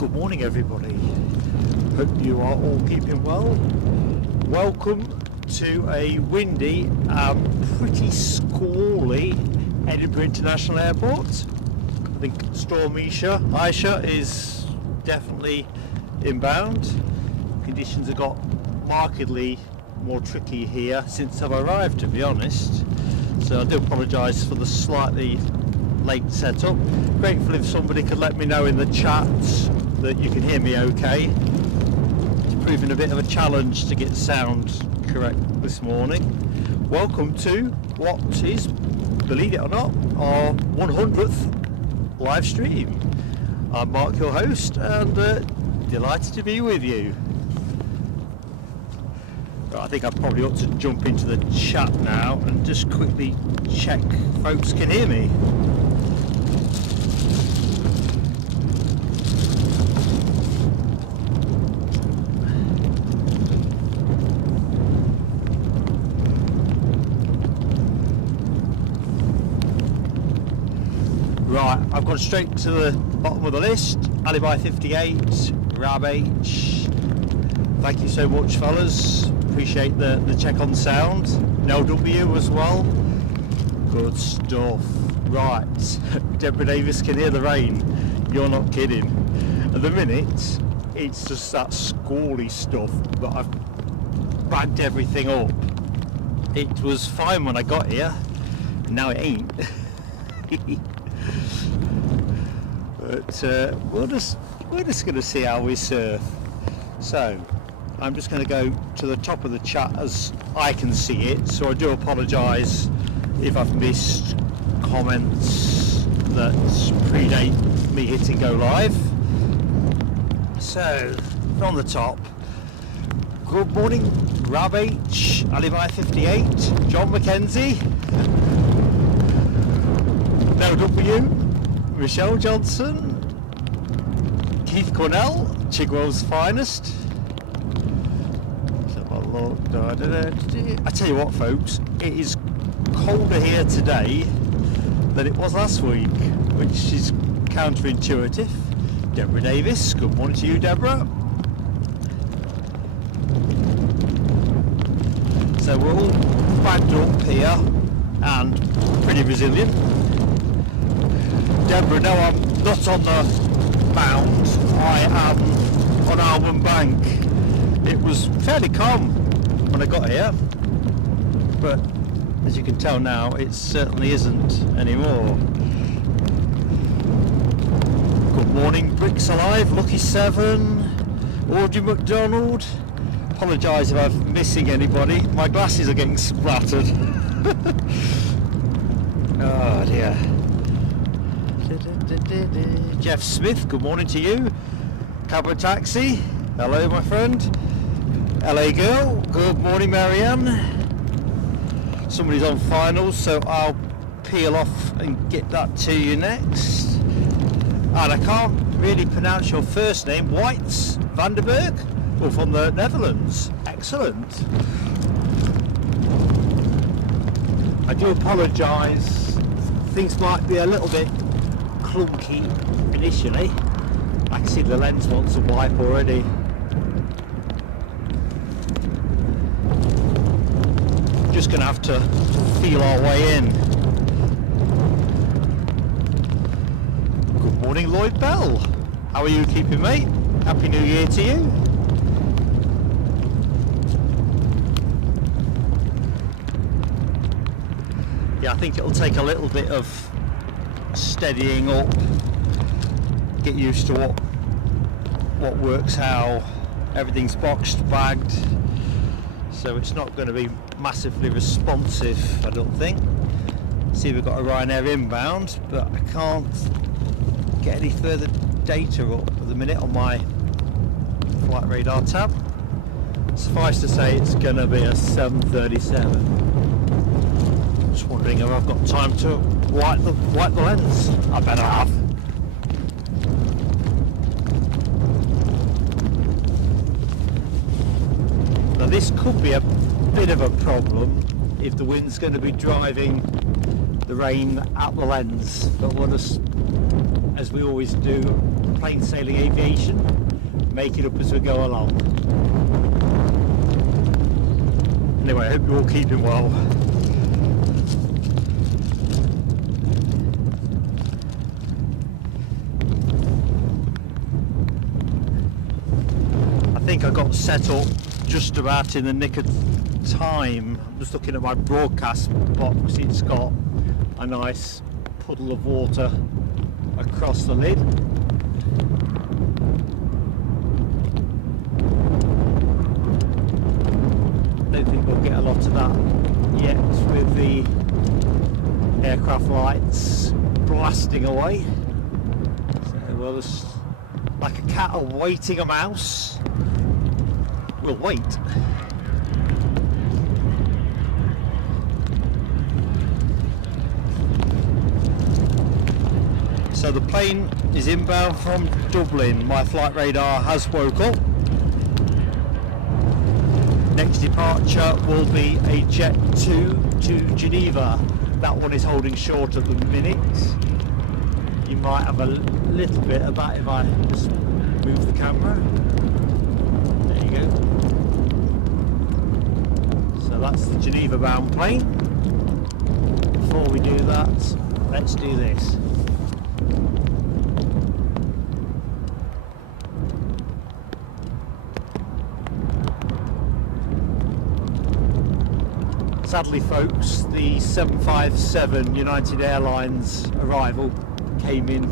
Good morning everybody, hope you are all keeping well. Welcome to a windy and pretty squally Edinburgh International Airport. I think Storm ISHA is definitely inbound. Conditions have got markedly more tricky here since I've arrived, to be honest, so I do apologise for the slightly late setup. Grateful if somebody could let me know in the chat that you can hear me okay. It's proving a bit of a challenge to get sound correct this morning. Welcome to what is, believe it or not, our 100th live stream. I'm Mark, your host, and delighted to be with you. I think I probably ought to jump into the chat now and just quickly check folks can hear me. Right, I've gone straight to the bottom of the list. Alibi 58, Rab H. Thank you so much, fellas. Appreciate the check on sound. No W as well. Good stuff. Right, Deborah Davis can hear the rain. You're not kidding. At the minute, it's just that squally stuff, but I've bagged everything up. It was fine when I got here, and now it ain't. But we're just going to see how we surf. So I'm just going to go to the top of the chat as I can see it, so I do apologise if I've missed comments that predate me hitting go live. So from the top, good morning Rab H, Alibi 58, John McKenzie, No W, Michelle Johnson, Keith Cornell, Chigwell's finest. I tell you what folks, it is colder here today than it was last week, which is counterintuitive. Deborah Davis, good morning to you, Deborah. So we're all bagged up here and pretty resilient. Deborah, no, I'm not on the mound, I am on Alban Bank. It was fairly calm when I got here, but as you can tell now, it certainly isn't anymore. Good morning, Bricks Alive, Lucky 7, Audrey McDonald. Apologise if I'm missing anybody, my glasses are getting splattered. Oh dear. Jeff Smith, good morning to you. Cabo Taxi, hello my friend. LA Girl, good morning Marianne. Somebody's on finals, so I'll peel off and get that to you next. And I can't really pronounce your first name, Whites Vanderberg, or from the Netherlands. Excellent. I do apologise, things might be a little bit clunky initially. I can see the lens wants a wipe already. Just going to have to feel our way in. Good morning Lloyd Bell, how are you keeping, mate? Happy New Year to you. Yeah, I think it'll take a little bit of steadying up, get used to what works how. Everything's boxed, bagged, so it's not going to be massively responsive, I don't think. See, we've got a Ryanair inbound, but I can't get any further data up at the minute on my flight radar tab. Suffice to say, it's going to be a 737. Just wondering if I've got time to wipe the lens. I better have. Now this could be a bit of a problem if the wind's going to be driving the rain at the lens, but we'll just as we always do, plain sailing aviation, make it up as we go along. Anyway, I hope you're all keeping well. I think I got set up just about in the nick of time. I'm just looking at my broadcast box. It's got a nice puddle of water across the lid. Don't think we'll get a lot of that yet with the aircraft lights blasting away. So, well, there's like a cat awaiting a mouse. We'll wait. So the plane is inbound from Dublin. My flight radar has woke up. Next departure will be a Jet 2 to Geneva. That one is holding short at the minute. You might have a little bit of that if I just move the camera. There you go. So that's the Geneva bound plane. Before we do that, let's do this. Sadly, folks, the 757 United Airlines arrival came in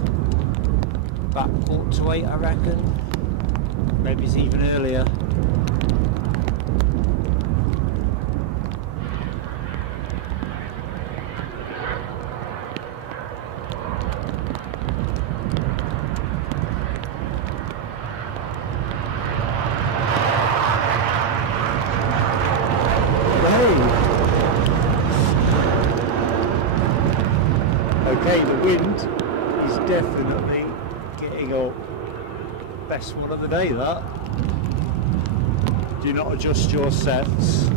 about 7:45, I reckon. Maybe it's even earlier. Okay, the wind is definitely getting up. Best one of the day, that. Do not adjust your sets.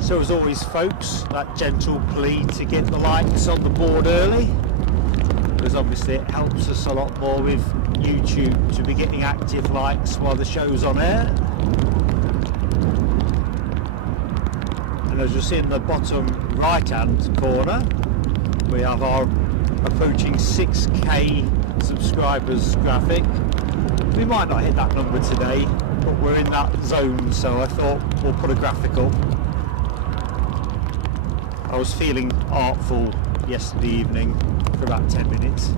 So as always, folks, that gentle plea to get the likes on the board early, because obviously it helps us a lot more with YouTube to be getting active likes while the show's on air. And as you see in the bottom right hand corner, we have our approaching 6k subscribers graphic. We might not hit that number today, but we're in that zone, so I thought we'll put a graphic up. I was feeling artful yesterday evening for about 10 minutes.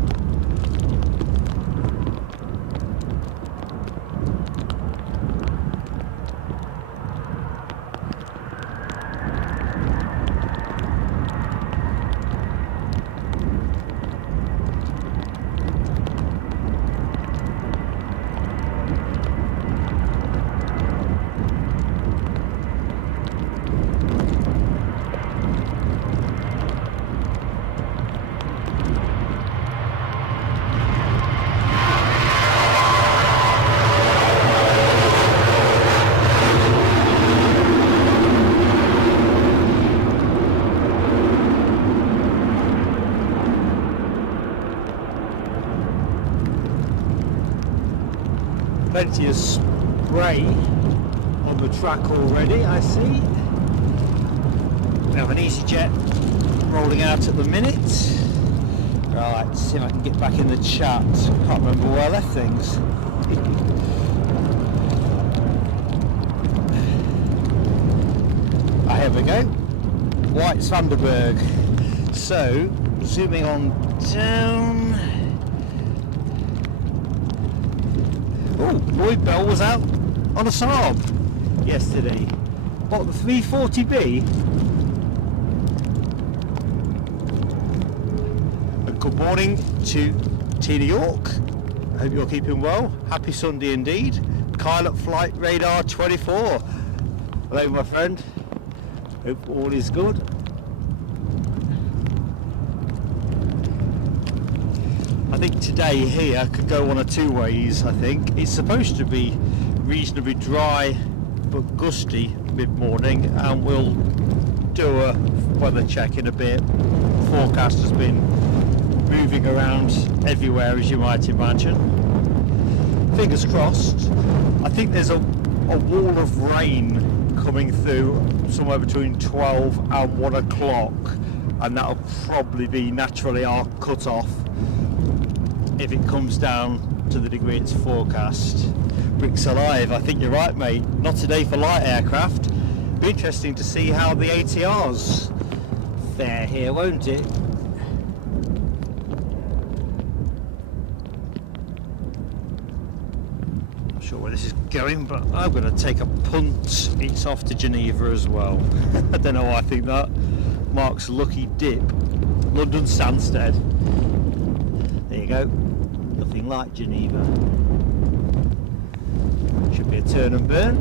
Plenty of spray on the track already, I see. We have an EasyJet rolling out at the minute. Right, see if I can get back in the chat. Can't remember where I left things. Here we go. White's Vandenberg. So, zooming on down. Oh, Lloyd Bell was out on a Saab yesterday. What, the 340B? And good morning to Tina York. I hope you're keeping well. Happy Sunday indeed. Kyle at Flight Radar 24. Hello, my friend. Hope all is good. think today here could go one of two ways. I think it's supposed to be reasonably dry but gusty mid-morning, and we'll do a weather check in a bit. The forecast has been moving around everywhere, as you might imagine. Fingers crossed. I think there's a wall of rain coming through somewhere between 12 and 1 o'clock, and that'll probably be naturally our cut-off if it comes down to the degree it's forecast. Bricks alive, I think you're right, mate. Not today for light aircraft. Be interesting to see how the ATRs fare here, won't it? Not sure where this is going, but I'm going to take a punt. It's off to Geneva as well. I don't know why I think that. Mark's lucky dip. London Stansted. There you go. Nothing like Geneva. Should be a turn and burn.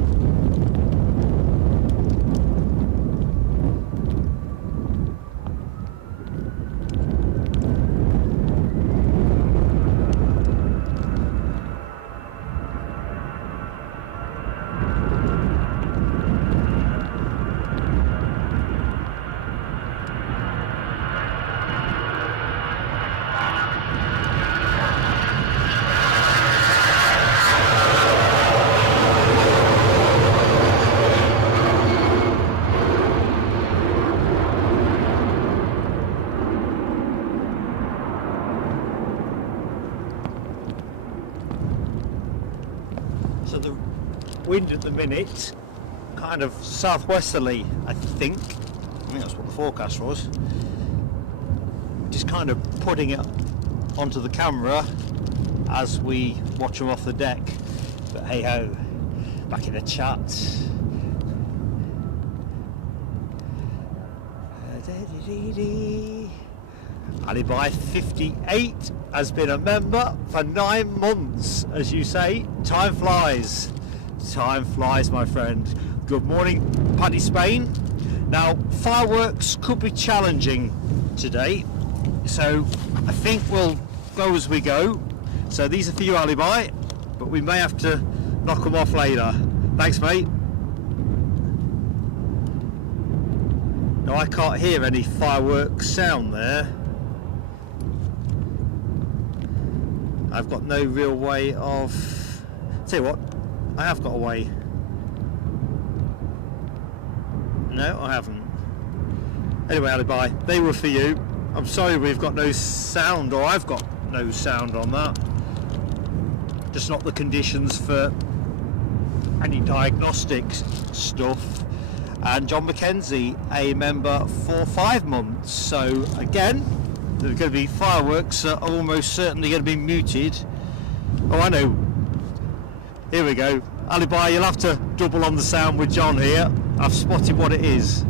So the wind at the minute, kind of southwesterly, I think that's what the forecast was. Just kind of putting it onto the camera as we watch them off the deck. But hey ho, back in the chat. Alibi 58 has been a member for 9 months. As you say, time flies. Time flies, my friend. Good morning, Paddy Spain. Now, fireworks could be challenging today, so I think we'll go as we go. So these are for you, Alibi, but we may have to knock them off later. Thanks, mate. No, I can't hear any fireworks sound there. I've got no real way of... Tell you what, I have got a way. No, I haven't. Anyway, Alibi, they were for you. I'm sorry we've got no sound, or I've got no sound on that. Just not the conditions for any diagnostic stuff. And John Mackenzie, a member for 5 months. So again, there's going to be fireworks that are almost certainly going to be muted. Oh, I know. Here we go. Alibi, you'll have to double on the sound with John here. I've spotted what it is.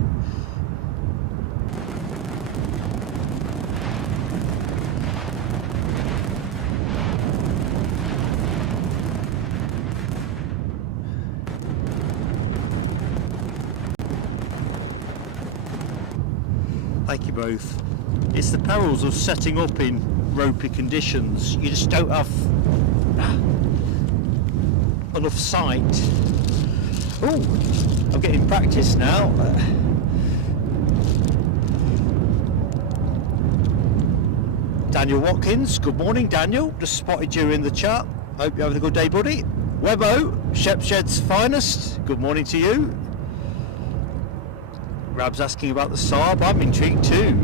Thank you both. It's the perils of setting up in ropey conditions. You just don't have enough sight. Oh, I'm getting practice now. Daniel Watkins, good morning, Daniel. Just spotted you in the chat. Hope you're having a good day, buddy. Webbo, Shepshed's finest, good morning to you. Rab's asking about the Saab. I'm intrigued too.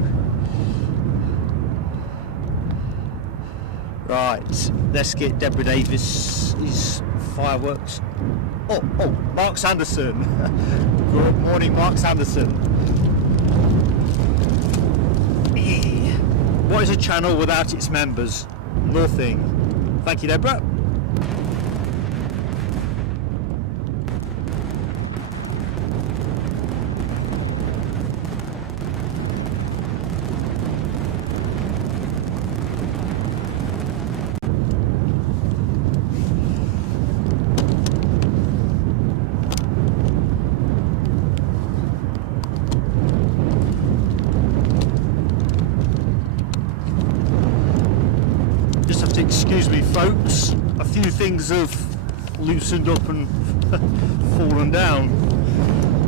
Right, let's get Deborah Davis's fireworks. Oh, Mark Sanderson. Good morning, Mark Sanderson. What is a channel without its members? Nothing. Thank you, Deborah. Excuse me folks, a few things have loosened up and fallen down.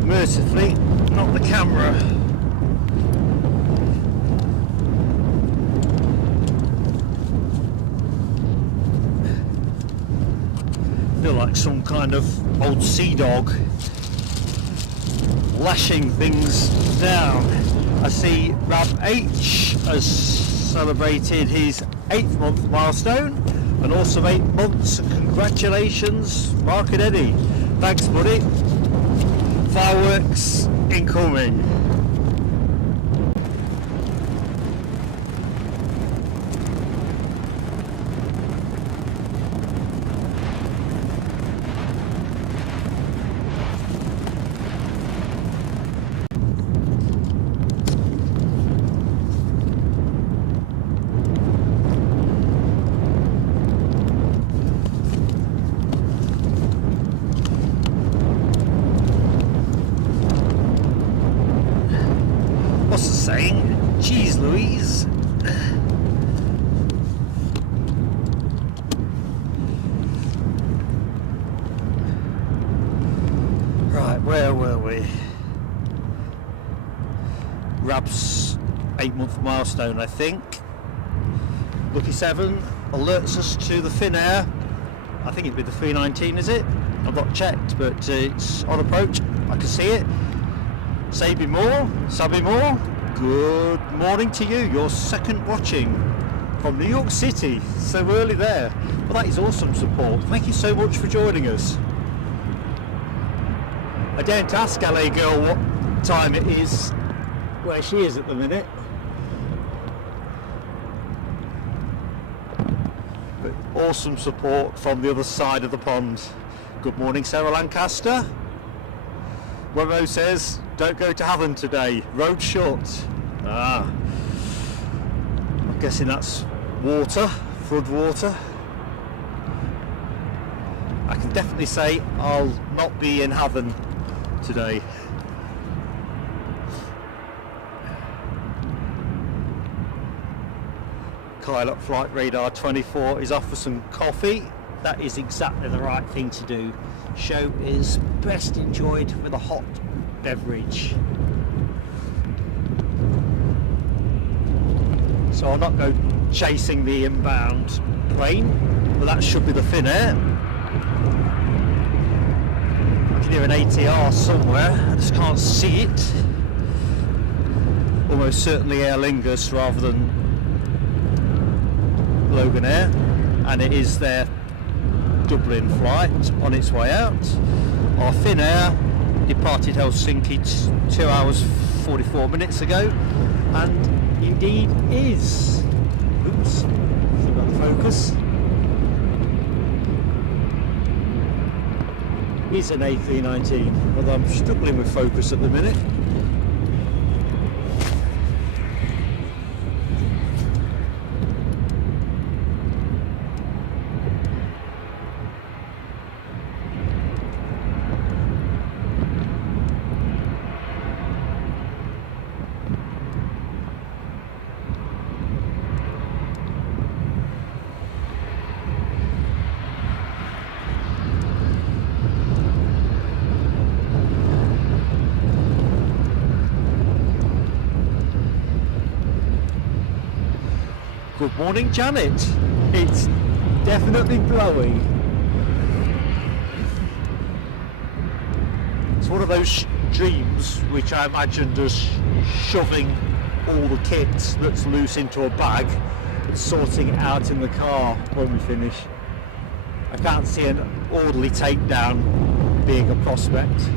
Mercifully, not the camera. Feel like some kind of old sea dog lashing things down. I see Rab H has celebrated his 8th month milestone, and also 8 months. Congratulations, Mark and Eddie. Thanks, buddy. Fireworks incoming. What's the saying? Cheese Louise. Right, where were we? Rab's 8-month milestone, I think. Lucky 7 alerts us to the Finnair. I think it'd be the 319, is it? I've not checked, but it's on approach. I can see it. Sabi Moore, good morning to you. You're second watching from New York City, so early there. Well, that is awesome support. Thank you so much for joining us. I daren't ask LA girl what time it is, where she is at the minute. But awesome support from the other side of the pond. Good morning, Sarah Lancaster. Wemo says, don't go to Havant today, road short. Ah, I'm guessing that's water, flood water. I can definitely say I'll not be in Havant today. Kyle at Flight Radar 24 is off for some coffee. That is exactly the right thing to do. Show is best enjoyed with a hot beverage. So I'll not go chasing the inbound plane, but that should be the Finnair. I can hear an ATR somewhere, I just can't see it. Almost certainly Aer Lingus rather than Loganair, and it is their Dublin flight on its way out. Our Finnair departed Helsinki 2 hours 44 minutes ago, and indeed is. Oops, forgot the focus. Is an A319, although I'm struggling with focus at the minute. Good morning, Janet. It's definitely blowing. It's one of those dreams which I imagined us shoving all the kit that's loose into a bag and sorting it out in the car when we finish. I can't see an orderly takedown being a prospect.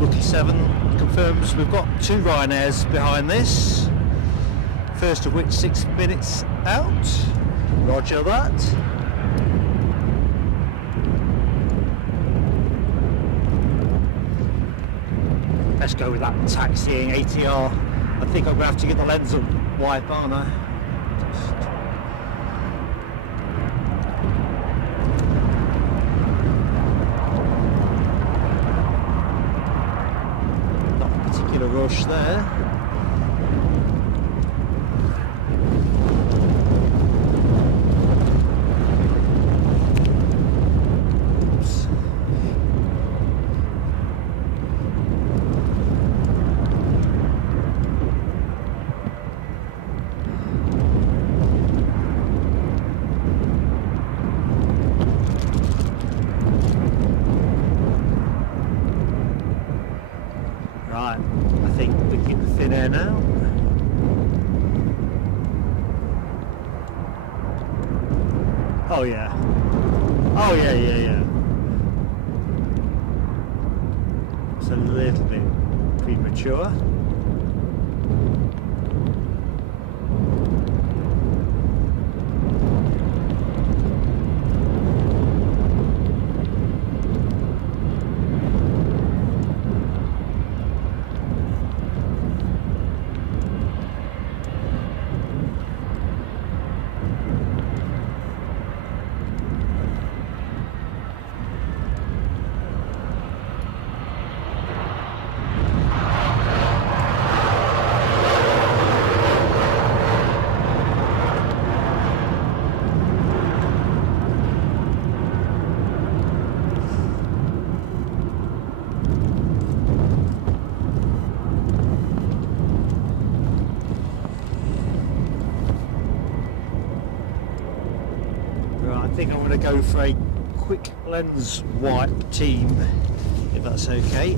Lucky 7 confirms we've got 2 Ryanairs behind this, first of which 6 minutes out. Roger that. Let's go with that taxiing ATR. I think I'm going to have to get the lens and wipe, aren't I? rush there. Right, I think we're getting thin air now. Oh yeah. Oh yeah, yeah, yeah. It's a little bit premature. I think I'm going to go for a quick lens wipe team, if that's okay.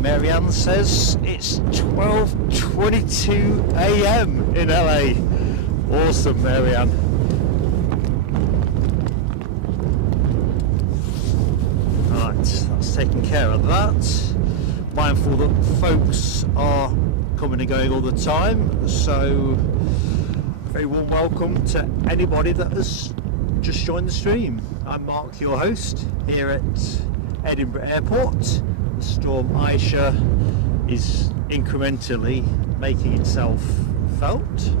Marianne says it's 12:22 AM in LA. Awesome, Marianne. Right, that's taken care of that. Mindful that folks are coming and going all the time, so very warm welcome to anybody that has just joined the stream. I'm Mark, your host, here at Edinburgh Airport. The Storm ISHA is incrementally making itself felt.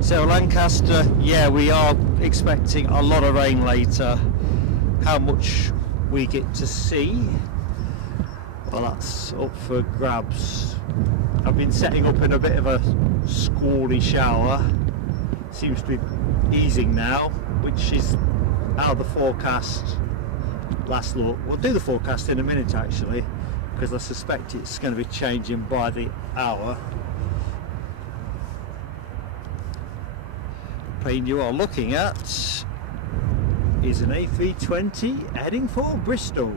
So Lancaster, yeah, we are expecting a lot of rain later. How much we get to see, well, that's up for grabs. I've been setting up in a bit of a squally shower. Seems to be easing now, which is out of the forecast last look. We'll do the forecast in a minute actually, because I suspect it's going to be changing by the hour. The plane you are looking at is an A320 heading for Bristol.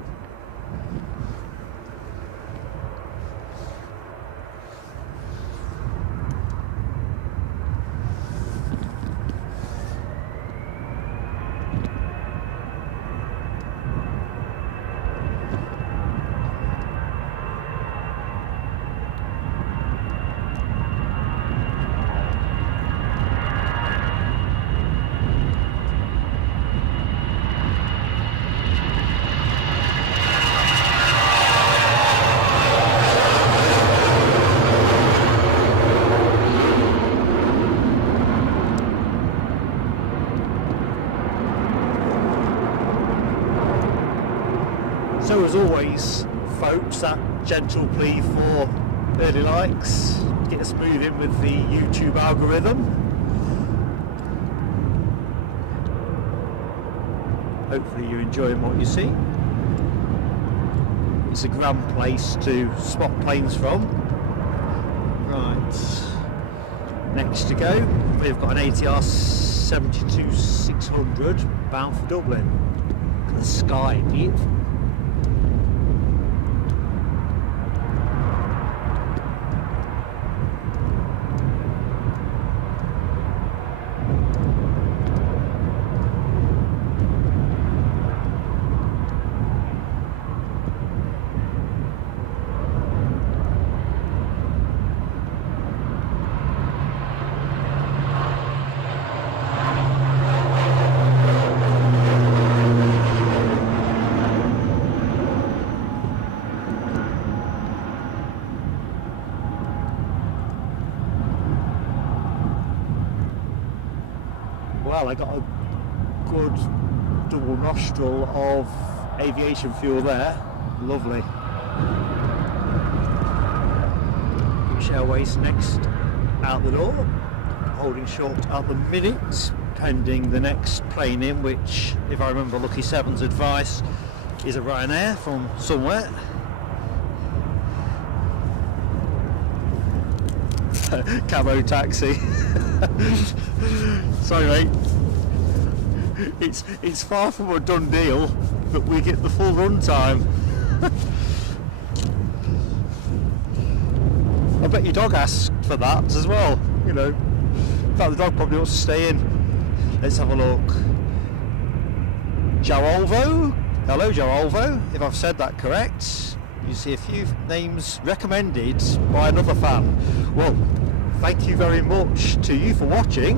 So as always, folks, that gentle plea for early likes, get us moving with the YouTube algorithm. Hopefully you're enjoying what you see. It's a grand place to spot planes from. Right, next to go, we've got an ATR 72-600 bound for Dublin. Look at the sky, beautiful. Well, I got a good double nostril of aviation fuel there. Lovely. British Airways next out the door. Holding short at the minute, pending the next plane in, which, if I remember Lucky Seven's advice, is a Ryanair from somewhere. Camo taxi. Sorry mate, it's far from a done deal that we get the full run time. I bet your dog asked for that as well, you know. In fact, the dog probably wants to stay in. Let's have a look. Joalvo. Hello Joalvo, if I've said that correct. You see a few names recommended by another fan. Well, thank you very much to you for watching,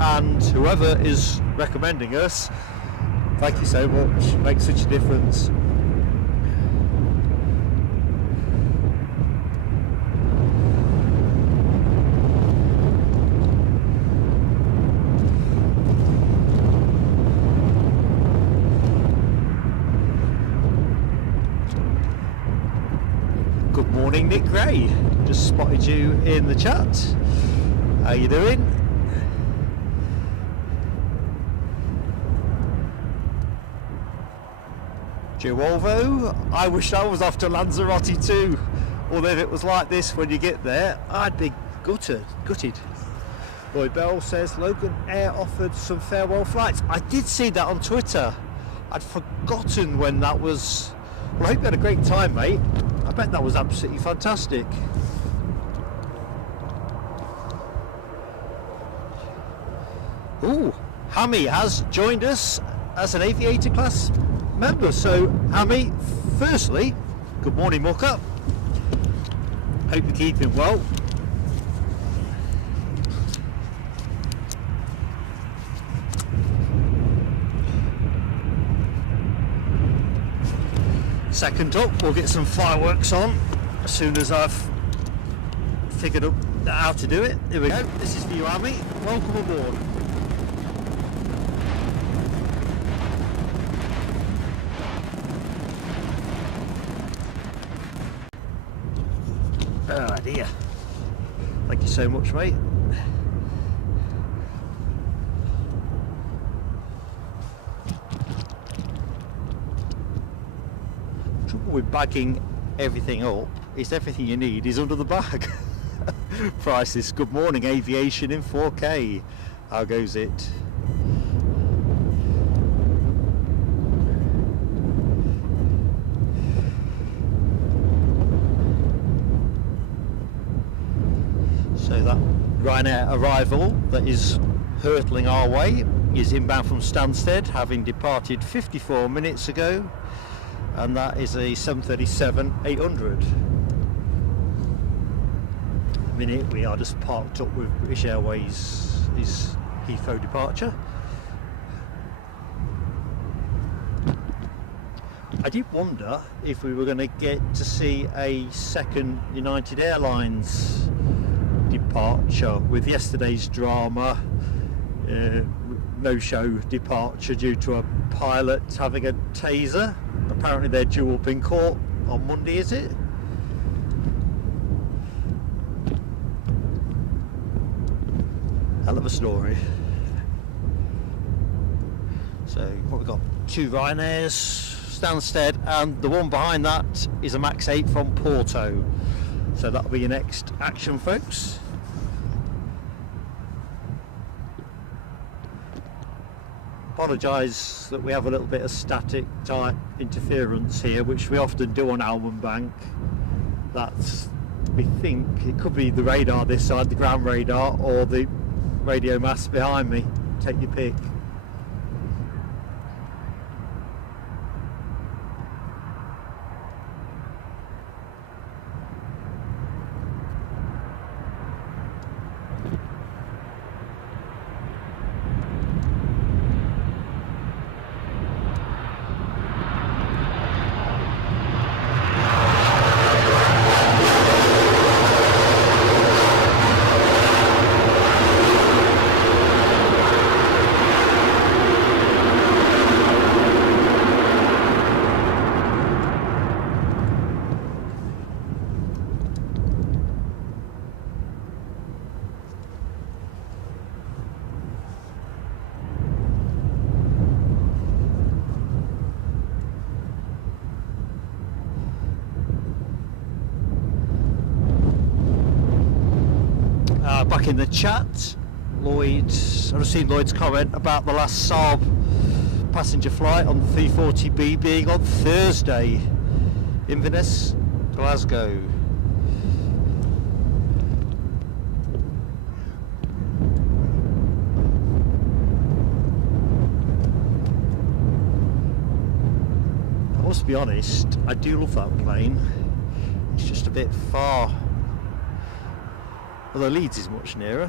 and whoever is recommending us, thank you so much. Makes such a difference. Good morning, Nick Gray. Just spotted you in the chat. How you doing? Giolvo, I wish I was off to Lanzarote too. Although if it was like this when you get there, I'd be gutted. Boy Bell says Loganair offered some farewell flights. I did see that on Twitter. I'd forgotten when that was. Well, I hope you had a great time, mate. I bet that was absolutely fantastic. Ooh, Hammy has joined us as an aviator class member. So, Hammy, firstly, good morning, Mucker. Hope you're keeping well. Second up, we'll get some fireworks on as soon as I've figured out how to do it. Here we go. This is for you, Hammy. Welcome aboard. Oh dear. Thank you so much, mate. Trouble with bagging everything up is everything you need is under the bag. Prices. Good morning, Aviation in 4K. How goes it? So that Ryanair arrival that is hurtling our way is inbound from Stansted, having departed 54 minutes ago, and that is a 737-800. At the minute we are just parked up with British Airways' Heathrow departure. I did wonder if we were going to get to see a second United Airlines departure with yesterday's drama, no-show departure due to a pilot having a taser. Apparently they're due up in court on Monday, is it? Hell of a story. So what we've got, two Ryanairs, Stansted, and the one behind that is a Max 8 from Porto. So that'll be your next action, folks. Apologise that we have a little bit of static type interference here, which we often do on Almond Bank. That's, we think it could be the radar this side, the ground radar, or the radio mast behind me. Take your pick. back in the chat. Lloyd, I've seen Lloyd's comment about the last Saab passenger flight on the 340B being on Thursday. Inverness, Glasgow. I must be honest, I do love that plane. It's just a bit far. Although Leeds is much nearer.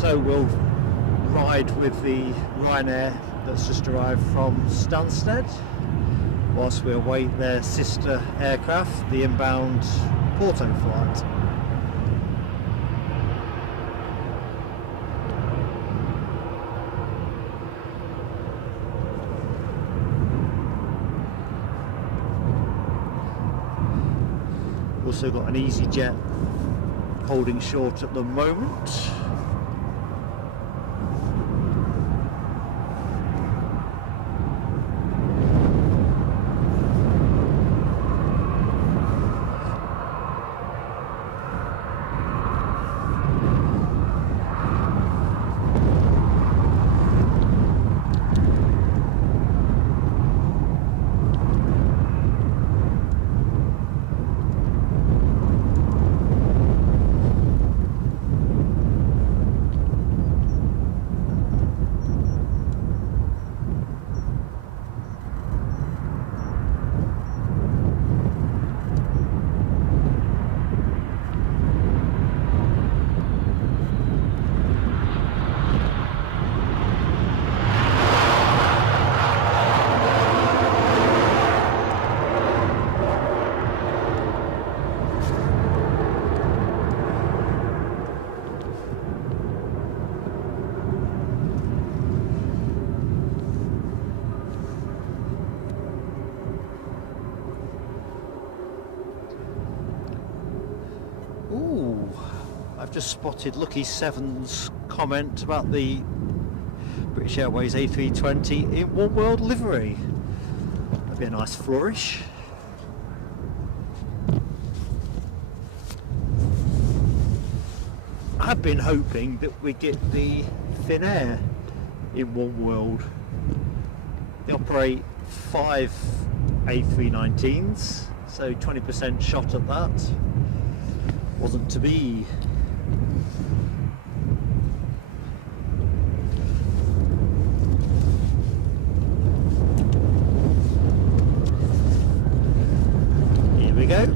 So we'll ride with the Ryanair that's just arrived from Stansted whilst we await their sister aircraft, the inbound Porto flight. Also got an EasyJet holding short at the moment. I've just spotted Lucky Seven's comment about the British Airways A320 in One World livery. That'd be a nice flourish. I've been hoping that we get the Thin Air in One World. They operate 5 A319s, so 20% shot at that. Wasn't to be. Here we go.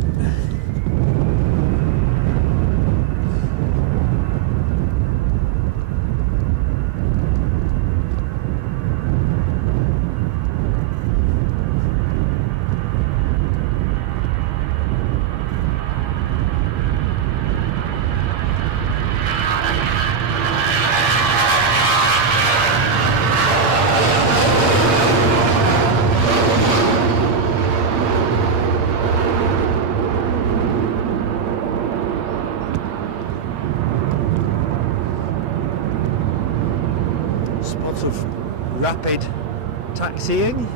Of rapid taxiing.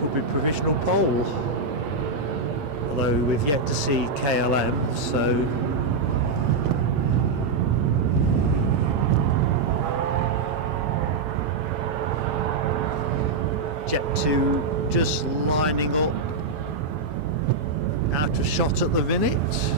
Could be provisional pole, although we've yet to see KLM, so Jet 2 just lining up out of shot at the minute.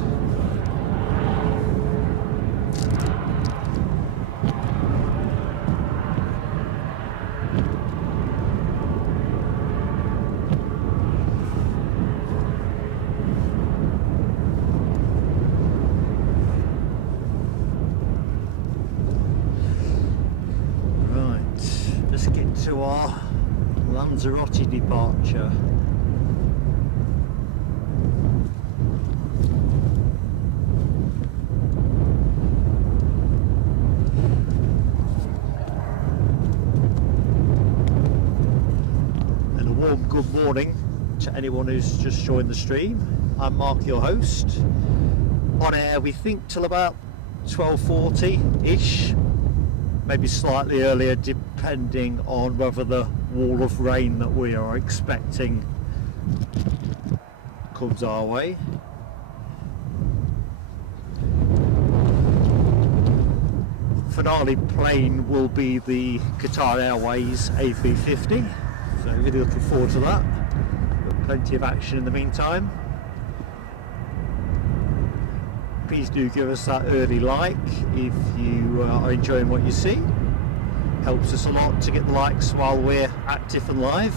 to our Lanzarote departure. And a warm good morning to anyone who's just joined the stream. I'm Mark, your host. On air we think till about 12:40-ish, maybe slightly earlier depending on whether the wall of rain that we are expecting comes our way. Finale plane will be the Qatar Airways A350, so really looking forward to that. But plenty of action in the meantime. Please do give us that early like if you are enjoying what you see. Helps us a lot to get the likes while we're active and live.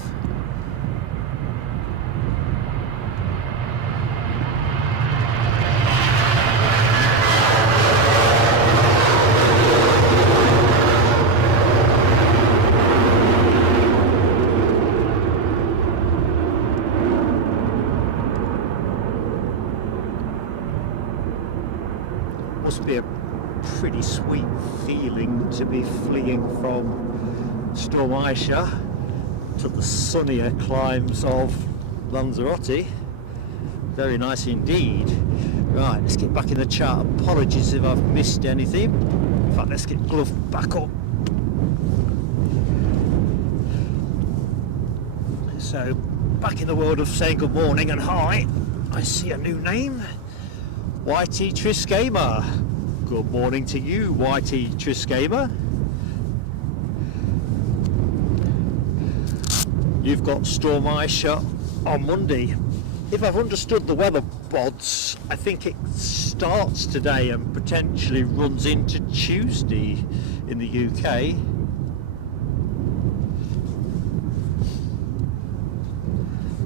Must be a pretty sweet feeling to be fleeing from Storm ISHA to the sunnier climes of Lanzarote. Very nice indeed. Right, let's get back in the chat. Apologies if I've missed anything. In fact, let's get Glove back up. So, back in the world of saying good morning and hi. I see a new name. YT Triskamer. Good morning to you, YT Triskamer. You've got Storm ISHA on Monday. If I've understood the weather bods, I think it starts today and potentially runs into Tuesday in the UK.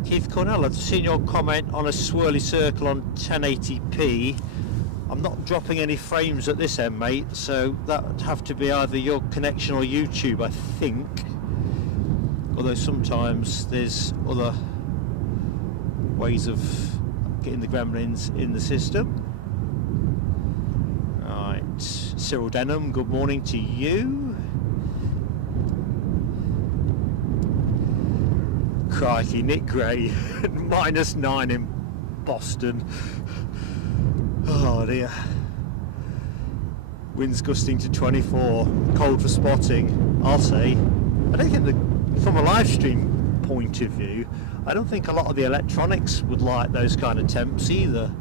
Keith Cornell, I've seen your comment on a swirly circle on 1080p. I'm not dropping any frames at this end, mate, so that would have to be either your connection or YouTube, I think. Although sometimes there's other ways of getting the gremlins in the system. Right, Cyril Denham, good morning to you. Crikey, Nick Gray, -9 in Boston. Oh dear. Winds gusting to 24, cold for spotting, I'll say. I don't think from a live stream point of view, I don't think a lot of the electronics would like those kind of temps either.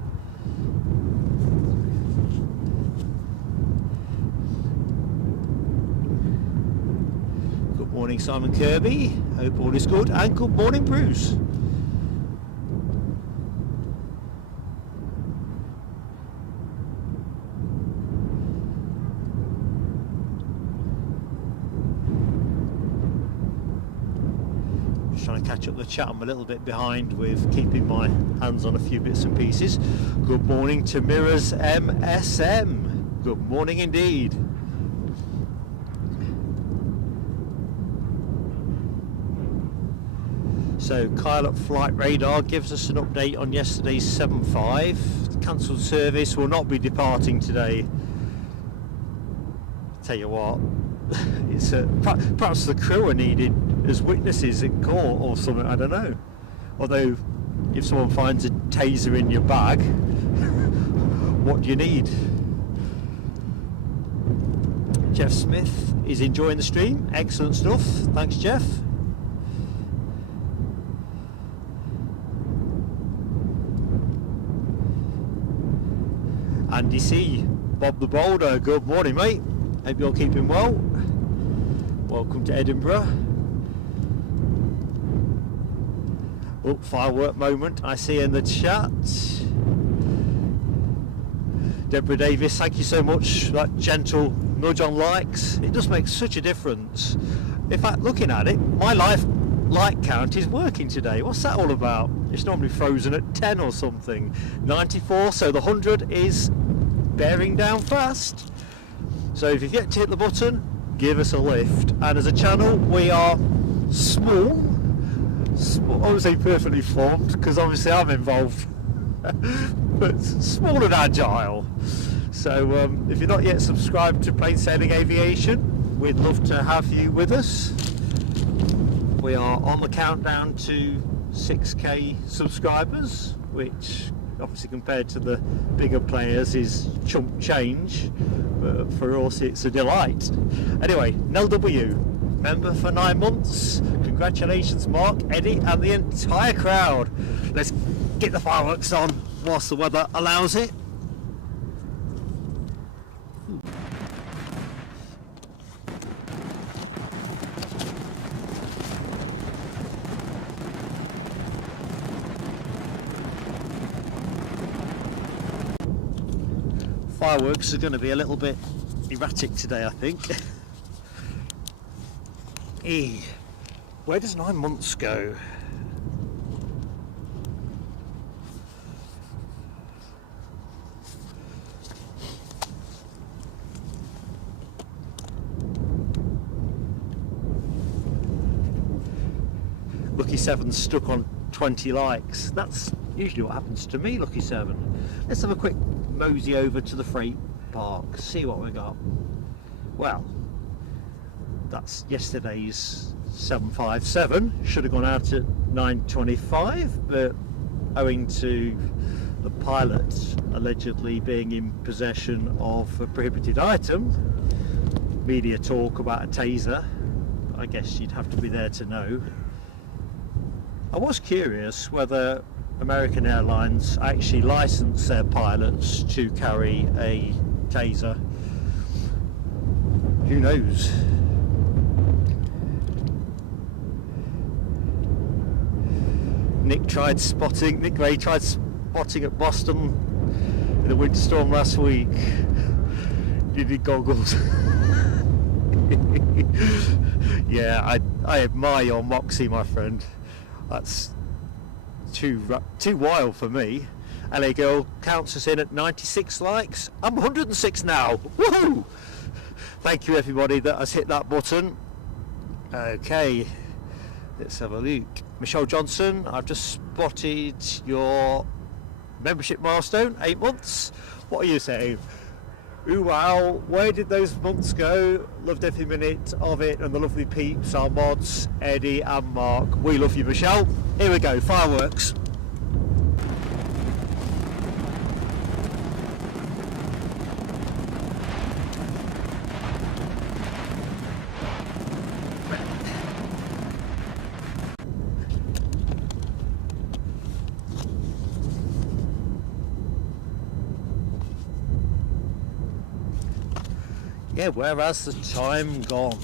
Good morning, Simon Kirby. Hope all is good. And good morning, Bruce. Just trying to catch up the chat. I'm a little bit behind with keeping my hands on a few bits and pieces. Good morning to Mirrors MSM. Good morning indeed. So Kyle at Flight Radar gives us an update on yesterday's 7.5. Cancelled service will not be departing today. Tell you what, it's perhaps the crew are needed as witnesses in court or something, I don't know. Although, if someone finds a taser in your bag, what do you need? Jeff Smith is enjoying the stream. Excellent stuff. Thanks, Jeff. Andy C, Bob the Boulder, good morning mate, hope you're keeping well. Welcome to Edinburgh. Oh, firework moment I see in the chat. Deborah Davis, thank you so much for that gentle nudge on likes. It does make such a difference. In fact, looking at it, my like count is working today. What's that all about? It's normally frozen at 10 or something. 94, so the 100 is bearing down fast. So if you've yet to hit the button, give us a lift. And as a channel, we are small, I would say perfectly formed, because obviously I'm involved, but small and agile. So if you're not yet subscribed to Plain Sailing Aviation, we'd love to have you with us. We are on the countdown to 6k subscribers, which obviously compared to the bigger players is chump change, but for us it's a delight. Anyway, Nell W, member for 9 months. Congratulations Mark, Eddie and the entire crowd. Let's get the fireworks on whilst the weather allows it. Fireworks are going to be a little bit erratic today, I think. Where does 9 months go? Lucky 7's stuck on 20 likes. That's usually what happens to me, Lucky 7. Let's have a quick mosey over to the freight park, see what we got. Well, that's yesterday's 757, should have gone out at 9:25, but owing to the pilot allegedly being in possession of a prohibited item, media talk about a taser, I guess you'd have to be there to know. I was curious whether American Airlines actually license their pilots to carry a taser. Who knows? Nick Ray tried spotting at Boston in a winter storm last week. Needed goggles. Yeah, I admire your moxie, my friend. That's too wild for me. LA Girl counts us in at 96 likes. I'm 106 now. Woohoo! Thank you everybody that has hit that button. Okay, let's have a look. Michelle Johnson, I've just spotted your membership milestone, 8 months. What are you saying? Ooh wow, where did those months go? Loved every minute of it, and the lovely peeps, our mods, Eddie and Mark. We love you, Michelle. Here we go, fireworks. Yeah, where has the time gone?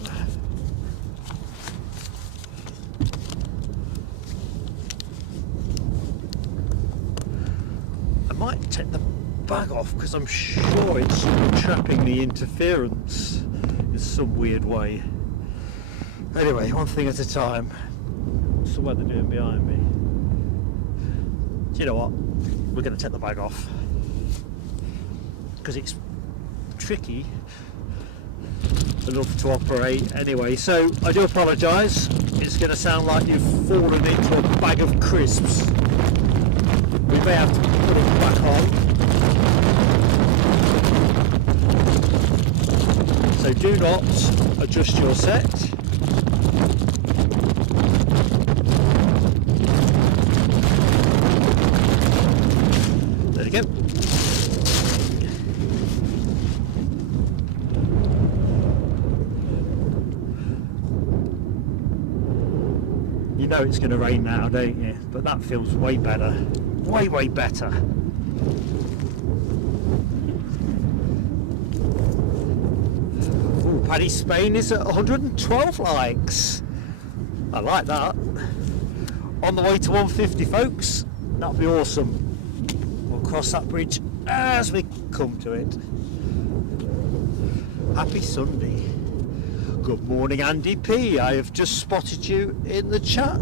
I might take the bag off because I'm sure it's trapping the interference in some weird way. Anyway, one thing at a time. What's the weather doing behind me? Do you know what? We're going to take the bag off because it's tricky enough to operate anyway, so I do apologise. It's going to sound like you've fallen into a bag of crisps. We may have to put it back on, so do not adjust your set. There you go. You know it's going to rain now, don't you? But that feels way better. Way better. Ooh, Paddy Spain is at 112 likes. I like that. On the way to 150, folks. That'll be awesome. We'll cross that bridge as we come to it. Happy Sunday. Good morning, Andy P. I have just spotted you in the chat.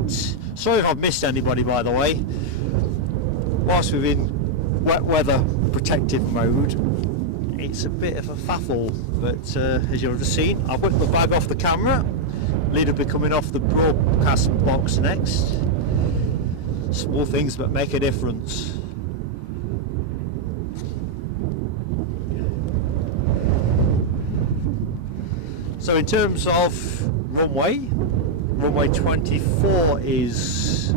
Sorry if I've missed anybody, by the way. Whilst we're in wet weather protective mode, it's a bit of a faffle, but as you've just seen, I've whipped the bag off the camera. Lid will be coming off the broadcast box next. Small things but make a difference. So in terms of runway 24 is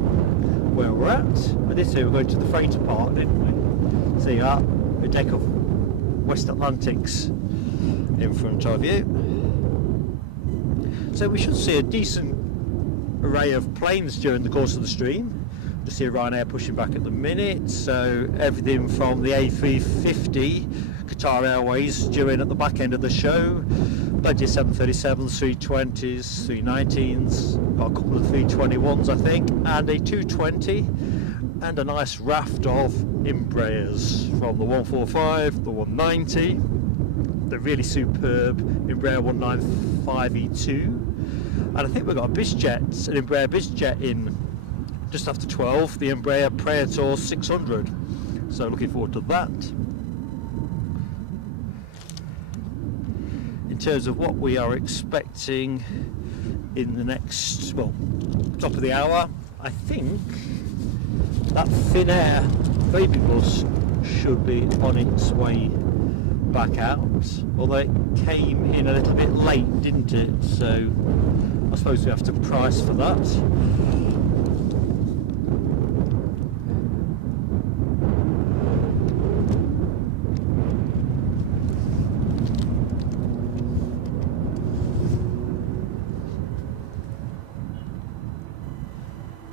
where we're at. I did say we're going to the freighter part, didn't we? See that? A deck of West Atlantics in front of you. So we should see a decent array of planes during the course of the stream. Just see Ryanair pushing back at the minute, so everything from the A350 Qatar Airways due in at the back end of the show. Plenty of 737s, 320s, 319s, got a couple of 321s I think, and a 220, and a nice raft of Embraers from the 145, the 190, the really superb Embraer 195E2, and I think we've got a BizJet, an Embraer BizJet in just after 12, the Embraer Praetor 600, so looking forward to that. In terms of what we are expecting in the next, well, top of the hour, I think that Finnair baby bus should be on its way back out, although it came in a little bit late, didn't it? So I suppose we have to price for that.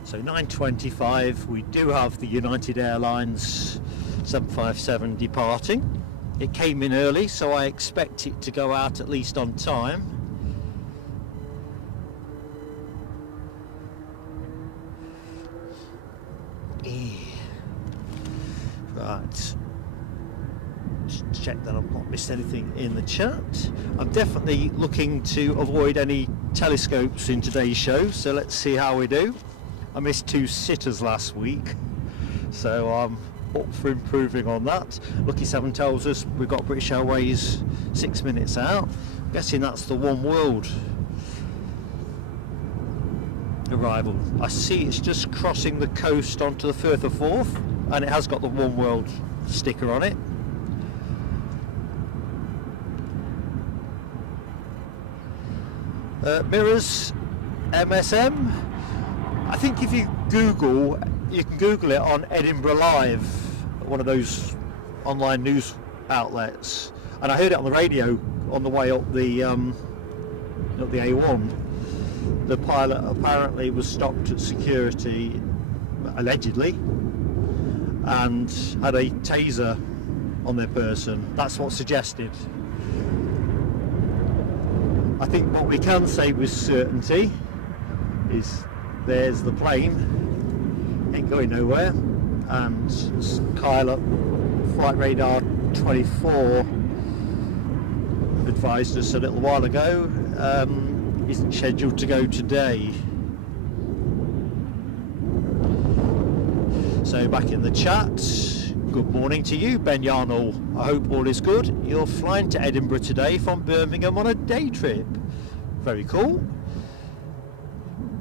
So 9:25, we do have the United Airlines 757 departing. It came in early, so I expect it to go out at least on time. Right. Just check that I've not missed anything in the chat. I'm definitely looking to avoid any telescopes in today's show, so let's see how we do. I missed 2 sitters last week, so I'm up for improving on that. Lucky 7 tells us we've got British Airways 6 minutes out. I'm guessing that's the One World arrival. I see it's just crossing the coast onto the Firth of Forth, and it has got the One World sticker on it. Mirrors MSM. I think if you Google, you can Google it on Edinburgh Live, one of those online news outlets, and I heard it on the radio on the way up the A1. The pilot apparently was stopped at security, allegedly, and had a taser on their person. That's what's suggested. I think what we can say with certainty is there's the plane, ain't going nowhere, and Kyle Flight Radar 24 advised us a little while ago, isn't scheduled to go today. So back in the chat, good morning to you, Ben Yarnall. I hope all is good. You're flying to Edinburgh today from Birmingham on a day trip. Very cool.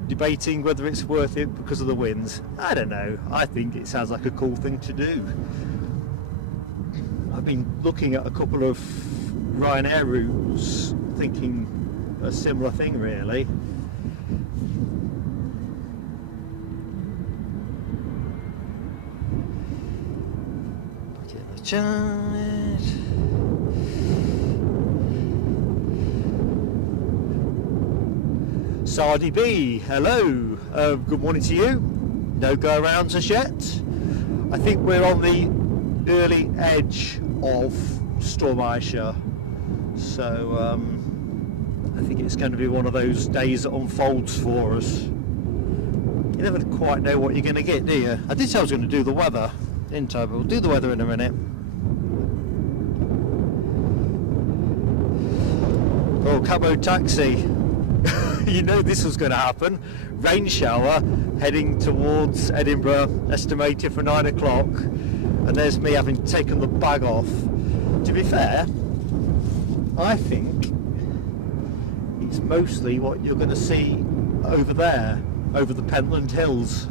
Debating whether it's worth it because of the winds. I don't know. I think it sounds like a cool thing to do. I've been looking at a couple of Ryanair routes, thinking a similar thing really. Get the chart. Sardi B, hello, good morning to you. No go arounds as yet. I think we're on the early edge of Storm ISHA, so I think it's going to be one of those days that unfolds for us. You never quite know what you're going to get, do you? I did say I was going to do the weather, didn't I? But we'll do the weather in a minute. Oh, cabo taxi. You know this was going to happen. Rain shower heading towards Edinburgh, estimated for 9 o'clock, and there's me having taken the bag off. To be fair, I think it's mostly what you're going to see over there, over the Pentland Hills.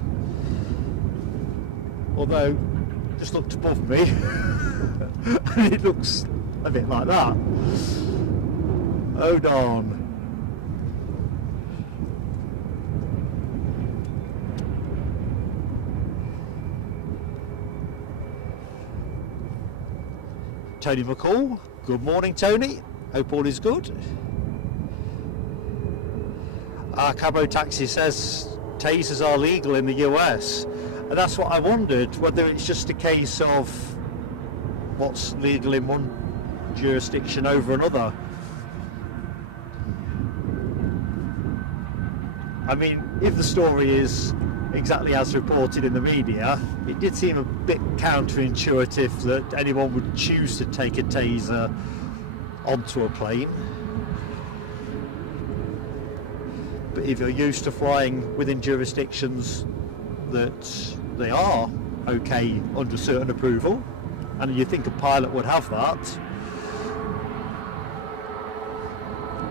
Although, just looked above me and it looks a bit like that. Oh darn. Tony McCall, good morning Tony, hope all is good. Our Cabo Taxi says tasers are legal in the US, and that's what I wondered, whether it's just a case of what's legal in one jurisdiction over another. I mean, if the story is exactly as reported in the media, it did seem a bit counterintuitive that anyone would choose to take a taser onto a plane. But if you're used to flying within jurisdictions that they are okay under certain approval, and you think a pilot would have that,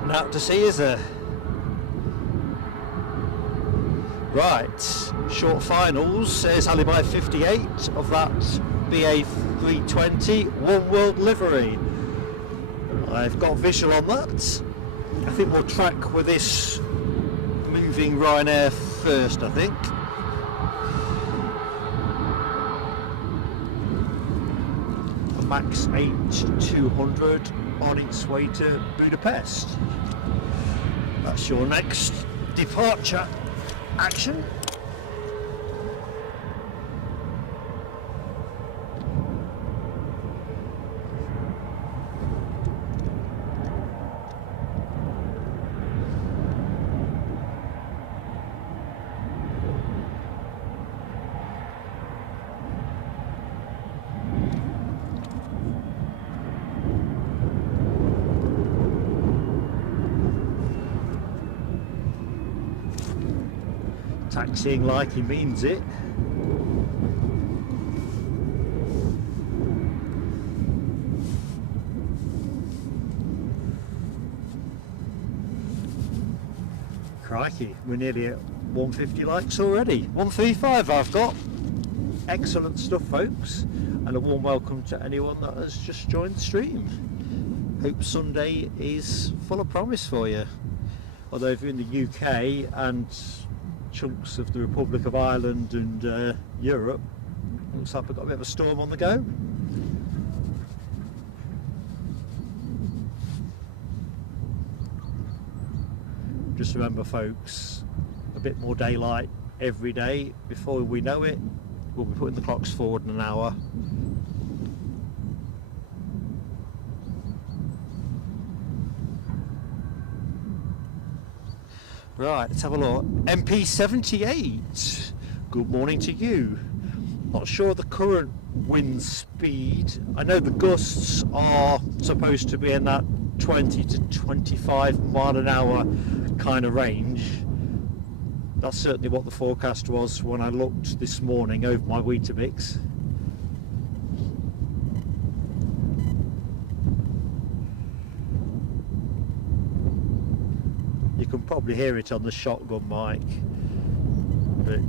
now to see, is there? Right, short finals, says Alibi 58 of that BA320 One World livery. I've got visual on that. I think we'll track with this moving Ryanair first, I think. A Max 8 200 on its way to Budapest. That's your next departure action. Taxiing like he means it. Crikey, we're nearly at 150 likes already. 135 I've got. Excellent stuff, folks, and a warm welcome to anyone that has just joined the stream. Hope Sunday is full of promise for you. Although if you're in the UK and chunks of the Republic of Ireland and Europe, looks like we've got a bit of a storm on the go. Just remember, folks, a bit more daylight every day. Before we know it, we'll be putting the clocks forward in an hour. Right, let's have a look. MP78, good morning to you. Not sure of the current wind speed. I know the gusts are supposed to be in that 20 to 25 mile an hour kind of range. That's certainly what the forecast was when I looked this morning over my Weetabix. You can probably hear it on the shotgun mic, but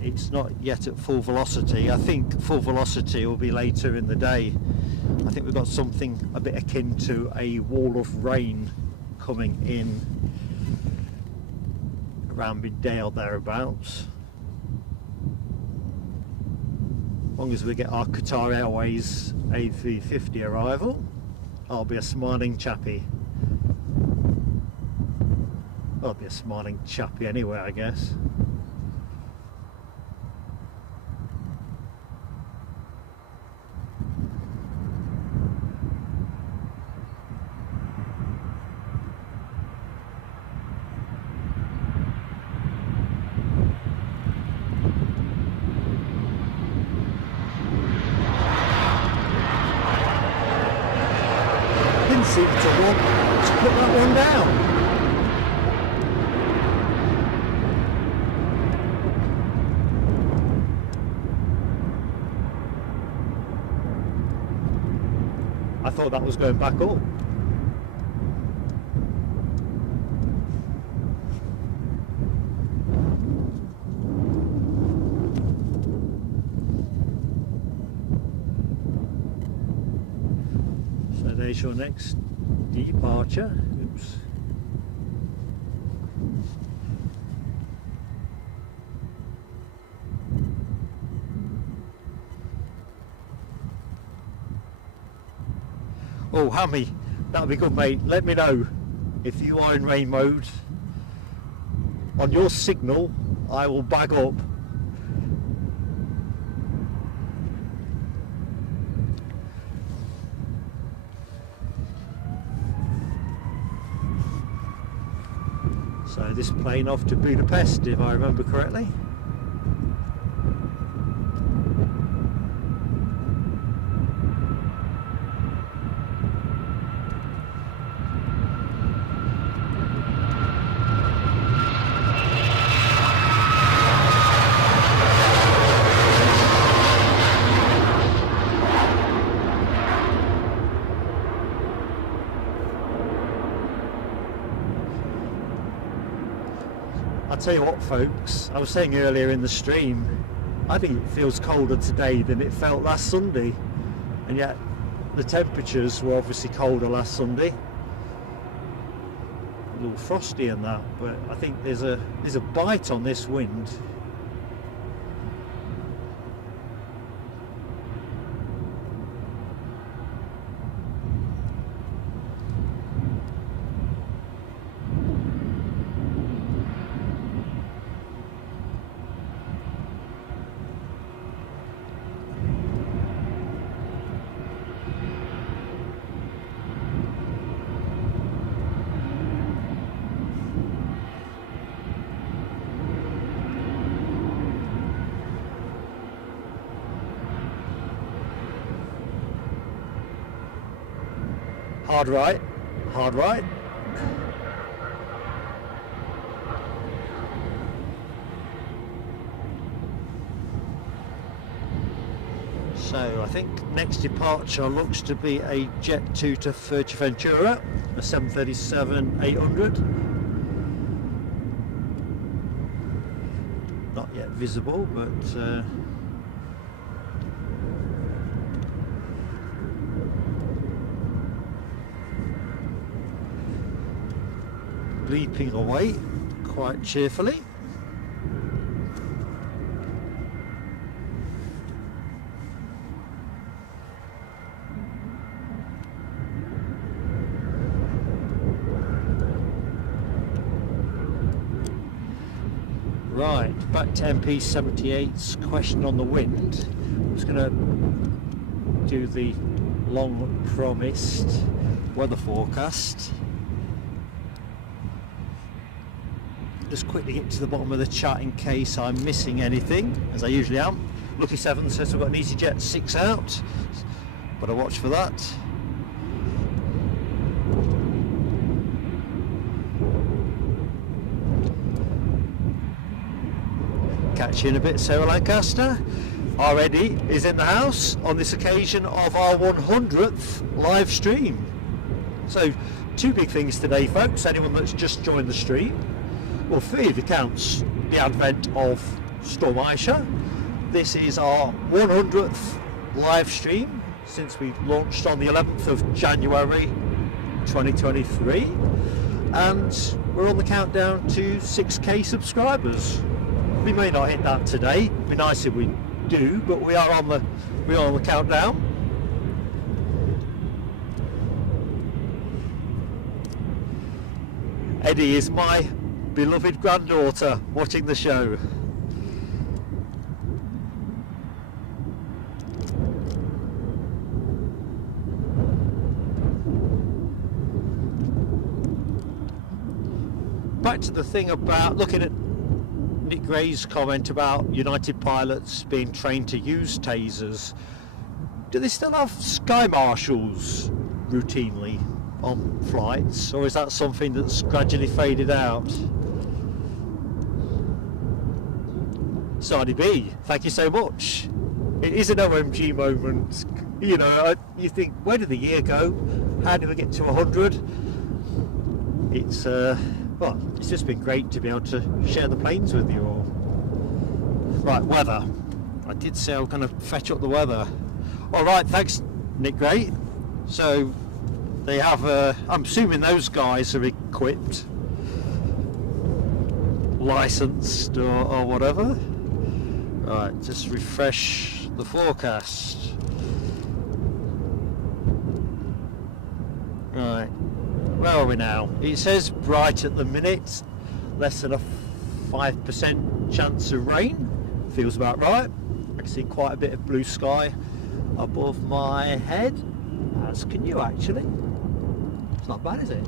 it's not yet at full velocity. I think full velocity will be later in the day. I think we've got something a bit akin to a wall of rain coming in around midday or thereabouts. As long as we get our Qatar Airways A350 arrival, I'll be a smiling chappy. I'll be a smiling chappy anyway, I guess. Didn't seem to want to put that one down. I thought that was going back up. So there's your next departure. Oops. Oh, Hammy, that'll be good, mate. Let me know if you are in rain mode. On your signal, I will bag up. So this plane off to Budapest, if I remember correctly. I'll tell you what, folks, I was saying earlier in the stream, I think it feels colder today than it felt last Sunday, and yet the temperatures were obviously colder last Sunday. A little frosty and that, but I think there's a bite on this wind. Hard right, hard right. So I think next departure looks to be a Jet 2 to Fuerteventura, a 737-800. Not yet visible, but bleeping away quite cheerfully. Right, back to MP78's question on the wind. I'm just going to do the long promised weather forecast. Just quickly get to the bottom of the chat in case I'm missing anything, as I usually am. Lucky 7 says we've got an EasyJet 6 out, but I'll watch for that. Catch you in a bit, Sarah Lancaster. Our Eddie is in the house on this occasion of our 100th live stream. So, two big things today, folks. Anyone that's just joined the stream, well, three if it counts the advent of Storm ISHA. This is our 100th live stream since we launched on the 11th of January 2023, and we're on the countdown to 6k subscribers. We may not hit that today. It'd be nice if we do, but we are on the countdown. Eddie is my beloved granddaughter watching the show. Back to the thing about looking at Nick Gray's comment about United pilots being trained to use tasers. Do they still have sky marshals routinely on flights, or is that something that's gradually faded out? Sardi B, thank you so much. It is an OMG moment You know, you think, where did the year go? How did we get to 100? It's well, it's just been great to be able to share the planes with you all. Right, weather. I did say I was going to fetch up the weather. All right, thanks, Nick Gray. So they have, I'm assuming those guys are equipped, licensed or whatever. Right, just refresh the forecast. Right, where are we now? It says bright at the minute, less than a 5% chance of rain. Feels about right. I can see quite a bit of blue sky above my head, as can you actually. It's not bad, is it?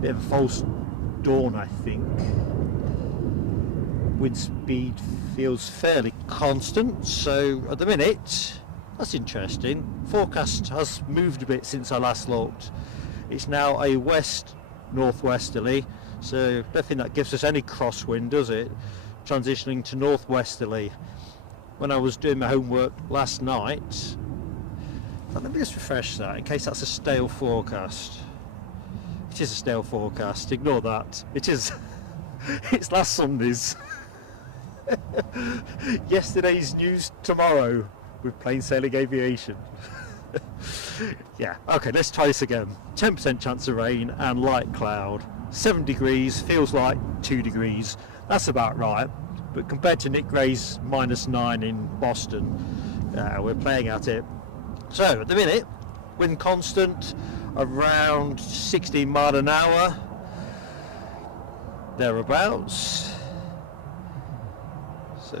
Bit of a false dawn, I think. Wind speed feels fairly constant, so at the minute, that's interesting. Forecast has moved a bit since I last looked. It's now a west-northwesterly, so I don't think that gives us any crosswind, does it? Transitioning to northwesterly. When I was doing my homework last night, let me just refresh that in case that's a stale forecast. It is a stale forecast, ignore that. It is. It's last Sunday's. Yesterday's news tomorrow with plain sailing aviation. Yeah, okay, let's try this again. 10% chance of rain and light cloud. 7 degrees, feels like 2 degrees. That's about right. But compared to Nick Gray's -9 in Boston, we're playing at it. So at the minute, wind constant around 16 miles an hour, thereabouts. So,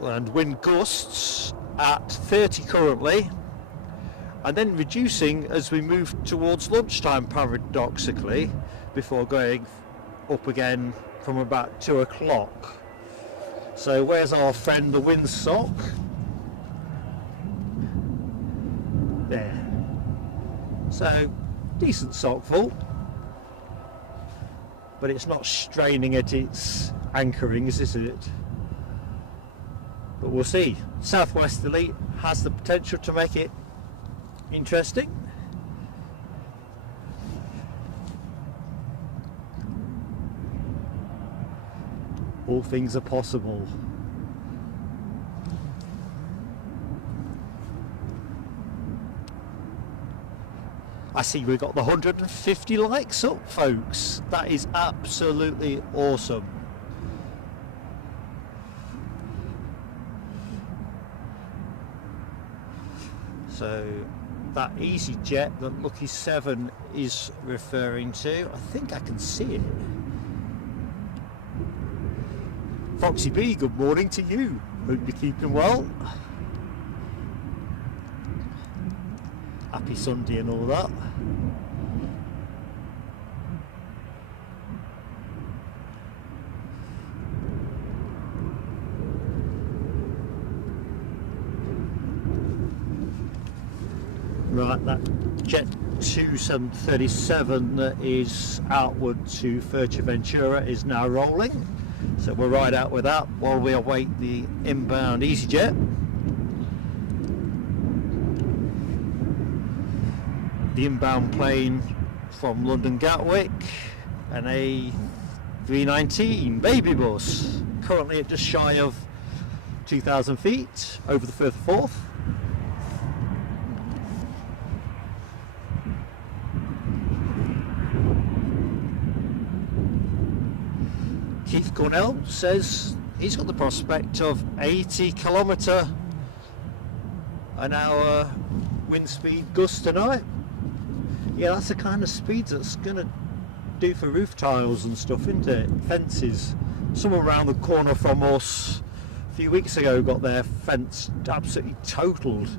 and wind gusts at 30 currently, and then reducing as we move towards lunchtime, paradoxically, before going up again from about 2 o'clock. So where's our friend the windsock? There. So decent sock full, but it's not straining at its anchorings, is it? But we'll see. Southwesterly has the potential to make it interesting. All things are possible. I see we've got the 150 likes up, folks. That is absolutely awesome. So that EasyJet that Lucky 7 is referring to, I think I can see it. Foxy B, good morning to you. Hope you're keeping well. Happy Sunday and all that. Right, that Jet 2737 that is outward to Fuerteventura is now rolling. So we'll ride out with that while we await the inbound EasyJet. The inbound plane from London Gatwick, an A319 baby bus, currently at just shy of 2,000 feet over the Firth of Forth. Keith Cornell says he's got the prospect of 80km/h wind speed gusts tonight. Yeah, that's the kind of speeds that's going to do for roof tiles and stuff, isn't it? Fences. Someone around the corner from us a few weeks ago got their fence absolutely totaled,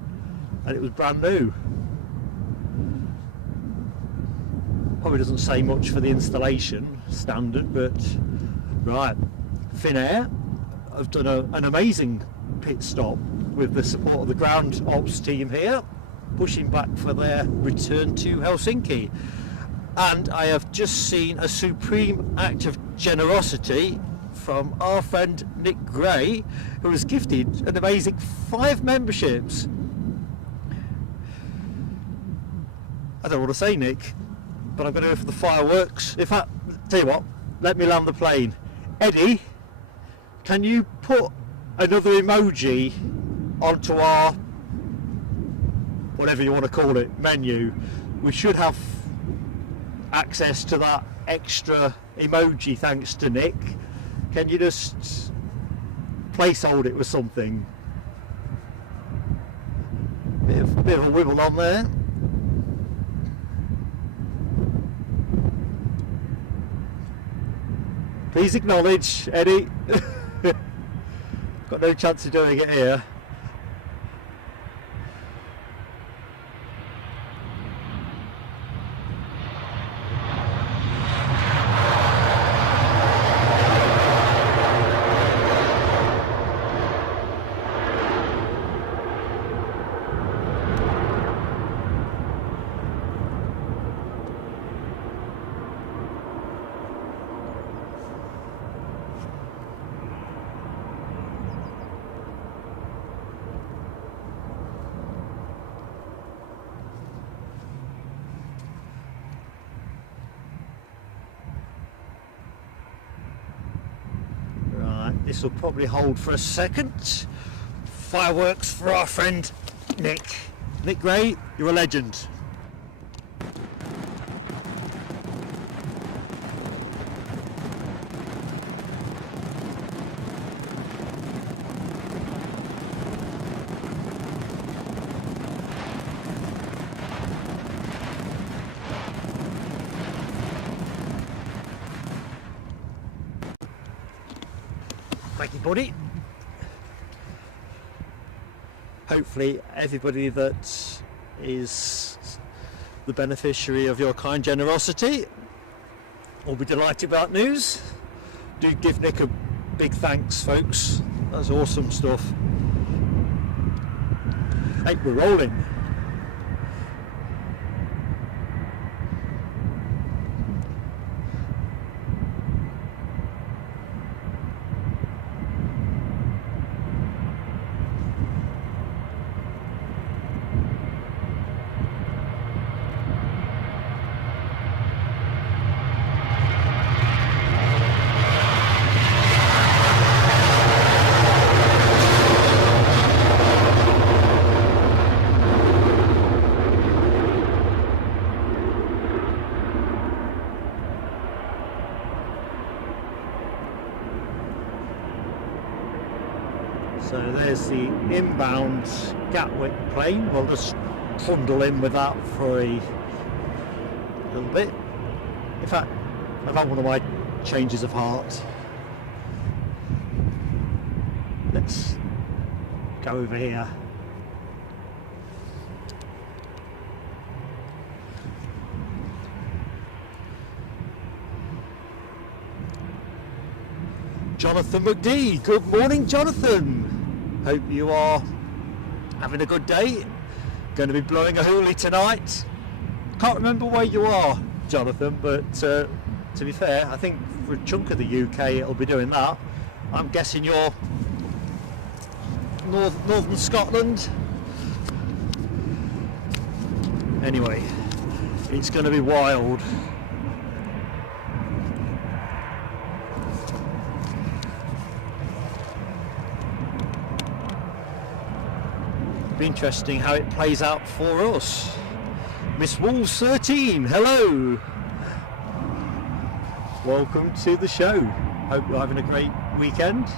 and it was brand new. Probably doesn't say much for the installation, standard, but right. Finnair have done an amazing pit stop with the support of the ground ops team here, pushing back for their return to Helsinki. And I have just seen a supreme act of generosity from our friend Nick Gray, who was gifted an amazing 5 memberships I don't want to say Nick, but I'm going to go for the fireworks. In fact, tell you what, let me land the plane. Eddie, can you put another emoji onto our, whatever you want to call it, menu? We should have access to that extra emoji thanks to Nick. Can you just placehold it with something? Bit of a wibble on there. Please acknowledge, Eddie. Got no chance of doing it here. This will probably hold for a second. Fireworks for our friend Nick. Nick Gray, you're a legend. Thank you, buddy. Hopefully everybody that is the beneficiary of your kind generosity will be delighted about news. Do give Nick a big thanks, folks. That's awesome stuff. Hey, we're rolling. So there's the inbound Gatwick plane. We'll just trundle in with that for a little bit. In fact, I've had one of my changes of heart. Let's go over here. Jonathan McD, good morning, Jonathan. Hope you are having a good day. Going to be blowing a hoolie tonight. Can't remember where you are, Jonathan, but to be fair, I think for a chunk of the UK it'll be doing that. I'm guessing you're northern Scotland. Anyway, it's going to be wild. Be interesting how it plays out for us. Miss Wolves 13, hello. Welcome to the show. Hope you're having a great weekend.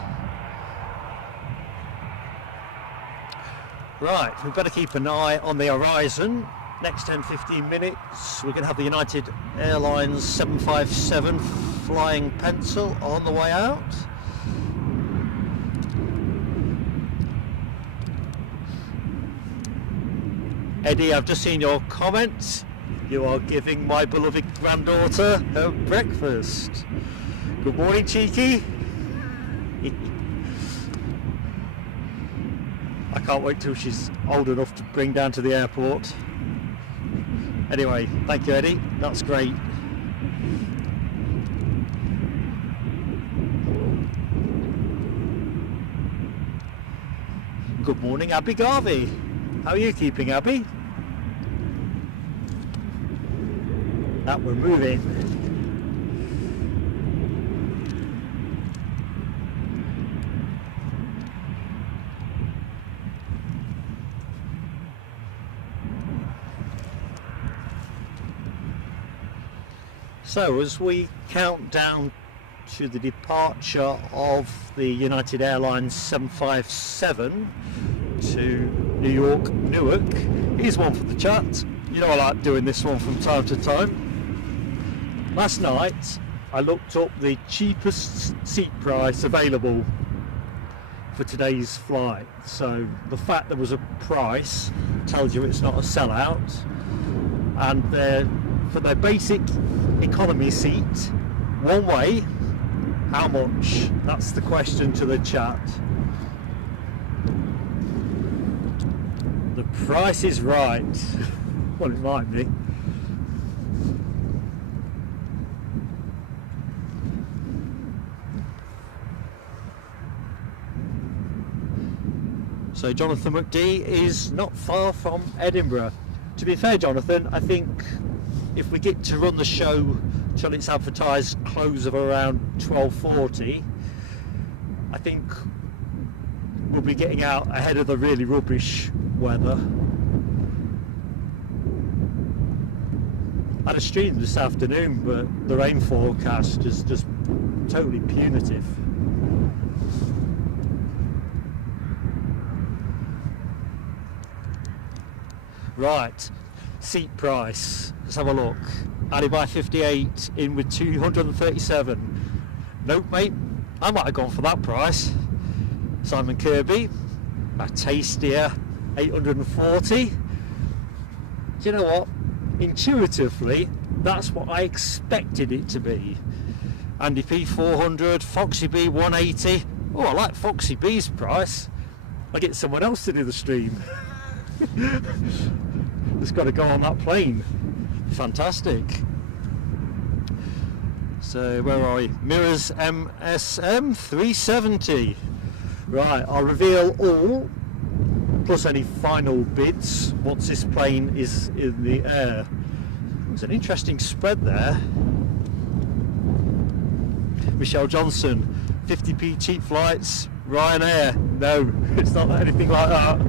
Right, we better keep an eye on the horizon. Next 10-15 minutes, we're going to have the United Airlines 757 flying pencil on the way out. Eddie, I've just seen your comments. You are giving my beloved granddaughter her breakfast. Good morning, Cheeky. I can't wait till she's old enough to bring down to the airport. Anyway, thank you, Eddie. That's great. Good morning, Abby Garvey. How are you keeping, Abby? that we're moving. So as we count down to the departure of the United Airlines 757 to New York, Newark, here's one for the chat. You know I like doing this one from time to time. Last night I looked up the cheapest seat price available for today's flight. So the fact there was a price tells you it's not a sellout. And for their basic economy seat, one way, how much? That's the question to the chat. The price is right. Well, it might be. So Jonathan McD is not far from Edinburgh. To be fair, Jonathan, I think if we get to run the show till it's advertised close of around 12:40, I think we'll be getting out ahead of the really rubbish weather. I had a stream this afternoon, but the rain forecast is just totally punitive. Right, seat price, let's have a look. Alibi 58 in with 237. Nope, mate, I might have gone for that price. Simon Kirby, a tastier 840. Do you know what? Intuitively, that's what I expected it to be. Andy P 400, Foxy B 180. Oh, I like Foxy B's price. I get someone else to do the stream. It's got to go on that plane. Fantastic. So where are we? Mirrors MSM 370. Right, I'll reveal all plus any final bids once this plane is in the air. There's an interesting spread there. Michelle Johnson, 50p cheap flights, Ryanair. No, it's not anything like that.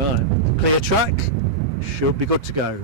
Right, clear track, should be good to go.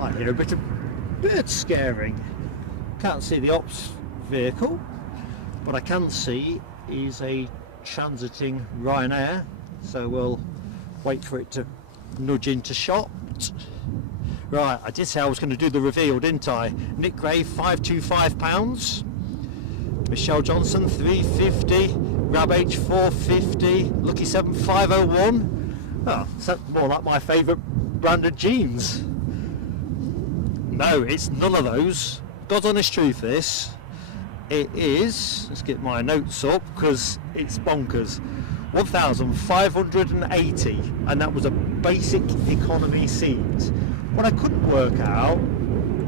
I hear a bit of bird scaring. Can't see the ops vehicle, but I can see is a transiting Ryanair, so we'll wait for it to nudge into shot. Right, I did say I was going to do the reveal, didn't I? Nick Gray, £525, Michelle Johnson 350, Rab H 450, Lucky 7 501. Oh, that's more like my favourite brand of jeans. No, it's none of those. God's honest truth, this. It is, let's get my notes up because it's bonkers. 1,580, and that was a basic economy seat. What I couldn't work out,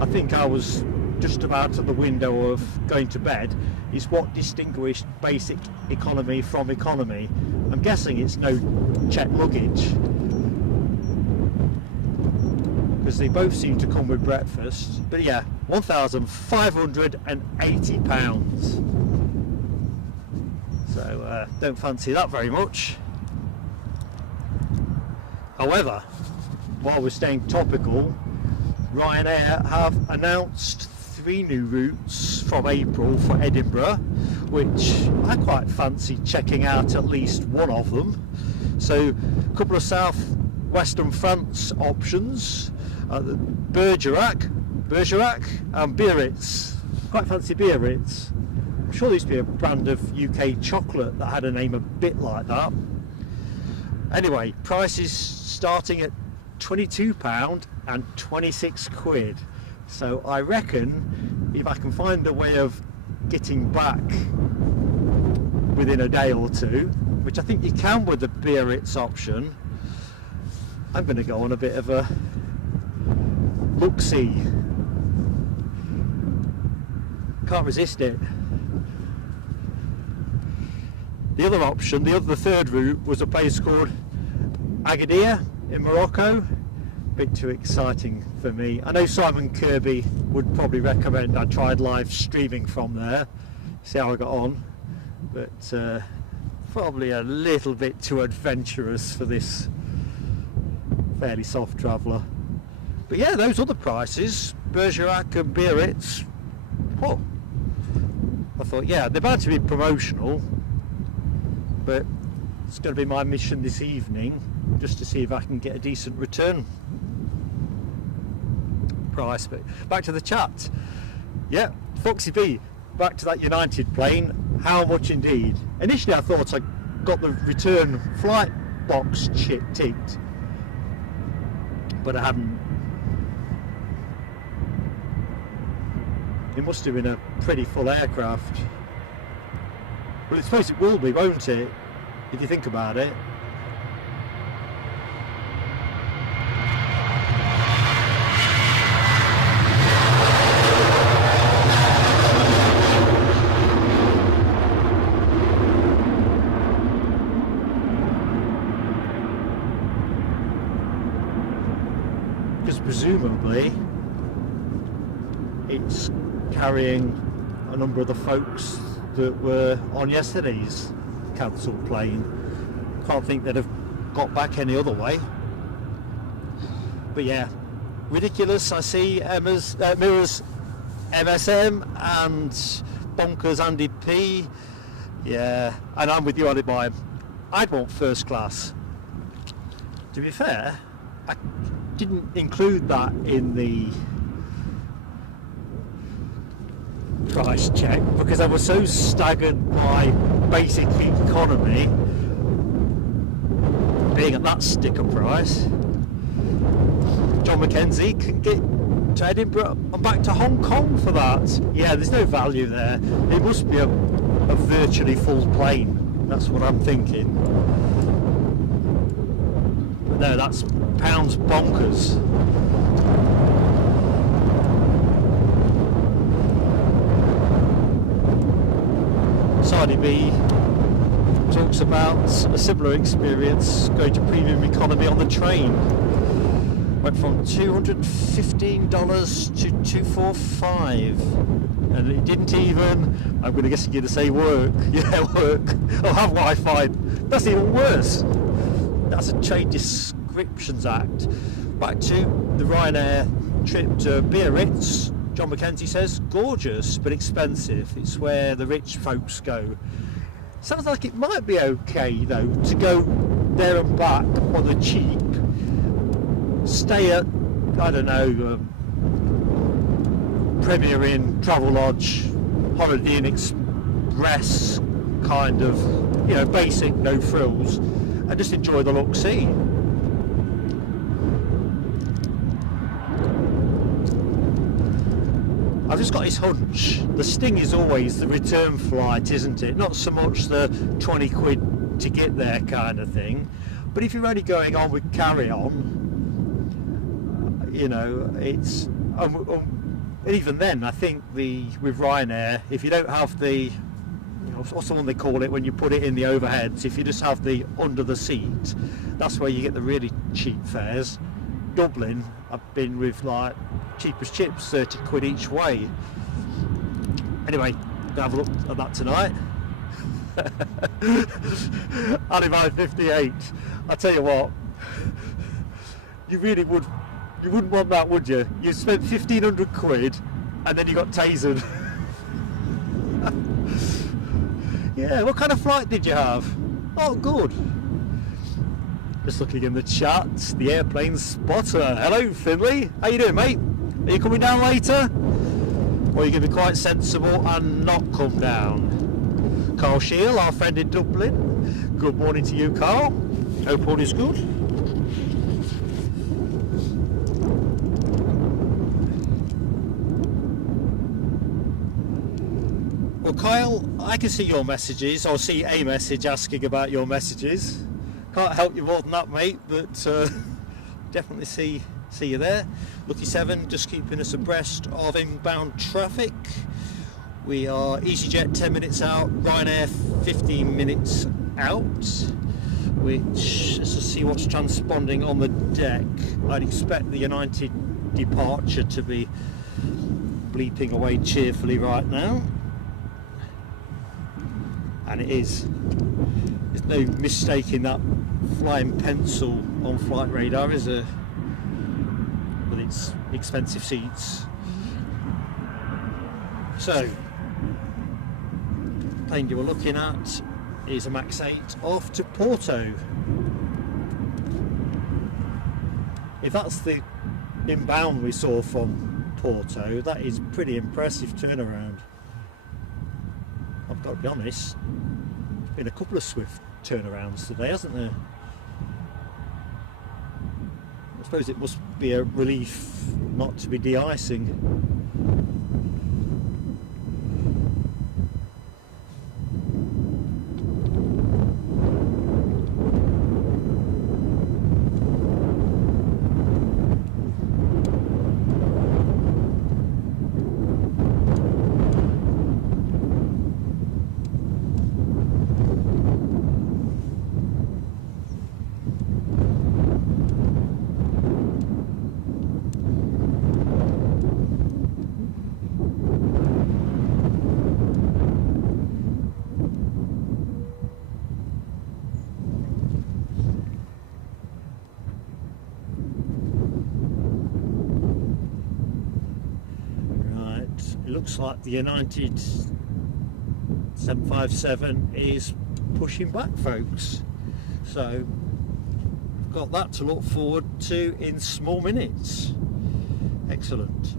I think I was just about to the window of going to bed, is what distinguished basic economy from economy. I'm guessing it's no checked luggage, because they both seem to come with breakfast. But yeah, £1,580. So don't fancy that very much. However, while we're staying topical, Ryanair have announced 3 new routes from April for Edinburgh, which I quite fancy checking out at least one of them. So a couple of south-western France options, Bergerac and Biarritz. Quite fancy Biarritz. I'm sure there used to be a brand of UK chocolate that had a name a bit like that. Anyway, prices starting at £22 and 26 quid. So I reckon if I can find a way of getting back within a day or two, which I think you can with the Biarritz option, I'm going to go on a bit of a look-see. Can't resist it. The other option, the third route, was a place called Agadir in Morocco. Bit too exciting for me. I know Simon Kirby would probably recommend I tried live streaming from there, see how I got on, but probably a little bit too adventurous for this fairly soft traveller. But yeah, those other prices, Bergerac and Biarritz, oh, I thought, yeah, they're bound to be promotional, but it's going to be my mission this evening just to see if I can get a decent return price. But back to the chat. Yeah, Foxy B, back to that United plane. How much indeed? Initially I thought I got the return flight box ticked, but I hadn't. It must have been a pretty full aircraft. Well, I suppose it will be, won't it, if you think about it. Because presumably it's carrying a number of the folks that were on yesterday's cancelled plane. Can't think they'd have got back any other way. But yeah, ridiculous. I see Mirrors MSM and Bonkers Andy P. Yeah, and I'm with you on it, by I'd want first class. To be fair, I didn't include that in the price check because I was so staggered by basic economy being at that sticker price. John McKenzie can get to Edinburgh and back to Hong Kong for that. Yeah, there's no value there. It must be a virtually full plane. That's what I'm thinking. But no, that's pounds bonkers. Sardi B talks about a similar experience going to premium economy on the train. Went from $215 to $245, and it didn't even, I'm going to guess you're going to say work. Yeah, work. I'll have Wi-Fi. That's even worse. That's a Trade Descriptions Act. Back to the Ryanair trip to Biarritz. John McKenzie says, gorgeous but expensive. It's where the rich folks go. Sounds like it might be okay though to go there and back on the cheap. Stay at, I don't know, Premier Inn, Travelodge, Holiday Inn Express kind of, you know, basic, no frills, and just enjoy the look-see. I've just got this hunch. The sting is always the return flight, isn't it? Not so much the 20 quid to get there kind of thing. But if you're only going on with carry-on, you know, it's... and even then, I think with Ryanair, if you don't have the... You know, what's the one they call it when you put it in the overheads? If you just have the under the seat, that's where you get the really cheap fares. Dublin, I've been with like cheap as chips, 30 quid each way. Anyway, gonna have a look at that tonight. Airline 58. I tell you what, you really wouldn't want that, would you? You spent 1,500 quid and then you got tasered. Yeah, what kind of flight did you have? Oh, good. Just looking in the chat, the airplane spotter. Hello, Finley. How you doing, mate? Are you coming down later? Or are you going to be quite sensible and not come down? Carl Shield, our friend in Dublin. Good morning to you, Carl. Hope all is good. Well, Kyle, I can see your messages, or see a message asking about your messages. Can't help you more than that, mate, but definitely see you there. Lucky 7 just keeping us abreast of inbound traffic. We are EasyJet 10 minutes out, Ryanair 15 minutes out, which, let's just see what's transponding on the deck. I'd expect the United departure to be bleeping away cheerfully right now. And it is. There's no mistaking that flying pencil on flight radar, is there? With its expensive seats. So, plane you were looking at is a Max 8 off to Porto. If that's the inbound we saw from Porto, that is pretty impressive turnaround. I've got to be honest, there's been a couple of swift turnarounds today, hasn't there? I suppose it must be a relief not to be de-icing. Looks like the United 757 is pushing back, folks, so got that to look forward to in small minutes. Excellent.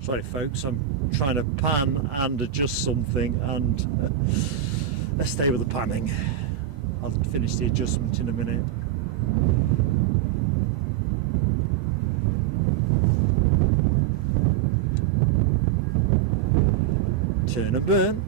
Sorry folks, I'm trying to pan and adjust something, and let's stay with the panning. I'll finish the adjustment in a minute. Turn and burn.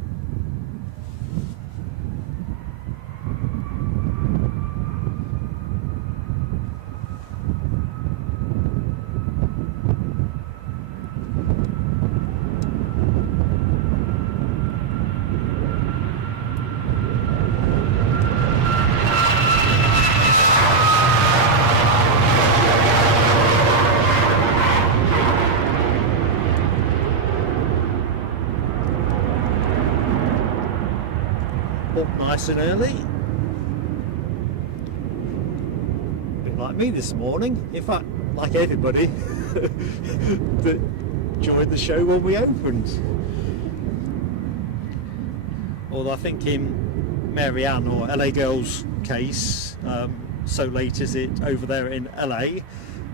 Up nice and early. A bit like me this morning, in fact like everybody that joined the show when we opened. Although I think in Mary Ann or LA Girls case, so late is it over there in LA,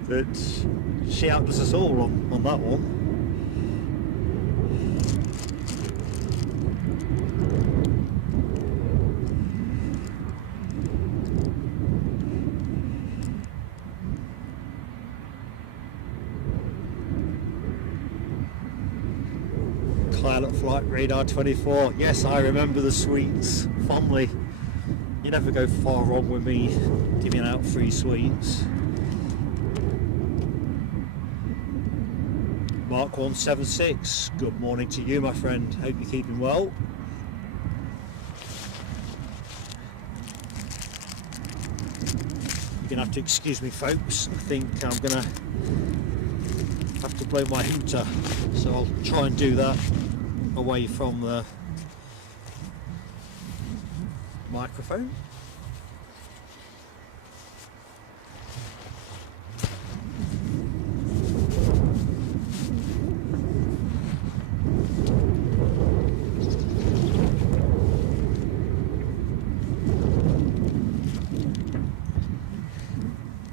that she outdoes us all on that one. Pilot Flight Radar 24. Yes, I remember the sweets fondly. You never go far wrong with me giving out free sweets. Mark 176, good morning to you, my friend. Hope you're keeping well. You're gonna have to excuse me, folks. I think I'm gonna have to blow my hooter, so I'll try and do that away from the microphone.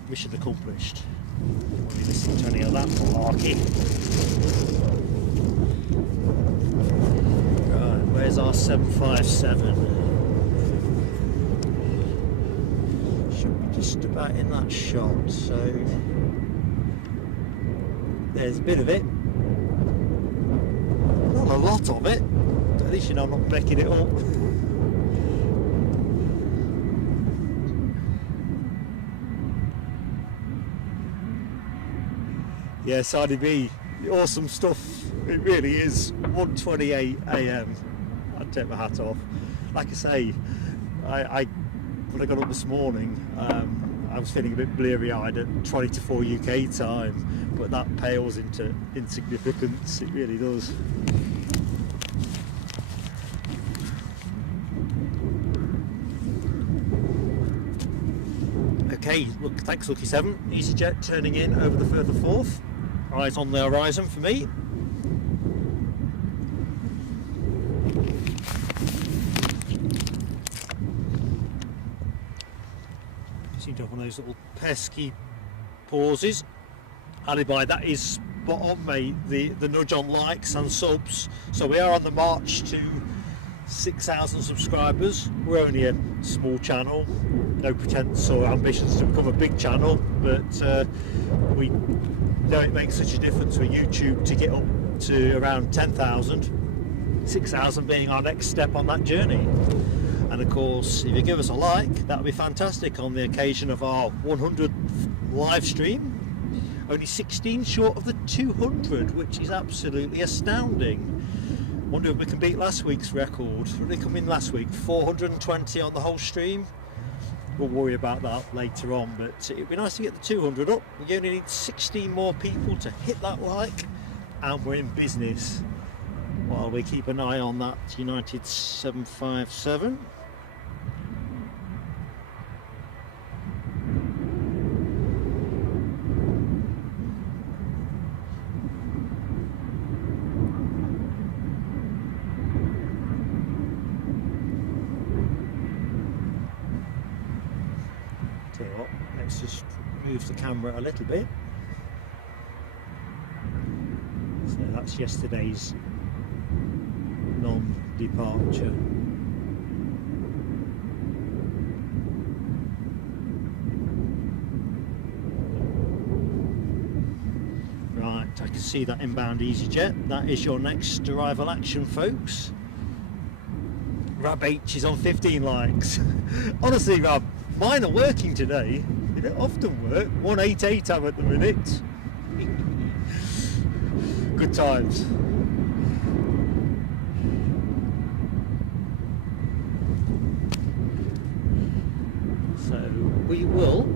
Mission accomplished. Won't be listening to any of that malarkey. Right, where's our 757? Should be just about in that shot, so there's a bit of it. Not a lot of it, at least you know I'm not backing it up. Yes, IDB, awesome stuff. It really is. 1:28 AM. I'd take my hat off. Like I say, I when I got up this morning, I was feeling a bit bleary-eyed at 20 to 4 UK time, but that pales into insignificance. It really does. Okay, look, thanks Lucky 7. EasyJet turning in over the further Forth. Eyes on the horizon for me. Seem to have one of those little pesky pauses. Alibi, that is spot on, mate. The nudge on likes and subs. So we are on the march to 6,000 subscribers. We're only a small channel, no pretense or ambitions to become a big channel, but we know it makes such a difference for YouTube to get up to around 10,000, 6,000 being our next step on that journey. And of course, if you give us a like, that would be fantastic on the occasion of our 100th live stream. Only 16 short of the 200, which is absolutely astounding. Wonder if we can beat last week's record. What did it come in last week? 420 on the whole stream. We'll worry about that later on, but it'd be nice to get the 200 up. We only need 16 more people to hit that like, and we're in business. While we keep an eye on that United 757. Tell you what, let's just move the camera a little bit. So that's yesterday's non-departure. Right, I can see that inbound EasyJet. That is your next arrival action, folks. Rab H is on 15 likes. Honestly, Rab, mine are working today. They don't often work. 188 am at the minute. Good times. So we will.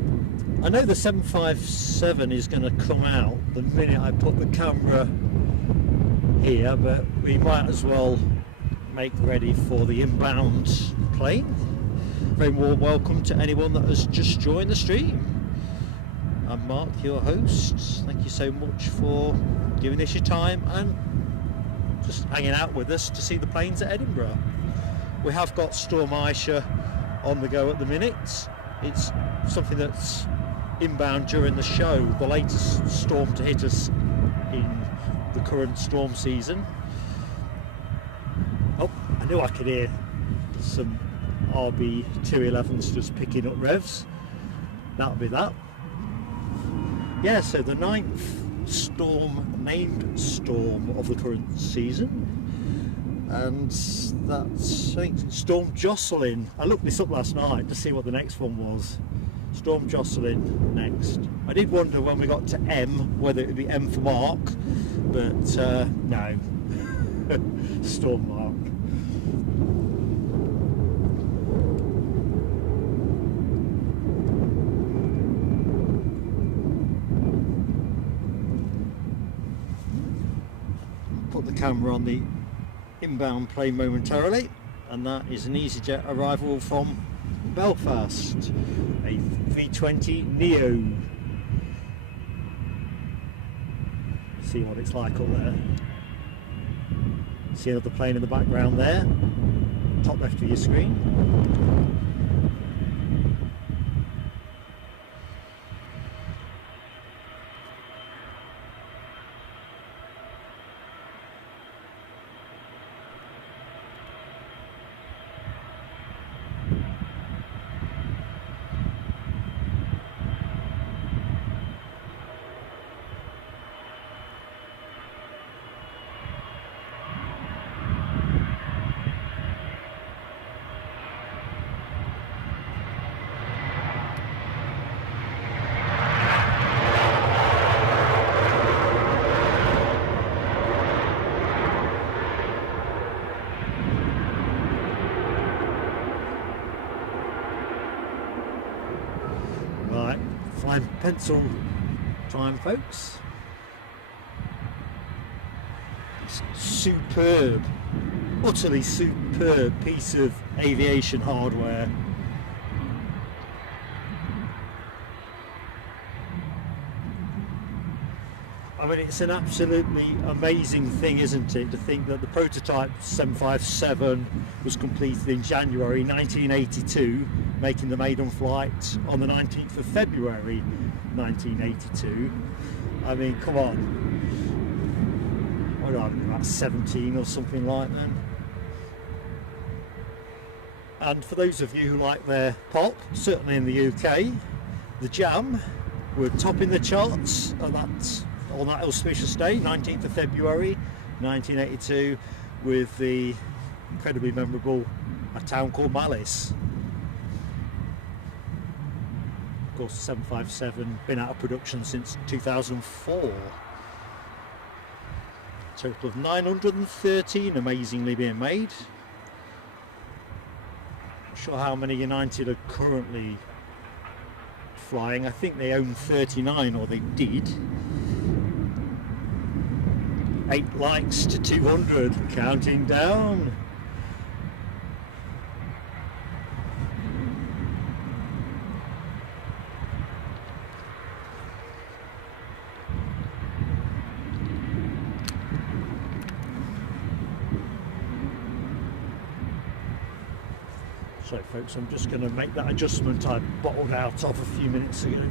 I know the 757 is going to come out the minute I put the camera here, but we might as well make ready for the inbound plane. Very warm welcome to anyone that has just joined the stream. I'm Mark, your host. Thank you so much for giving us your time and just hanging out with us to see the planes at Edinburgh. We have got Storm ISHA on the go at the minute. It's something that's inbound during the show, the latest storm to hit us in the current storm season. Oh, I knew I could hear some RB211s just picking up revs. That'll be that. Yeah, so the 9th named storm of the current season, and that's, I think, Storm Jocelyn. I looked this up last night to see what the next one was. Storm Jocelyn next. I did wonder when we got to M whether it would be M for Mark, but no. Storm Mark. Put the camera on the inbound plane momentarily, and that is an EasyJet arrival from Belfast, a 320 Neo. See what it's like up there. See another plane in the background there, top left of your screen. Right, fine pencil time, folks. It's superb, utterly superb piece of aviation hardware. I mean, it's an absolutely amazing thing, isn't it, to think that the prototype 757 was completed in January 1982, making the maiden flight on the 19th of February 1982. I mean, come on. What am I, about 17 or something like that? And for those of you who like their pop, certainly in the UK, the Jam were topping the charts at that on that auspicious day, 19th of February 1982, with the incredibly memorable A Town Called Malice. Of course, 757 been out of production since 2004. A total of 913 amazingly being made. Not sure how many United are currently flying. I think they own 39, or they did. 8 likes to 200, counting down. So folks, I'm just going to make that adjustment I bottled out of a few minutes ago.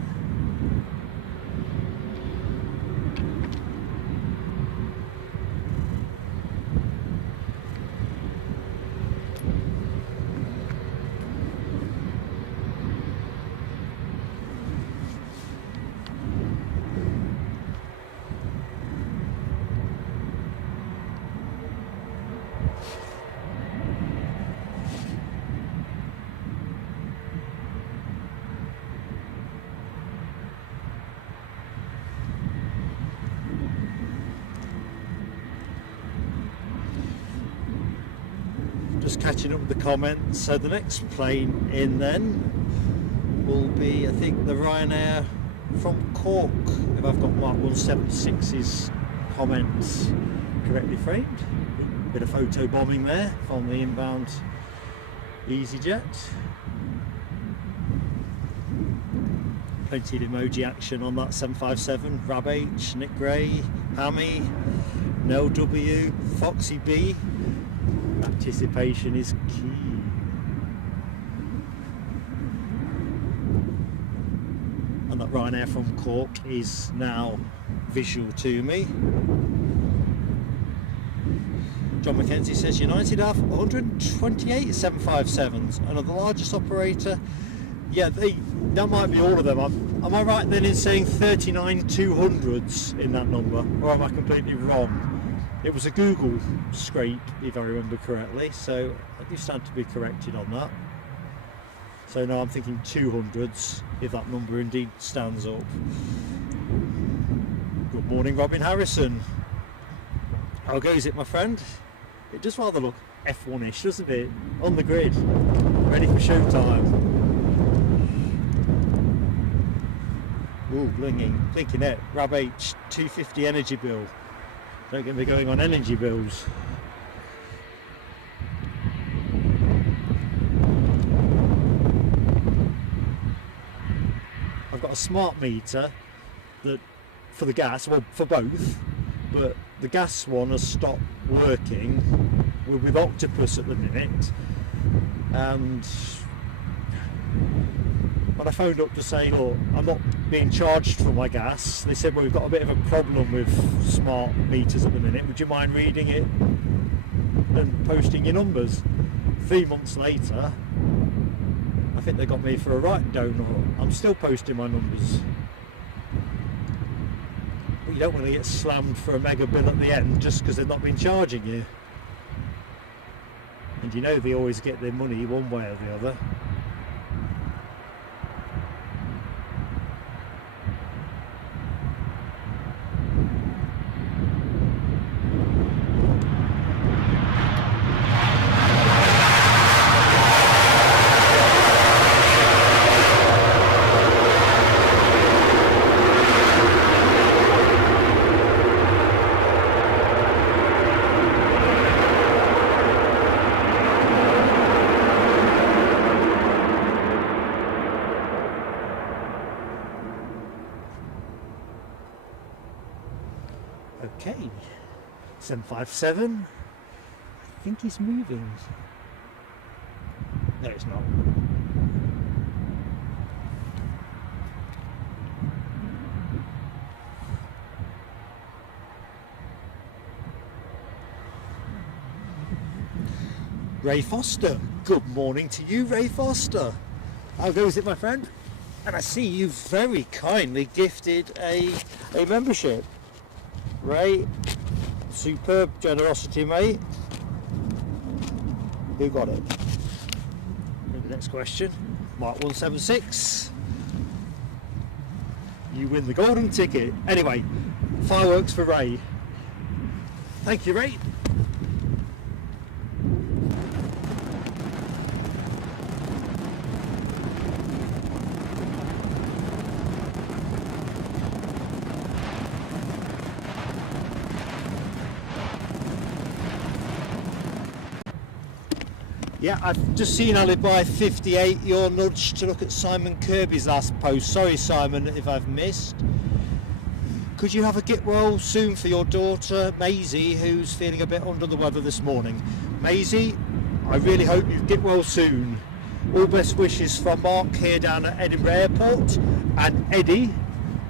Just catching up with the comments. So the next plane in then will be, I think, the Ryanair from Cork, if I've got Mark 176's comments correctly framed. Bit of photo bombing there from the inbound EasyJet. Plenty of emoji action on that 757. Rab H, Nick Gray, Hammy, Nell W, Foxy B. Anticipation is key. And that Ryanair from Cork is now visual to me. John McKenzie says United have 128 757s and are the largest operator. Yeah, that might be all of them. Am I right then in saying 39 200s in that number, or am I completely wrong? It was a Google scrape, if I remember correctly, so I do stand to be corrected on that. So now I'm thinking 200s, if that number indeed stands up. Good morning, Robin Harrison. How goes it, my friend? It does rather look F1-ish, doesn't it? On the grid, ready for showtime. Ooh, blinking it. Rab H 250 energy bill. Don't get me going on energy bills. I've got a smart meter that for the gas, well, for both, but the gas one has stopped working. We're with Octopus at the minute, and when I phoned up to say, look, I'm not being charged for my gas, they said, well, we've got a bit of a problem with smart meters at the minute, would you mind reading it and posting your numbers? 3 months later, I think they got me for a right donut. I'm still posting my numbers. But you don't want to get slammed for a mega bill at the end just because they've not been charging you. And you know they always get their money one way or the other. Okay, 757, I think he's moving. No, it's not. Ray Foster, good morning to you, Ray Foster. How goes it, my friend? And I see you very kindly gifted a membership. Ray, superb generosity, mate. Who got it? The next question. Mark 176. You win the golden ticket. Anyway, fireworks for Ray. Thank you, Ray. Yeah, I've just seen Alibi 58, your nudge to look at Simon Kirby's last post. Sorry, Simon, if I've missed. Could you have a get well soon for your daughter, Maisie, who's feeling a bit under the weather this morning? Maisie, I really hope you get well soon. All best wishes from Mark here down at Edinburgh Airport, and Eddie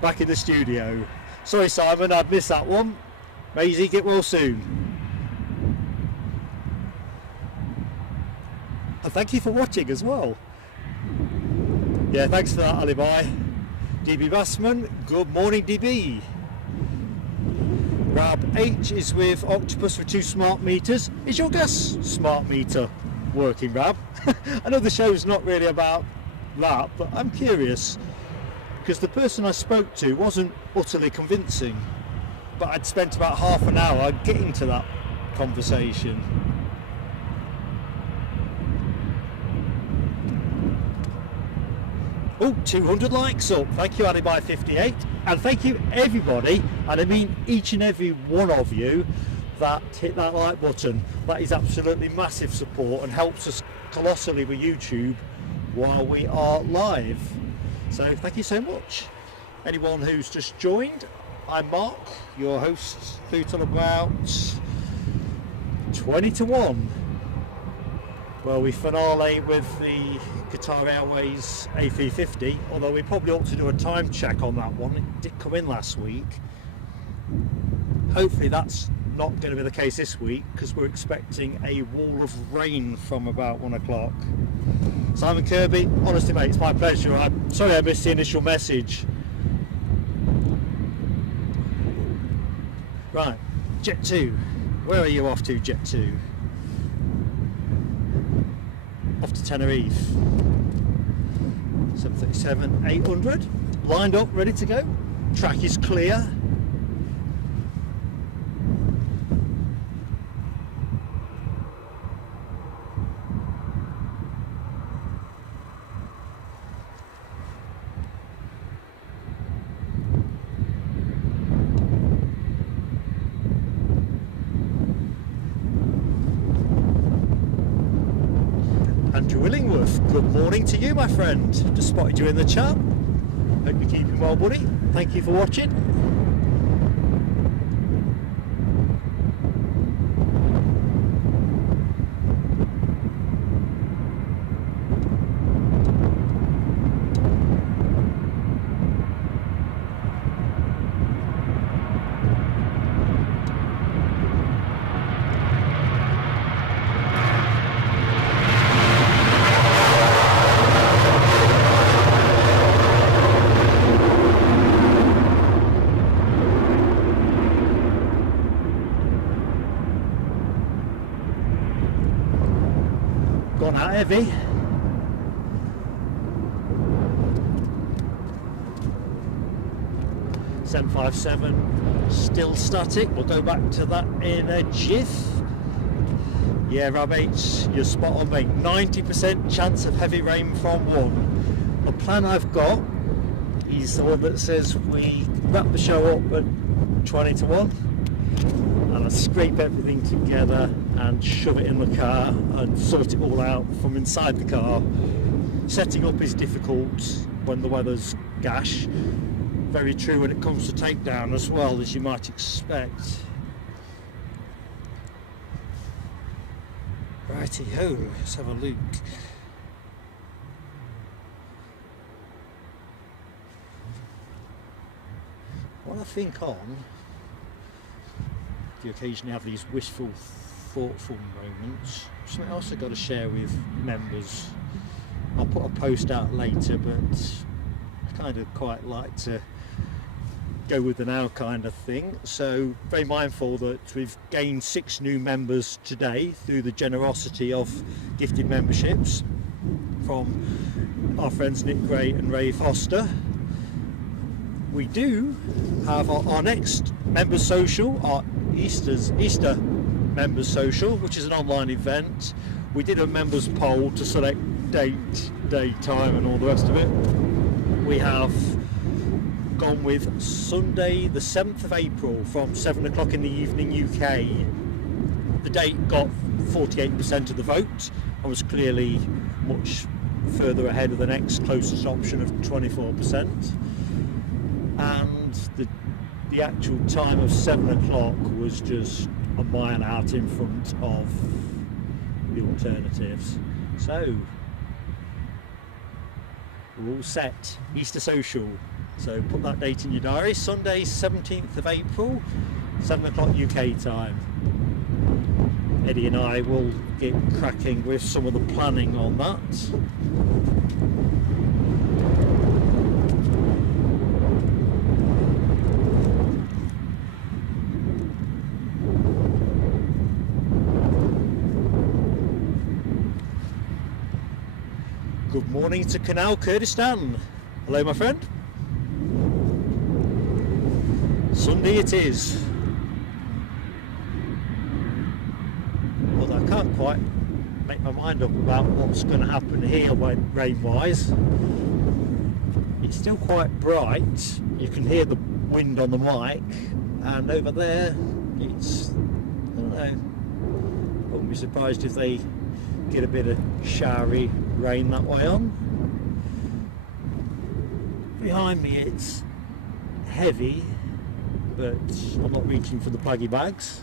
back in the studio. Sorry, Simon, I've missed that one. Maisie, get well soon. And thank you for watching as well. Yeah, thanks for that, Alibi. DB Bassman, good morning, DB. Rab H is with Octopus for 2 smart meters. Is your gas smart meter working, Rab? I know the show's not really about that, but I'm curious because the person I spoke to wasn't utterly convincing, but I'd spent about half an hour getting to that conversation. Oh, 200 likes up. Thank you, Alibi 58. And thank you, everybody, and I mean each and every one of you that hit that like button. That is absolutely massive support and helps us colossally with YouTube while we are live. So thank you so much. Anyone who's just joined, I'm Mark, your host, through till about 20 to 1. Well, we finale with the Qatar Airways A350, although we probably ought to do a time check on that one. It did come in last week. Hopefully that's not going to be the case this week because we're expecting a wall of rain from about 1 o'clock. Simon Kirby, honestly mate, it's my pleasure. I'm sorry I missed the initial message. Right, Jet 2. Where are you off to, Jet 2? Off to Tenerife. 737-800 lined up, ready to go. Track is clear. Andrew Illingworth, good morning to you, my friend. Just spotted you in the chat. Hope you're keeping well, buddy. Thank you for watching. Gone out heavy. (757) still static. We'll go back to that in a jiff. Yeah, Rabbits, you're spot on, mate. 90% chance of heavy rain from one. The plan I've got is the one that says we wrap the show up at 20 to 1 and I scrape everything together and shove it in the car and sort it all out from inside the car. Setting up is difficult when the weather's gash. Very true when it comes to takedown as well, as you might expect. Righty ho, let's have a look. What I think on, you occasionally have these wishful, thoughtful moments. Something else I've got to share with members. I'll put a post out later, but I kind of quite like to go with the now kind of thing. So very mindful that we've gained 6 new members today through the generosity of gifted memberships from our friends Nick Gray and Ray Foster. We do have our next members social, our Easter members social, which is an online event. We did a members poll to select date, time and all the rest of it. We have gone with Sunday the 7th of April from 7 o'clock in the evening UK. The date got 48% of the vote and was clearly much further ahead of the next closest option of 24%. And the actual time of 7 o'clock was just a mile out in front of the alternatives. So we're all set. Easter social. So put that date in your diary. Sunday 17th of April, 7 o'clock UK time. Eddie and I will get cracking with some of the planning on that. Good morning to Canal Kurdistan. Hello, my friend. Sunday it is. Although I can't quite make my mind up about what's going to happen here rain-wise. It's still quite bright. You can hear the wind on the mic, and over there it's, I don't know, wouldn't be surprised if they get a bit of showery rain that way on. Behind me it's heavy, but I'm not reaching for the pluggy bags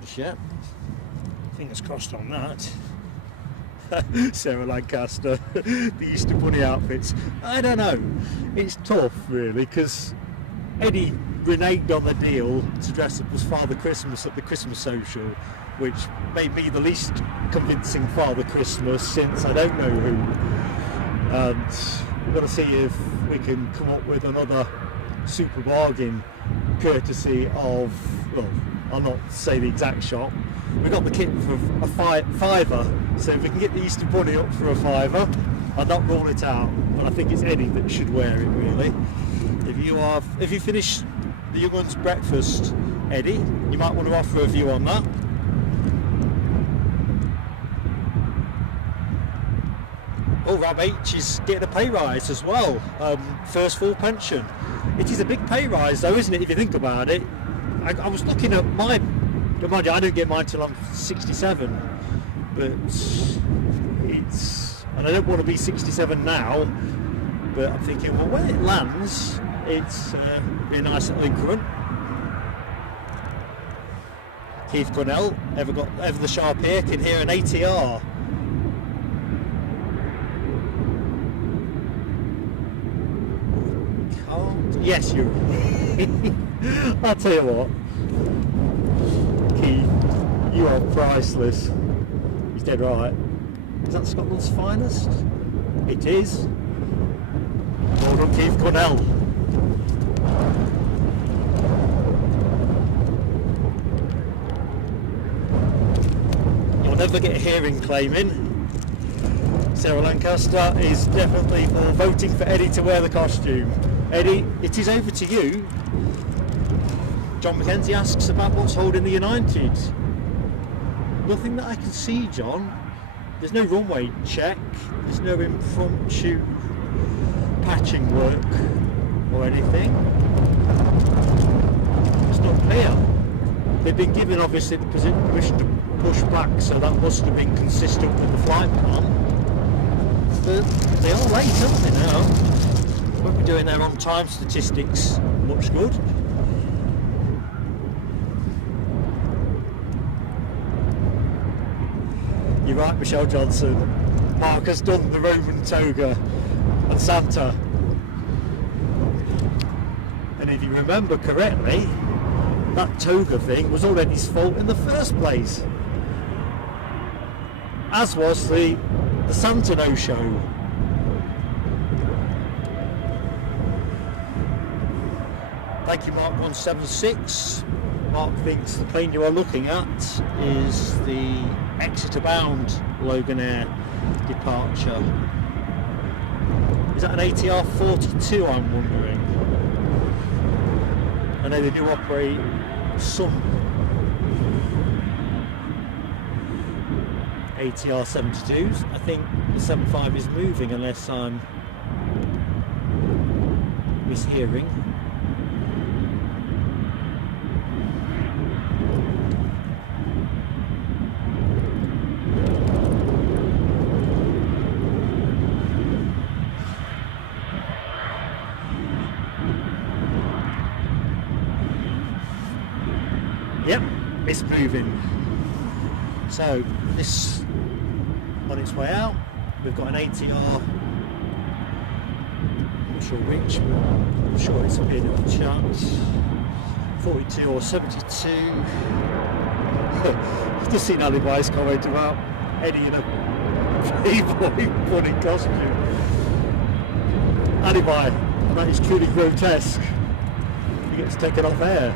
just yet. Fingers crossed on that. Sarah Lancaster, the Easter Bunny outfits. I don't know, it's tough really, because Eddie reneged on the deal to dress up as Father Christmas at the Christmas social, which made me the least convincing Father Christmas since I don't know who. And we've got to see if we can come up with another super bargain courtesy of, well, I'll not say the exact shop. We got the kit for a fiver, so if we can get the Easter Bunny up for a fiver, I'll not rule it out. but I think it's Eddie that should wear it really. If you finish the young one's breakfast, Eddie, you might want to offer a view on that. Oh, Rob H is getting a pay rise as well. First full pension. It is a big pay rise though, isn't it, if you think about it? I was looking at my... Mind you, I don't get mine till I'm 67. But it's... And I don't want to be 67 now. But I'm thinking, well, when it lands, it's be a nice little increment. Keith Cornell, ever the sharp ear, can hear an ATR. Yes, you. I'll tell you what, Keith, you are priceless. He's dead right. Is that Scotland's finest? It is. Well done, Keith Cornell. You'll never get a hearing claim in. Sarah Lancaster is definitely for voting for Eddie to wear the costume. Eddie, it is over to you. John McKenzie asks about what's holding the United. Nothing that I can see, John. There's no runway check. There's no impromptu patching work or anything. It's not clear. They've been given, obviously, the permission to push back, so that must have been consistent with the flight plan. But they are late, aren't they now? Won't be doing their on-time statistics much good. You're right, Michelle Johnson. Mark has done the Roman toga and Santa. And if you remember correctly, that toga thing was already his fault in the first place. As was the Santa no-show. Thank you, Mark 176. Mark thinks the plane you are looking at is the Exeter bound Loganair departure. Is that an ATR 42, I'm wondering? I know they do operate some ATR 72s. I think the 75 is moving unless I'm mishearing. Yep, it's moving. So this on its way out. We've got an ATR. Not sure which, but I'm sure it's appeared in the chat. 42 or 72. I've just seen Ali Weiss comment about Eddie in a Playboy bunny costume. Ali Weiss, and that is truly grotesque. He gets taken off air.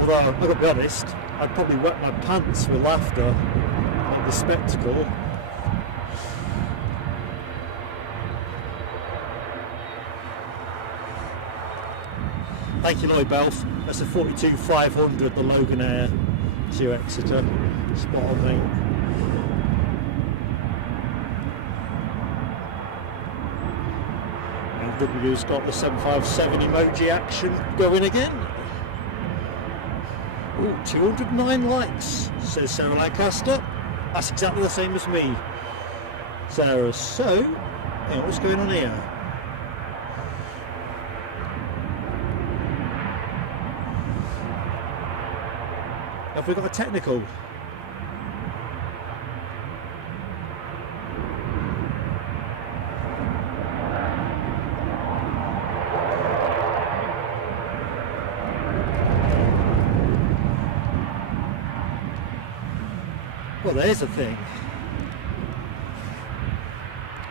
Although, I've got to be honest, I'd probably wet my pants with laughter at the spectacle. Thank you, Lloyd Belf. That's a 42-500, the Loganair to Exeter. Spot on, mate. And W's got the 757 emoji action going again. Ooh, 209 likes, says Sarah Lancaster. That's exactly the same as me, Sarah. So, hang on, what's going on here? Have we got a technical? Well, there's a thing.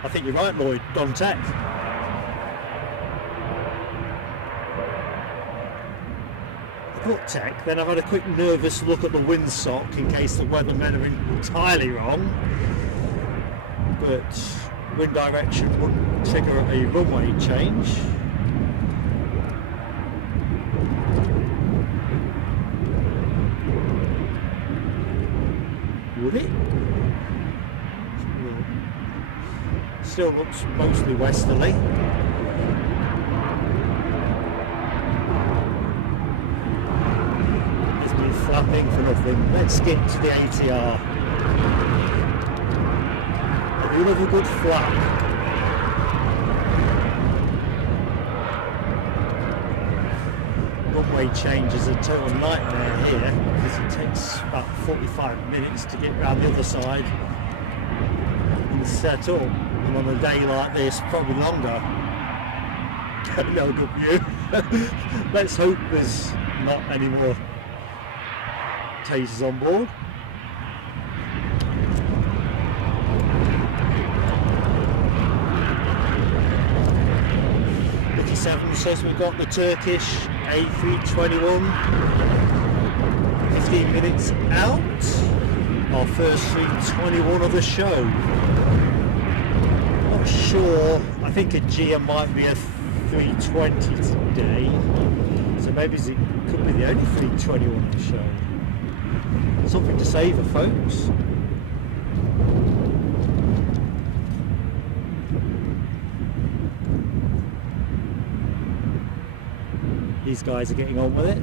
I think you're right, Lloyd. Don Tech. I put Tech, then I've had a quick nervous look at the windsock in case the weathermen are entirely wrong. But wind direction would trigger a runway change. Would it? Still looks mostly westerly. It's been flapping for nothing. Let's get to the ATR. I do love a good flap. Runway change is a total nightmare here because it takes about 45 minutes to get around the other side and set up. And on a day like this, probably longer. No good view. Let's hope there's not any more tasers on board. 57 says we've got the Turkish A321, 15 minutes out, our first 321 of the show. Not sure, I think a GM might be a 320 today, so maybe it could be the only 321 of the show. Something to say for folks. These guys are getting on with it.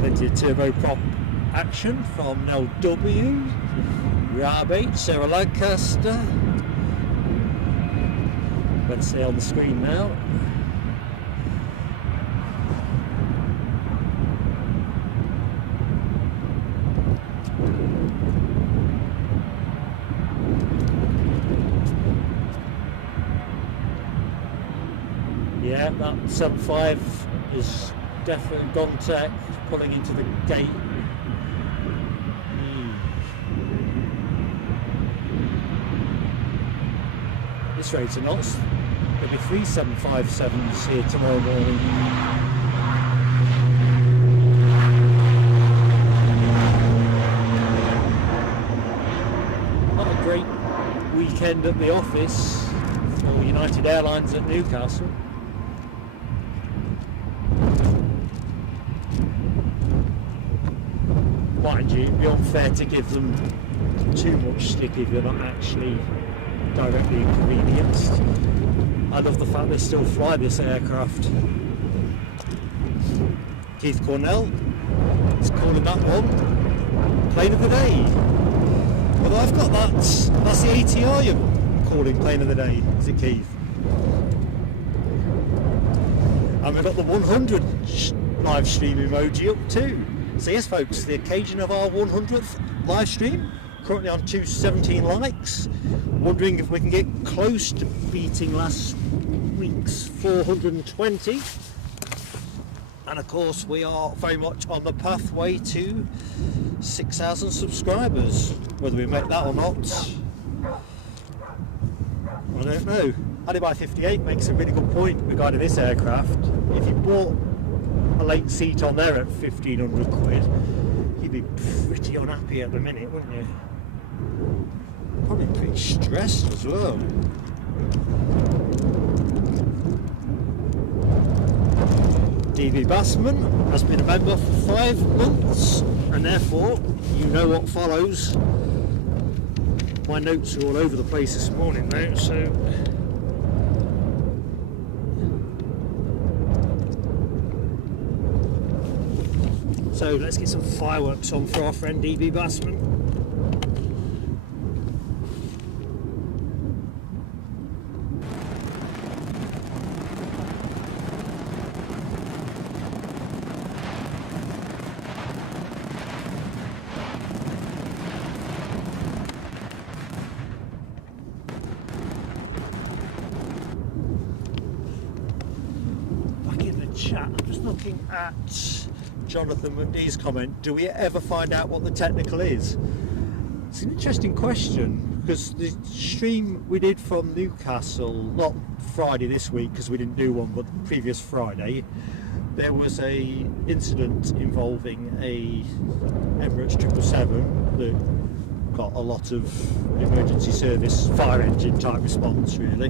Plenty of turboprop action from LW, Rabbit, Aer Lingus. Let's see on the screen now. Yeah, that 75 is definitely gone tech, pulling into the gate. This rate's a knots. There'll be 3 757s here tomorrow morning. Not a great weekend at the office for United Airlines at Newcastle. Mind you, it'd be unfair to give them too much stick if you're not actually directly inconvenienced. I love the fact they still fly this aircraft. Keith Cornell is calling that one plane of the day. Although I've got that's the ATR you're calling plane of the day, is it, Keith? And we've got the 100 live stream emoji up too. So yes folks, the occasion of our 100th live stream, currently on 217 likes. Wondering if we can get close to beating last week's 420. And of course we are very much on the pathway to 6,000 subscribers. Whether we make that or not, I don't know. Alibi58 makes a really good point regarding this aircraft. If you bought a late seat on there at 1,500 quid, you'd be pretty unhappy at the minute, wouldn't you? Probably pretty stressed as well. DB Bassman has been a member for 5 months, and therefore you know what follows. My notes are all over the place this morning now, so let's get some fireworks on for our friend DB Bassman. Back in the chat, I'm just looking at Jonathan McNee's comment, do we ever find out what the technical is? It's an interesting question, because the stream we did from Newcastle, not Friday this week because we didn't do one, but the previous Friday, there was a incident involving a Emirates 777 that got a lot of emergency service fire engine type response really,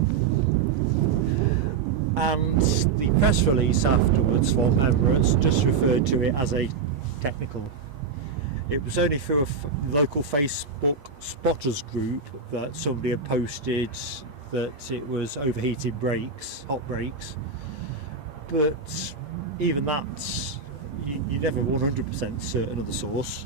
and the press release afterwards from Emirates just referred to it as a technical. It was only through a local Facebook spotters group that somebody had posted that it was overheated brakes, hot brakes, but even that, you're never 100% certain of the source.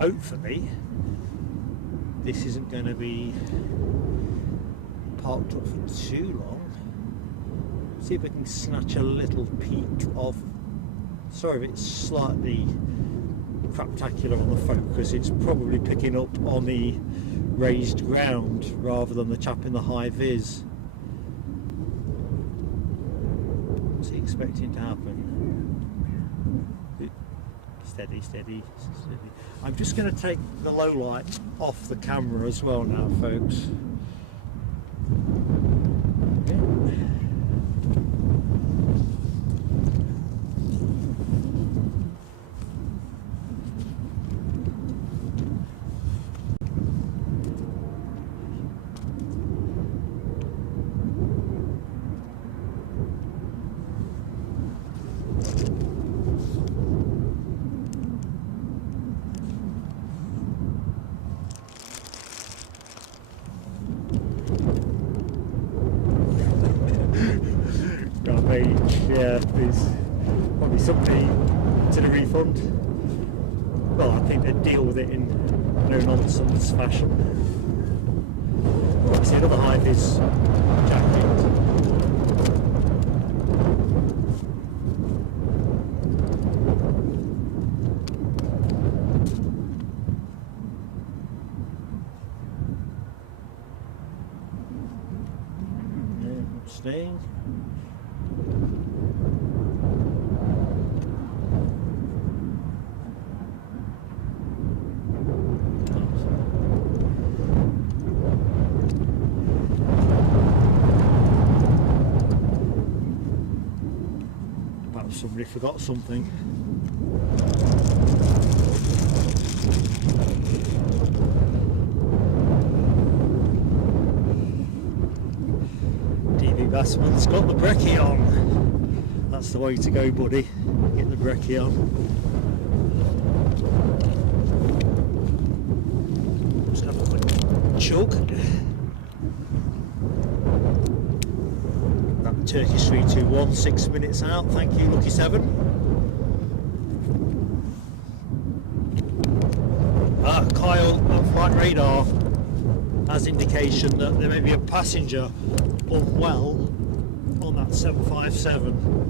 Hopefully this isn't going to be parked up for too long. See if we can snatch a little peek of, sorry if it's slightly craptacular on the focus, it's probably picking up on the raised ground rather than the chap in the high vis. What's he expecting to happen? Steady, steady, steady. I'm just going to take the low light off the camera as well now, folks. Yeah, there's probably something to the refund. Well, I think they'd deal with it in no nonsense fashion. Obviously another high-vis jacket. Staying. Somebody forgot something. DB Bassman's got the brekkie on. That's the way to go, buddy. Get the brekkie on. Just have a quick chug. Turkish 321, 6 minutes out, thank you, Lucky 7. Kyle on flight radar has indication that there may be a passenger unwell on that 757.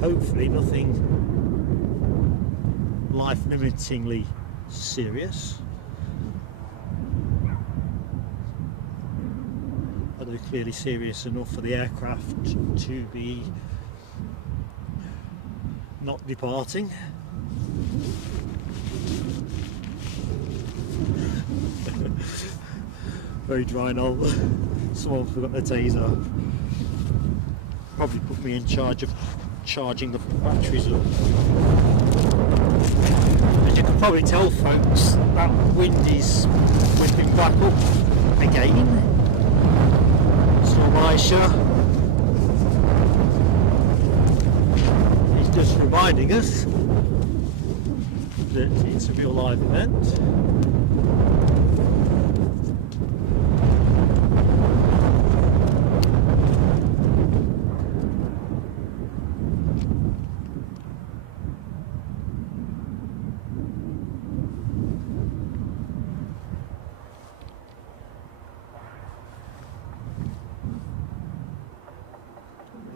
Hopefully nothing life-limitingly serious. Although clearly serious enough for the aircraft to be not departing. Very dry now. Someone forgot their taser. Probably put me in charge of charging the batteries up. As you can probably tell, folks, that wind is whipping back up again. Storm ISHA is just reminding us that it's a real live event.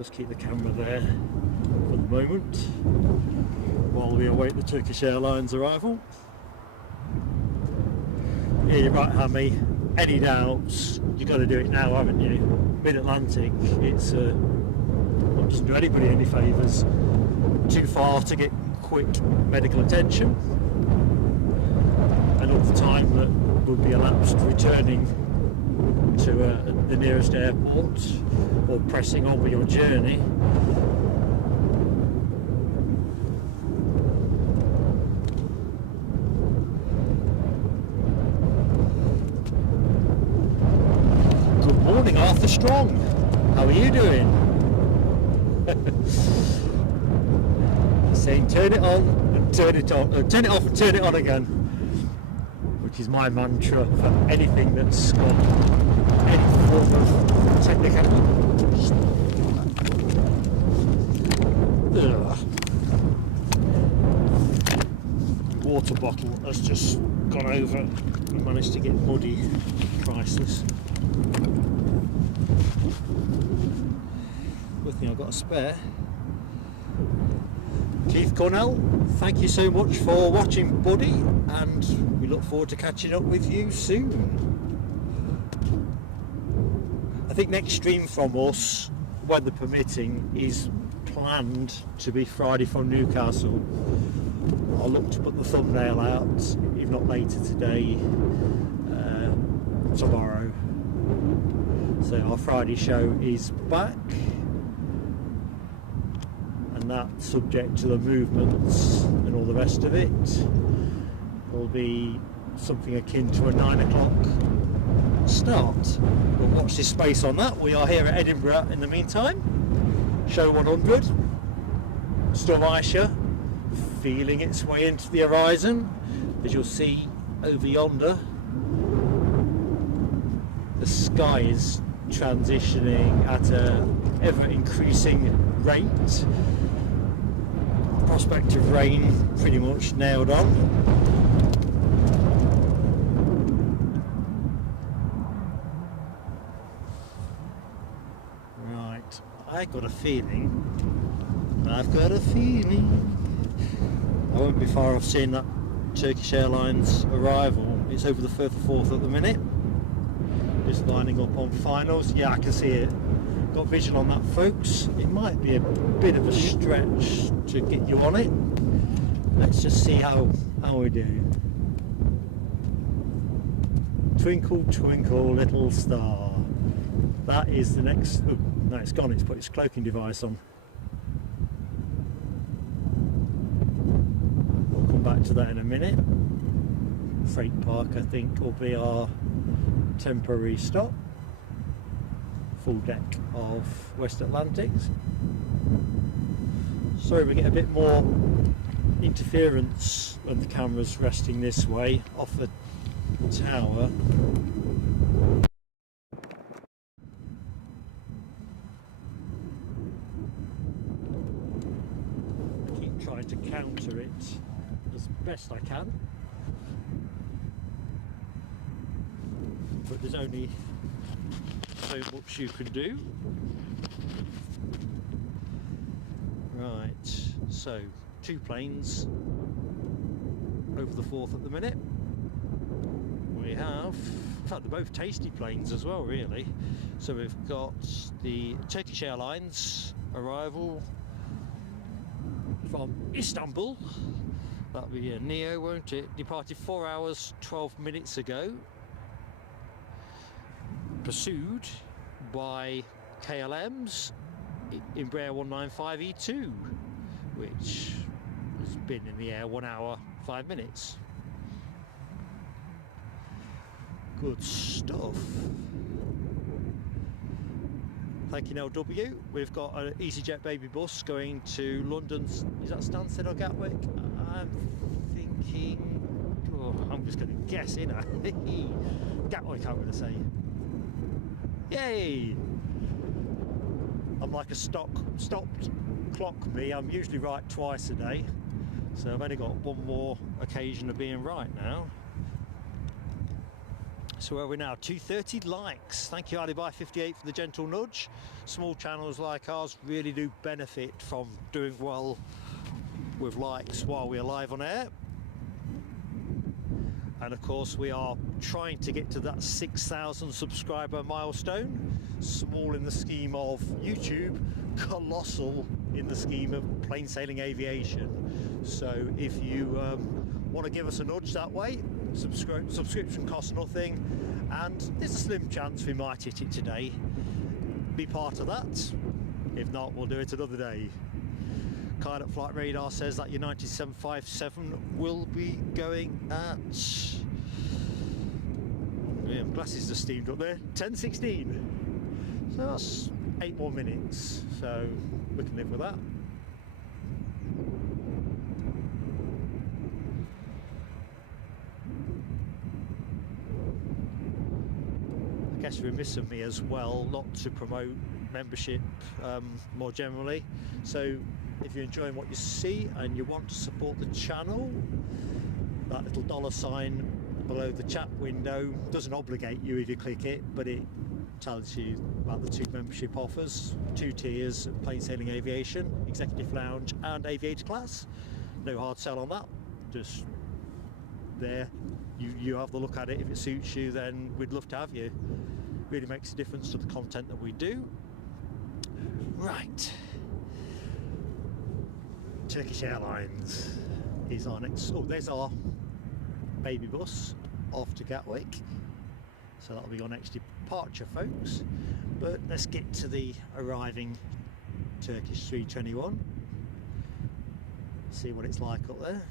Let's keep the camera there for the moment while we await the Turkish Airlines arrival. Yeah, you're right, Hammy. Any doubts, you've got to do it now, haven't you? Mid-Atlantic, it's not doesn't do anybody any favours. Too far to get quick medical attention, and all the time that would be elapsed returning to the nearest airport or pressing on with your journey. Good morning, Arthur Strong. How are you doing? Saying turn it on and turn it on, turn it off and turn it on again, which is my mantra for anything that's got any form of technicality. Water bottle has just gone over and managed to get muddy. Priceless. Good thing I've got a spare. Keith Cornell, thank you so much for watching, buddy, and we look forward to catching up with you soon. I think next stream from us, weather permitting, is planned to be Friday from Newcastle. I'll look to put the thumbnail out, if not later today, tomorrow. So our Friday show is back. And that, subject to the movements and all the rest of it, will be something akin to a 9 o'clock start. We'll watch this space on that. We are here at Edinburgh in the meantime. Show 100. Storm ISHA feeling its way into the horizon. As you'll see over yonder, the sky is transitioning at an ever increasing rate. Prospect of rain pretty much nailed on. Right, I've got a feeling I won't be far off seeing that Turkish Airlines arrival. It's over the Firth of Forth at the minute, just lining up on finals. Yeah, I can see it. Got vision on that, folks. It might be a bit of a stretch to get you on it. Let's just see how we do. Twinkle, twinkle, little star. That is the next. Oh, no, it's gone. It's put its cloaking device on. We'll come back to that in a minute. Freight Park, I think, will be our temporary stop. Full deck of West Atlantics. Sorry, we get a bit more interference when the camera's resting this way off the tower. I keep trying to counter it as best I can, but there's only so much you can do. Right, so 2 planes over the Forth at the minute. We have, in fact, they're both tasty planes as well, really. So we've got the Turkish Airlines arrival from Istanbul. That'll be a Neo, won't it? Departed 4 hours 12 minutes ago. Pursued by KLM's Embraer 195E2, which has been in the air 1 hour 5 minutes. Good stuff. Thank you, LW. We've got an EasyJet baby bus going to London's, is that Stansted or Gatwick? I'm thinking, oh, I'm just going to guess, innit? Gatwick, I'm going to say. Yay! I'm like a stopped clock, me. I'm usually right twice a day, so I've only got one more occasion of being right now. So where are we now? 230 likes. Thank you, Alibi58, for the gentle nudge. Small channels like ours really do benefit from doing well with likes while we're live on air. And of course we are trying to get to that 6,000 subscriber milestone. Small in the scheme of YouTube, colossal in the scheme of plain sailing aviation. So if you want to give us a nudge that way, subscription costs nothing, and there's a slim chance we might hit it today. Be part of that. If not, we'll do it another day. Kyle at Flight Radar says that United 757 will be going at... yeah, glasses are steamed up there. 10:16. So that's 8 more minutes. So we can live with that. I guess remiss of me as well not to promote membership more generally. So if you're enjoying what you see and you want to support the channel, that little $ below the chat window doesn't obligate you if you click it, but it tells you about the 2 membership offers, 2 tiers: plain sailing aviation, executive lounge and aviator class. No hard sell on that, just there. You have the look at it. If it suits you, then we'd love to have you. Really makes a difference to the content that we do. Right, Turkish Airlines is our next... oh, there's our baby bus off to Gatwick, so that'll be our next departure, folks. But let's get to the arriving Turkish 321, see what it's like up there.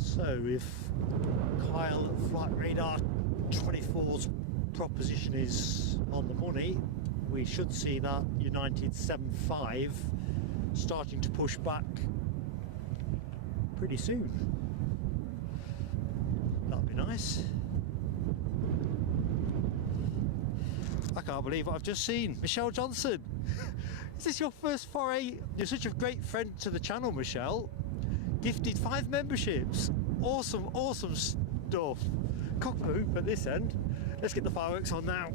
So if Kyle at Flight Radar 24's proposition is on the money, we should see that United 75 starting to push back pretty soon. That'd be nice. I can't believe what I've just seen. Michelle Johnson, is this your first foray? You're such a great friend to the channel, Michelle. Gifted 5 memberships. Awesome, awesome stuff. Cock a hoop at this end. Let's get the fireworks on now.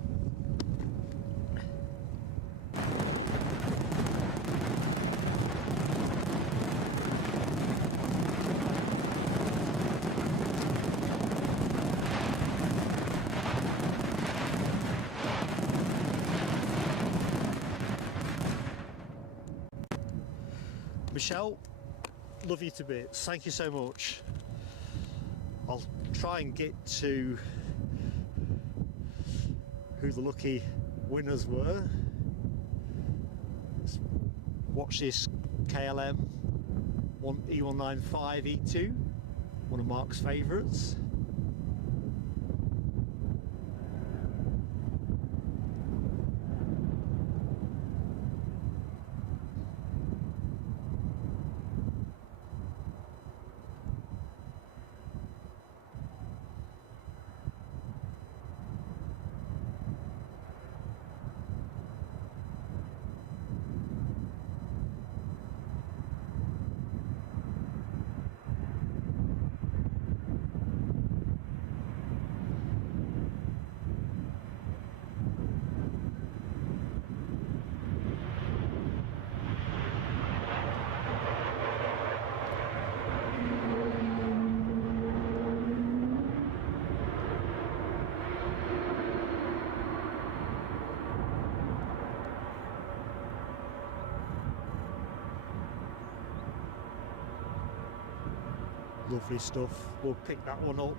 Michelle, love you to bits. Thank you so much. I'll try and get to who the lucky winners were. Let's watch this KLM E195E2, one of Mark's favourites. Lovely stuff. We'll pick that one up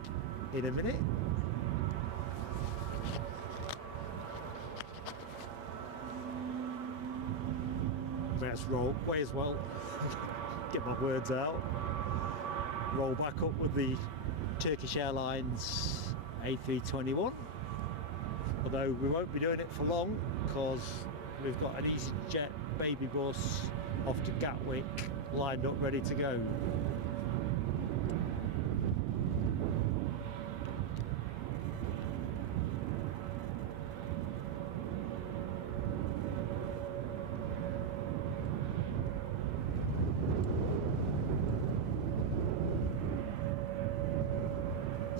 in a minute. Let's roll way as well. Get my words out. Roll back up with the Turkish Airlines A321. Although we won't be doing it for long because we've got an EasyJet baby bus off to Gatwick lined up ready to go.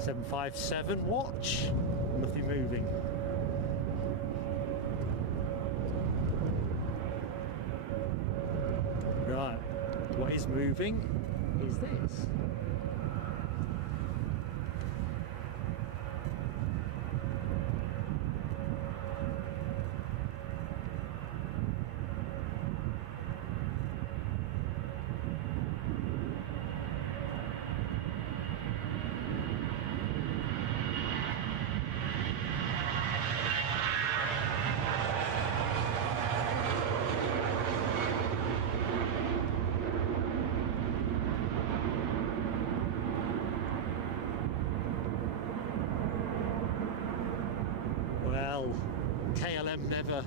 .757 watch, nothing moving. Right, what is moving is this. KLM never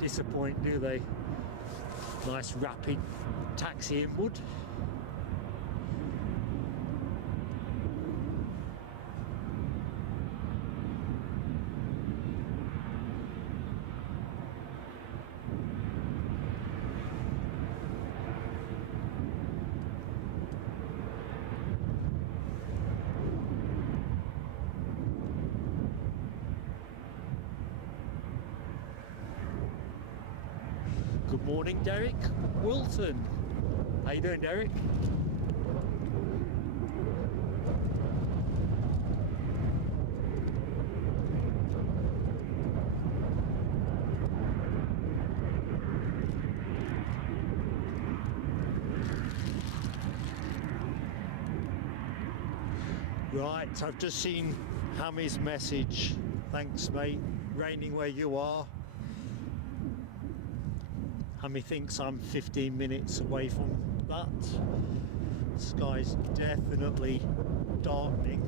disappoint, do they? Nice rapid taxi inward. Good morning, Derek Wilson. How you doing, Derek? Right, I've just seen Hammy's message. Thanks, mate. Raining where you are. Hammy thinks I'm 15 minutes away from that. The sky's definitely darkening.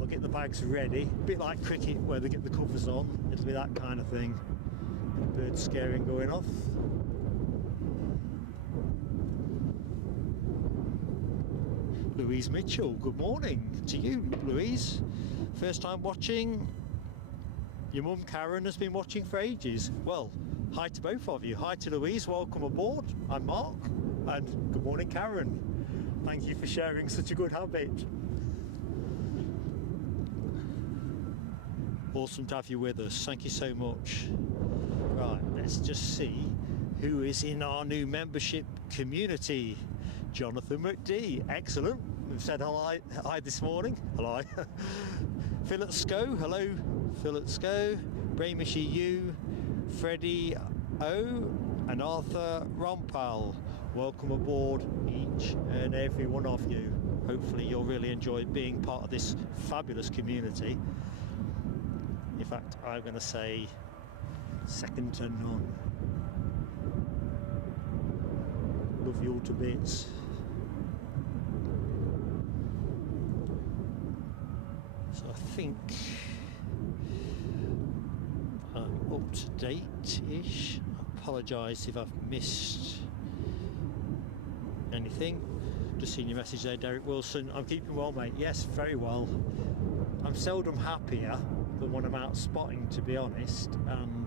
I'll get the bags ready. A bit like cricket where they get the covers on. It'll be that kind of thing. Bird scaring going off. Louise Mitchell, good morning to you, Louise. First time watching. Your mum Karen has been watching for ages. Well, hi to both of you. Hi to Louise, welcome aboard. I'm Mark, and good morning, Karen. Thank you for sharing such a good habit. Awesome to have you with us. Thank you so much. Right, let's just see who is in our new membership community. Jonathan McD, excellent. We've said hi this morning. Hello. Philip Sco, hello. Philip Sco, Bramish EU, Freddie O and Arthur Rompal. Welcome aboard, each and every one of you. Hopefully you'll really enjoy being part of this fabulous community. In fact, I'm going to say second to none. Love you all to bits. So I think I'm up to date-ish. I apologise if I've missed anything. Just seen your message there, Derek Wilson. I'm keeping well, mate. Yes, very well. I'm seldom happier than when I'm out spotting, to be honest. And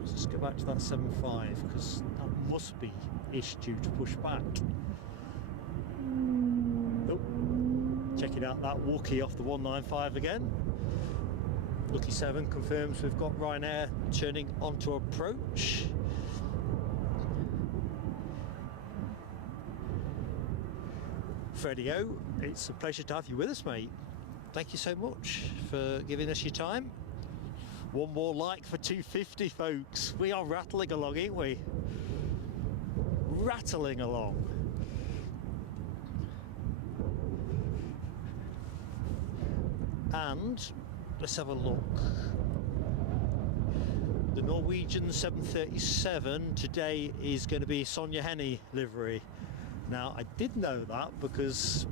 let's just go back to that 7.5 because that must be ish due to push back. Oh, checking out that Wookie off the 195 again. Lucky 7 confirms we've got Ryanair turning onto approach. Freddie O, it's a pleasure to have you with us, mate. Thank you so much for giving us your time. One more like for 250, folks. We are rattling along, ain't we? Rattling along. And let's have a look. The Norwegian 737 today is going to be Sonja Henie livery. Now, I did know that because,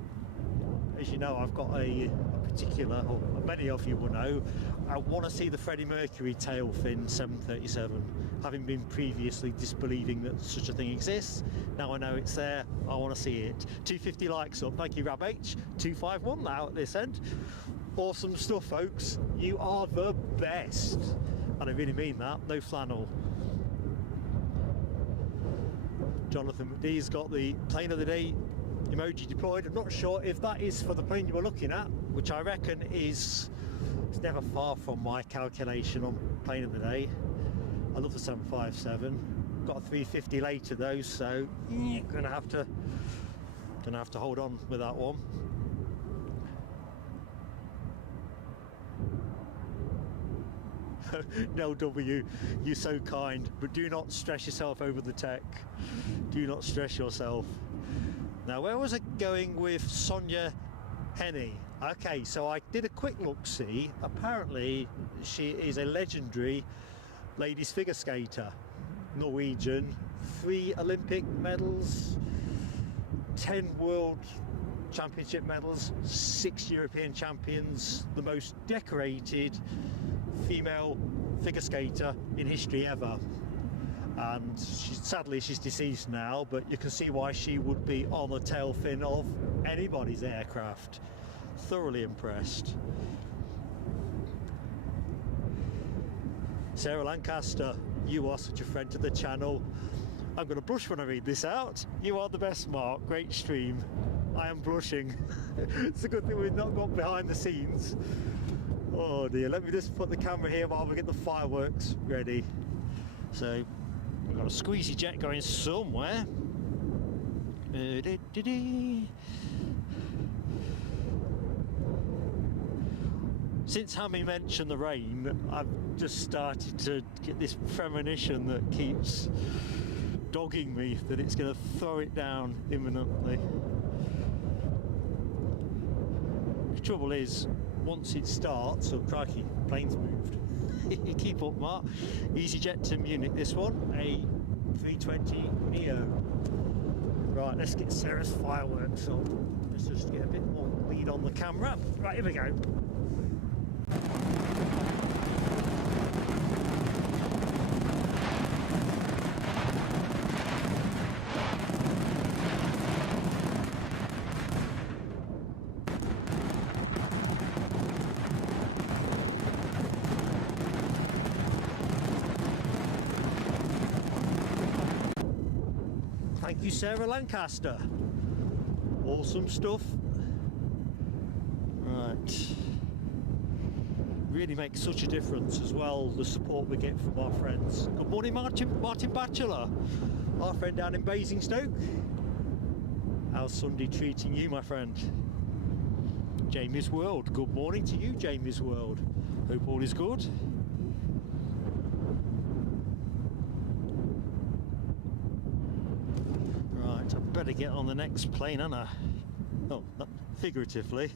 as you know, I've got a particular, or many of you will know, I want to see the Freddie Mercury tail fin 737, having been previously disbelieving that such a thing exists. Now I know it's there, I want to see it. 250 likes up, thank you Rab H. 251 now at this end. Awesome stuff, folks, you are the best, and I really mean that, no flannel. Jonathan McDee's got the plane of the day emoji deployed. I'm not sure if that is for the plane you were looking at, which I reckon is, it's never far from my calculation on plane of the day. I love the 757. Got a 350 later though, so gonna have to hold on with that one. Nell W, you're so kind, but do not stress yourself over the tech. Do not stress yourself. Now, where was I going with Sonja Henie? Okay, so I did a quick look-see. Apparently, she is a legendary ladies figure skater, Norwegian. 3 Olympic medals, 10 World Championship medals, 6 European champions, the most decorated female figure skater in history ever. And sadly she's deceased now, but you can see why she would be on the tail fin of anybody's aircraft. Thoroughly impressed. Sarah Lancaster, you are such a friend to the channel. I'm going to blush when I read this out. You are the best, Mark. Great stream. I am blushing. It's a good thing we've not got behind the scenes. Oh dear, let me just put the camera here while we get the fireworks ready. So we've got a squeezy jet going somewhere. Since Hammy mentioned the rain, I've just started to get this premonition that keeps dogging me that it's going to throw it down imminently. The trouble is, once it starts, oh crikey, plane's moved. Keep up, Mark. EasyJet to Munich, this one, a 320 Neo. Right, let's get Sarah's fireworks up. Let's just get a bit more lead on the camera. Right, here we go. Thank you, Sarah Lancaster. Awesome stuff. Right. Really makes such a difference as well, the support we get from our friends. Good morning, Martin Batchelor, our friend down in Basingstoke. How's Sunday treating you, my friend? Jamie's World. Good morning to you, Jamie's World. Hope all is good. Better get on the next plane, Anna. Oh, not figuratively.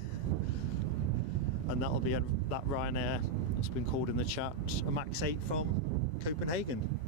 And that'll be that Ryanair that's been called in the chat a Max 8 from Copenhagen.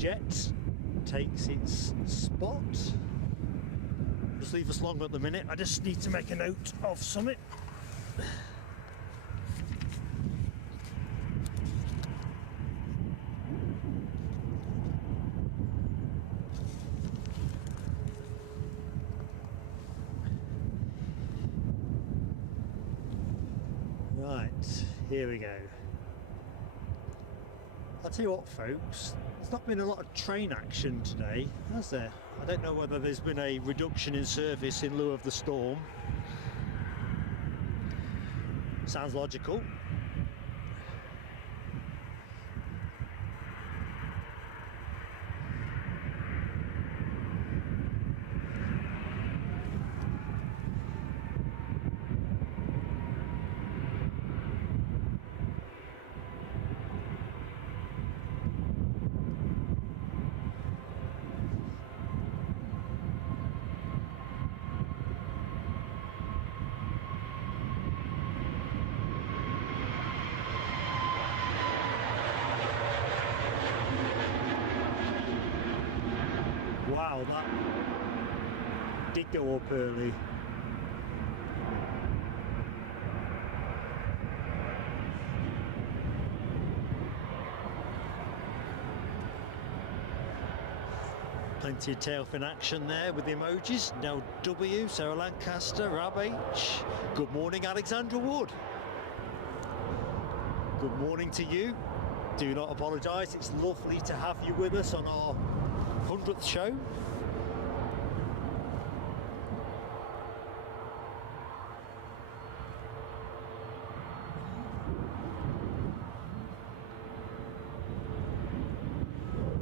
EasyJet takes its spot. Just leave us long at the minute. I just need to make a note of something. Right, here we go. I'll tell you what, folks, there's not been a lot of train action today, has there? I don't know whether there's been a reduction in service in lieu of the storm. Sounds logical. Wow, that did go up early. Plenty of tail fin action there with the emojis. Now W, Sarah Lancaster, Rab H. Good morning, Alexandra Wood. Good morning to you. Do not apologise. It's lovely to have you with us on our 100th show.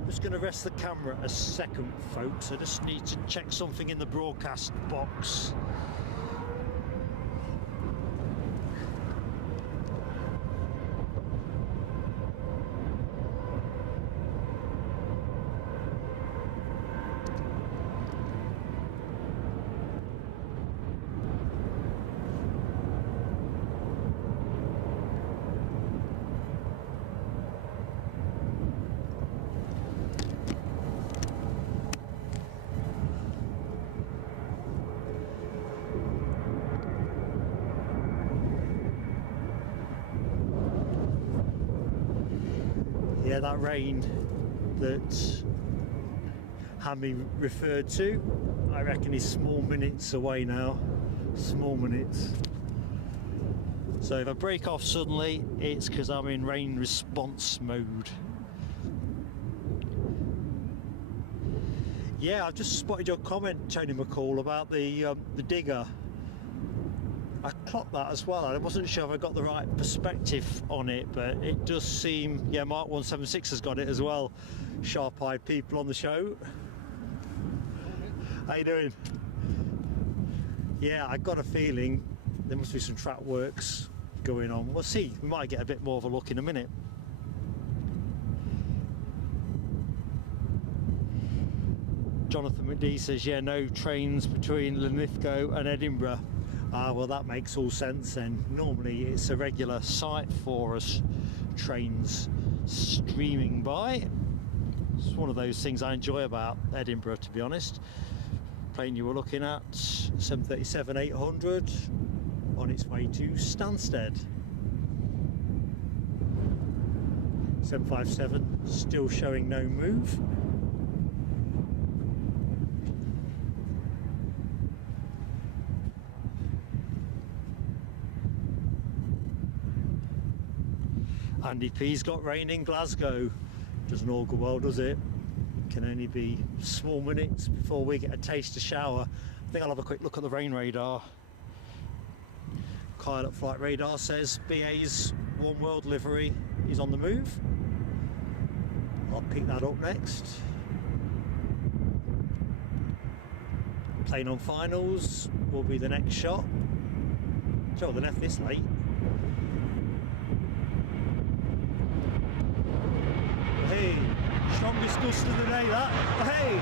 Just going to rest the camera a second, folks. I just need to check something in the broadcast box. Yeah, that rain that Hammy referred to, I reckon is small minutes away now. Small minutes. So if I break off suddenly, it's because I'm in rain response mode. Yeah, I've just spotted your comment, Tony McCall, about the digger. I clocked that as well. I wasn't sure if I got the right perspective on it, but it does seem, yeah, Mark 176 has got it as well. Sharp-eyed people on the show. How you doing? Yeah, I got a feeling there must be some track works going on. We'll see. We might get a bit more of a look in a minute. Jonathan McD says, yeah, no trains between Linlithgow and Edinburgh. Well, that makes all sense then. Normally it's a regular sight for us, trains streaming by. It's one of those things I enjoy about Edinburgh, to be honest. Plane you were looking at, 737-800, on its way to Stansted. 757 still showing no move. Andy P's got rain in Glasgow. Doesn't all go well, does it? Can only be small minutes before we get a taste of shower. I think I'll have a quick look at the rain radar. Kyle at Flight Radar says BA's One World livery is on the move. I'll pick that up next. Plane on finals will be the next shot. Joe, they left this late. Hey, strongest gust of the day, that. Hey!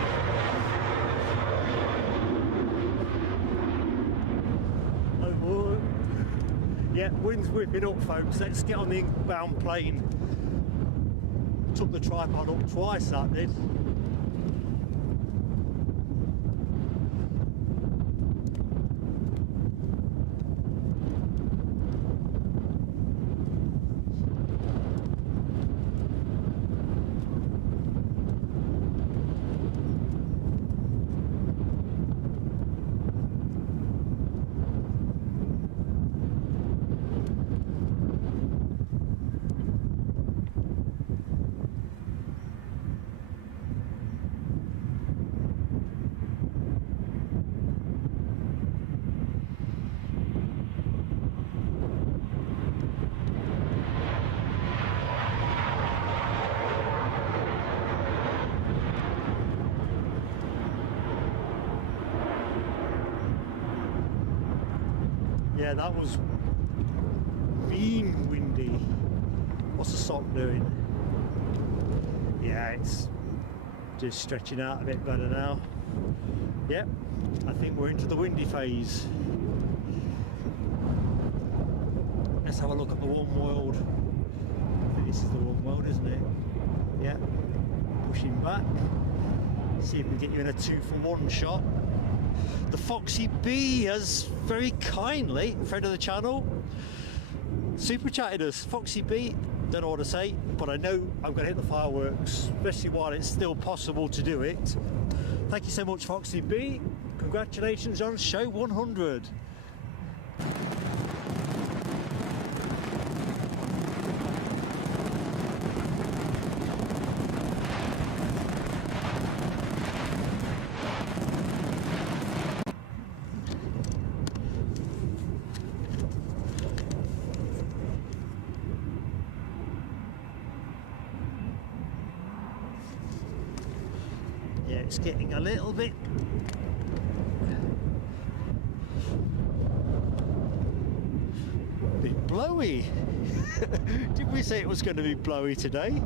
Oh, yeah, wind's whipping up, folks. Let's get on the inbound plane. Took the tripod up twice, that did. Yeah, that was mean windy. What's the sock doing? Yeah, it's just stretching out a bit better now. Yep, I think we're into the windy phase. Let's have a look at the one world. I think this is the one world, isn't it? Yeah, pushing back. See if we can get you in a 2-for-1 shot. The Foxy B has very kindly, friend of the channel, super chatted us. Foxy B, don't know what to say, but I know I'm going to hit the fireworks, especially while it's still possible to do it. Thank you so much, Foxy B. Congratulations on show 100. Yeah, it's getting a little bit blowy. Did we say it was going to be blowy today?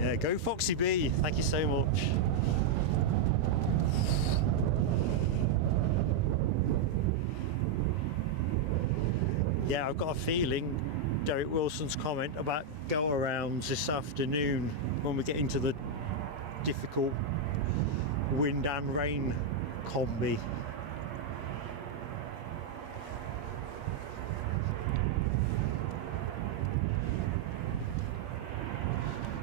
Yeah, go Foxy B. Thank you so much. Yeah, I've got a feeling Derek Wilson's comment about go-arounds this afternoon when we get into the difficult wind and rain combi.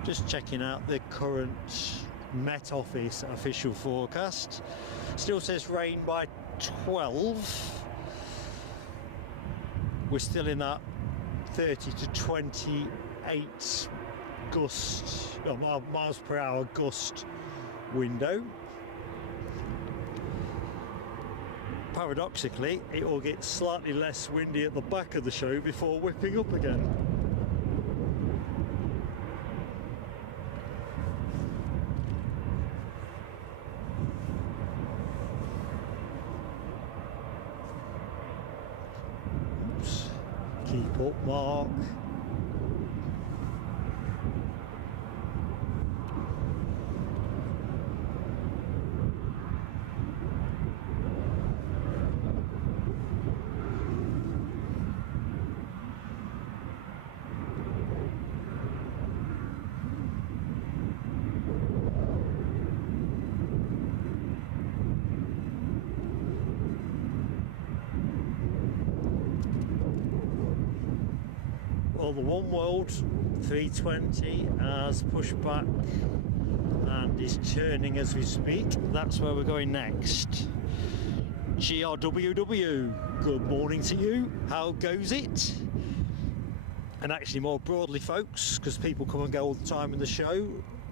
Just checking out the current Met Office official forecast. Still says rain by 12. We're still in that 30 to 28 gust, miles per hour gust window. Paradoxically, it will get slightly less windy at the back of the show before whipping up again. Keep up, Mark. Well, the One World 320 has pushed back and is turning as we speak. That's where we're going next. GRWW, good morning to you. How goes it? And actually, more broadly, folks, because people come and go all the time in the show,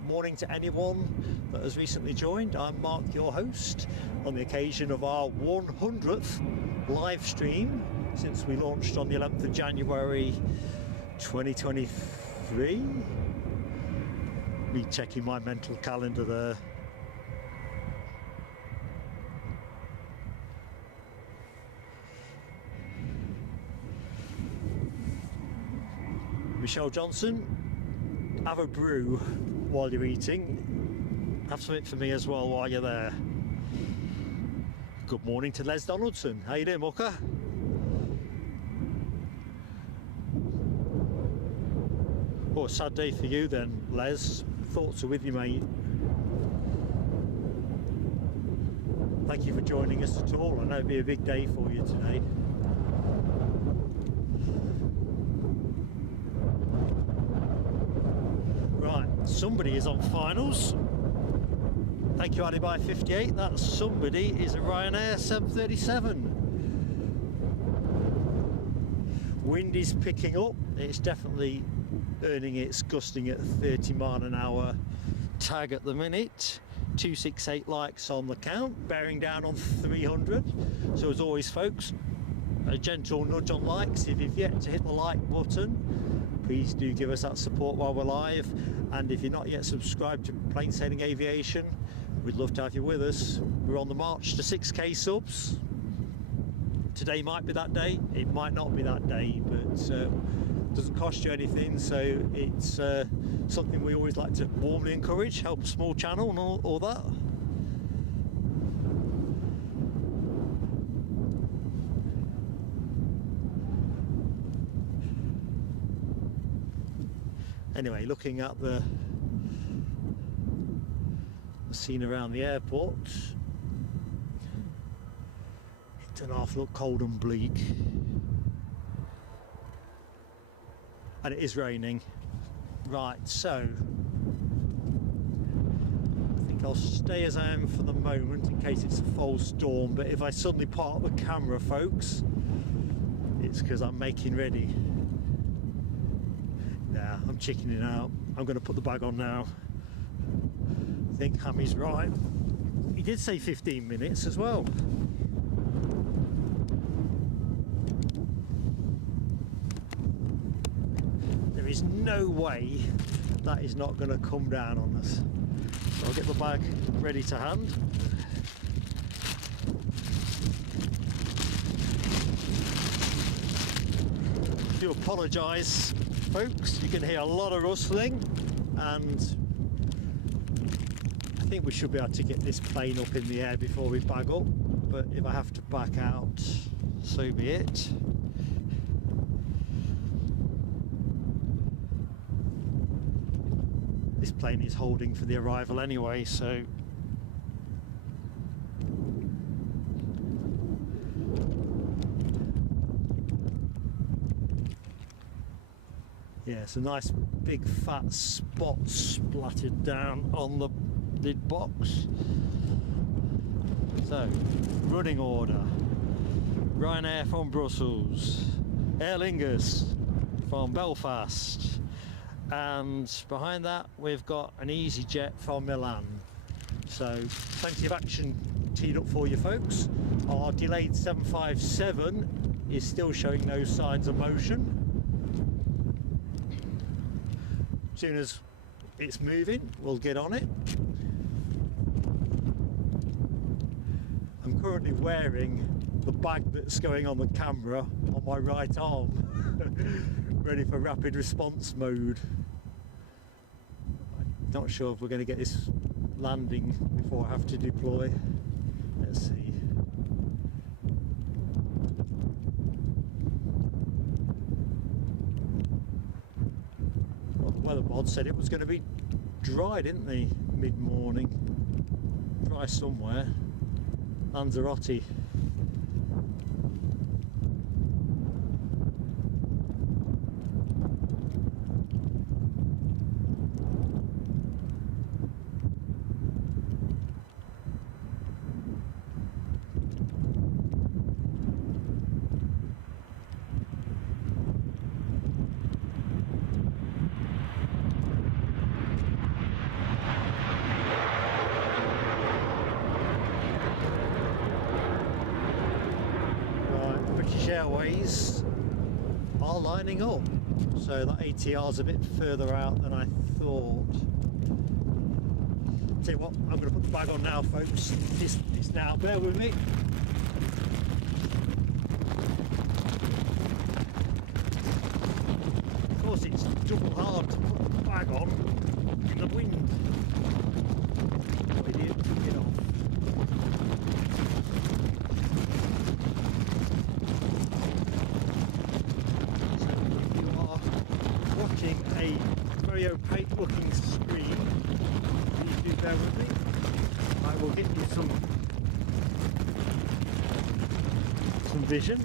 morning to anyone that has recently joined. I'm Mark, your host, on the occasion of our 100th live stream since we launched on the 11th of January 2023. Me checking my mental calendar there. Michelle Johnson, have a brew while you're eating. Have something for me as well while you're there. Good morning to Les Donaldson. How you doing, Mucker? Oh, a sad day for you then, Les. Thoughts are with you, mate. Thank you for joining us at all. I know it'll be a big day for you today. Right, somebody is on finals. Thank you, Alibi58. That somebody is a Ryanair 737. Wind is picking up. It's definitely earning its gusting at 30 mile an hour tag at the minute. 268 likes on the count, bearing down on 300. So as always, folks, a gentle nudge on likes. If you've yet to hit the like button, please do give us that support while we're live. And if you're not yet subscribed to Plain Sailing Aviation, we'd love to have you with us. We're on the march to 6k subs. Today might be that day, it might not be that day, but doesn't cost you anything, so it's something we always like to warmly encourage. Help a small channel and all that. Anyway, looking at the scene around the airport, it doesn't half look cold and bleak. And it is raining. Right, so I think I'll stay as I am for the moment in case it's a false storm, but if I suddenly park the camera, folks, it's because I'm making ready. Nah, I'm chickening out. I'm going to put the bag on now. I think Hammy's right. He did say 15 minutes as well. There is no way that is not going to come down on us. So I'll get the bag ready to hand. I do apologise, folks. You can hear a lot of rustling, and I think we should be able to get this plane up in the air before we bag up, but if I have to back out, so be it. This plane is holding for the arrival anyway, so yeah, some nice big fat spots splattered down on the lid box. So, running order: Ryanair from Brussels, Aer Lingus from Belfast, and behind that we've got an EasyJet from Milan. So plenty of action teed up for you folks. Our delayed 757 is still showing no signs of motion. As soon as it's moving, we'll get on it. I'm currently wearing the bag that's going on the camera on my right arm, ready for rapid response mode. I'm not sure if we're going to get this landing before I have to deploy. Let's see. Well, the weather mod said it was going to be dry, didn't they? Mid-morning. Dry somewhere. Lanzarote. Airways are lining up, so that ATR is a bit further out than I thought. Tell you what, I'm going to put the bag on now, folks. It's now, bear with me. Of course, it's double hard to put the bag on in the wind. Oh, idiot, took it off. A vision.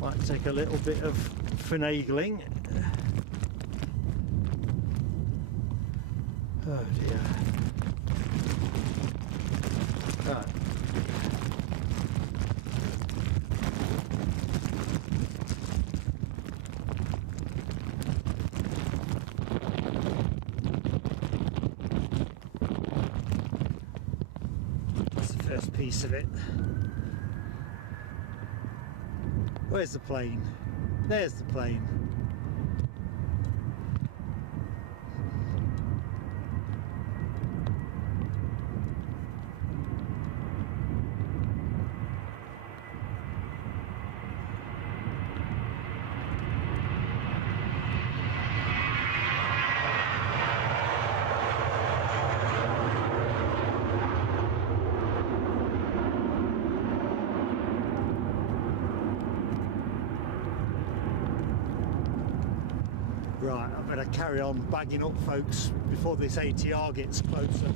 Might take a little bit of finagling. Oh dear. Right. First piece of it. Where's the plane? There's the plane. Right, I better carry on bagging up, folks, before this ATR gets closer.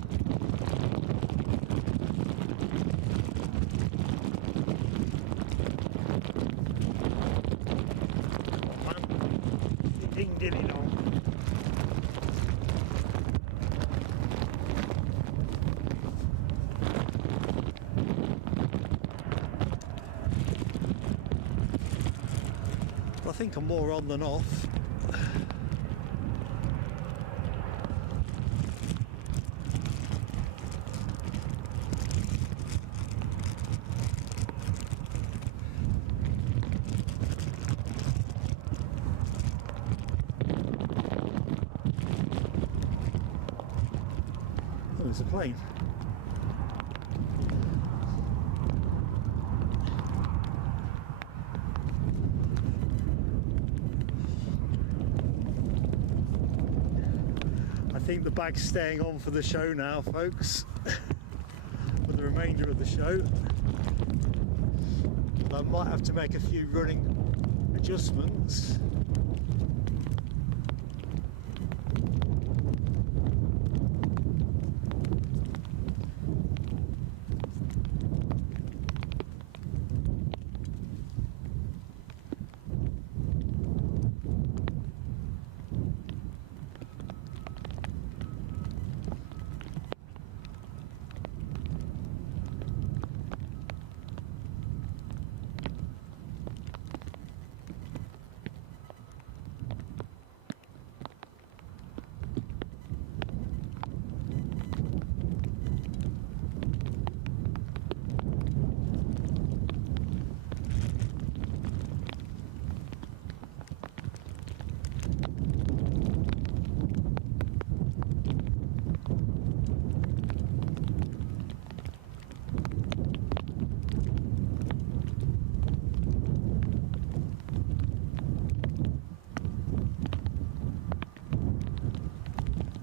Ding dilly dong. I think I'm more on than off. There's a plane. I think the bag's staying on for the show now, folks, for the remainder of the show. I might have to make a few running adjustments.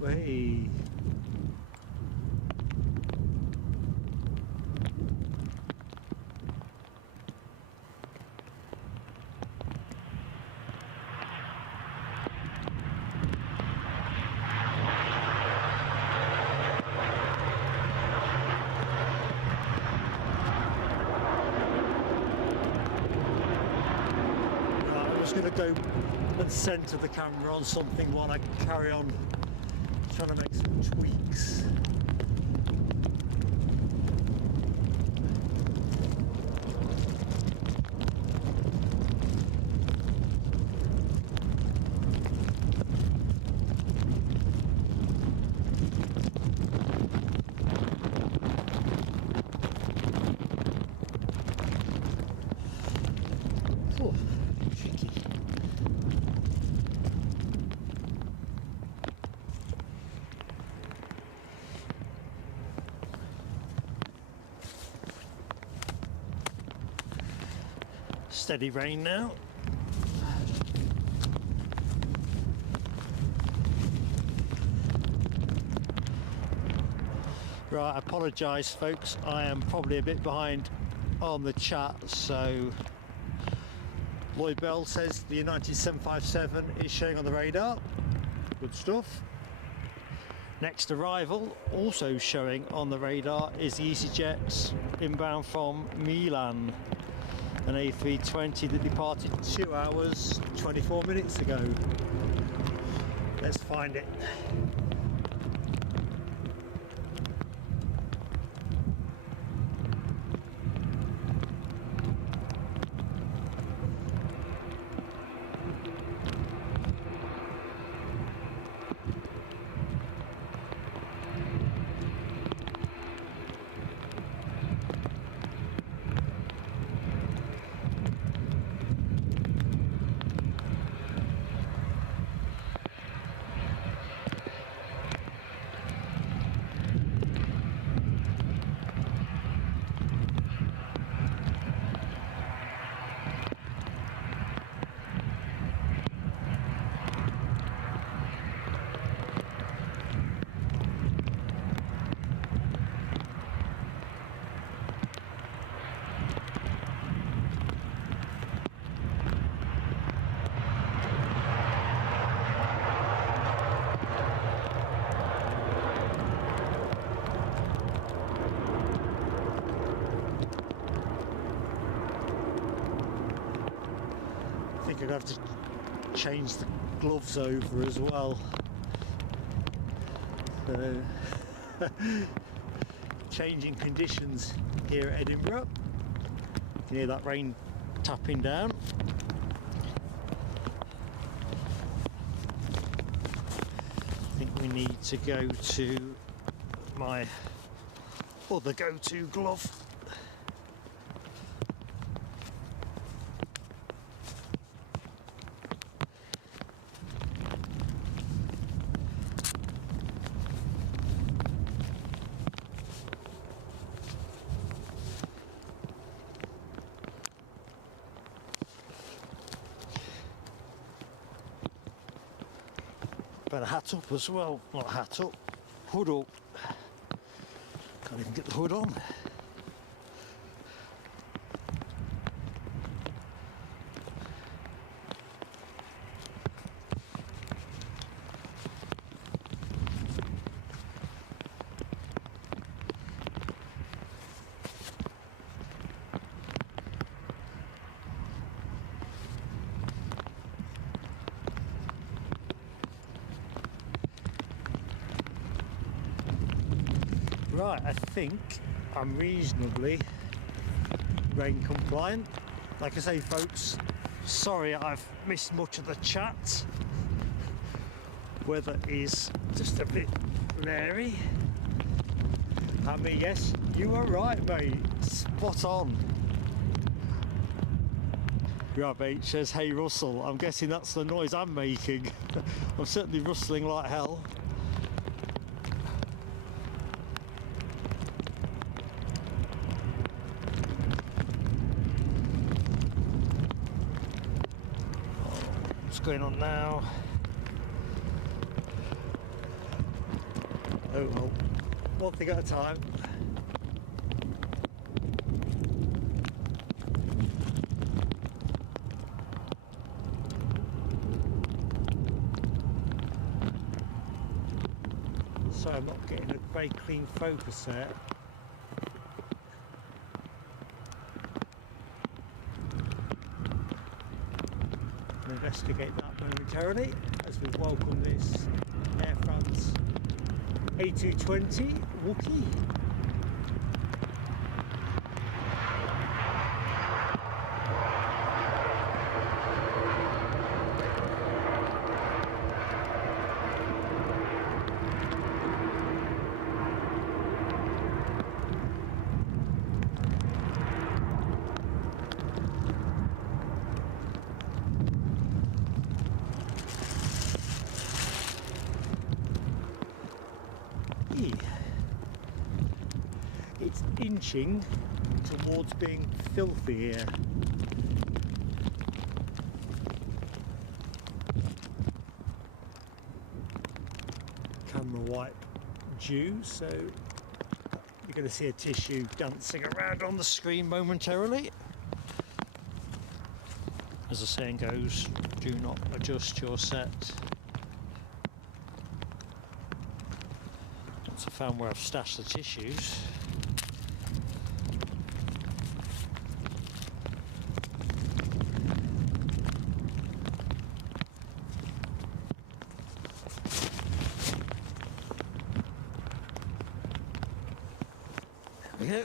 Hey. I'm just going to go and centre the camera on something while I carry on trying to make some tweaks. Steady rain now. Right, I apologise folks, I am probably a bit behind on the chat, so Lloyd Bell says the United 757 is showing on the radar. Good stuff. Next arrival, also showing on the radar, is the EasyJet inbound from Milan, an A320 that departed 2 hours 24 minutes ago. Let's find it. I think I'd have to change the gloves over as well. So, changing conditions here at Edinburgh. You can hear that rain tapping down. I think we need to go to my other go-to glove. Better hat up as well, not hat up, hood up. Can't even get the hood on. Right, I think I'm reasonably rain compliant. Like I say, folks, sorry I've missed much of the chat. Weather is just a bit leery. I mean, yes, you are right, mate. Spot on. Right, mate, says, hey Russell. I'm guessing that's the noise I'm making. I'm certainly rustling like hell. Going on now. Oh well, one thing at a time. So I'm not getting a very clean focus there. Investigate that momentarily as we welcome this Air France A220 Wookie. It's inching towards being filthy here. Camera wipe due, so you're going to see a tissue dancing around on the screen momentarily. As the saying goes, do not adjust your set. found where I've stashed the tissues. There we go.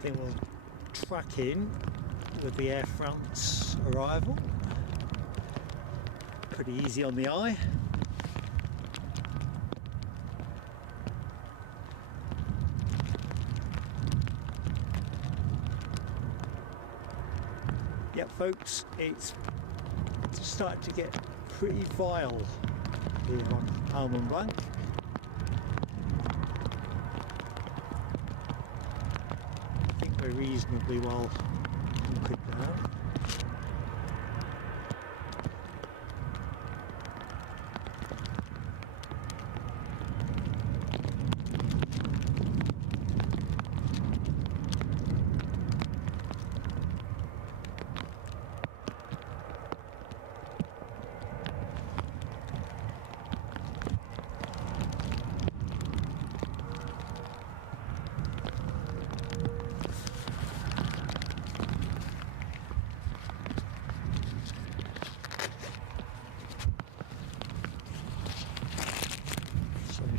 Then we'll track in with the Air France arrival. Pretty easy on the eye. Yep folks, it's starting to get pretty vile here on Almond Blanc. We're reasonably well hunkered down.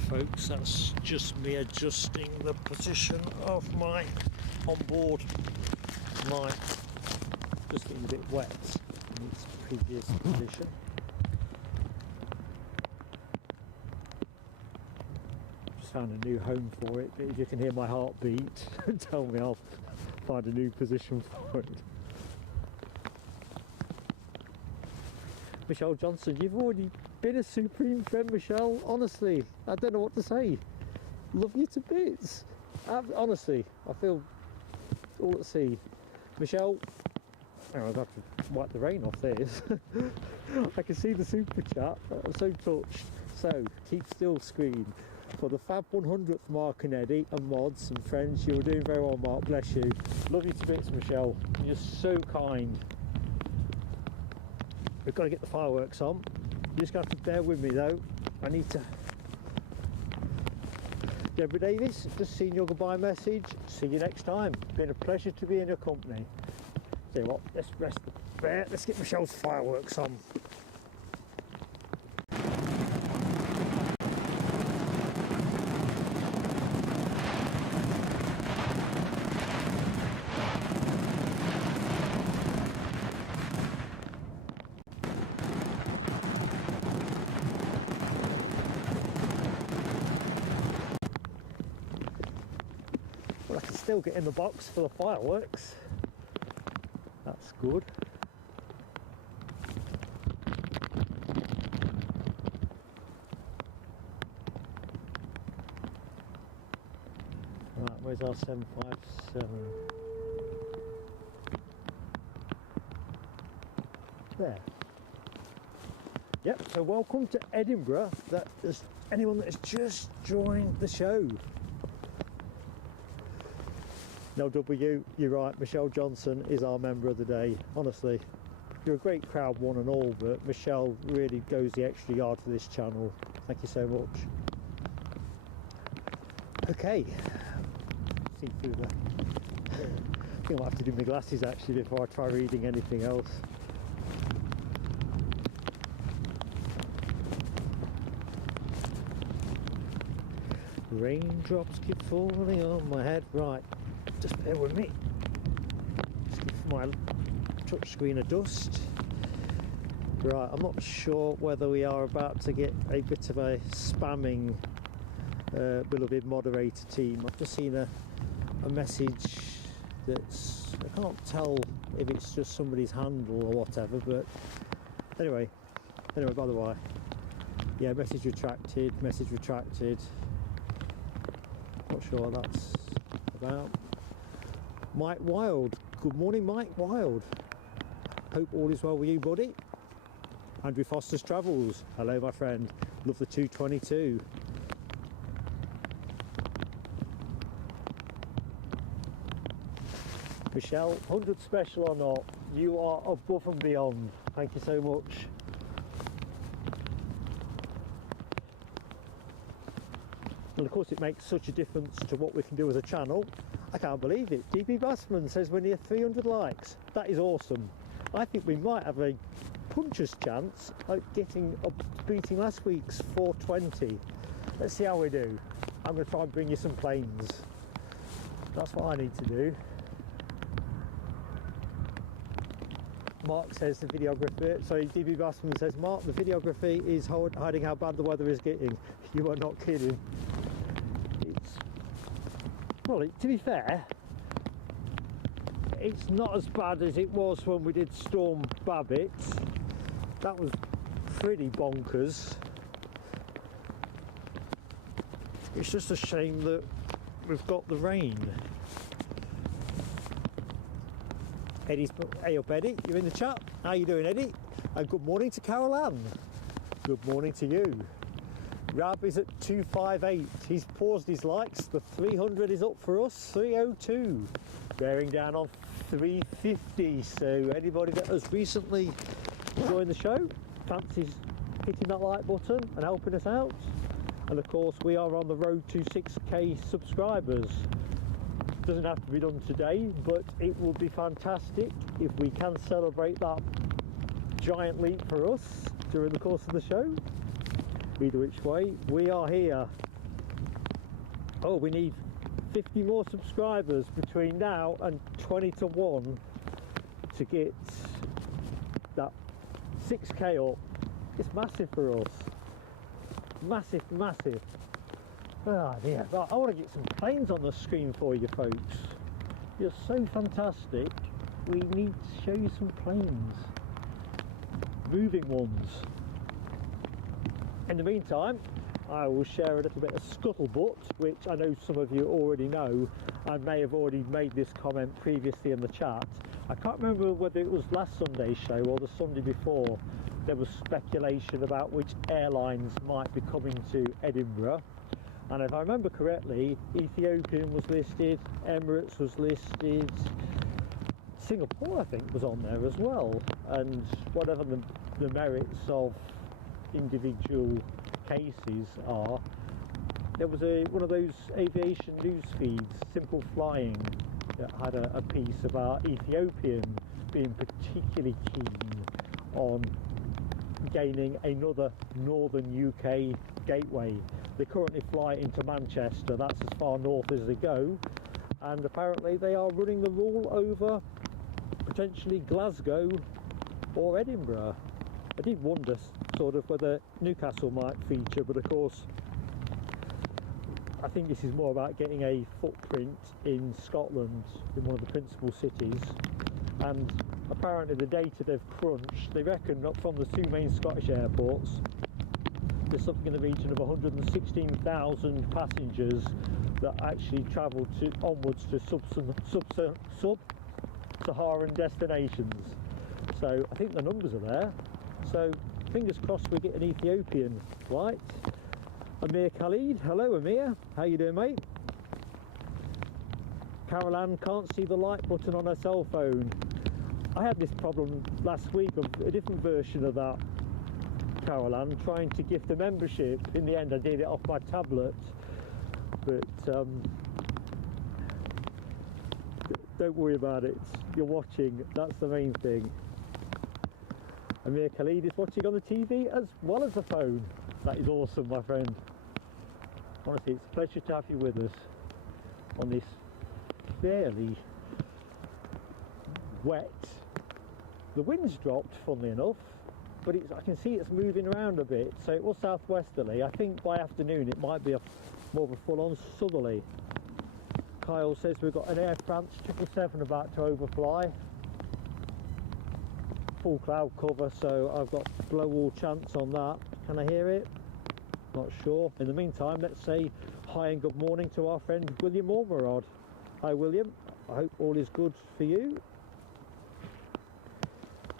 Folks, that's just me adjusting the position of my onboard light, just getting a bit wet in its previous position. Just found a new home for it, but if you can hear my heartbeat, tell me I'll find a new position for it. Michelle Johnson, you've already been a supreme friend, Michelle. Honestly, I don't know what to say. Love you to bits. Honestly, I feel all at sea. Michelle, I'll have to wipe the rain off this. I can see the super chat. I'm so touched. So, keep still screen. For the fab 100th Mark and Eddie and mods and friends, you're doing very well, Mark. Bless you. Love you to bits, Michelle. You're so kind. We've got to get the fireworks on. You're just going to have to bear with me though. I need to... Deborah Davis, just seen your goodbye message. See you next time. Been a pleasure to be in your company. Tell you what, let's rest the bear. Let's get Michelle's fireworks on. Still get in the box for the fireworks. That's good. Right, where's our 757? There. Yep, so welcome to Edinburgh. That is anyone that has just joined the show. No W, you're right, Michelle Johnson is our member of the day. Honestly, you're a great crowd one and all, but Michelle really goes the extra yard for this channel. Thank you so much. Okay, see through the... I think I might have to do my glasses actually before I try reading anything else. Raindrops keep falling on my head. Right, just bear with me. Just give my touch screen a dust. Right, I'm not sure whether we are about to get a bit of a spamming beloved moderator team. I've just seen a message that's, I can't tell if it's just somebody's handle or whatever, but anyway, Anyway, by the way, yeah, message retracted. Not sure what that's about. Mike Wild. Good morning, Mike Wild. Hope all is well with you, buddy. Andrew Foster's Travels. Hello, my friend. Love the 222. Michelle, 100 special or not, you are above and beyond. Thank you so much. And of course it makes such a difference to what we can do as a channel. I can't believe it. DB Bassman says we're near 300 likes. That is awesome. I think we might have a puncher's chance at beating last week's 420. Let's see how we do. I'm going to try and bring you some planes. That's what I need to do. Mark says the videography, sorry, DB Bassman says, Mark, the videography is hiding how bad the weather is getting. You are not kidding. Well, to be fair, it's not as bad as it was when we did Storm Babbitt. That was pretty bonkers. It's just a shame that we've got the rain. Eddie's, hey up Eddie, you're in the chat. How you doing, Eddie? And good morning to Carol Ann. Good morning to you. Rab is at 258. He's paused his likes. The 300 is up for us. 302. Bearing down on 350. So anybody that has recently joined the show, fancies hitting that like button and helping us out. And of course we are on the road to 6k subscribers. Doesn't have to be done today, but it will be fantastic if we can celebrate that giant leap for us during the course of the show. Either which way, we are here. Oh, we need 50 more subscribers between now and 20 to 1 to get that 6k up. It's massive for us. Massive. Oh dear. Right, I want to get some planes on the screen for you folks. You're so fantastic. We need to show you some planes. Moving ones. In the meantime, I will share a little bit of scuttlebutt, which I know some of you already know. I may have already made this comment previously in the chat. I can't remember whether it was last Sunday's show or the Sunday before. There was speculation about which airlines might be coming to Edinburgh. And if I remember correctly, Ethiopian was listed, Emirates was listed, Singapore I think was on there as well. And whatever the merits of individual cases are, there was one of those aviation news feeds, Simple Flying, that had a piece about Ethiopian being particularly keen on gaining another northern UK gateway. They currently fly into Manchester, that's as far north as they go, and apparently they are running the rule over potentially Glasgow or Edinburgh. I did wonder sort of whether Newcastle might feature, but of course I think this is more about getting a footprint in Scotland, in one of the principal cities. And apparently the data they've crunched, they reckon up from the two main Scottish airports there's something in the region of 116,000 passengers that actually travel onwards to sub-Saharan destinations. So I think the numbers are there. So fingers crossed we get an Ethiopian flight. Amir Khalid, hello Amir, how you doing mate? Carol Ann can't see the like button on her cell phone. I had this problem last week of a different version of that, Carol Ann, trying to gift a membership. In the end I did it off my tablet, but don't worry about it, you're watching, that's the main thing. Amir Khalid is watching on the TV as well as the phone. That is awesome my friend. Honestly, it's a pleasure to have you with us on this fairly wet. The wind's dropped funnily enough, but I can see it's moving around a bit, so it was southwesterly. I think by afternoon it might be more of a full-on southerly. Kyle says we've got an Air France 777 about to overfly. full cloud cover, so I've got blow all chance on that. Can I hear it? Not sure. In the meantime, let's say hi and good morning to our friend William Ormerod. Hi William, I hope all is good for you.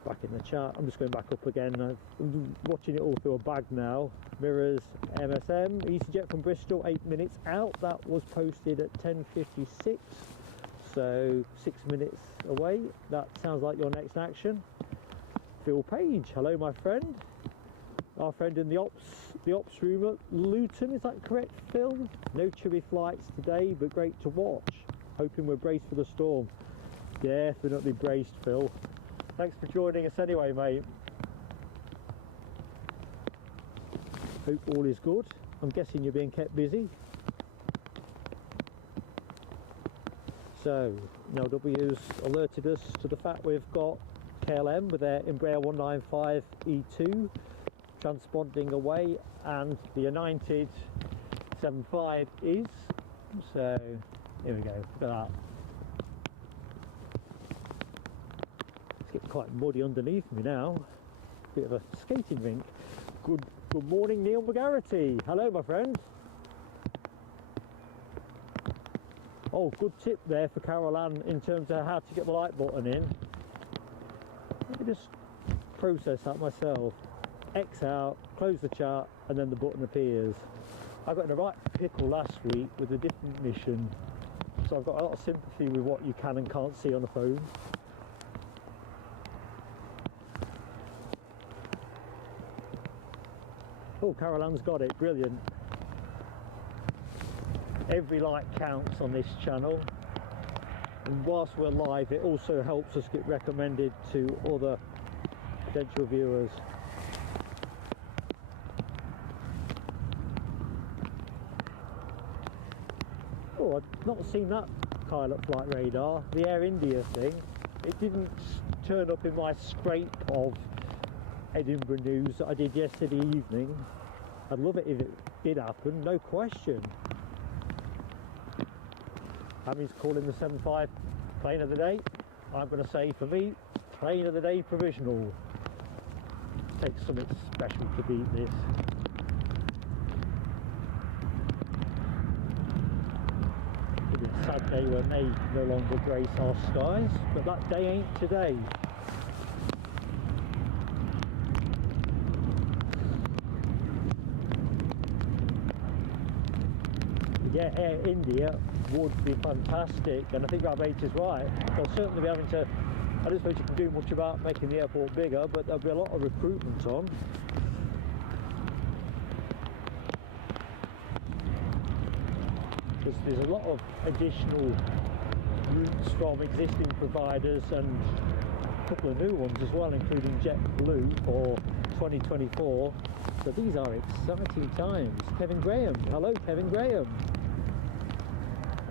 Back in the chat, I'm just going back up again. I'm watching it all through a bag now. Mirrors, MSM, EasyJet from Bristol, 8 minutes out. That was posted at 10:56, so 6 minutes away. That sounds like your next action. Phil Page, hello my friend. Our friend in the ops room at Luton, is that correct, Phil? No cheery flights today, but great to watch. Hoping we're braced for the storm. Definitely braced, Phil. Thanks for joining us anyway, mate. Hope all is good. I'm guessing you're being kept busy. So, NLW's alerted us to the fact we've got KLM with their Embraer 195 E2 transponding away, and the United 75 is. So, here we go, look at that. It's getting quite muddy underneath me now. Bit of a skating rink. Good morning, Neil McGarrity. Hello, my friend. Oh, good tip there for Carol Ann in terms of how to get the like button in. Let me just process that myself. X out, close the chat, and then the button appears. I got in a right pickle last week with a different mission, so I've got a lot of sympathy with what you can and can't see on the phone. Oh, Carol Ann's got it, brilliant. Every like counts on this channel, and whilst we're live it also helps us get recommended to other potential viewers. Oh, I've not seen that pilot flight radar, the Air India thing. It didn't turn up in my scrape of Edinburgh news that I did yesterday evening. I'd love it if it did happen, no question. Hammy's calling the 75 plane of the day. I'm going to say, for me, plane of the day provisional. Takes something special to beat this. It'll be a sad day when they no longer grace our skies, but that day ain't today. Yeah, Air India would be fantastic, and I think our mate is right. They'll certainly be having to, I don't suppose you can do much about making the airport bigger, but there'll be a lot of recruitment on. Because there's a lot of additional routes from existing providers and a couple of new ones as well, including JetBlue for 2024. So these are exciting times. Kevin Graham, hello Kevin Graham.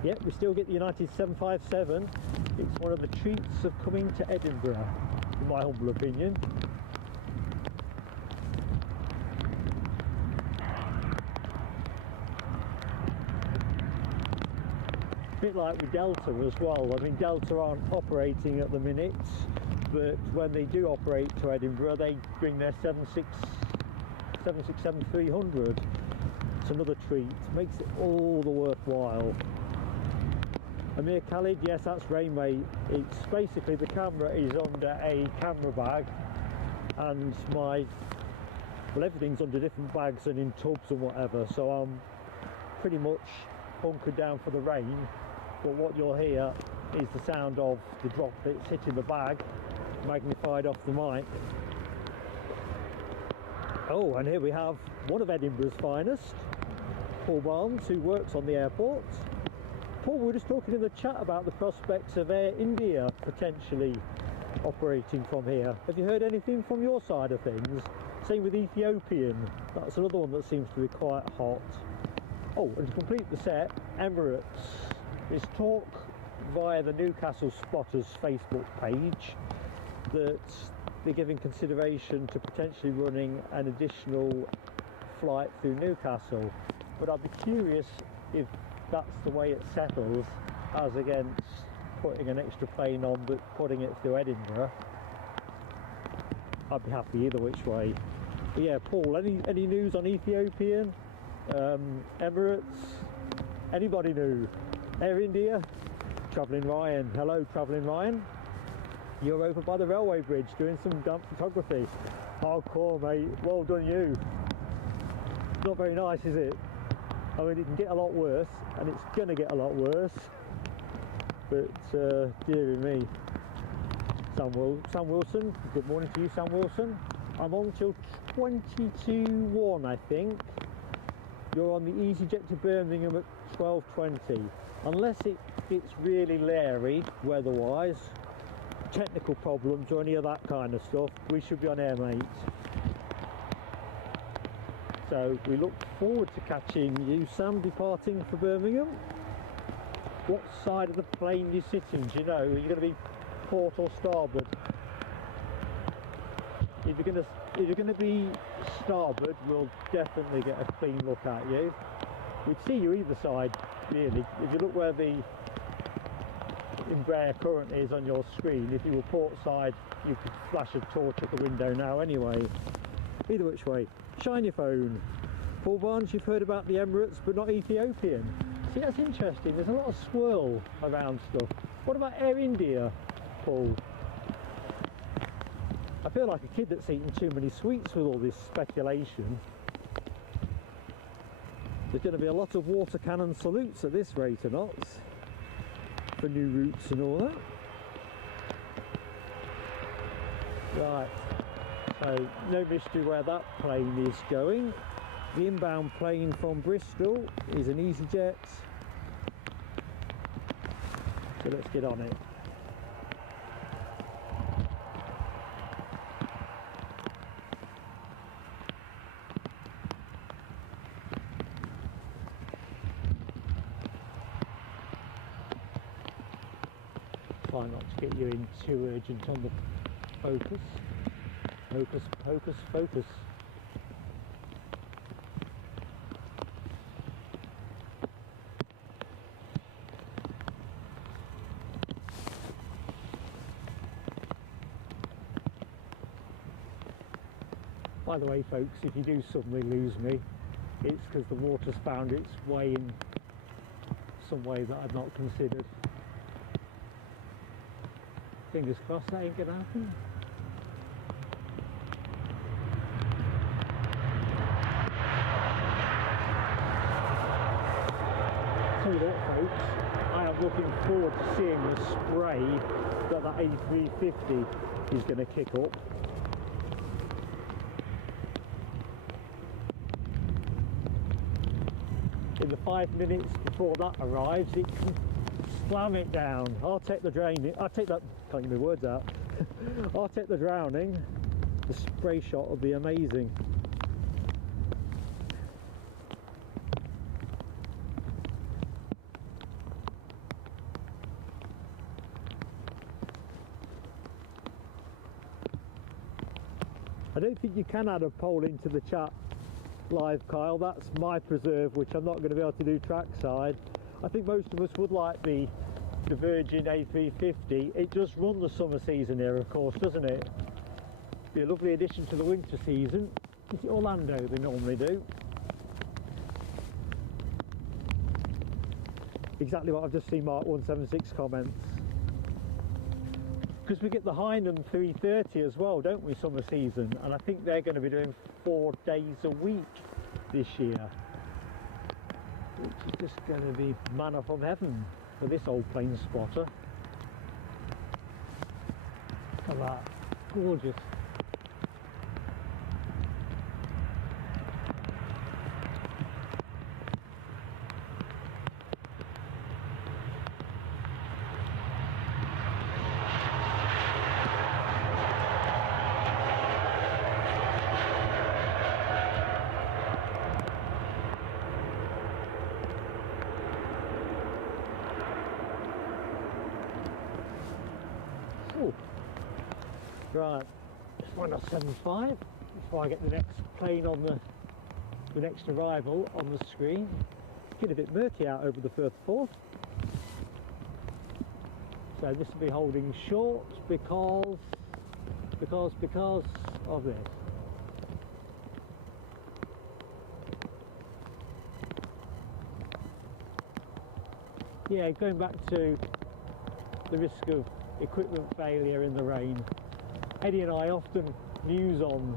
Yep, we still get the United 757. It's one of the treats of coming to Edinburgh, in my humble opinion. A bit like with Delta as well. I mean, Delta aren't operating at the minute, but when they do operate to Edinburgh, they bring their 767-300. It's another treat. Makes it all the worthwhile. Amir Khalid, yes, that's Runway. It's basically the camera is under a camera bag, and well, everything's under different bags and in tubs and whatever, so I'm pretty much hunkered down for the rain. But what you'll hear is the sound of the droplets hitting the bag, magnified off the mic. Oh, and here we have one of Edinburgh's finest, Paul Barnes, who works on the airport. Paul, we were just talking in the chat about the prospects of Air India potentially operating from here. Have you heard anything from your side of things? Same with Ethiopian. That's another one that seems to be quite hot. Oh, and to complete the set, Emirates. There's talk via the Newcastle Spotters Facebook page that they're giving consideration to potentially running an additional flight through Newcastle. But I'd be curious if that's the way it settles, as against putting an extra plane on but putting it through Edinburgh. I'd be happy either which way. But yeah, Paul, any news on Ethiopian, Emirates, anybody new? Air India, Travelling Ryan. Hello, Travelling Ryan. You're over by the railway bridge doing some damp photography. Hardcore, mate. Well done, you. Not very nice, is it? I mean, it can get a lot worse, and it's going to get a lot worse. But, dearie me. Sam Wilson. Good morning to you, Sam Wilson. I'm on till 22:1, I think. You're on the EasyJet to Birmingham at 12:20. Unless it's really leery weather-wise, technical problems or any of that kind of stuff, we should be on air, mate. So we look forward to catching you, Sam, departing for Birmingham. What side of the plane are you sitting? Do you know? Are you going to be port or starboard? If you're going to be starboard, we'll definitely get a clean look at you. We'd see you either side, really. If you look where the Embraer currently is on your screen, if you were port side, you could flash a torch at the window now anyway. Either which way. Shine your phone. Paul Barnes, you've heard about the Emirates but not Ethiopian. See, that's interesting. There's a lot of swirl around stuff. What about Air India, Paul? I feel like a kid that's eaten too many sweets with all this speculation. There's going to be a lot of water cannon salutes at this rate of knots for new routes and all that. Right, so no mystery where that plane is going. The inbound plane from Bristol is an EasyJet, so let's get on it. Try not to get you in too urgent on the focus. Focus, focus, focus. By the way, folks, if you do suddenly lose me, it's because the water's found its way in some way that I've not considered. Fingers crossed that ain't gonna happen. Tell you what, folks, I am looking forward to seeing the spray that A350 is going to kick up. In the 5 minutes before that arrives, it can slam it down. I'll take the draining. I'll take that. Can't get my words out. I'll take the drowning. The spray shot will be amazing. I don't think you can add a poll into the chat live, Kyle. That's my preserve, which I'm not going to be able to do trackside. I think most of us would like the Virgin A350. It does run the summer season here, of course, doesn't it? Be a lovely addition to the winter season. Is it Orlando they normally do? Exactly what I've just seen Mark 176 comments. Because we get the Heineken 330 as well, don't we, summer season? And I think they're going to be doing 4 days a week this year, which is just going to be manna from heaven for this old plane spotter. Look at that, gorgeous. Right, it's 1.75 before I get the next plane on the next arrival on the screen. It's getting a bit murky out over the Firth Forth. So this will be holding short because because of this. Yeah, going back to the risk of equipment failure in the rain, Eddie and I often muse on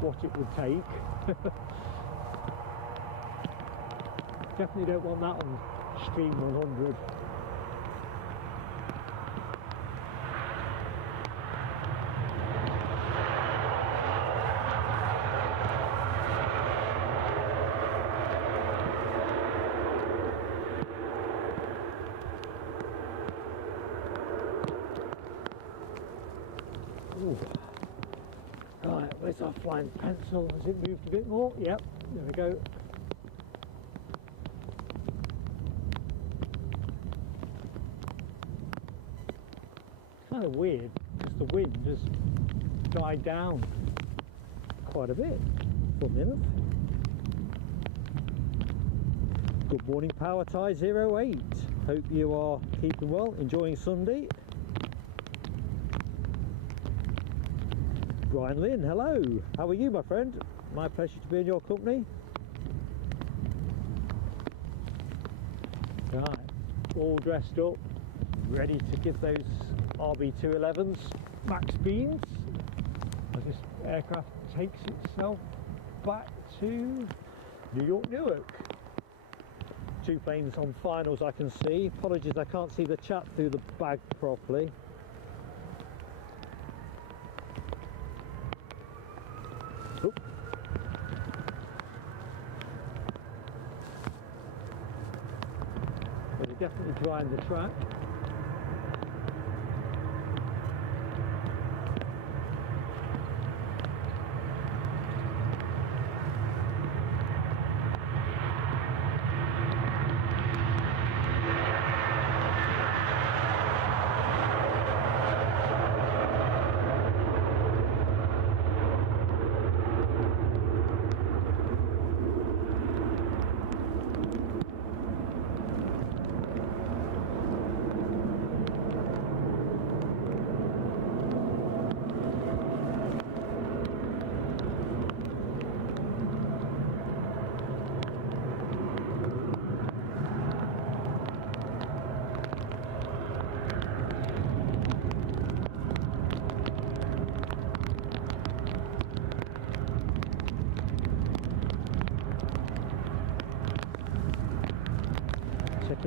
what it would take. Definitely don't want that on Stream 100. Right, where's our flying pencil? Has it moved a bit more? Yep, there we go. Kind of weird because the wind has died down quite a bit, funnily enough. Good morning, Power Tie 08. Hope you are keeping well, enjoying Sunday. Brian Lynn, hello. How are you, my friend? My pleasure to be in your company. Right, all dressed up, ready to give those RB211s max speeds as this aircraft takes itself back to New York, Newark. Two planes on finals I can see. Apologies, I can't see the chat through the bag properly. Oop. But they're definitely drying the track.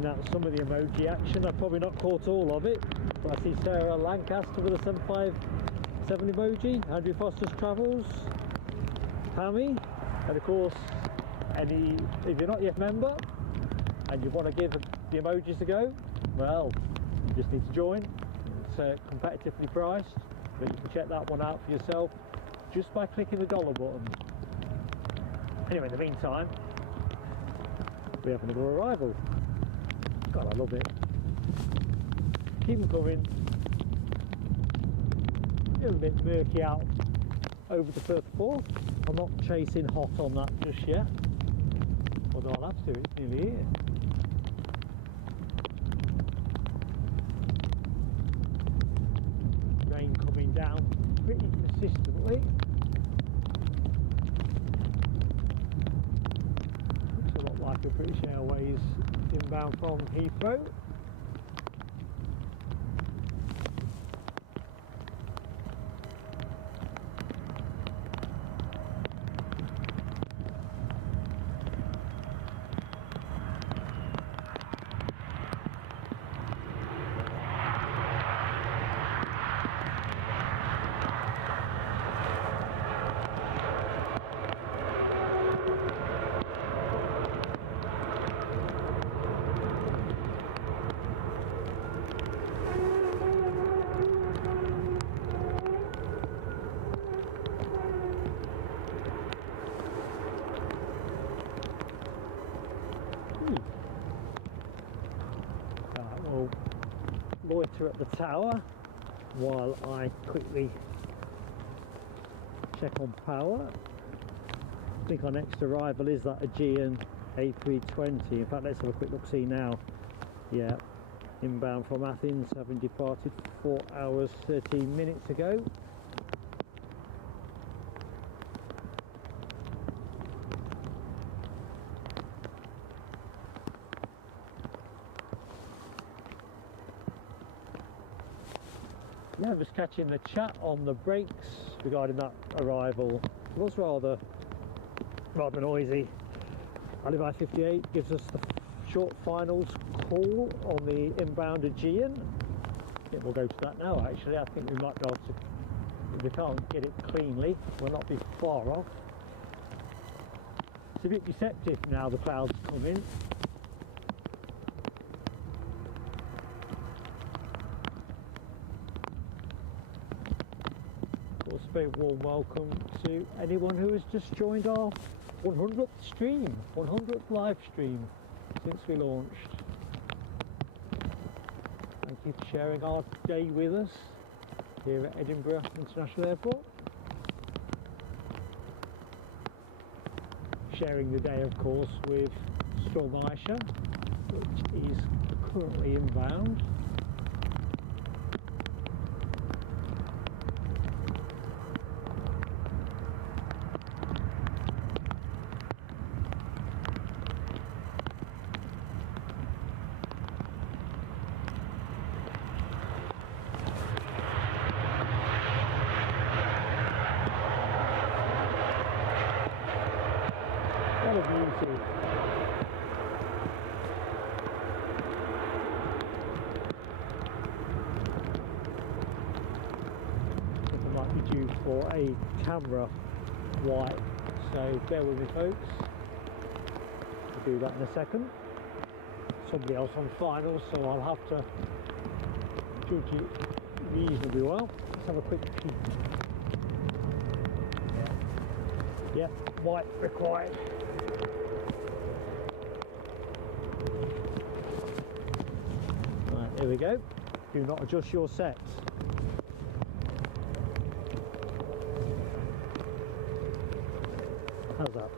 Out some of the emoji action. I've probably not caught all of it, but I see Sarah Lancaster with a 757 emoji, Andrew Foster's Travels, Pammy, and of course if you're not yet a member and you want to give the emojis a go, well, you just need to join. It's competitively priced, but you can check that one out for yourself just by clicking the dollar button. Anyway, in the meantime, we have another arrival. God, I love it. Keep them coming. A little bit murky out over the Firth Forth. I'm not chasing hot on that just yet. Although I'll have to, it's nearly here. Rain coming down pretty consistently. Looks a lot like a British Airways inbound from Heathrow. Loiter at the tower while I quickly check on power. I think our next arrival is that Aegean A320. In fact, let's have a quick look see now. Yeah, inbound from Athens, having departed 4 hours 13 minutes ago. Yeah, I'm just catching the chat on the brakes regarding that arrival. It was rather noisy. A350 gives us the short finals call on the inbound Aegean. I think we'll go to that now actually. I think we might be able to, if we can't get it cleanly, we'll not be far off. It's a bit deceptive now the clouds come in. Of course, a very warm welcome to anyone who has just joined our 100th stream, 100th live stream since we launched. Thank you for sharing our day with us here at Edinburgh International Airport. Sharing the day, of course, with Storm ISHA, which is currently inbound. For a camera wipe, so bear with me folks, I'll do that in a second. Somebody else on finals, so I'll have to judge it reasonably well. Let's have a quick peek. Yeah, wipe required. Right, here we go. Do not adjust your sets. How's that?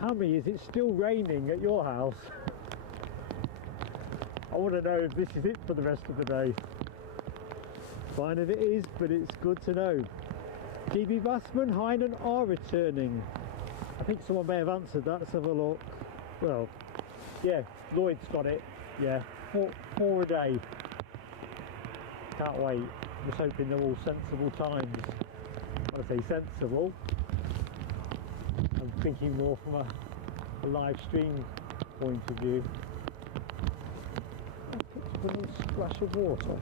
How many is it still raining at your house? I want to know if this is it for the rest of the day. Fine if it is, but it's good to know. GB Bassman, Heinen are returning. I think someone may have answered that. Let's have a look. Well, yeah, Lloyd's got it. Yeah, four a day. Can't wait. I'm just hoping they're all sensible times. When I say sensible, I'm thinking more from a live stream point of view. A little splash of water.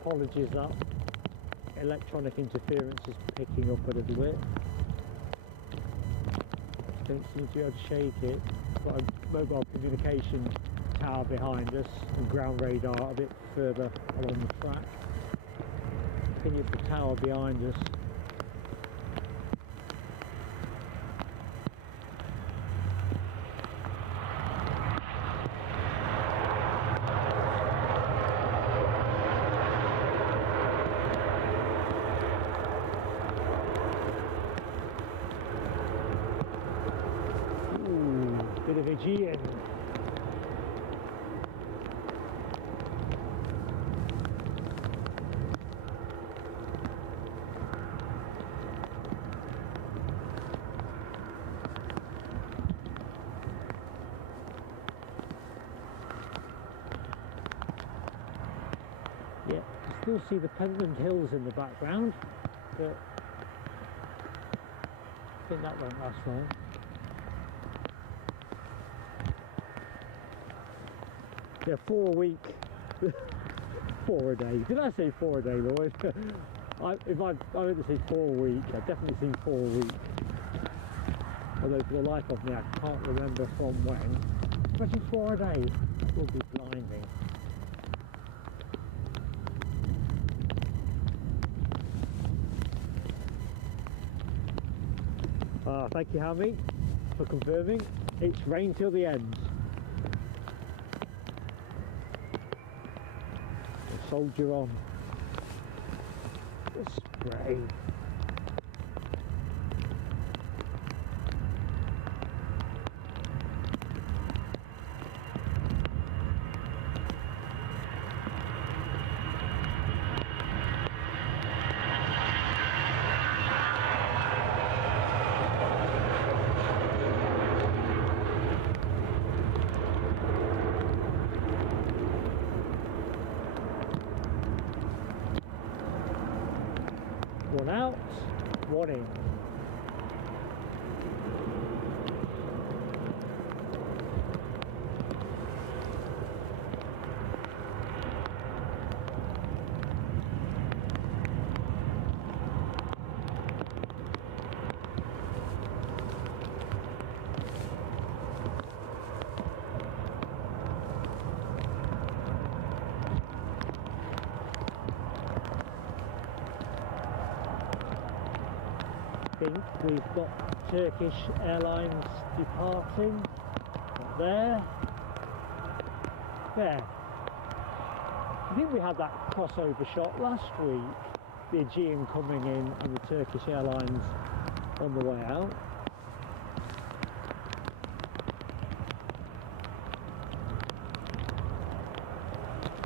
Apologies, that electronic interference is picking up a little bit. Don't seem to be able to shake it. Got a mobile communication tower behind us and ground radar a bit further along the track. I think it's the tower behind us. Bit of Aegean. Yeah, still see the Pentland Hills in the background, but I think that won't last long. Yeah, 4 a week, 4 a day. Did I say 4 a day, Lloyd? I think this is 4 week. I've definitely seen 4 week. Although for the life of me, I can't remember from when. Imagine 4 a day. It will be blinding. Thank you, Hammy, for confirming. It's rain till the end. We'll soldier on. The spray. One out, one in. We've got Turkish Airlines departing. There. I think we had that crossover shot last week. The Aegean coming in and the Turkish Airlines on the way out.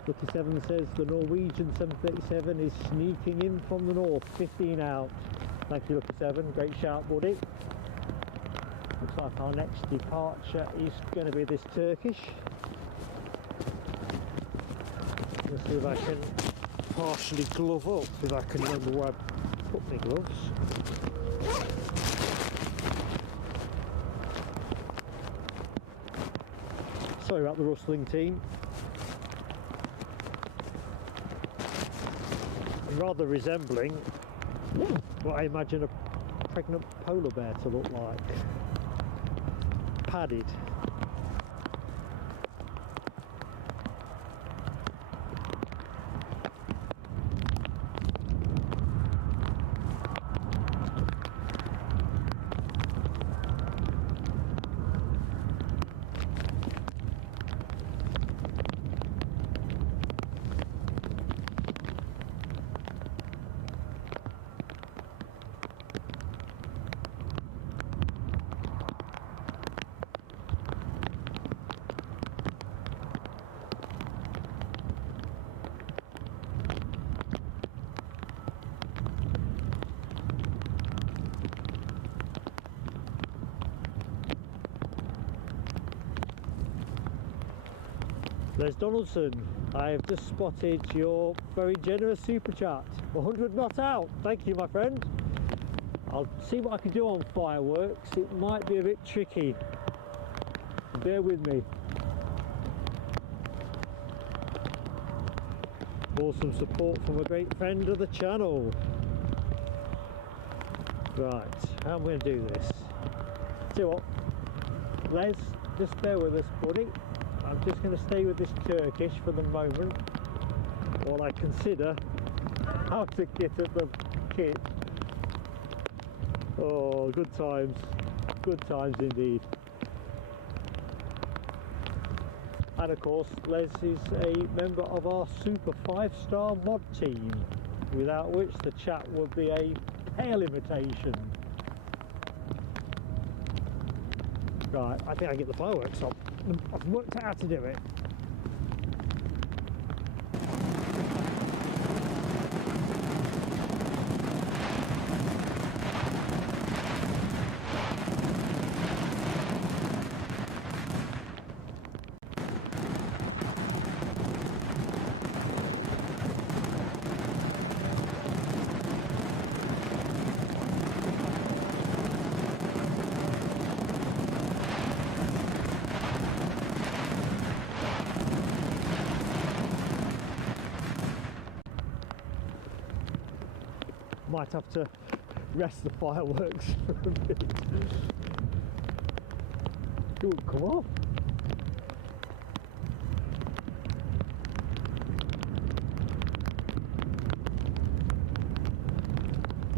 Lucky 7 says the Norwegian 737 is sneaking in from the north, 15 out. Thank you, Lucky 7, great shout, buddy. Looks like our next departure is going to be this Turkish. Let's see if I can partially glove up, if I can remember where I put my gloves. Sorry about the rustling, team. I'm rather resembling what I imagine a pregnant polar bear to look like. Padded. Les Donaldson, I have just spotted your very generous super chat. 100 not out. Thank you, my friend. I'll see what I can do on fireworks. It might be a bit tricky. Bear with me. Awesome support from a great friend of the channel. Right, how am I going to do this? See what? Les, just bear with us, buddy. I'm just going to stay with this Turkish for the moment while I consider how to get at the kit. Oh, good times indeed. And of course, Les is a member of our super 5-star mod team, without which the chat would be a pale imitation. Right, I think I get the fireworks up. I've worked out how to do it. Might have to rest the fireworks for a bit. Ooh, come on.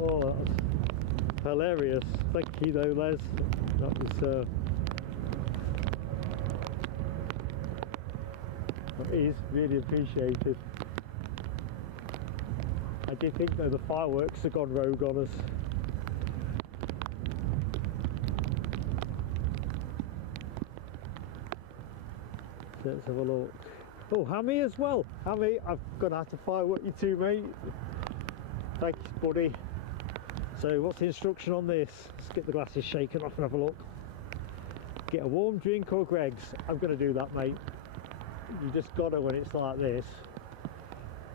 Oh, that was hilarious. Thank you though, Les. That was that is really appreciated. I did think though the fireworks have gone rogue on us. Let's have a look. Oh, Hammy as well. Hammy, I'm gonna have to firework you too, mate. Thanks, buddy. So what's the instruction on this? Let's get the glasses shaken off and have a look. Get a warm drink or Greggs. I'm going to do that, mate. You just got to when it's like this.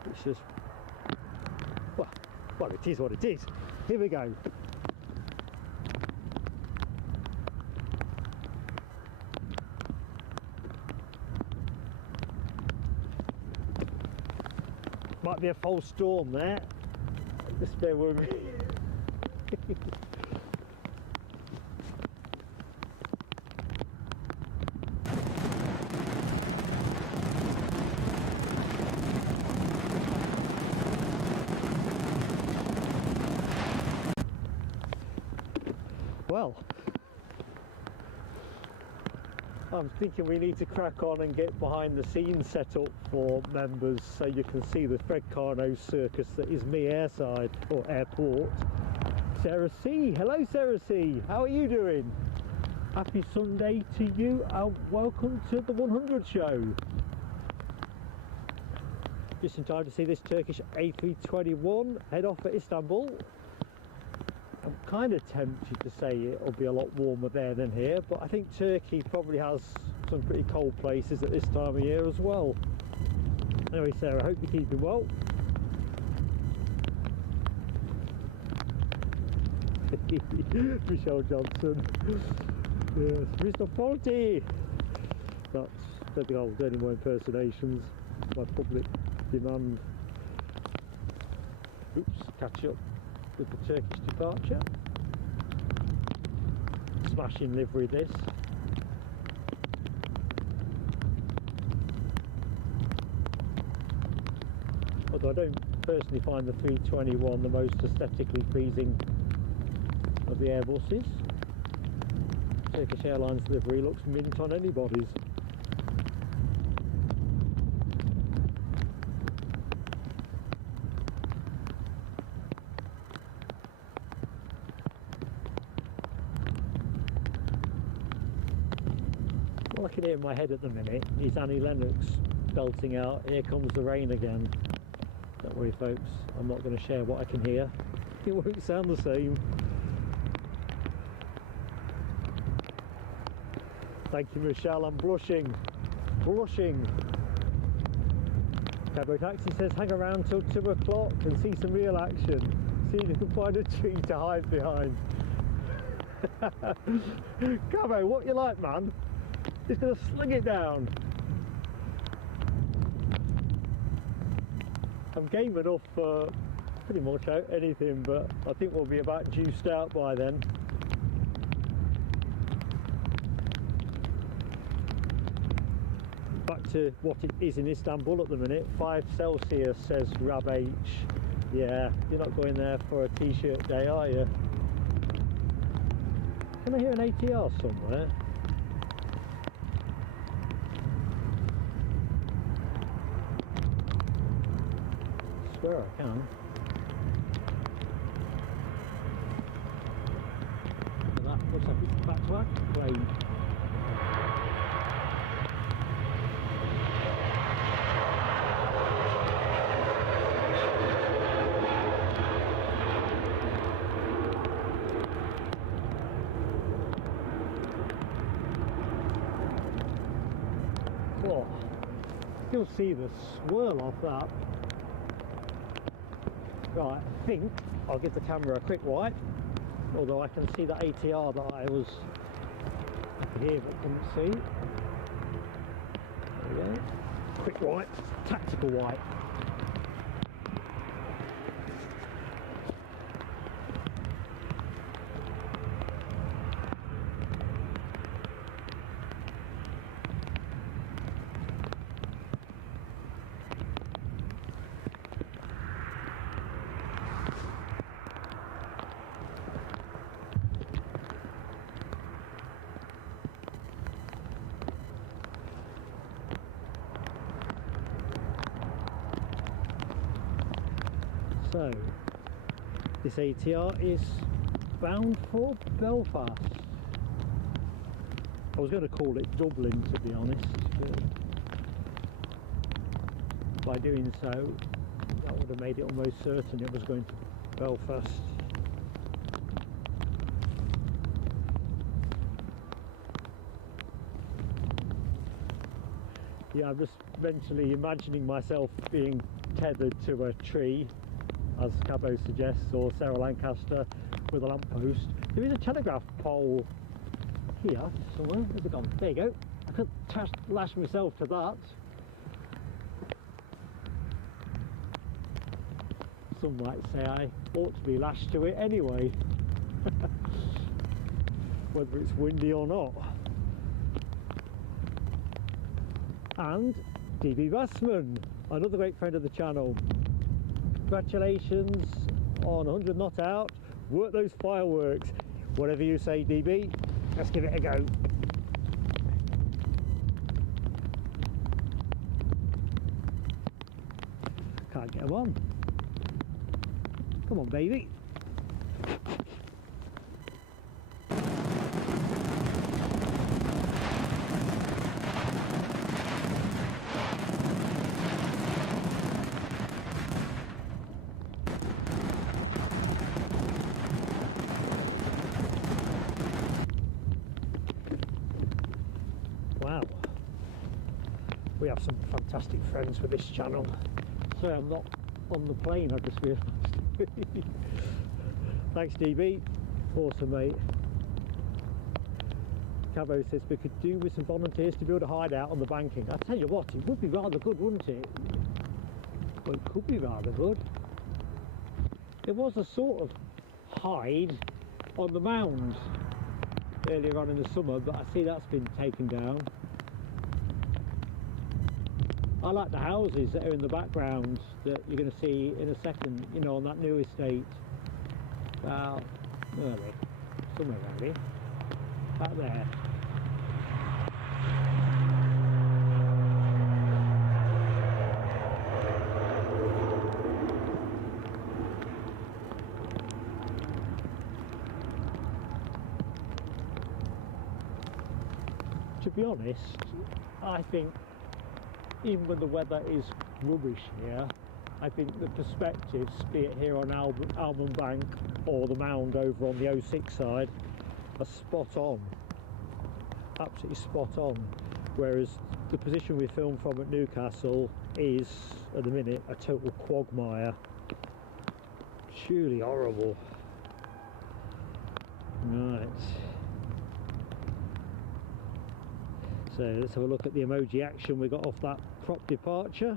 It's just... Well, it is what it is. Here we go. Might be a false storm there. Just bear with me. Well, I'm thinking we need to crack on and get behind the scenes set up for members so you can see the Fred Carno circus that is me airside or airport. Sarah C. Hello Sarah C. How are you doing? Happy Sunday to you and welcome to the 100 show. Just in time to see this Turkish A321 head off at Istanbul. I'm kind of tempted to say it'll be a lot warmer there than here, but I think Turkey probably has some pretty cold places at this time of year as well. Anyway Sarah, I hope you're keeping well. Michelle Johnson. Yes, Mr. Faulty. That's, I don't think I'll do any more impersonations. My public demand. Oops, catch up with the Turkish departure. Smashing livery this. Although I don't personally find the 321 the most aesthetically pleasing of the Airbuses. Turkish Airlines livery looks mint on anybody's. All I can hear in my head at the minute is Annie Lennox belting out "Here Comes the Rain Again." Don't worry folks, I'm not going to share what I can hear. It won't sound the same. Thank you Michelle, I'm blushing. Blushing. Cabo Taxi says hang around till 2 o'clock and see some real action. See if you can find a tree to hide behind. Cabo, what you like man? Just gonna sling it down. I'm game enough for pretty much out anything, but I think we'll be about juiced out by then. Back to what it is in Istanbul at the minute. 5 Celsius says Rab H. Yeah, you're not going there for a t-shirt day, are you? Can I hear an ATR somewhere? I swear I can. And that looks like it's back to our plane. Oh, you'll see the swirl off that. Right, I think I'll give the camera a quick wipe, although I can see that ATR that I was here but couldn't see. There we go. Quick wipe, tactical wipe. So this ATR is bound for Belfast. I was going to call it Dublin, to be honest, but by doing so that would have made it almost certain it was going to Belfast. Yeah, I'm just mentally imagining myself being tethered to a tree, as Cabo suggests, or Sarah Lancaster with a lamppost. There is a telegraph pole here somewhere. Where's it gone? There you go. I could lash myself to that. Some might say I ought to be lashed to it anyway, whether it's windy or not. And DB Bassman, another great friend of the channel. Congratulations on 100 knot out. Work those fireworks. Whatever you say, DB. Let's give it a go. Can't get them on. Come on, baby. Wow, we have some fantastic friends with this channel. So I'm not on the plane, I just realised. Thanks, DB. Awesome, mate. Cabo says we could do with some volunteers to build a hideout on the banking. I tell you what, it would be rather good, wouldn't it? Well, it could be rather good. There was a sort of hide on the mound earlier on in the summer, but I see that's been taken down. I like the houses that are in the background that you're going to see in a second, you know, on that new estate. Well, where are they? Somewhere around here. Back there. To be honest, I think even when the weather is rubbish here, I think the perspectives, be it here on Almond Bank or the mound over on the 06 side, are spot on. Absolutely spot on. Whereas the position we filmed from at Newcastle is, at the minute, a total quagmire. Truly horrible. Right. So let's have a look at the emoji action we got off that prop departure.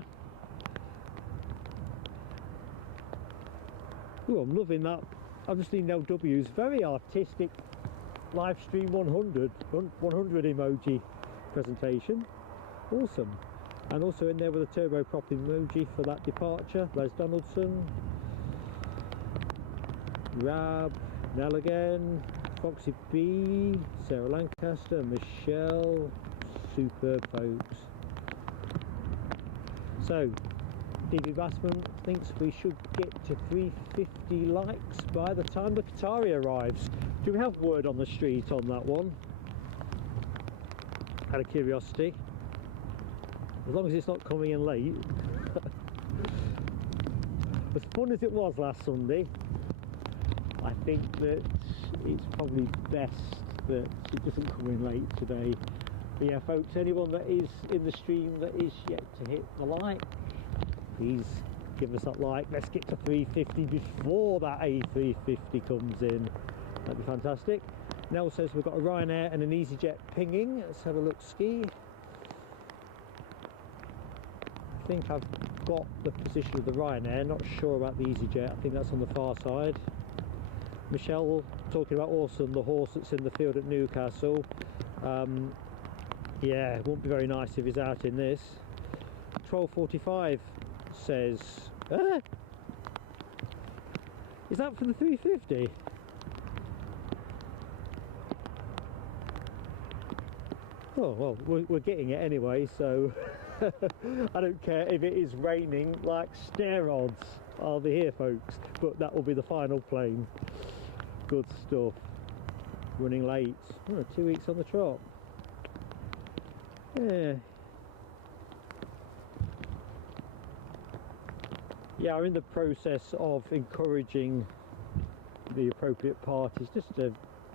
Oh, I'm loving that. I've just seen LW's very artistic live stream 100 emoji presentation. Awesome. And also in there with a turbo prop emoji for that departure. Les Donaldson, Rab, Nell again, Foxy B, Sarah Lancaster, Michelle. Superb, folks. So DB Bassman thinks we should get to 350 likes by the time the Qatari arrives. Do we have word on the street on that one? Out of curiosity. As long as it's not coming in late. As fun as it was last Sunday, I think that it's probably best that it doesn't come in late today. But yeah, folks, anyone that is in the stream that is yet to hit the like, please give us that like. Let's get to 350 before that A350 comes in. That'd be fantastic. Nell says we've got a Ryanair and an EasyJet pinging. Let's have a look ski. I think I've got the position of the Ryanair, not sure about the EasyJet. I think that's on the far side. Michelle talking about Orson, the horse that's in the field at Newcastle. Yeah, it won't be very nice if he's out in this. 1245 says, is that for the 350? Oh, well, we're getting it anyway, so I don't care if it is raining like stair odds. I'll be here, folks, but that will be the final plane. Good stuff. Running late. Oh, 2 weeks on the trot. Yeah. Yeah, I'm in the process of encouraging the appropriate parties just to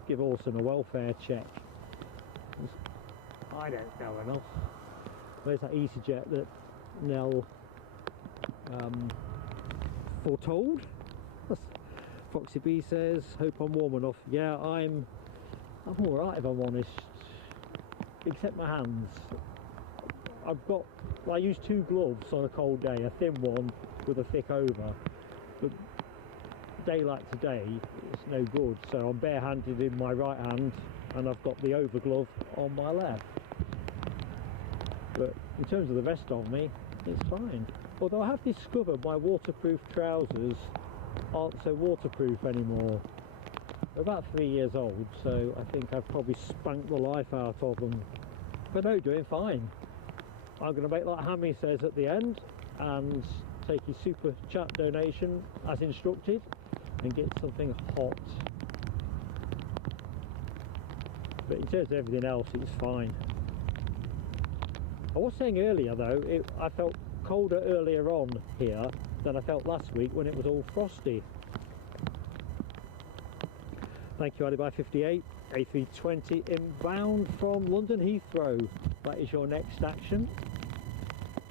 give Orson a welfare check. I don't know enough. There's that EasyJet that Nell foretold. Foxy B says, hope I'm warm enough. Yeah, I'm alright if I'm honest. Except my hands. I use 2 gloves on a cold day, a thin one with a thick over. But day like today, it's no good. So I'm barehanded in my right hand and I've got the over glove on my left. But in terms of the rest of me, it's fine. Although I have discovered my waterproof trousers aren't so waterproof anymore. They're about 3 years old, so I think I've probably spanked the life out of them. But no, doing fine. I'm going to make like Hammy says at the end and take his super chat donation as instructed and get something hot. But in terms of everything else, it's fine. I was saying earlier though, I felt colder earlier on here than I felt last week when it was all frosty. Thank you, Alibi58. A320 inbound from London Heathrow. That is your next action,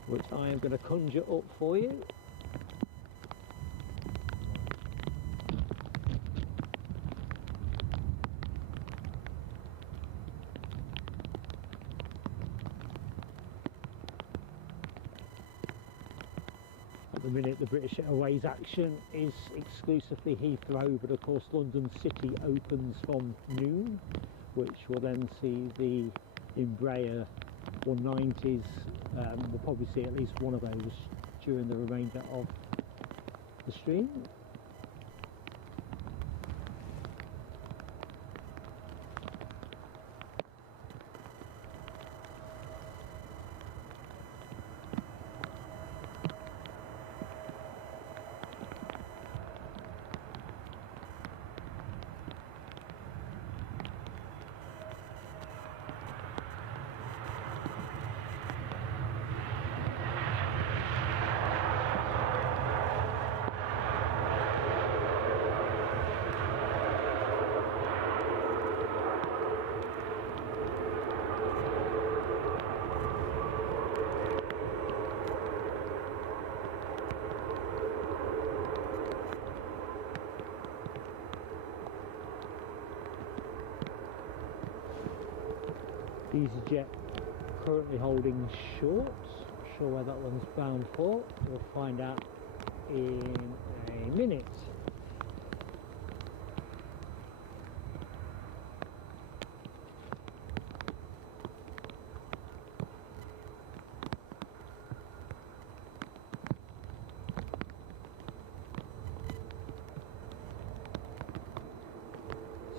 which I am going to conjure up for you. At the minute, the British Airways action is exclusively Heathrow, but of course London City opens from noon, which will then see the Embraer 190s. We'll probably see at least one of those during the remainder of the stream. EasyJet currently holding short. Not sure where that one's bound for. We'll find out in a minute.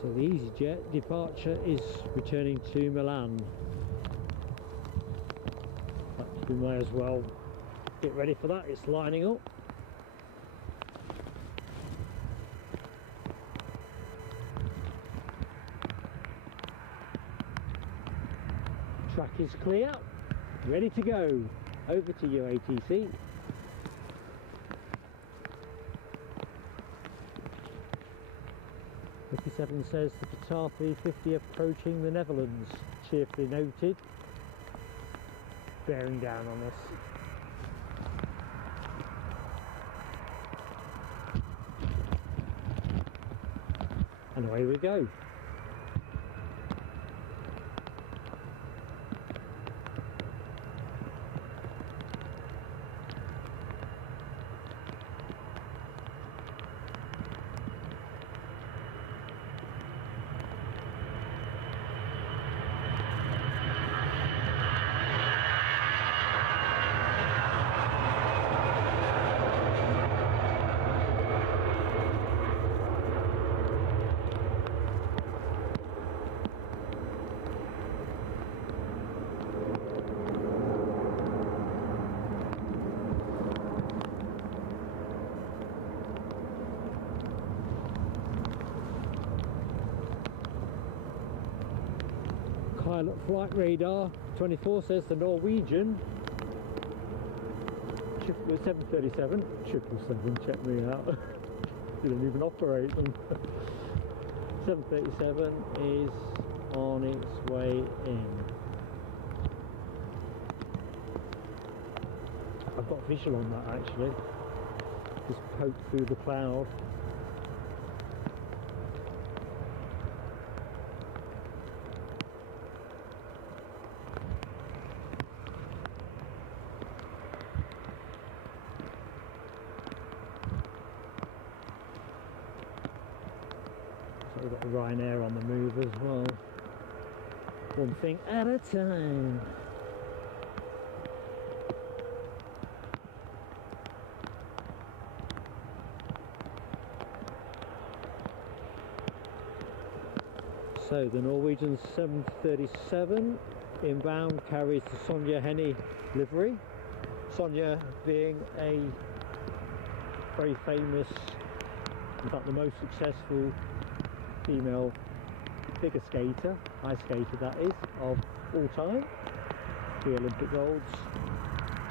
So the EasyJet departure is returning to Milan. But we may as well get ready for that. It's lining up. Track is clear, ready to go. Over to you, ATC. Seven says the Qatar 350 approaching the Netherlands, cheerfully noted. Bearing down on us. And away we go. Pilot flight radar 24 says the Norwegian 737 777, check me out. Didn't even operate them. 737 is on its way in. I've got visual on that actually. Just poked through the cloud. So we've got the Ryanair on the move as well. One thing at a time. So the Norwegian 737 inbound carries the Sonja Henie livery. Sonja being a very famous, in fact the most successful female figure skater, ice skater that is, of all time. 3 Olympic golds,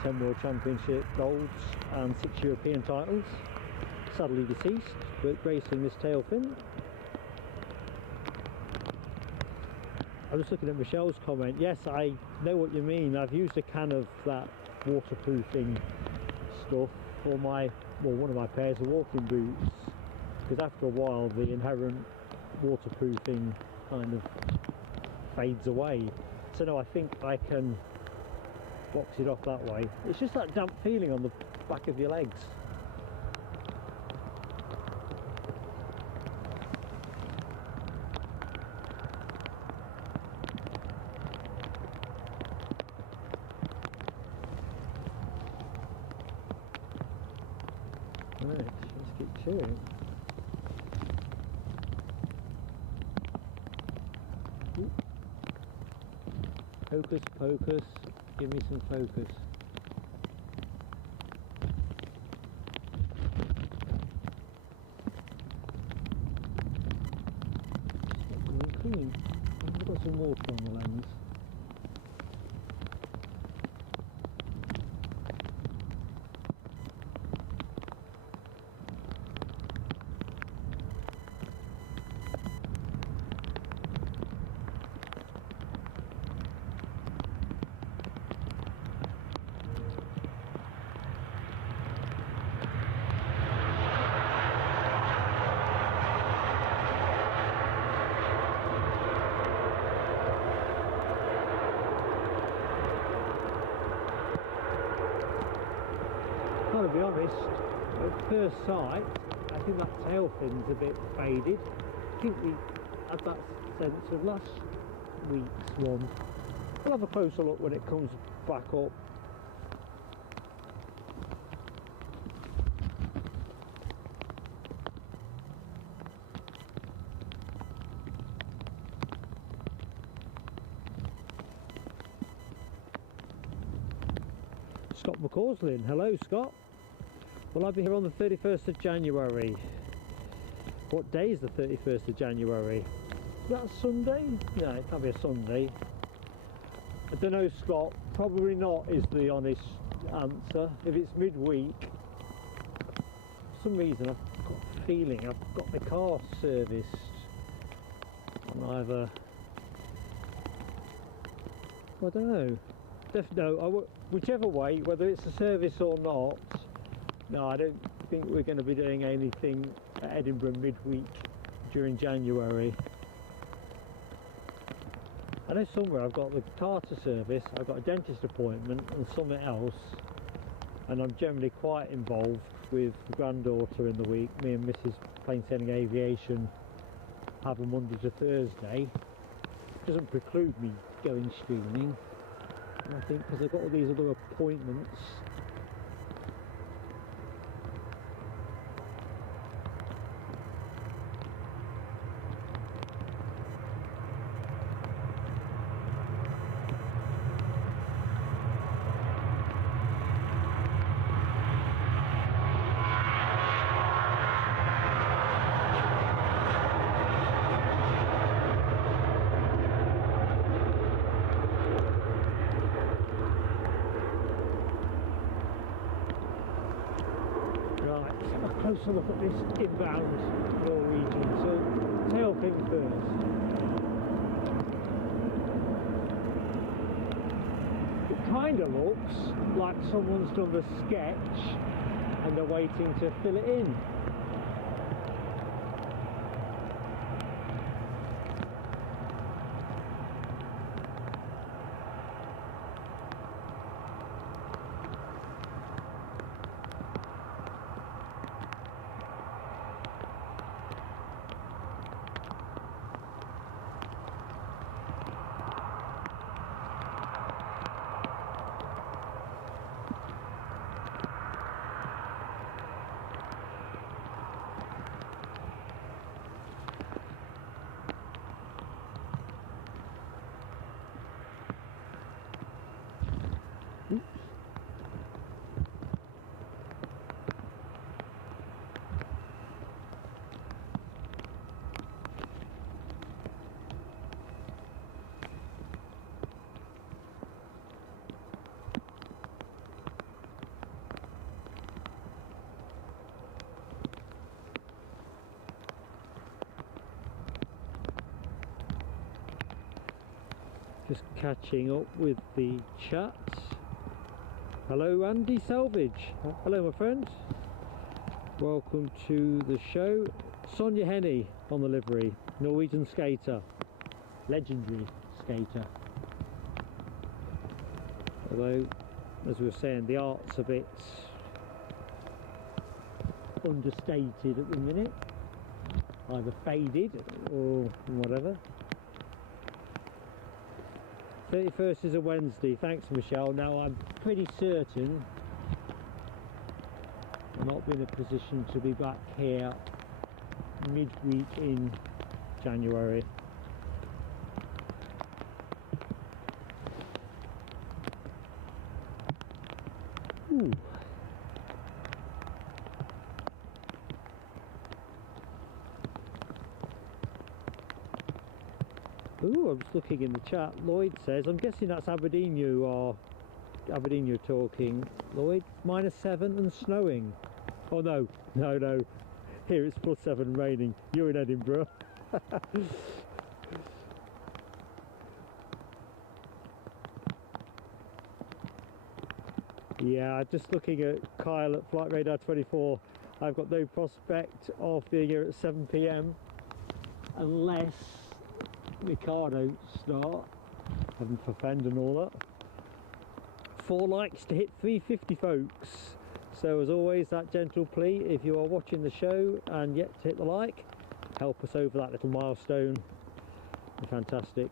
10 World Championship golds and 6 European titles. Sadly deceased, but gracing this tail fin. I was looking at Michelle's comment. Yes, I know what you mean. I've used a can of that waterproofing stuff for my, well, one of my pairs of walking boots, because after a while the inherent waterproofing kind of fades away. So no, I think I can box it off that way. It's just that damp feeling on the back of your legs. Right, let's get to it. Ooh. Focus, focus, give me some focus. It's clean. I've got some water on the lens. To be honest, at first sight, I think that tail fin's a bit faded. I think we had that sense of last week's one. I'll have a closer look when it comes back up. Scott McCauslin, hello Scott. Well, I'll be here on the 31st of January. What day is the 31st of January? Is that a Sunday? No, it can't be a Sunday. I don't know, Scott. Probably not is the honest answer. If it's midweek, for some reason I've got a feeling I've got my car serviced on either. I don't know. No, whichever way, whether it's a service or not. No, I don't think we're going to be doing anything at Edinburgh midweek during January. I know somewhere I've got the car to service, I've got a dentist appointment and something else, and I'm generally quite involved with the granddaughter in the week. Me and Mrs. Plain Sailing Aviation have a Monday to Thursday. Doesn't preclude me going streaming, and I think because I've got all these other appointments. Right, let's have a closer look at this inbound Norwegian. So, tail fin first. It kind of looks like someone's done the sketch and they're waiting to fill it in. Just catching up with the chat. Hello Andy Salvage. Hello my friend. Welcome to the show. Sonia Henny on the livery. Norwegian skater. Legendary skater. Although, as we were saying, the art's a bit understated at the minute. Either faded or whatever. 31st is a Wednesday, thanks Michelle. Now I'm pretty certain I'll not be in a position to be back here midweek in January. Ooh. Ooh, I was looking in the chat. Lloyd says, I'm guessing that's Aberdeen you're talking, Lloyd. -7 and snowing. Oh no. Here it's +7 raining. You're in Edinburgh. Yeah, just looking at Kyle at Flight Radar 24. I've got no prospect of being here at 7 PM unless Ricardo start, heaven forfend and all that. 4 likes to hit 350 folks, so as always that gentle plea, if you are watching the show and yet to hit the like, help us over that little milestone. Fantastic.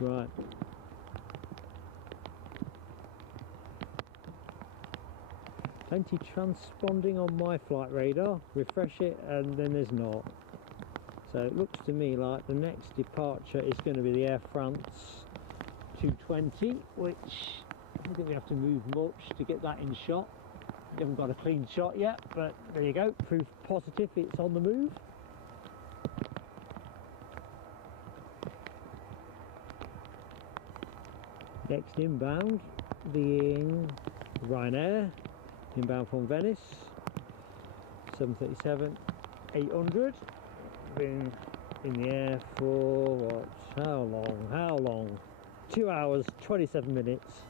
Right, plenty transponding on my flight radar. Refresh it and then there's not. So it looks to me like the next departure is going to be the Air France 220, which I don't think we have to move much to get that in shot. We haven't got a clean shot yet, but there you go, proof positive it's on the move. Next inbound being Ryanair, inbound from Venice, 737-800. Been in the air for what? How long? 2 hours, 27 minutes.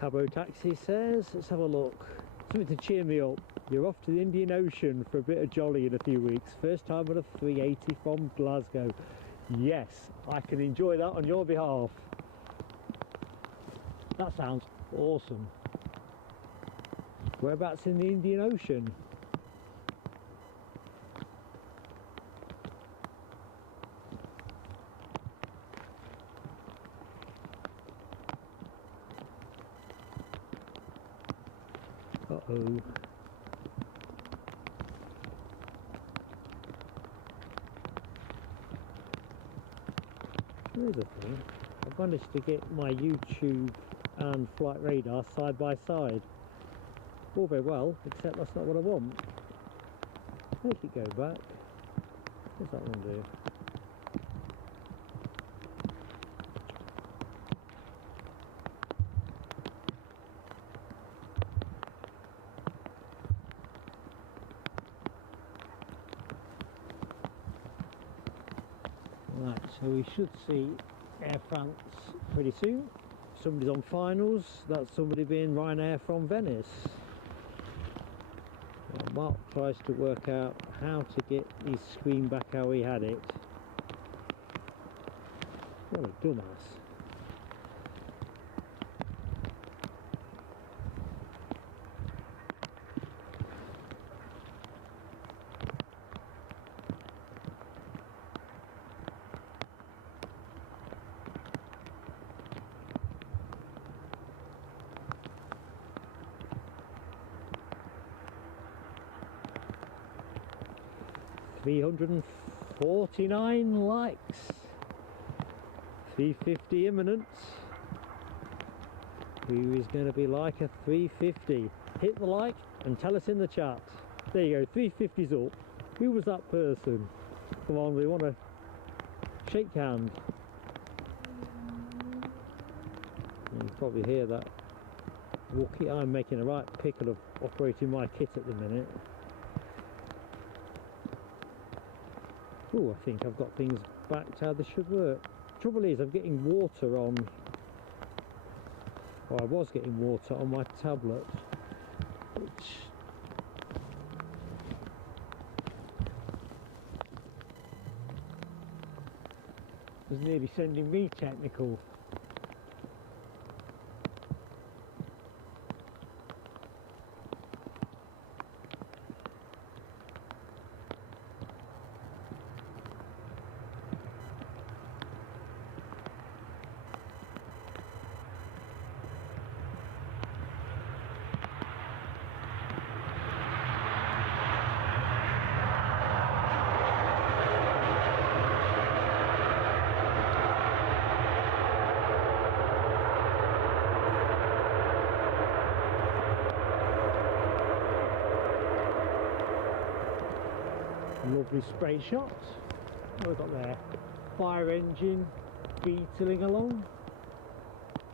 Cabo Taxi says, let's have a look. Something to cheer me up. You're off to the Indian Ocean for a bit of jolly in a few weeks. First time on a 380 from Glasgow. Yes, I can enjoy that on your behalf. That sounds awesome. Whereabouts in the Indian Ocean? Uh-oh. Here's the thing. I've managed to get my YouTube and flight radar side by side. All very well, except that's not what I want. Make it go back. What's that one do? Right, so we should see Air France pretty soon. Somebody's on finals, that's somebody being Ryanair from Venice. Well, Mark tries to work out how to get his screen back how he had it. What a dumbass. $349 likes, 350 imminent. Who is going to be like a 350? Hit the like and tell us in the chat. There you go, 350's up. Who was that person? Come on, we want to shake hand. You can probably hear that walkie. I'm making a right pickle of operating my kit at the minute. Oh, I think I've got things back to how they should work. Trouble is, I'm getting water on, or I was getting water on my tablet, which was nearly sending me technical. Lovely spray shot. What have we got there? Fire engine beetling along.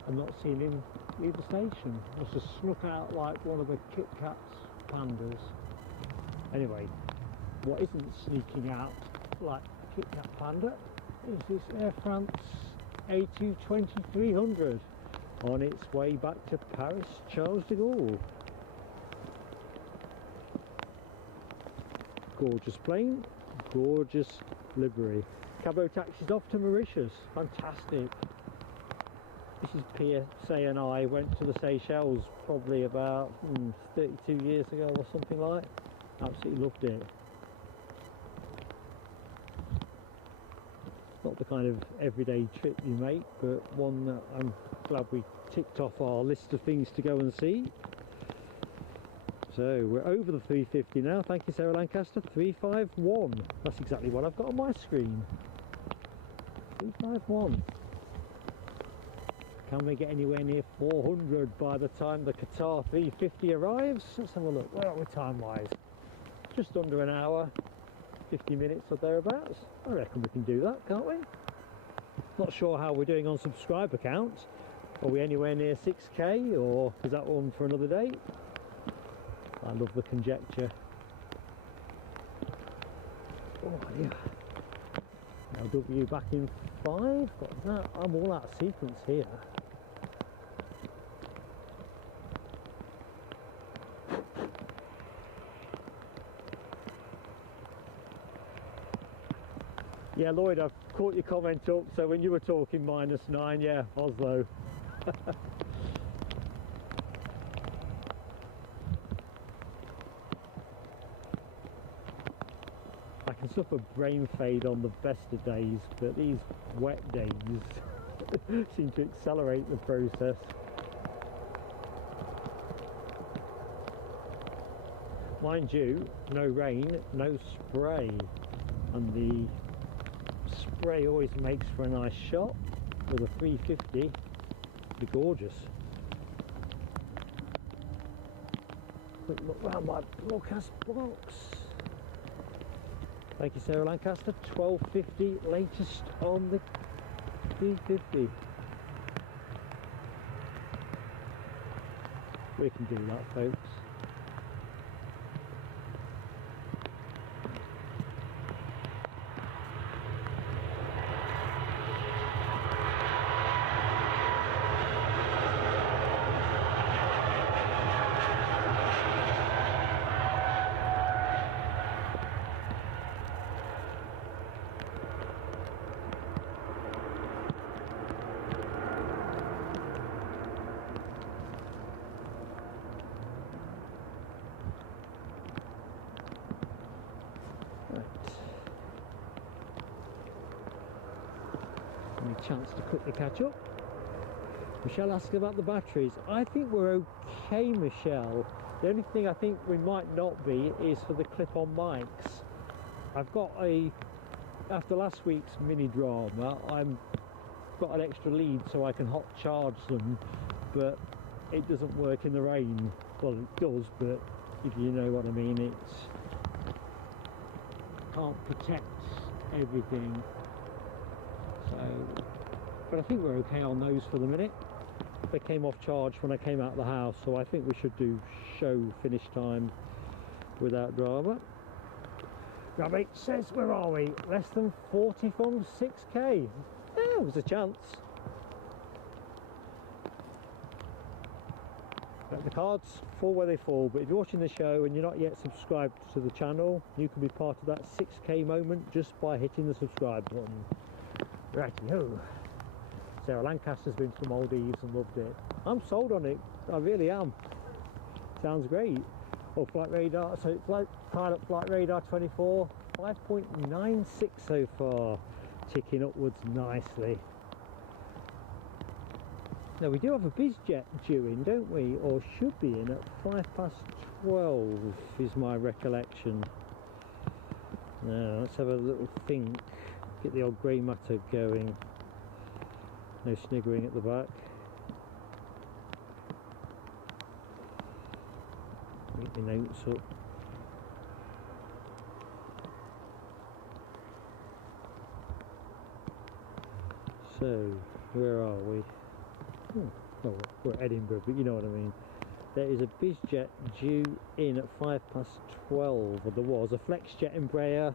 I'm not seeing him leave the station. Must have snuck out like one of the Kit Kat's pandas. Anyway, what isn't sneaking out like a Kit Kat panda is this Air France A220-300 on its way back to Paris Charles de Gaulle. Gorgeous plane, gorgeous livery. Cabo taxis off to Mauritius, fantastic. This is PSA and I went to the Seychelles probably about 32 years ago or something like. Absolutely loved it. Not the kind of everyday trip you make, but one that I'm glad we ticked off our list of things to go and see. So we're over the 350 now, thank you Sarah Lancaster. 351, that's exactly what I've got on my screen. 351. Can we get anywhere near 400 by the time the Qatar 350 arrives? Let's have a look, where are we time wise? Just under an hour, 50 minutes or thereabouts. I reckon we can do that, can't we? Not sure how we're doing on subscriber count. Are we anywhere near 6k, or is that one for another day? I love the conjecture. Oh yeah. LW back in 5. Got that. I'm all out of sequence here. Yeah, Lloyd, I've caught your comment up. So when you were talking -9, yeah, Oslo. I can suffer brain fade on the best of days, but these wet days seem to accelerate the process. Mind you, no rain, no spray, and the spray always makes for a nice shot. With a 350, it'd be gorgeous. Quick look round my broadcast box. Thank you, Sarah Lancaster. 1250, latest on the 350. We can do that, folks. Chance to quickly catch up. Michelle asked about the batteries. I think we're okay, Michelle. The only thing I think we might not be is for the clip-on mics. I've got after last week's mini drama, I've got an extra lead so I can hot charge them, but it doesn't work in the rain. Well, it does, but if you know what I mean, it's can't protect everything. So, but I think we're okay on those for the minute. They came off charge when I came out of the house, so I think we should do show finish time without drama. Rabbit says, where are we? Less than 40 from 6k. Yeah, it was a chance. But the cards fall where they fall, but if you're watching the show and you're not yet subscribed to the channel, you can be part of that 6k moment just by hitting the subscribe button. Righty-ho. Sarah Lancaster's been to the Maldives and loved it. I'm sold on it, I really am. Sounds great. Oh, flight radar, so pilot flight radar 24, 5.96 so far, ticking upwards nicely. Now we do have a BizJet due in, don't we? Or should be in at 12:05 is my recollection. Now let's have a little think. Get the old grey matter going. No sniggering at the back. Get my notes up. So, where are we? Oh, we're at Edinburgh, but you know what I mean. There is a BizJet due in at 12:05, or there was a FlexJet Embraer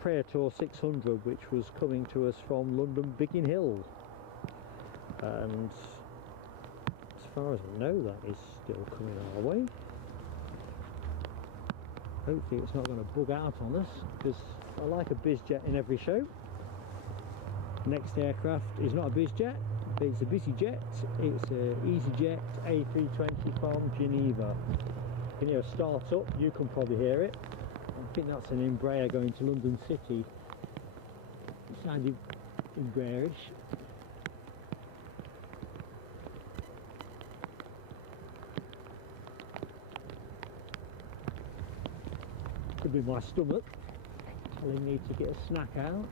Praetor 600 which was coming to us from London Biggin Hill, and as far as I know that is still coming our way. Hopefully it's not going to bug out on us, because I like a BizJet in every show. Next aircraft is not a BizJet, it's a BusyJet. It's a EasyJet A320 from Geneva. You can hear a start up, you can probably hear it. I think that's an Embraer going to London City. It sounded Embraerish. Could be my stomach telling me to get a snack out.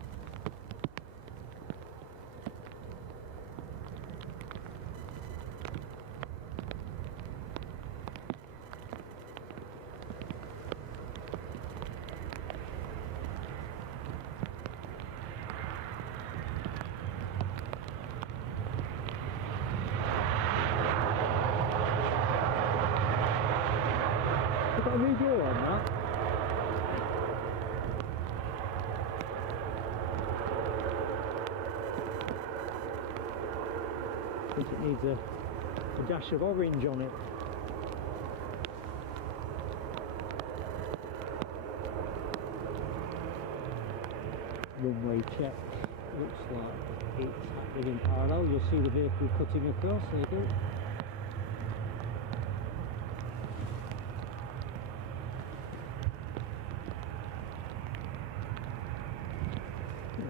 Got a new door on that. I think it needs a dash of orange on it. Runway check. Looks like it's happening in parallel. You'll see the vehicle cutting across. There you go.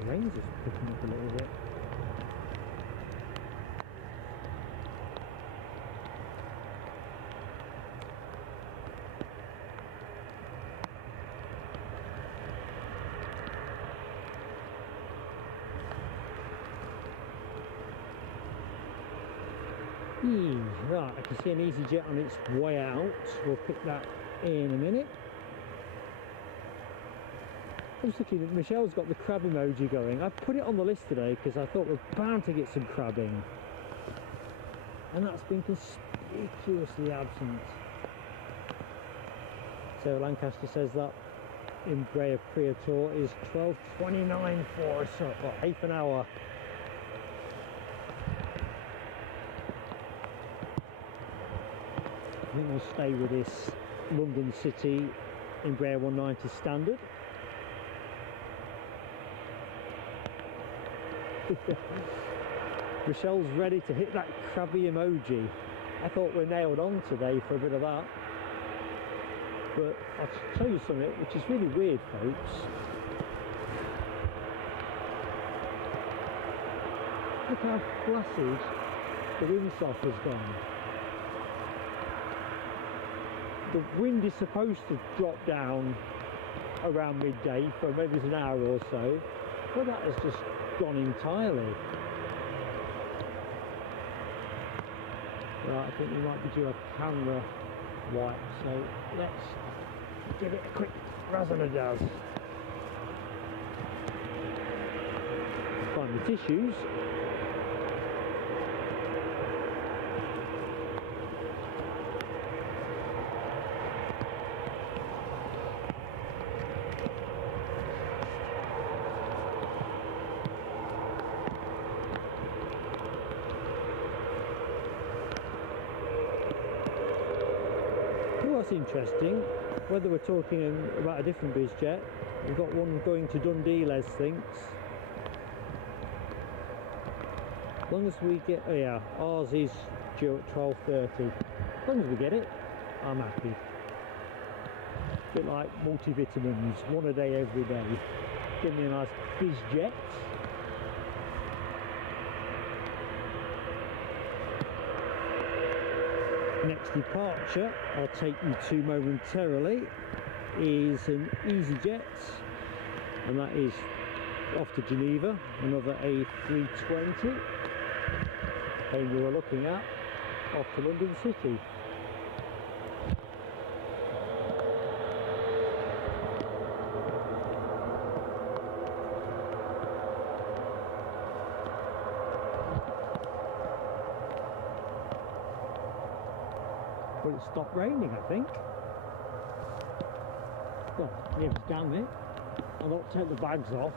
The rain's just picking up a little bit. Right, I can see an EasyJet on its way out. We'll pick that in a minute. I was looking at Michelle's got the crab emoji going. I put it on the list today because I thought we're bound to get some crabbing, and that's been conspicuously absent. So Lancaster says that Embraer Creator is 12:29 for us, so what, half an hour. I think we'll stay with this London City Embraer 190 standard. Michelle's ready to hit that crabby emoji. I thought we nailed on today for a bit of that. But I'll tell you something which is really weird, folks. Look how placid the windsock has gone. The wind is supposed to drop down around midday for maybe an hour or so, but that has just gone entirely. Right, I think we might be due a camera wipe, so let's give it a quick razzle-a-dazz. Find the tissues. What's interesting, whether we're talking about a different biz jet, we've got one going to Dundee, Les thinks. As long as we get, oh yeah, ours is due at 12:30. As long as we get it, I'm happy. A bit like multivitamins, one a day every day. Give me a nice biz jet. Next departure I'll take you to momentarily is an EasyJet, and that is off to Geneva, another A320, and we were looking at off to London City. Well, it stopped raining, I think. Well, yeah, it's down there. I'll not take the bags off.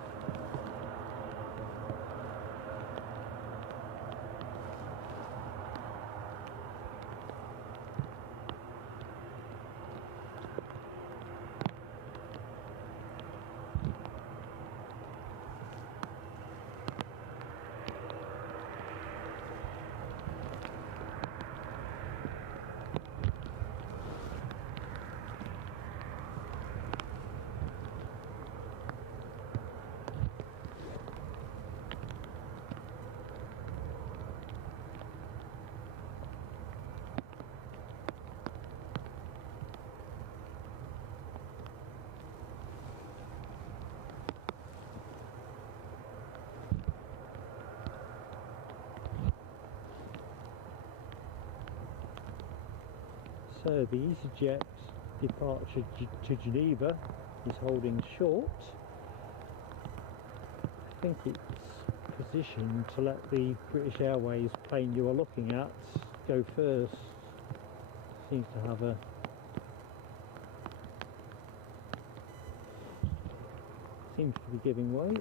So the EasyJet departure to Geneva is holding short. I think it's positioned to let the British Airways plane you are looking at go first. Seems to have a seems to be giving way.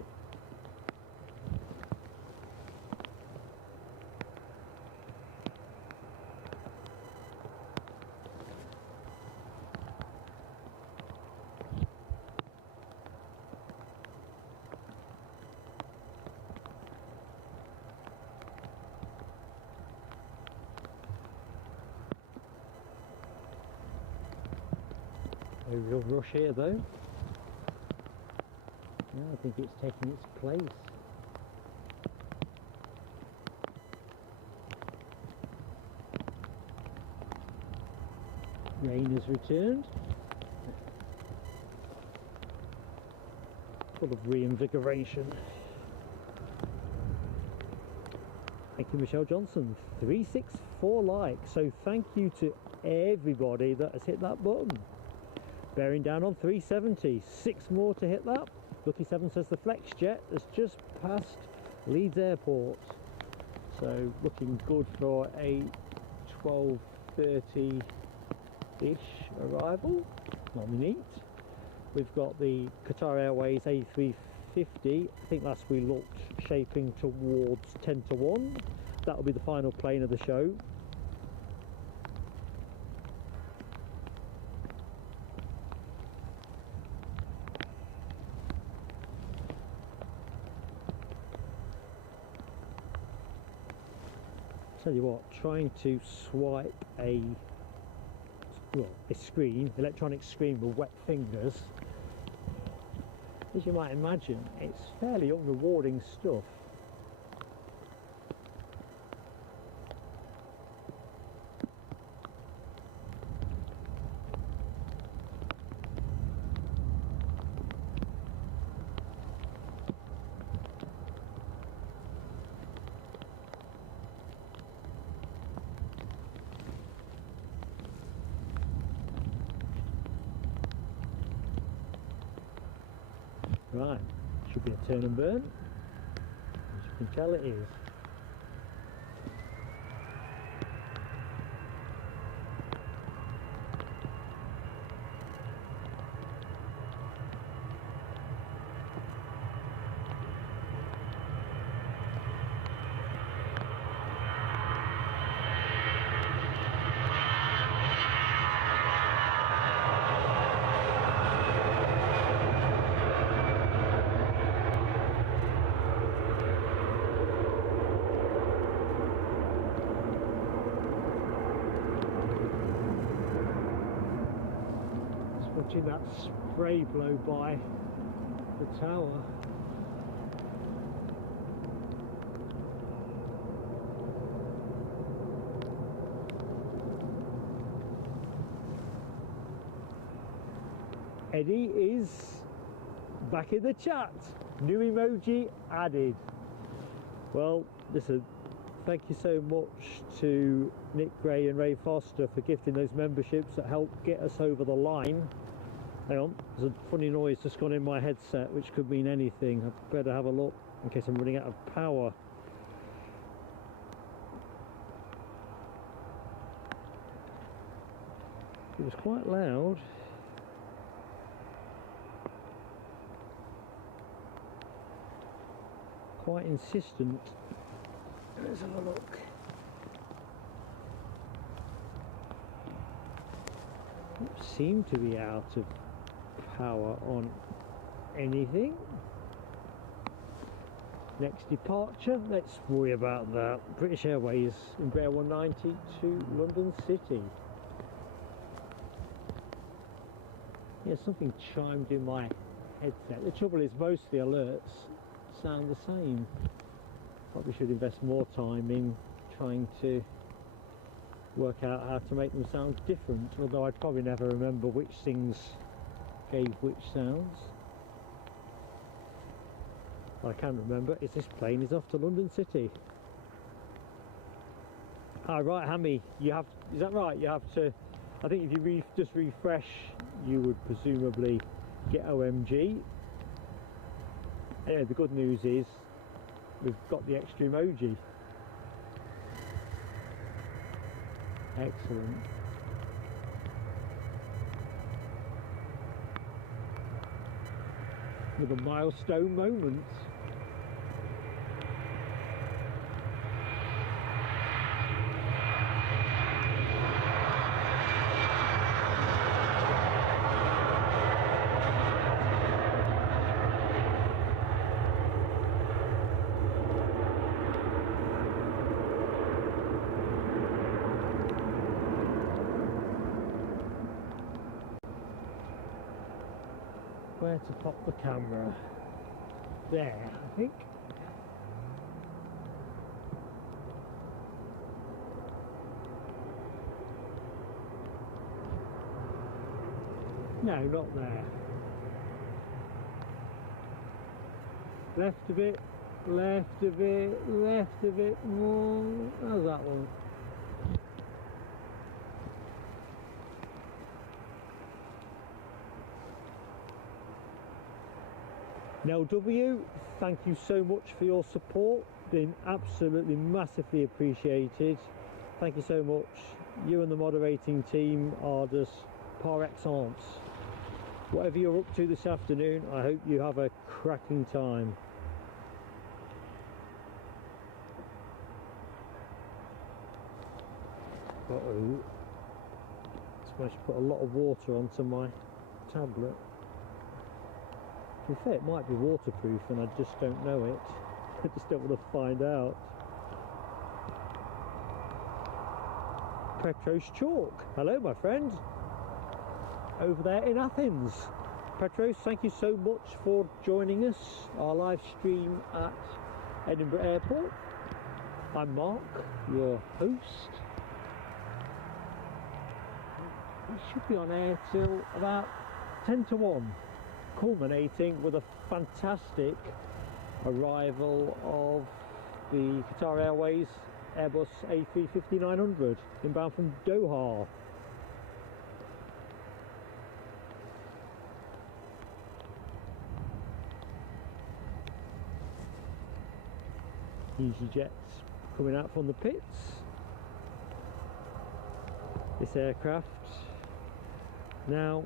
No real rush here though. No, I think it's taking its place. Rain has returned. Full of reinvigoration. Thank you, Michelle Johnson. 364 likes. So thank you to everybody that has hit that button. Bearing down on 370. 6 more to hit that. Lucky 7 says the FlexJet has just passed Leeds Airport. So looking good for a 12:30-ish arrival. Not neat. We've got the Qatar Airways A350. I think last we looked shaping towards 10 to 1. That'll be the final plane of the show. Tell you what, trying to swipe a screen, electronic screen with wet fingers, as you might imagine, it's fairly unrewarding stuff. Right, should be a turn and burn, as you can tell it is. Watching that spray blow by the tower. Eddie is back in the chat. New emoji added. Well, listen, thank you so much to Nick Gray and Ray Foster for gifting those memberships that helped get us over the line. Hang on, there's a funny noise just gone in my headset, which could mean anything. I'd better have a look in case I'm running out of power. It was quite loud. Quite insistent. Let's have a look. Don't seem to be out of power on anything. Next departure, let's worry about that. British Airways, Embraer 190 to London City. Yeah, something chimed in my headset. The trouble is most of the alerts sound the same. Probably should invest more time in trying to work out how to make them sound different, although I'd probably never remember which things gave which sounds. What I can remember is this plane is off to London City. Ah, right, Hammy, you have, is that right? You have to, I think if you just refresh, you would presumably get OMG. Anyway, the good news is we've got the extra emoji. Excellent. With a milestone moment. Where to pop the camera? There, I think. No, not there. Left a bit, left of it more. How's that one? Now W, thank you so much for your support, been absolutely massively appreciated. Thank you so much. You and the moderating team are just par excellence. Whatever you're up to this afternoon, I hope you have a cracking time. Uh-oh. Just managed to put a lot of water onto my tablet. To be fair, it might be waterproof and I just don't know it. I just don't want to find out. Petros Chalk. Hello, my friend. Over there in Athens. Petros, thank you so much for joining us. Our live stream at Edinburgh Airport. I'm Mark, your host. We should be on air till about 10 to 1. Culminating with a fantastic arrival of the Qatar Airways Airbus A350-900 inbound from Doha. EasyJet's coming out from the pits. This aircraft. Now,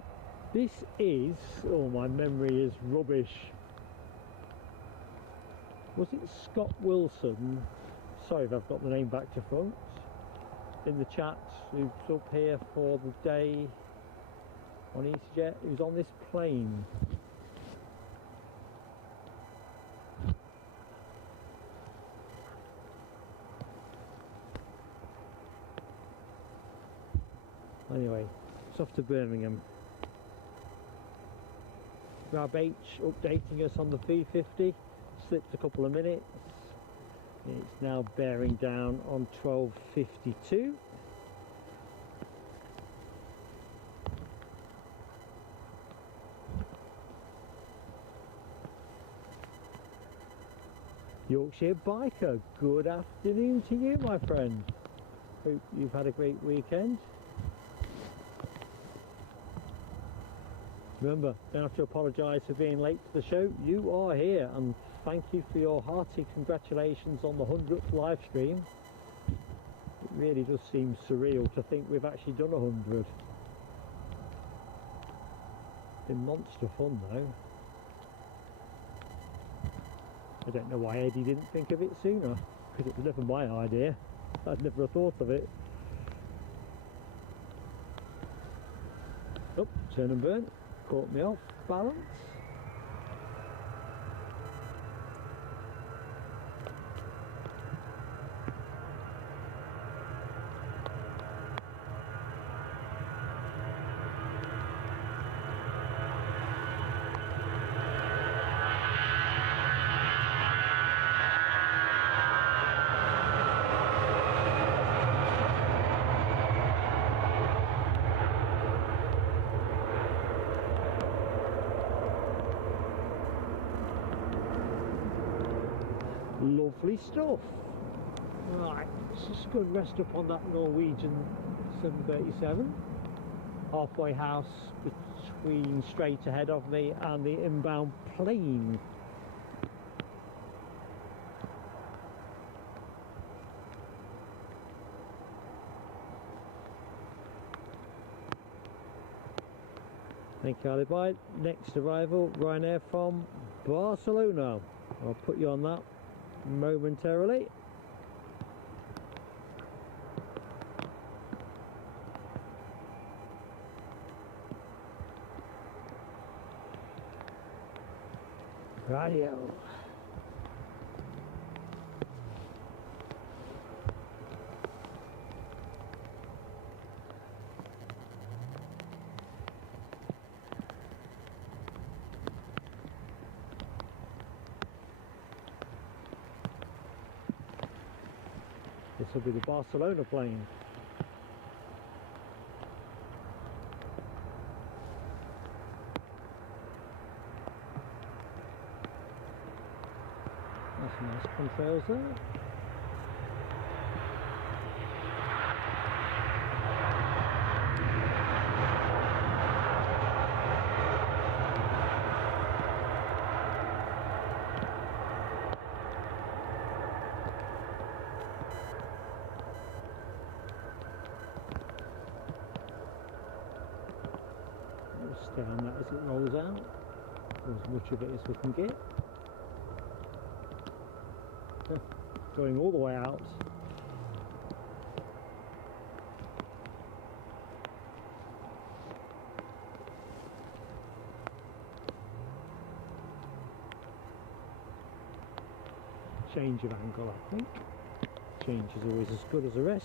this is, oh, my memory is rubbish. Was it Scott Wilson? Sorry if I've got the name back to front. In the chat, who's up here for the day on EasyJet, who's on this plane. Anyway, it's off to Birmingham. Grab H updating us on the 350, slipped a couple of minutes. It's now bearing down on 1252. Yorkshire Biker, good afternoon to you, my friend. Hope you've had a great weekend. Remember, don't have to apologise for being late to the show. You are here, and thank you for your hearty congratulations on the 100th live stream. It really does seem surreal to think we've actually done 100. Been monster fun though. I don't know why Eddie didn't think of it sooner, because it was never my idea. I'd never have thought of it. Oh, turn and burn. Caught me off balance. Lovely stuff. Right, let's just go and rest up on that Norwegian 737. Halfway house between straight ahead of me and the inbound plane. Thank you, Alibi. Next arrival, Ryanair from Barcelona. I'll put you on that momentarily. Radio. This will be the Barcelona plane. That's nice. sails there. Stay on that as it rolls out, as much of it as we can get. Going all the way out. Change of angle, I think. Change is always as good as the rest.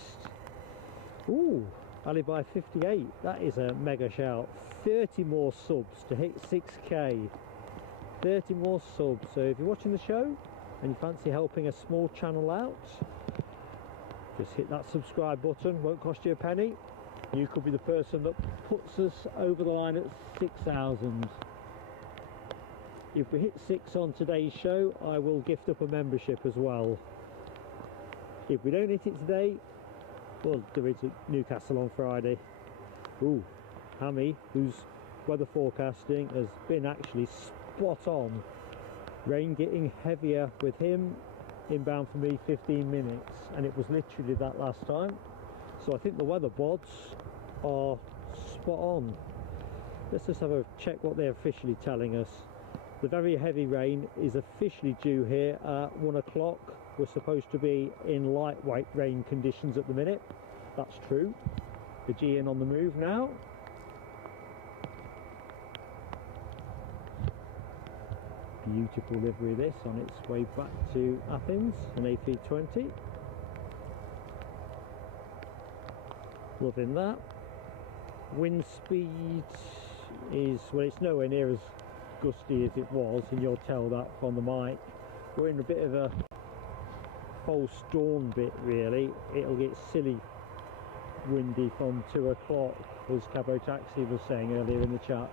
Ooh, Alibi 58, that is a mega shout. 30 more subs to hit 6k. 30 more subs. So if you're watching the show and you fancy helping a small channel out, just hit that subscribe button, won't cost you a penny. You could be the person that puts us over the line at 6,000. If we hit 6 on today's show, I will gift up a membership as well. If we don't hit it today, well, there is Newcastle on Friday. Ooh, Hammy, whose weather forecasting has been actually spot on. Rain getting heavier with him, inbound for me 15 minutes, and it was literally that last time. So I think the weather bods are spot on. Let's just have a check what they're officially telling us. The very heavy rain is officially due here at 1 o'clock. We're supposed to be in lightweight rain conditions at the minute. That's true. The Aegean on the move now. Beautiful livery this, on its way back to Athens, an A320. Loving that. Wind speed is, well, it's nowhere near as gusty as it was, and you'll tell that from the mic. We're in a bit of a false dawn bit, really. It'll get silly windy from 2 o'clock, as Cabo Taxi was saying earlier in the chat,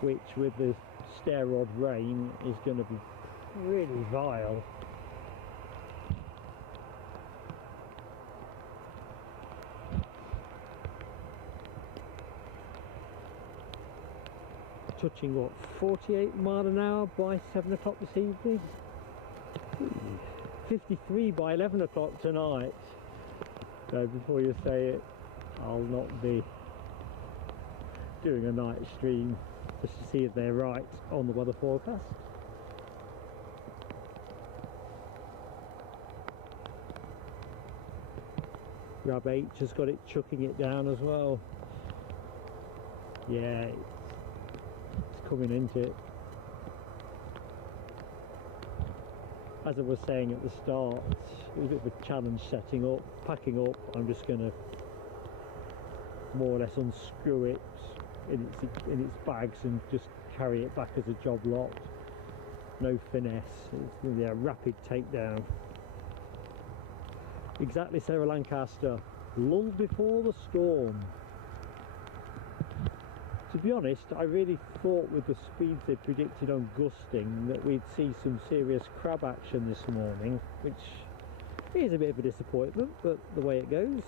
which with the stair rod rain is going to be really vile. Touching what, 48 mile an hour by 7 o'clock this evening. 53 by 11 o'clock tonight. So before you say it, I'll not be doing a night stream just to see if they're right on the weather forecast. Grab H has got it chucking it down as well. Yeah, it's coming into it. As I was saying at the start, it was a bit of a challenge setting up, packing up. I'm just going to more or less unscrew it in its bags and just carry it back as a job lot. No finesse, it's going to be a rapid takedown. Exactly, Sarah Lancaster, lull before the storm. To be honest, I really thought with the speeds they predicted on gusting that we'd see some serious crab action this morning, which is a bit of a disappointment, but the way it goes.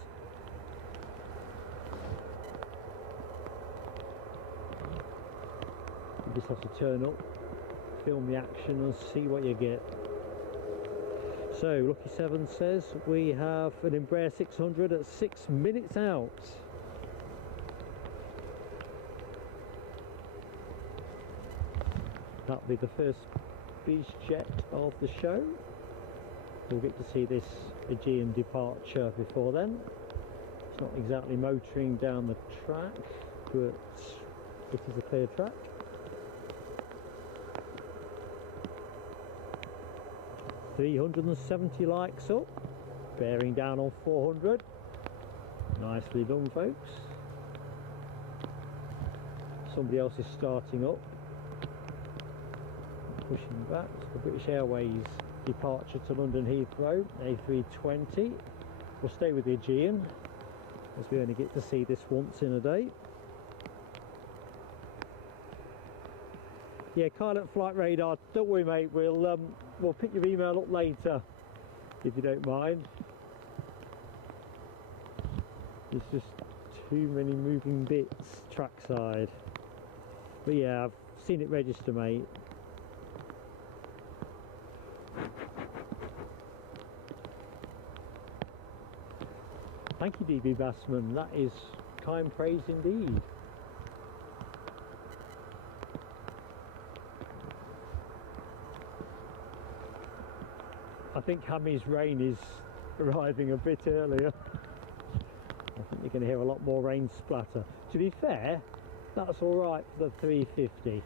You just have to turn up, film the action and see what you get. So Lucky 7 says we have an Embraer 600 at 6 minutes out. That'll be the first beast jet of the show. We'll get to see this Aegean departure before then. It's not exactly motoring down the track, but it is a clear track. $370 likes up, bearing down on 400. Nicely done, folks. Somebody else is starting up. Pushing back to the British Airways departure to London Heathrow, A320. We'll stay with the Aegean, as we only get to see this once in a day. Yeah, Kyle at Flight Radar, don't worry mate, we'll we'll pick your email up later, if you don't mind. There's just too many moving bits trackside. But yeah, I've seen it register, mate. Thank you, DB Bassman. That is kind praise indeed. I think Hammy's rain is arriving a bit earlier. I think you're going to hear a lot more rain splatter. To be fair, that's all right for the 350.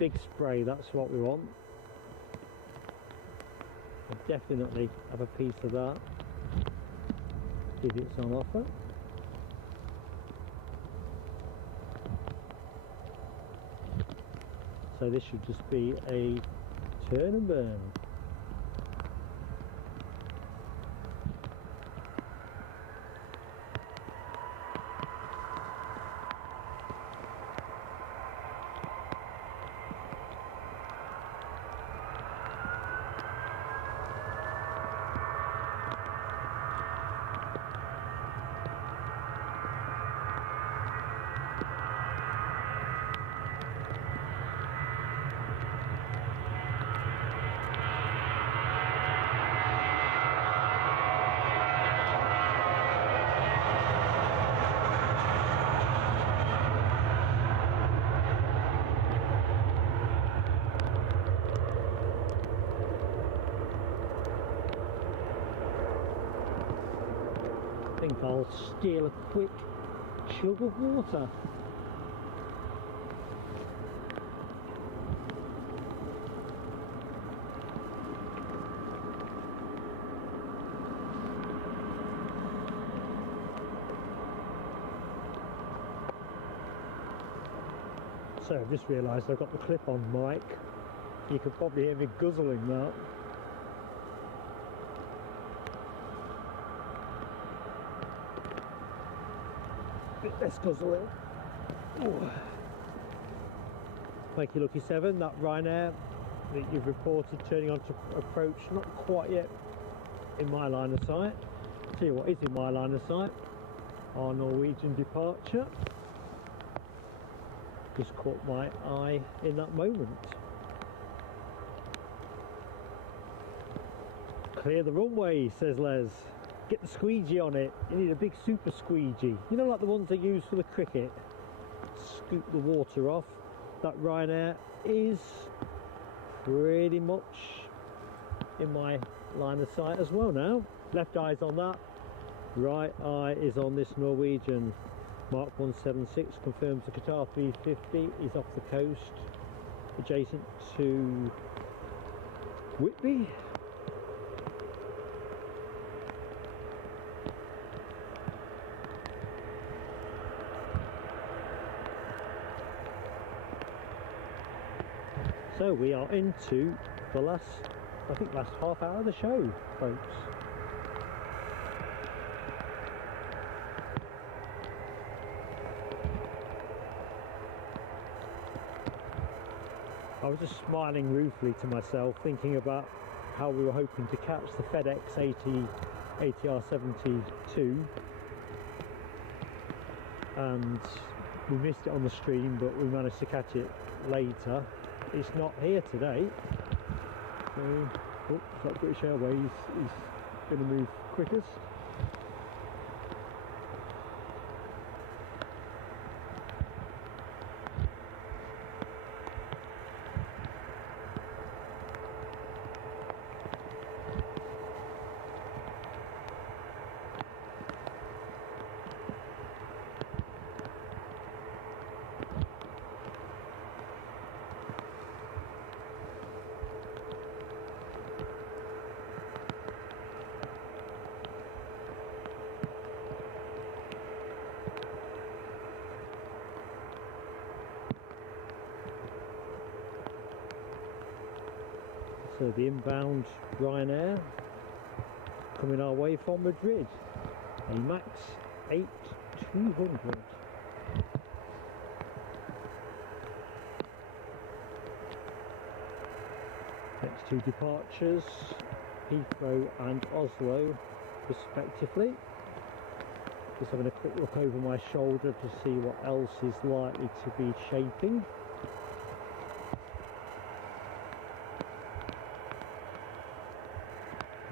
Big spray, that's what we want. I'll definitely have a piece of that if it's on offer. So this should just be a turn and burn. I think I'll steal a quick chug of water. So I've just realised I've got the clip-on mic. You could probably hear me guzzling that. Let's guzzle it. Ooh. Thank you, Lucky 7. That Ryanair that you've reported turning on to approach, not quite yet in my line of sight. Tell you what is in my line of sight, our Norwegian departure. Just caught my eye in that moment. Clear the runway, says Les. Get the squeegee on it. You need a big super squeegee. You know, like the ones they use for the cricket. Scoop the water off. That Ryanair is pretty much in my line of sight as well now. Left eye's on that. Right eye is on this Norwegian. Mark 176 confirms the Qatar 350 is off the coast, adjacent to Whitby. So we are into the last half hour of the show, folks. I was just smiling ruefully to myself, thinking about how we were hoping to catch the FedEx ATR 72, and we missed it on the stream, but we managed to catch it later. It's not here today, so that British Airways is going to move quickest. So the inbound Ryanair coming our way from Madrid, a Max 8200. Next two departures, Heathrow and Oslo respectively. Just having a quick look over my shoulder to see what else is likely to be shaping.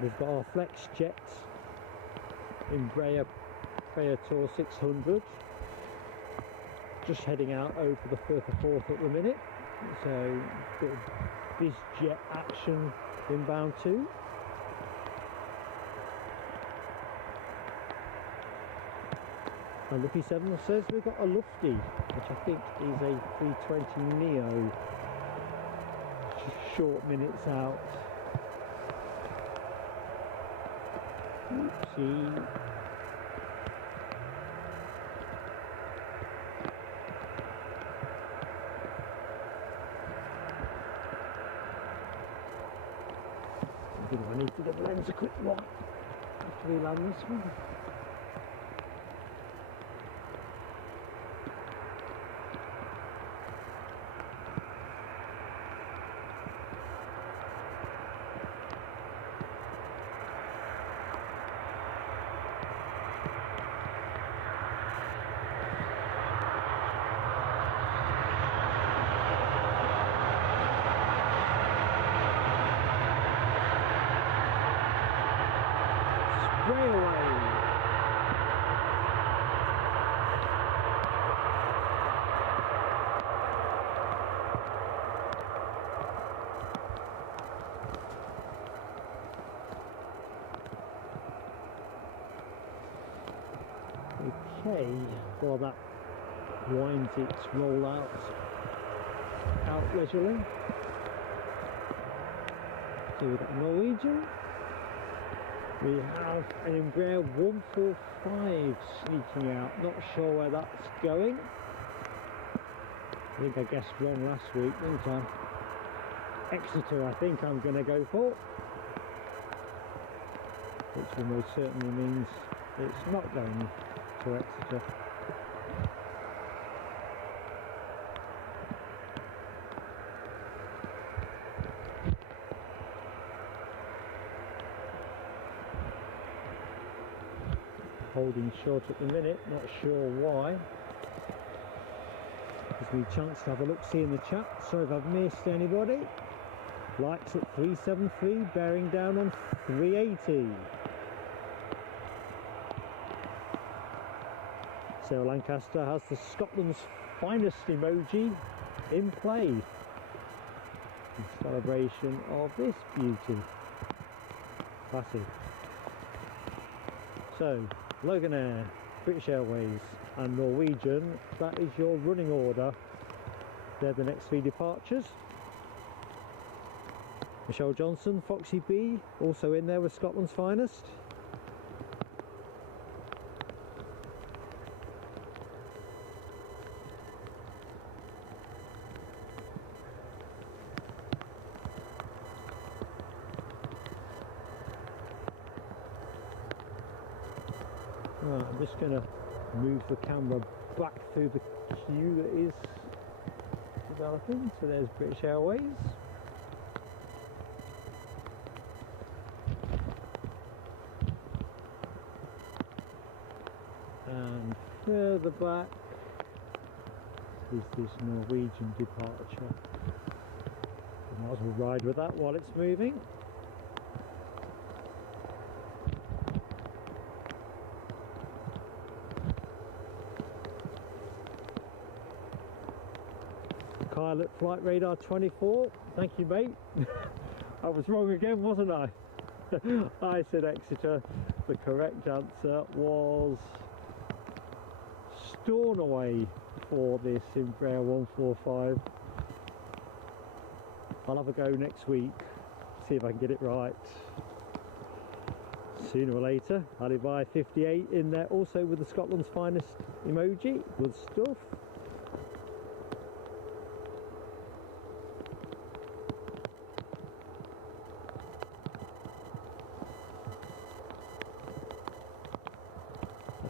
We've got our FlexJet Embraer Praetor 600 just heading out over the Firth of Forth at the minute, so a bit of bizjet action inbound too. And Lucky 7 says we've got a lufty, which I think is a 320 Neo, short minutes out. Oopsie. I need to double lens a quick one after we land this one. Okay, while that winds its rollout out leisurely. So we've got Norwegian. We have an Embraer 145 sneaking out. Not sure where that's going. I think I guessed wrong last week, didn't I? Exeter I think I'm going to go for. Which will most certainly means it's not going to Exeter. Holding short at the minute, not sure why. Gives me a chance to have a look, see in the chat. Sorry if I've missed anybody. Lights at 373, bearing down on 380. So Lancaster has the Scotland's finest emoji in play in celebration of this beauty. Classy. So, Loganair, British Airways and Norwegian, that is your running order. They're the next three departures. Michelle Johnson, Foxy B, also in there with Scotland's finest. Right, I'm just going to move the camera back through the queue that is developing. So there's British Airways. And further back is this Norwegian departure. I might as well ride with that while it's moving. Pilot Flight Radar 24, thank you mate. I was wrong again, wasn't I? I said Exeter. The correct answer was Stornoway for this Embraer 145. I'll have a go next week, see if I can get it right. Sooner or later, I'll buy 58 in there, also with the Scotland's finest emoji. Good stuff.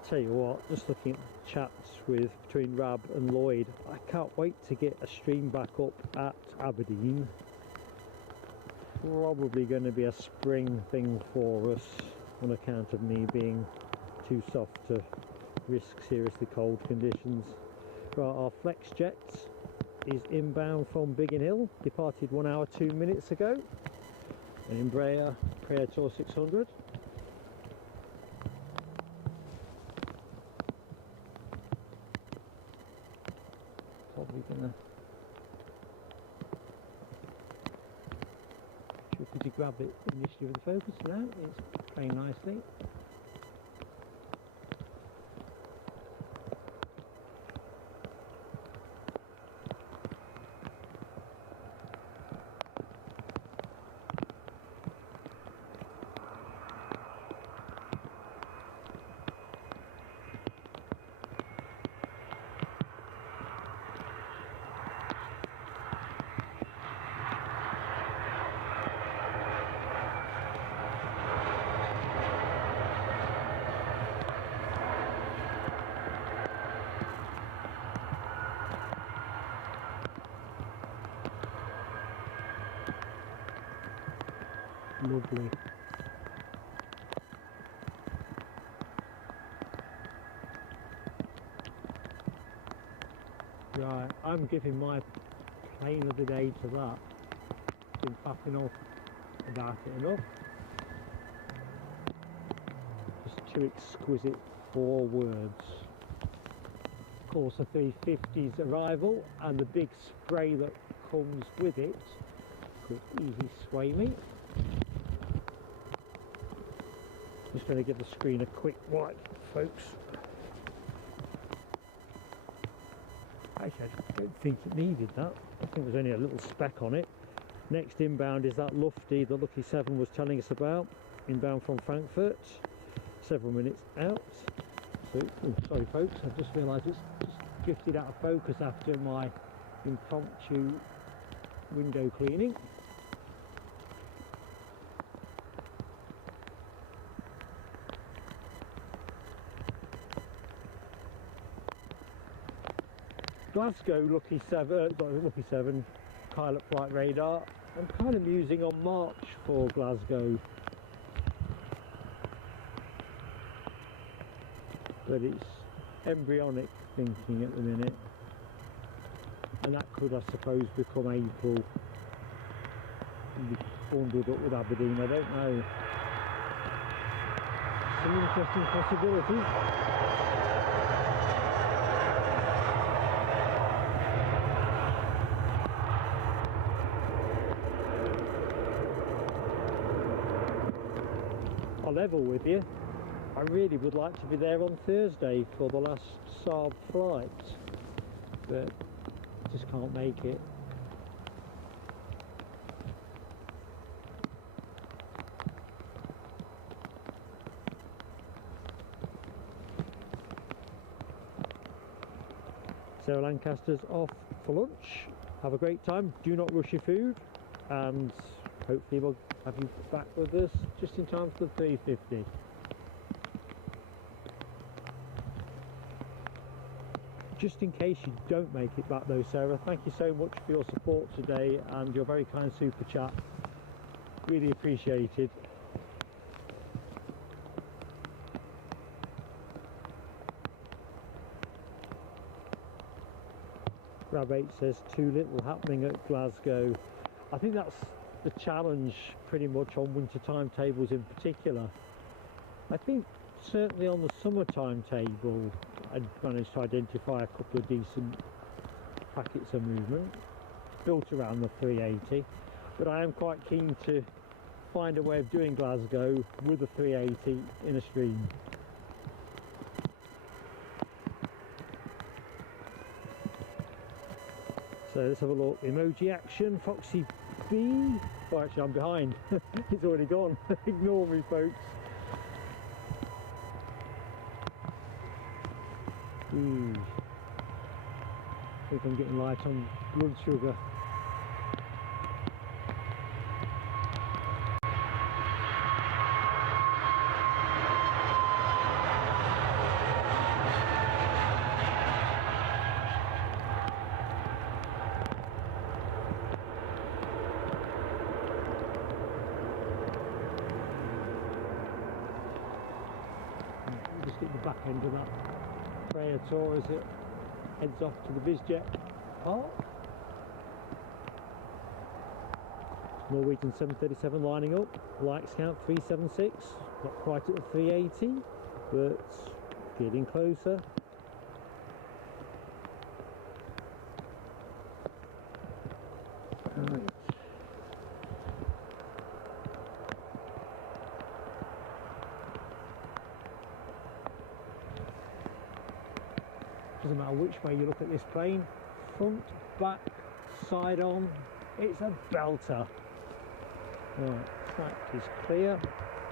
Tell you what, just looking at the chats between Rab and Lloyd, I can't wait to get a stream back up at Aberdeen probably going to be a spring thing for us on account of me being too soft to risk seriously cold conditions. Right, our Flex Jets is inbound from Biggin Hill, departed 1 hour 2 minutes ago, an Embraer Praetor 600. Probably gonna, could you grab it initially with the focus? No, it's playing nicely. Lovely. Right, I'm giving my plane of the day to that. Been faffing off about it enough. Just too exquisite for words. Of course, the 350's arrival and the big spray that comes with it could easily sway me. Just going to give the screen a quick wipe, folks. Actually, I don't think it needed that. I think there's only a little speck on it. Next inbound is that Lufty that Lucky 7 was telling us about, inbound from Frankfurt, several minutes out. So, oh, sorry folks, I've just realised it's just drifted out of focus after my impromptu window cleaning. Glasgow Lucky 7 pilot flight radar. I'm kind of musing on March for Glasgow, but it's embryonic thinking at the minute, and that could, I suppose, become April and be bundled up with Aberdeen. I don't know. Some interesting possibilities. I'll level with you, I really would like to be there on Thursday for the last Saab flight, but just can't make it. So Lancaster's off for lunch. Have a great time, do not rush your food, and hopefully we'll have you back with us just in time for the 350. Just in case you don't make it back though, Sarah, thank you so much for your support today and your very kind super chat. Really appreciated. Grab 8 says too little happening at Glasgow. I think that's the challenge pretty much on winter timetables in particular. I think certainly on the summer timetable I managed to identify a couple of decent packets of movement built around the 380, but I am quite keen to find a way of doing Glasgow with a 380 in a stream. So let's have a look. Emoji action, Foxy B. Oh, actually I'm behind. It's already gone. Ignore me, folks. I think I'm getting light on blood sugar. just at the back end of that Praetor as it heads off to the BizJet park. Norwegian 737 lining up, lights count 376, not quite at the 380, but getting closer. Right. Doesn't matter which way you look at this plane, front, back, side on, it's a belter. Right, track is clear.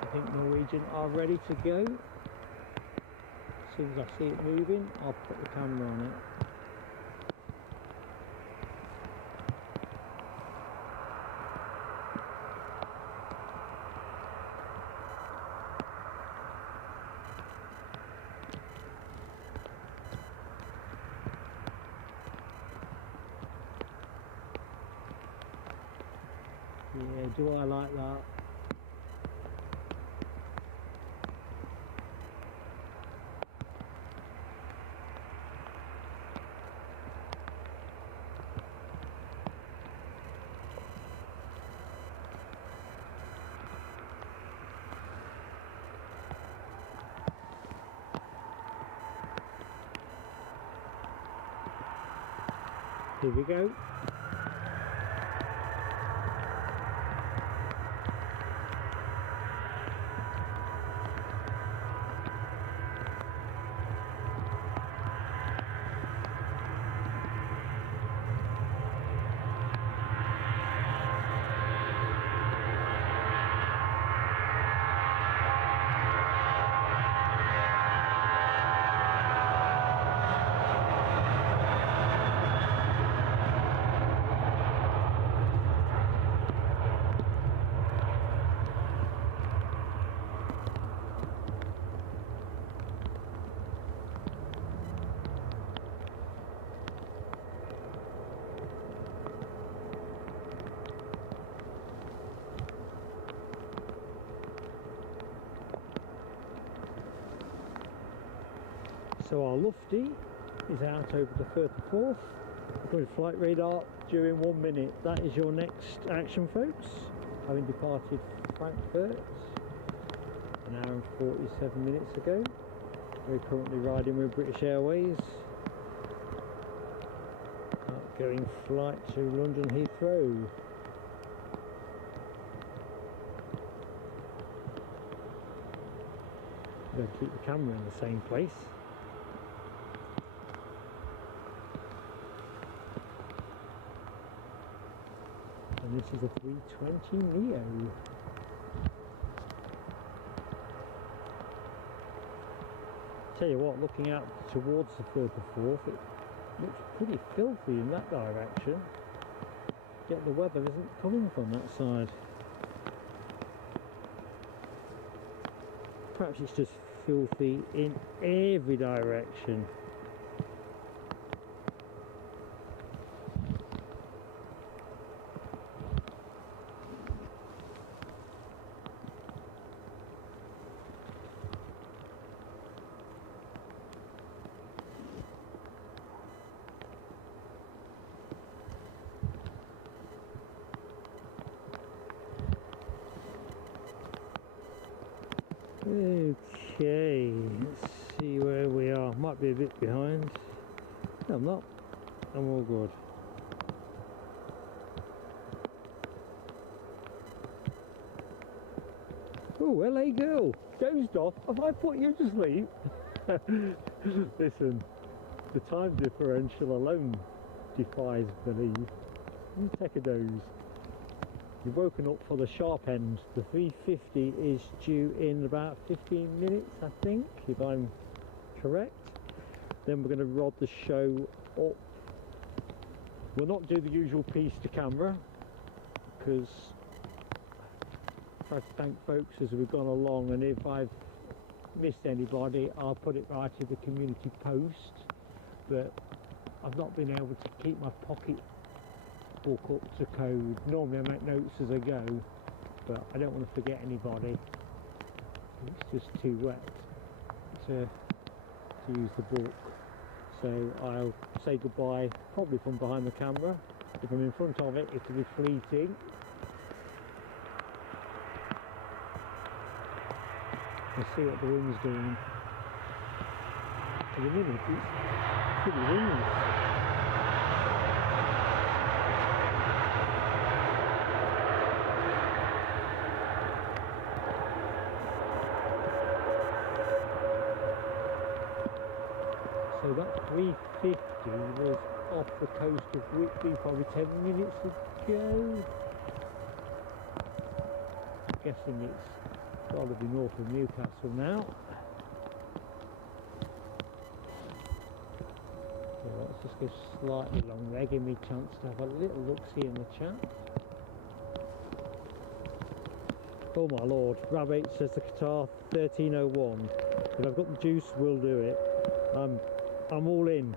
I think Norwegian are ready to go. As soon as I see it moving, I'll put the camera on it. Yeah, do I like that? Here we go. So our Lufty is out over the 34th with flight radar during 1 minute. That is your next action, folks. Having departed Frankfurt an hour and 47 minutes ago. We're currently riding with British Airways. Outgoing flight to London Heathrow. I'm going to keep the camera in the same place. And this is a 320 Neo. Tell you what, looking out towards the 34th, it looks pretty filthy in that direction. Yet the weather isn't coming from that side. Perhaps it's just filthy in every direction. Okay, let's see where we are. Might be a bit behind. No, I'm not. I'm all good. Oh, LA girl, dozed off. Have I put you to sleep? Listen, the time differential alone defies belief. You take a doze. You've woken up for the sharp end. The 350 is due in about 15 minutes, I think, if I'm correct. Then we're going to rod the show up. We'll not do the usual piece to camera, because I thank folks as we've gone along, and if I've missed anybody, I'll put it right in the community post. But I've not been able to keep my pocket book up to code. Normally I make notes as I go, but I don't want to forget anybody. It's just too wet. to use the book. So I'll say goodbye probably from behind the camera. If I'm in front of it, it'll be fleeting. Let's see what the wind's doing. For the minute, it's pretty windy. So that 350 was off the coast of Whitby probably 10 minutes ago. I'm guessing it's got to be north of Newcastle now. So let's just go slightly long there, give me a chance to have a little look-see in the chat. Oh my lord, Rabbit says the Qatar 1301. But I've got the juice, we'll do it. I'm all in.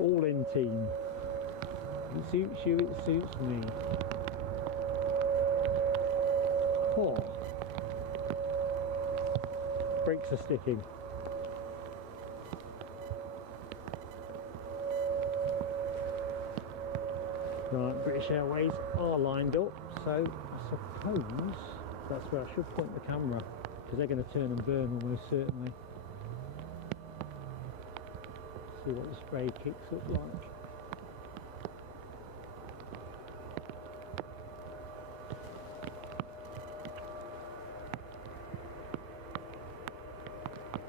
All in, team. It suits you, it suits me. Oh. Brakes are sticking. Right, British Airways are lined up, so I suppose that's where I should point the camera, because they're going to turn and burn almost certainly. See what the spray kicks look like.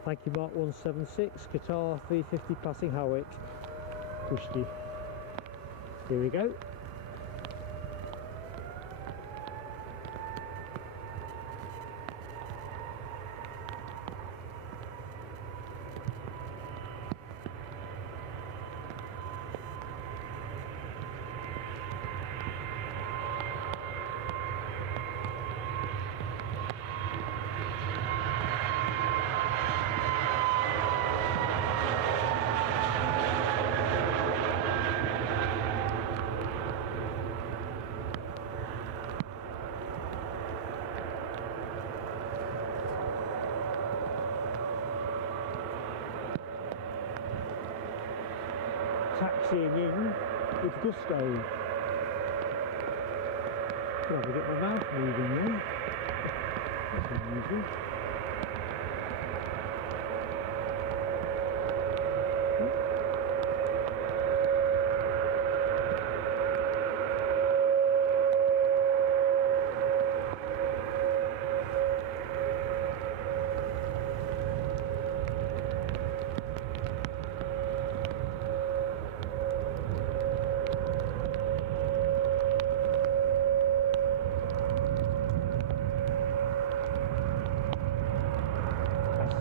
Thank you, Mark 176, Qatar 350 passing Howick. Pushki. Here we go. Taxiing in with gusto. Well, I get my mouth moving then. That's unusual.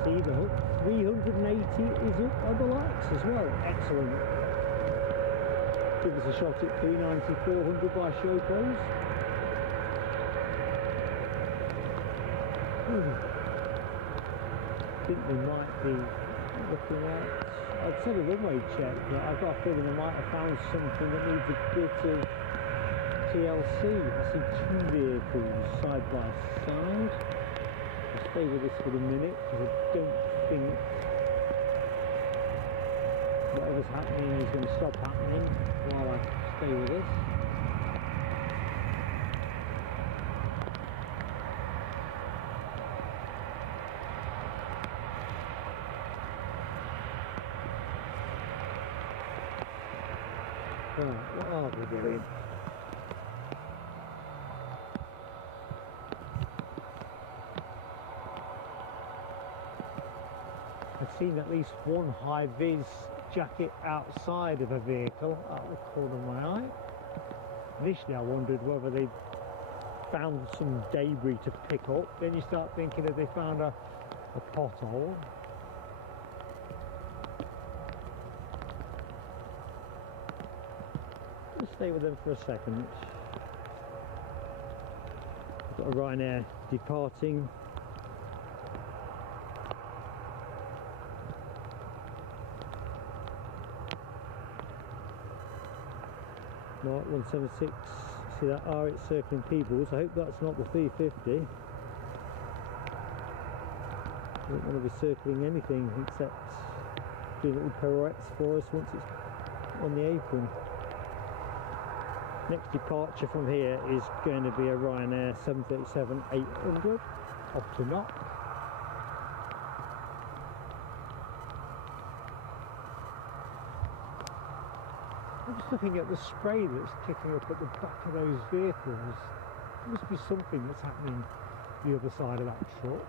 The 380 is up on the lights as well. Excellent. Give us a shot at 390, 400 by show pose. I think we might be looking at, I'd said a runway check, but I've got a feeling I might have found something that needs a bit of TLC. I see two vehicles side by side. I'll stay with this for the minute because I don't think whatever's happening is going to stop happening while I stay with this. Right, what are we doing? I've seen at least one high-vis jacket outside of a vehicle out of the corner of my eye. Initially I wondered whether they found some debris to pick up. Then you start thinking that they found a pothole. Let's stay with them for a second. We've got a Ryanair departing. Mark 176 see that R, it's circling Peebles. I hope that's not the 350. I don't want to be circling anything except doing little pirouettes for us once it's on the apron. Next departure from here is going to be a Ryanair 737-800 up to knock. I'm just looking at the spray that's kicking up at the back of those vehicles. There must be something that's happening the other side of that truck.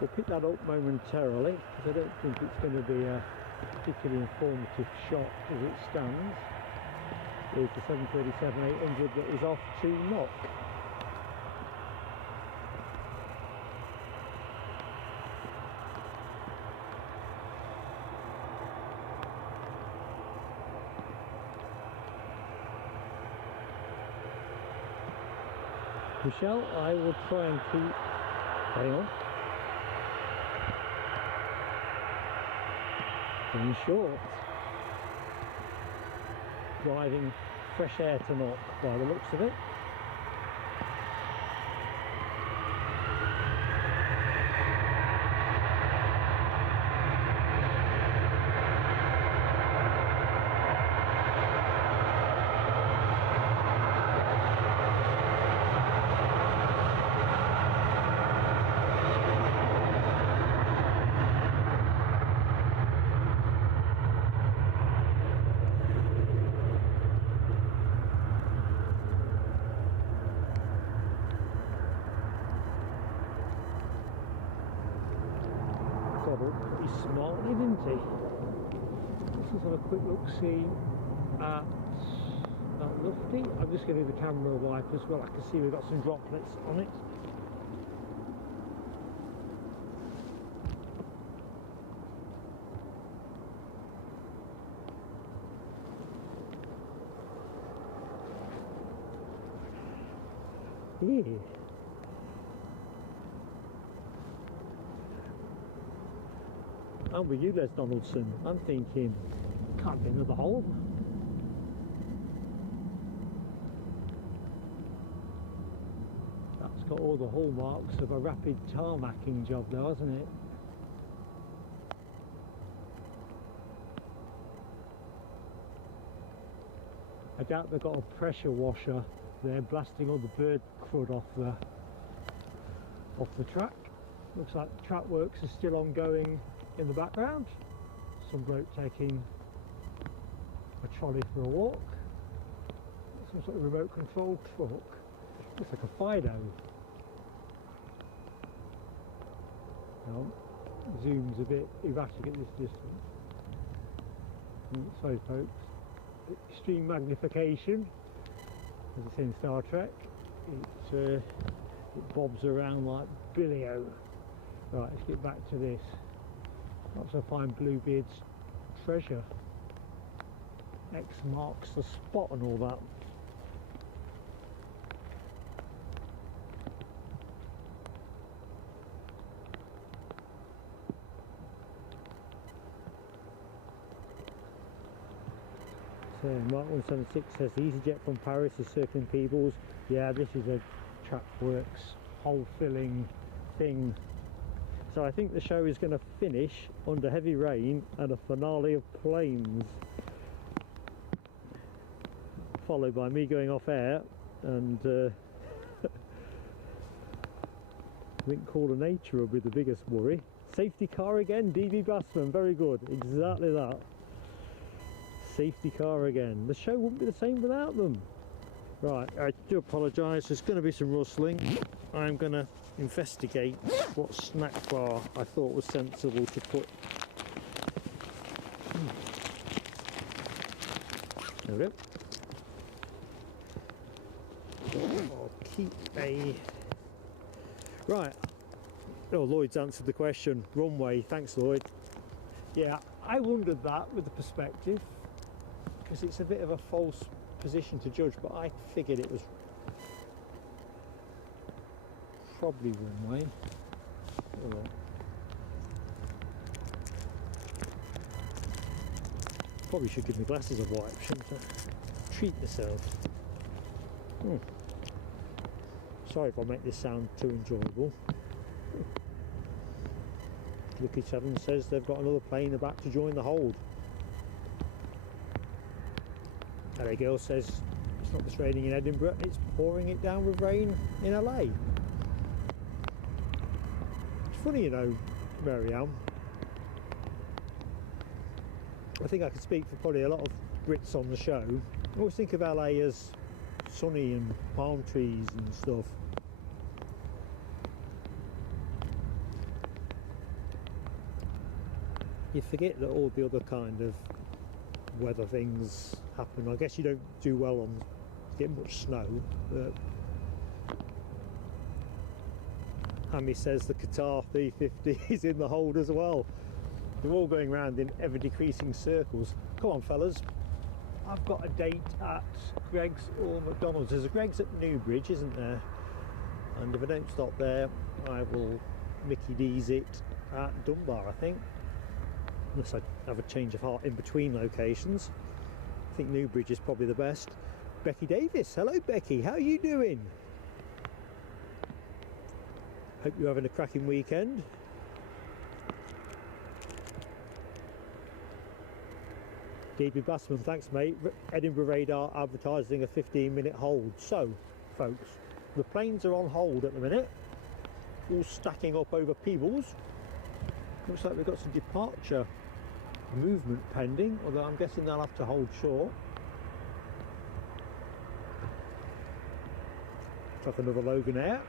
We'll pick that up momentarily because I don't think it's going to be a particularly informative shot as it stands. There's the 737-800 that is off to knock. Michelle, I will try and keep... Hang on. In short, driving fresh air to knock by the looks of it. Pretty smartly, didn't he? Let's just have a quick look see at that lufty. I'm just going to do the camera wipe as well. I can see we've got some droplets on it. Yeah. I'm with you, Les Donaldson. I'm thinking, can't be another hole. That's got all the hallmarks of a rapid tarmacking job though, hasn't it? I doubt they've got a pressure washer there blasting all the bird crud off the track. Looks like the track works are still ongoing in the background. Some bloke taking a trolley for a walk. Some sort of remote control truck. Looks like a Fido. Now, zoom's a bit erratic at this distance. Sorry folks. Extreme magnification, as it's in Star Trek. It bobs around like Billy-O. Right, let's get back to this. Lots of fine Bluebeard's treasure. X marks the spot and all that. So Mark 176 says the EasyJet from Paris is circling Peebles. Yeah, this is a Trackworks hole filling thing. So I think the show is going to finish under heavy rain and a finale of planes, followed by me going off air and I think Call of Nature will be the biggest worry. Safety car again, DB Bassman, very good, exactly that. Safety car again. The show wouldn't be the same without them. Right, I do apologise, there's going to be some rustling. I'm going to investigate what snack bar I thought was sensible to put. There we go. I'll keep a... Right. Oh, Lloyd's answered the question. Runway, thanks Lloyd. Yeah, I wondered that with the perspective, because it's a bit of a false position to judge, but I figured it was probably Runway. Probably should give my glasses a wipe, shouldn't I? Treat myself. Sorry if I make this sound too enjoyable. Lucky 7 says they've got another plane about to join the hold. LA Girl says it's not just raining in Edinburgh, it's pouring it down with rain in LA. It's funny, you know, Marianne. I think I could speak for probably a lot of Brits on the show. I always think of LA as sunny and palm trees and stuff. You forget that all the other kind of weather things happen. I guess you don't do well on getting much snow, but Hammy says the Qatar 350 is in the hold as well. They're all going around in ever decreasing circles. Come on fellas, I've got a date at Greg's or McDonald's. There's a Greg's at Newbridge, isn't there? And if I don't stop there, I will Mickey D's it at Dunbar, I think. Unless I have a change of heart in between locations. I think Newbridge is probably the best. Becky Davis, hello Becky, how are you doing? Hope you're having a cracking weekend. DB Bassman, thanks mate. Edinburgh Radar advertising a 15-minute hold. So, folks, the planes are on hold at the minute, all stacking up over Peebles. Looks like we've got some departure movement pending, although I'm guessing they'll have to hold short. Looks like another Loganair.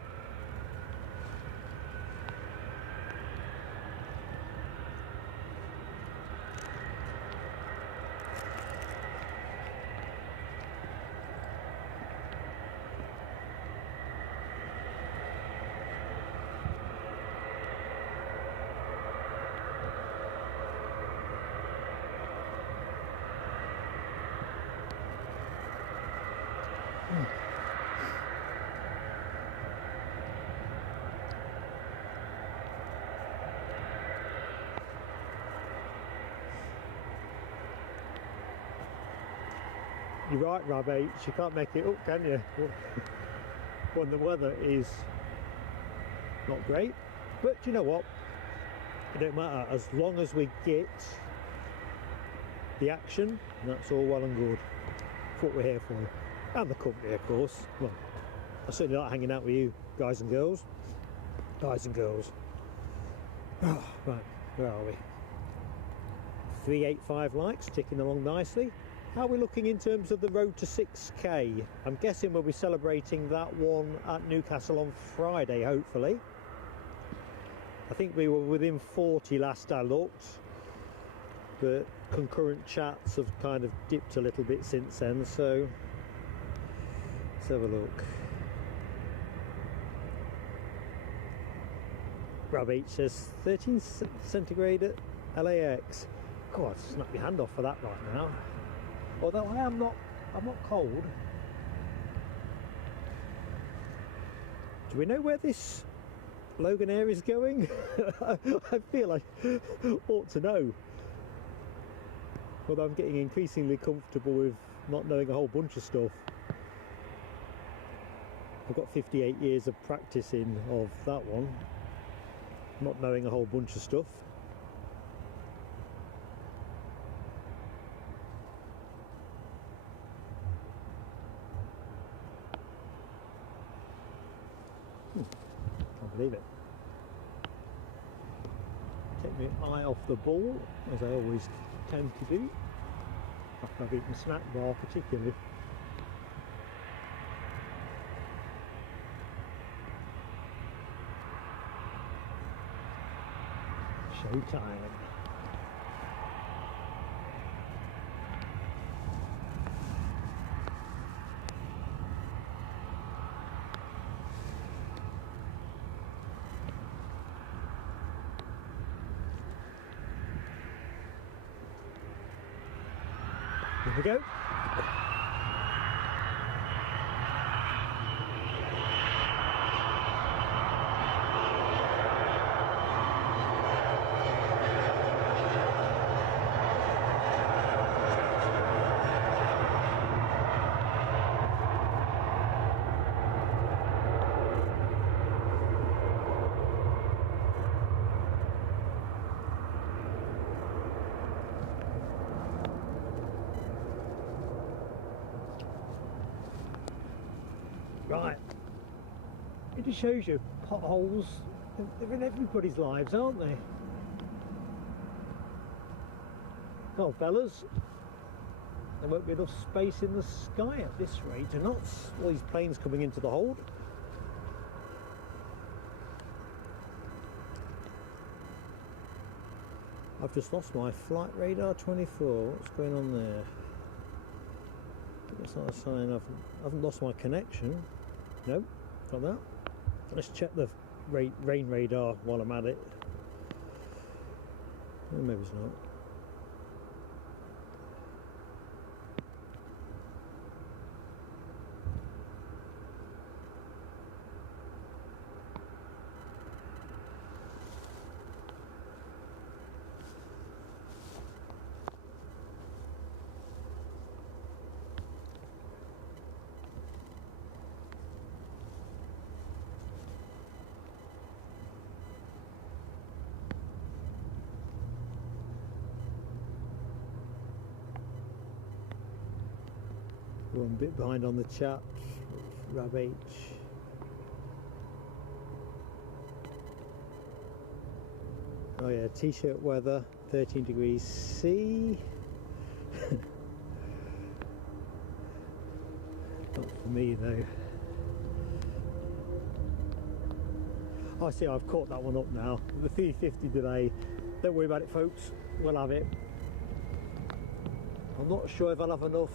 You're right, Rob H, you can't make it up, can you? When the weather is not great. But you know what? It don't matter, as long as we get the action, that's all well and good. That's what we're here for. And the company, of course. Well, I certainly like hanging out with you, guys and girls. Guys and girls. Oh, right, where are we? 385 likes, ticking along nicely. How are we looking in terms of the road to 6k? I'm guessing we'll be celebrating that one at Newcastle on Friday, hopefully. I think we were within 40 last I looked, but concurrent chats have kind of dipped a little bit since then, so let's have a look. Rob H says 13 centigrade at LAX. God, snap your hand off for that right now. Although I'm not cold. Do we know where this Loganair is going? I feel I ought to know. Although I'm getting increasingly comfortable with not knowing a whole bunch of stuff. I've got 58 years of practicing of that one. Not knowing a whole bunch of stuff. Can't believe it. Take my eye off the ball, as I always tend to do, after I've eaten a snack bar particularly. Showtime. Here we go. Right, it just shows you potholes, they're in everybody's lives, aren't they? Well, fellas, there won't be enough space in the sky at this rate of knots. All these planes coming into the hold. I've just lost my flight radar 24. What's going on there? That's not a sign I haven't lost my connection. No, got that. Let's check the rain radar while I'm at it. Well, maybe it's not. We're a bit behind on the chat. Rab H. Oh yeah, t-shirt weather, 13 degrees C. Not for me though. I see I've caught that one up now. The 350 delay. Don't worry about it, folks. We'll have it. I'm not sure if I'll have enough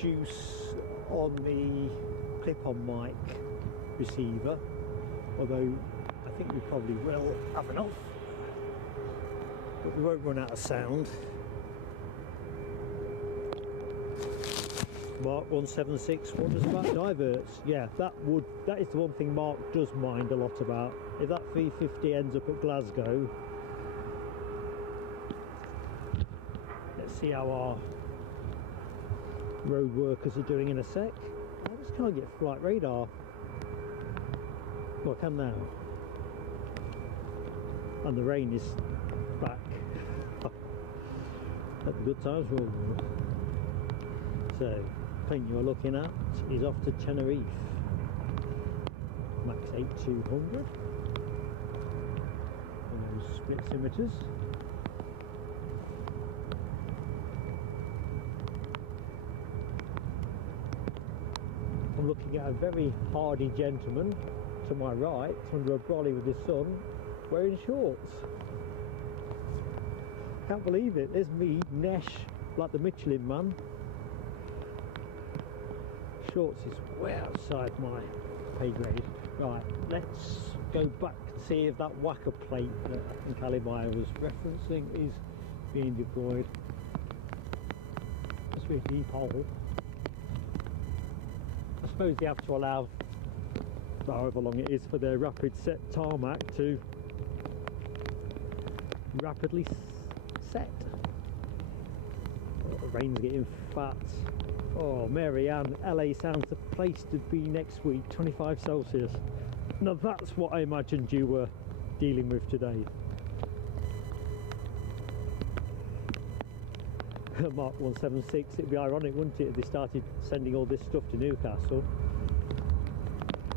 juice on the clip-on mic receiver, although I think we probably will have enough, but we won't run out of sound. Mark 176 wonders about diverts. Yeah, that is the one thing Mark does mind a lot about. If that 350 ends up at Glasgow, let's see how our road workers are doing in a sec. I just can't get flight radar. Well, I can now. And the rain is back. Let the good times roll. So, plane you're looking at is off to Tenerife. Max 8200. And those split scimitars. I'm looking at a very hardy gentleman to my right, under a brolly with his son, wearing shorts. Can't believe it. There's me, Nesh, like the Michelin man. Shorts is way outside my pay grade. Right, let's go back and see if that whacker plate that I think Alibaya was referencing is being deployed. Must be a deep hole. I suppose they have to allow however long it is for their rapid set tarmac to rapidly set. Oh, the rain's getting fat. Oh, Marianne, LA sounds the place to be next week, 25 Celsius. Now that's what I imagined you were dealing with today. Mark 176, it'd be ironic, wouldn't it, if they started sending all this stuff to Newcastle.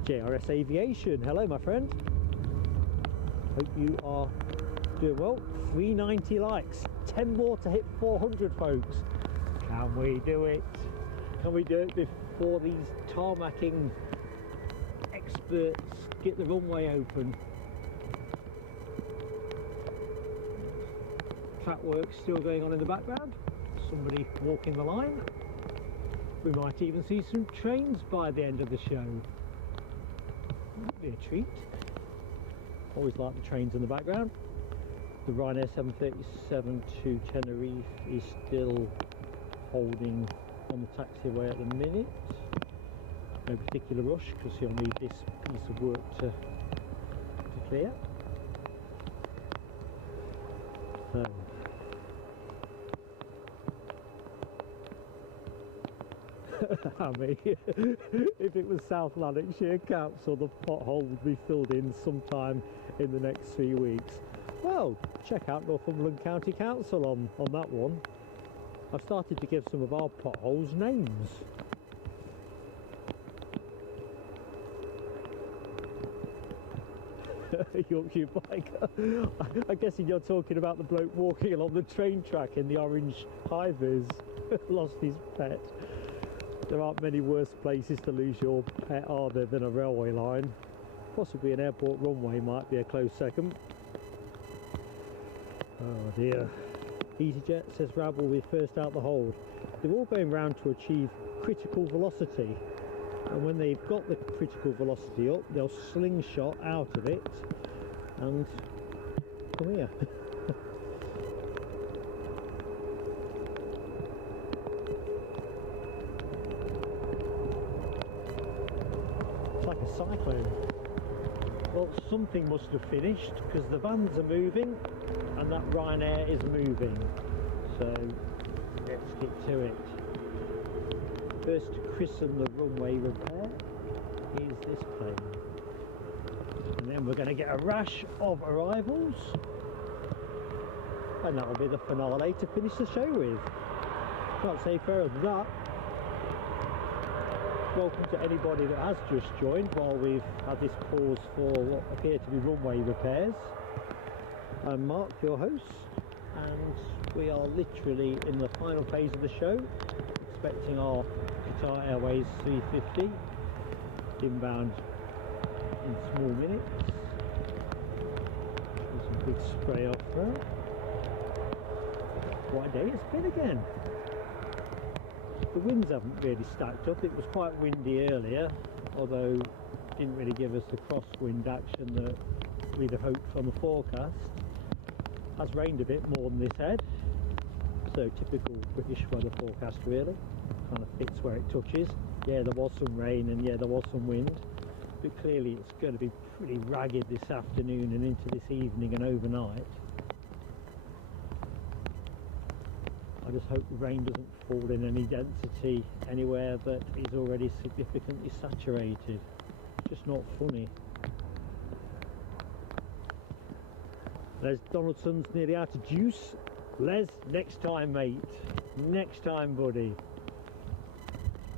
JRS Aviation, hello my friend. Hope you are doing well. 390 likes, 10 more to hit 400, folks. Can we do it? Can we do it before these tarmacking experts get the runway open? Track work still going on in the background. Somebody walking the line. We might even see some trains by the end of the show. Might be a treat. Always like the trains in the background. The Ryanair 737 to Tenerife is still holding on the taxiway at the minute. No particular rush because you'll need this piece of work to clear. So, I mean, if it was South Lanarkshire Council, the pothole would be filled in sometime in the next 3 weeks. Well, check out Northumberland County Council on that one. I've started to give some of our potholes names. Yorkshire biker. I'm guessing you're talking about the bloke walking along the train track in the orange high-vis. Lost his pet. There aren't many worse places to lose your pet, are there, than a railway line? Possibly an airport runway might be a close second. Oh dear. EasyJet says Rab will be first out the hold. They're all going round to achieve critical velocity, and when they've got the critical velocity up, they'll slingshot out of it and come here. It's like a cyclone. Well, something must have finished because the vans are moving and that Ryanair is moving. So let's get to it. First to christen the runway repair is this plane. And then we're going to get a rash of arrivals. And that'll be the finale to finish the show with. Can't say fairer than that. Welcome to anybody that has just joined while we've had this pause for what appear to be runway repairs. I'm Mark, your host, and we are literally in the final phase of the show, expecting our Qatar Airways 350 inbound in small minutes. There's some big spray off there. What a day it's been again. The winds haven't really stacked up. It was quite windy earlier, although it didn't really give us the crosswind action that we'd have hoped from the forecast. It has rained a bit more than this head, so typical British weather forecast really. Kind of fits where it touches. Yeah, there was some rain and yeah, there was some wind, but clearly it's going to be pretty ragged this afternoon and into this evening and overnight. I just hope the rain doesn't fall in any density anywhere that is already significantly saturated. It's just not funny. Les Donaldson's nearly out of juice. Les, next time mate. Next time buddy.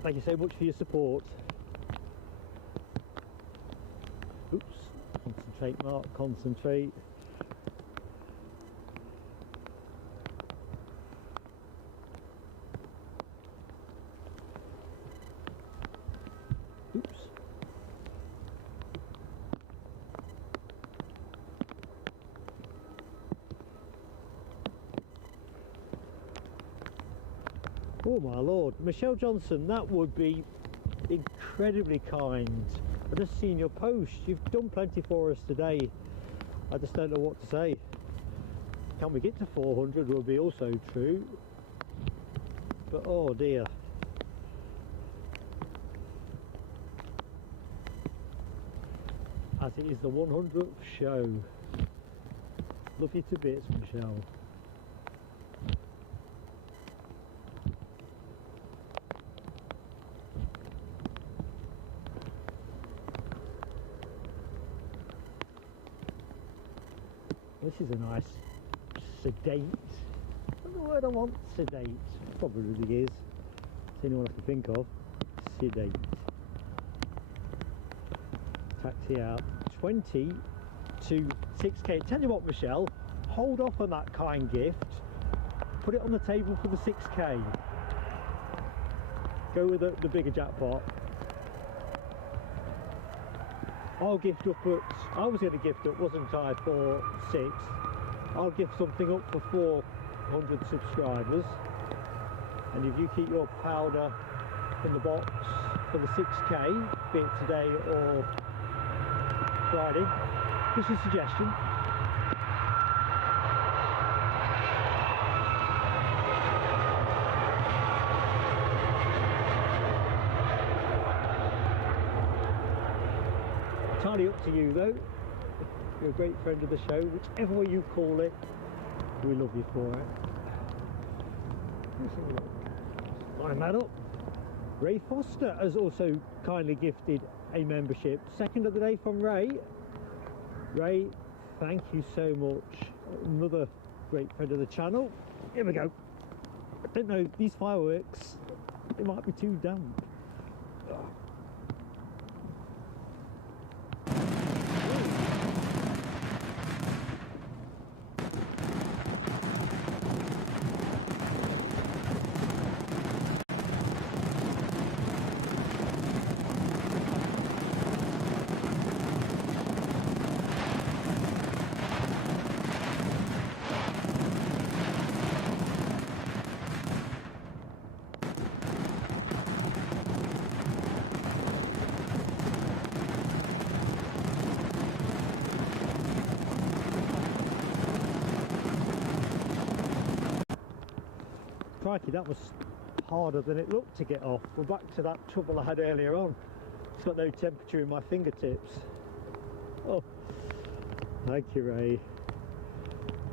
Thank you so much for your support. Oops. Concentrate Mark, concentrate. Oops. Oh my lord, Michelle Johnson, that would be incredibly kind. I've just seen your post. You've done plenty for us today. I just don't know what to say. Can we get to 400 would be also true. But oh dear. As it is the 100th show. Love you to bits, Michelle. This is a nice sedate. That's the word I want, sedate. Probably is. It's the only one I can think of. Sedate. Taxi out 20 to 6k. Tell you what, Michelle, hold off on that kind gift. Put it on the table for the 6k. Go with the bigger jackpot. I'll gift up at, I was going to gift up, wasn't I, for 6. I'll gift something up for 400 subscribers. And if you keep your powder in the box for the 6k, be it today or Friday, just a suggestion. Entirely up to you though. You're a great friend of the show, whichever way you call it, we love you for it. Line that up. Ray Foster has also kindly gifted a membership. Second of the day from Ray. Ray, thank you so much. Another great friend of the channel. Here we go. I don't know, these fireworks, they might be too damp. crikey, that was harder than it looked to get off. We're back to that trouble I had earlier on. It's got no temperature in my fingertips. Oh, thank you, Ray.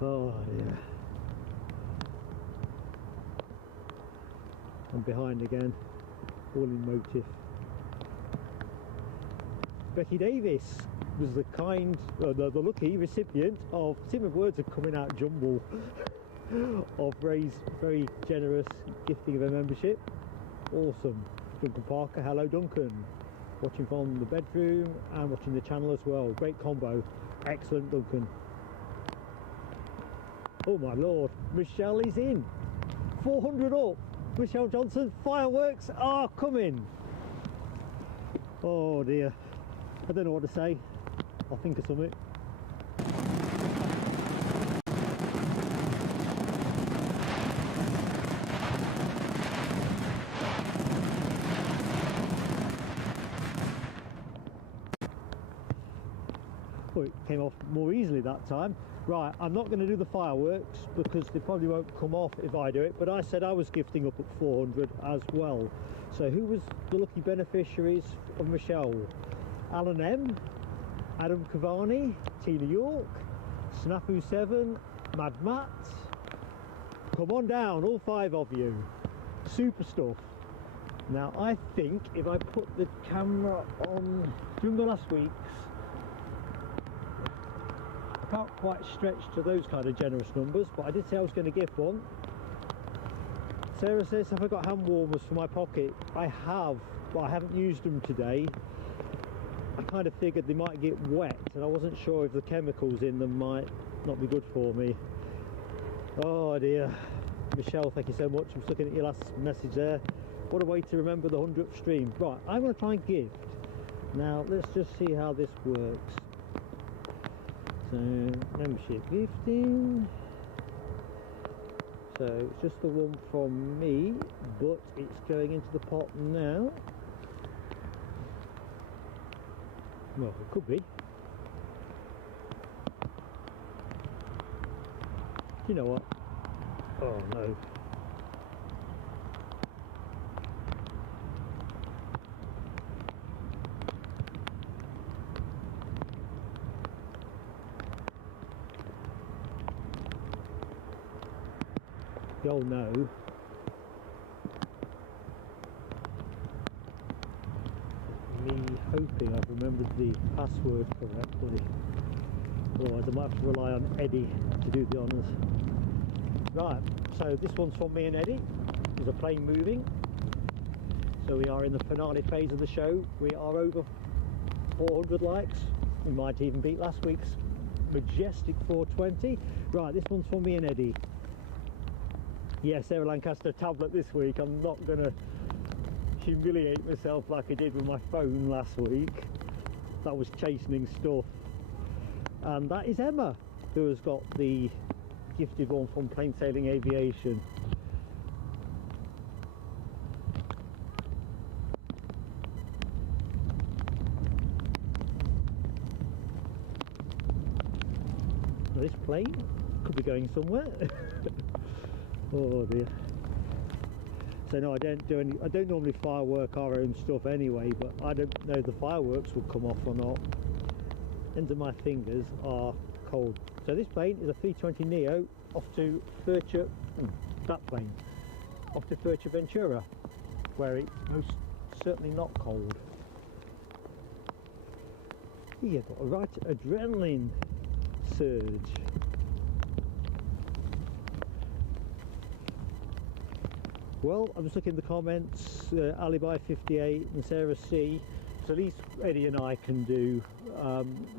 Oh yeah. I'm behind again, all in motive. Becky Davis was the kind, the lucky recipient of, see my words are coming out jumble, of Ray's very generous gifting of a membership. Awesome. Duncan Parker, hello Duncan. Watching from the bedroom and watching the channel as well. Great combo. Excellent, Duncan. Oh my lord, Michelle is in. 400 up. Michelle Johnson, fireworks are coming. Oh dear. I don't know what to say. I'll think of something. Oh, it came off more easily that time. Right, I'm not going to do the fireworks because they probably won't come off if I do it, but I said I was gifting up at 400 as well. So who was the lucky beneficiaries of Michelle? Alan M, Adam Cavani, Tina York, Snafu7, Mad Matt. Come on down, all 5 of you. Super stuff. Now I think if I put the camera on, do you remember last week's? I can't quite stretch to those kind of generous numbers, but I did say I was going to gift one. Sarah says, have I got hand warmers for my pocket? I have, but I haven't used them today. I kind of figured they might get wet and I wasn't sure if the chemicals in them might not be good for me. Oh dear. Michelle, thank you so much. I'm looking at your last message there. What a way to remember the 100th stream. Right, I'm going to try and gift. Now let's just see how this works. So, membership gifting. So it's just the one from me, but it's going into the pot now. Well, it could be. You know what? Oh no. Oh no. Me hoping I've remembered the password correctly. Otherwise I might have to rely on Eddie to do the honours. Right, so this one's from me and Eddie. There's a plane moving. So we are in the finale phase of the show. We are over 400 likes. We might even beat last week's majestic 420. Right, this one's from me and Eddie. Yes, Aer Lancaster tablet this week. I'm not going to humiliate myself like I did with my phone last week. That was chastening stuff. And that is Emma, who has got the gifted one from Plain Sailing Aviation. This plane could be going somewhere. Oh dear. So no, I don't normally firework our own stuff anyway, but I don't know if the fireworks will come off or not. Ends of my fingers are cold. So this plane is a 320neo off to that plane, off to Fuerteventura, where it's most certainly not cold. Yeah, got a right adrenaline surge. Well, I'm just looking at the comments, Alibi 58 and Sarah C. So at least Eddie and I can do.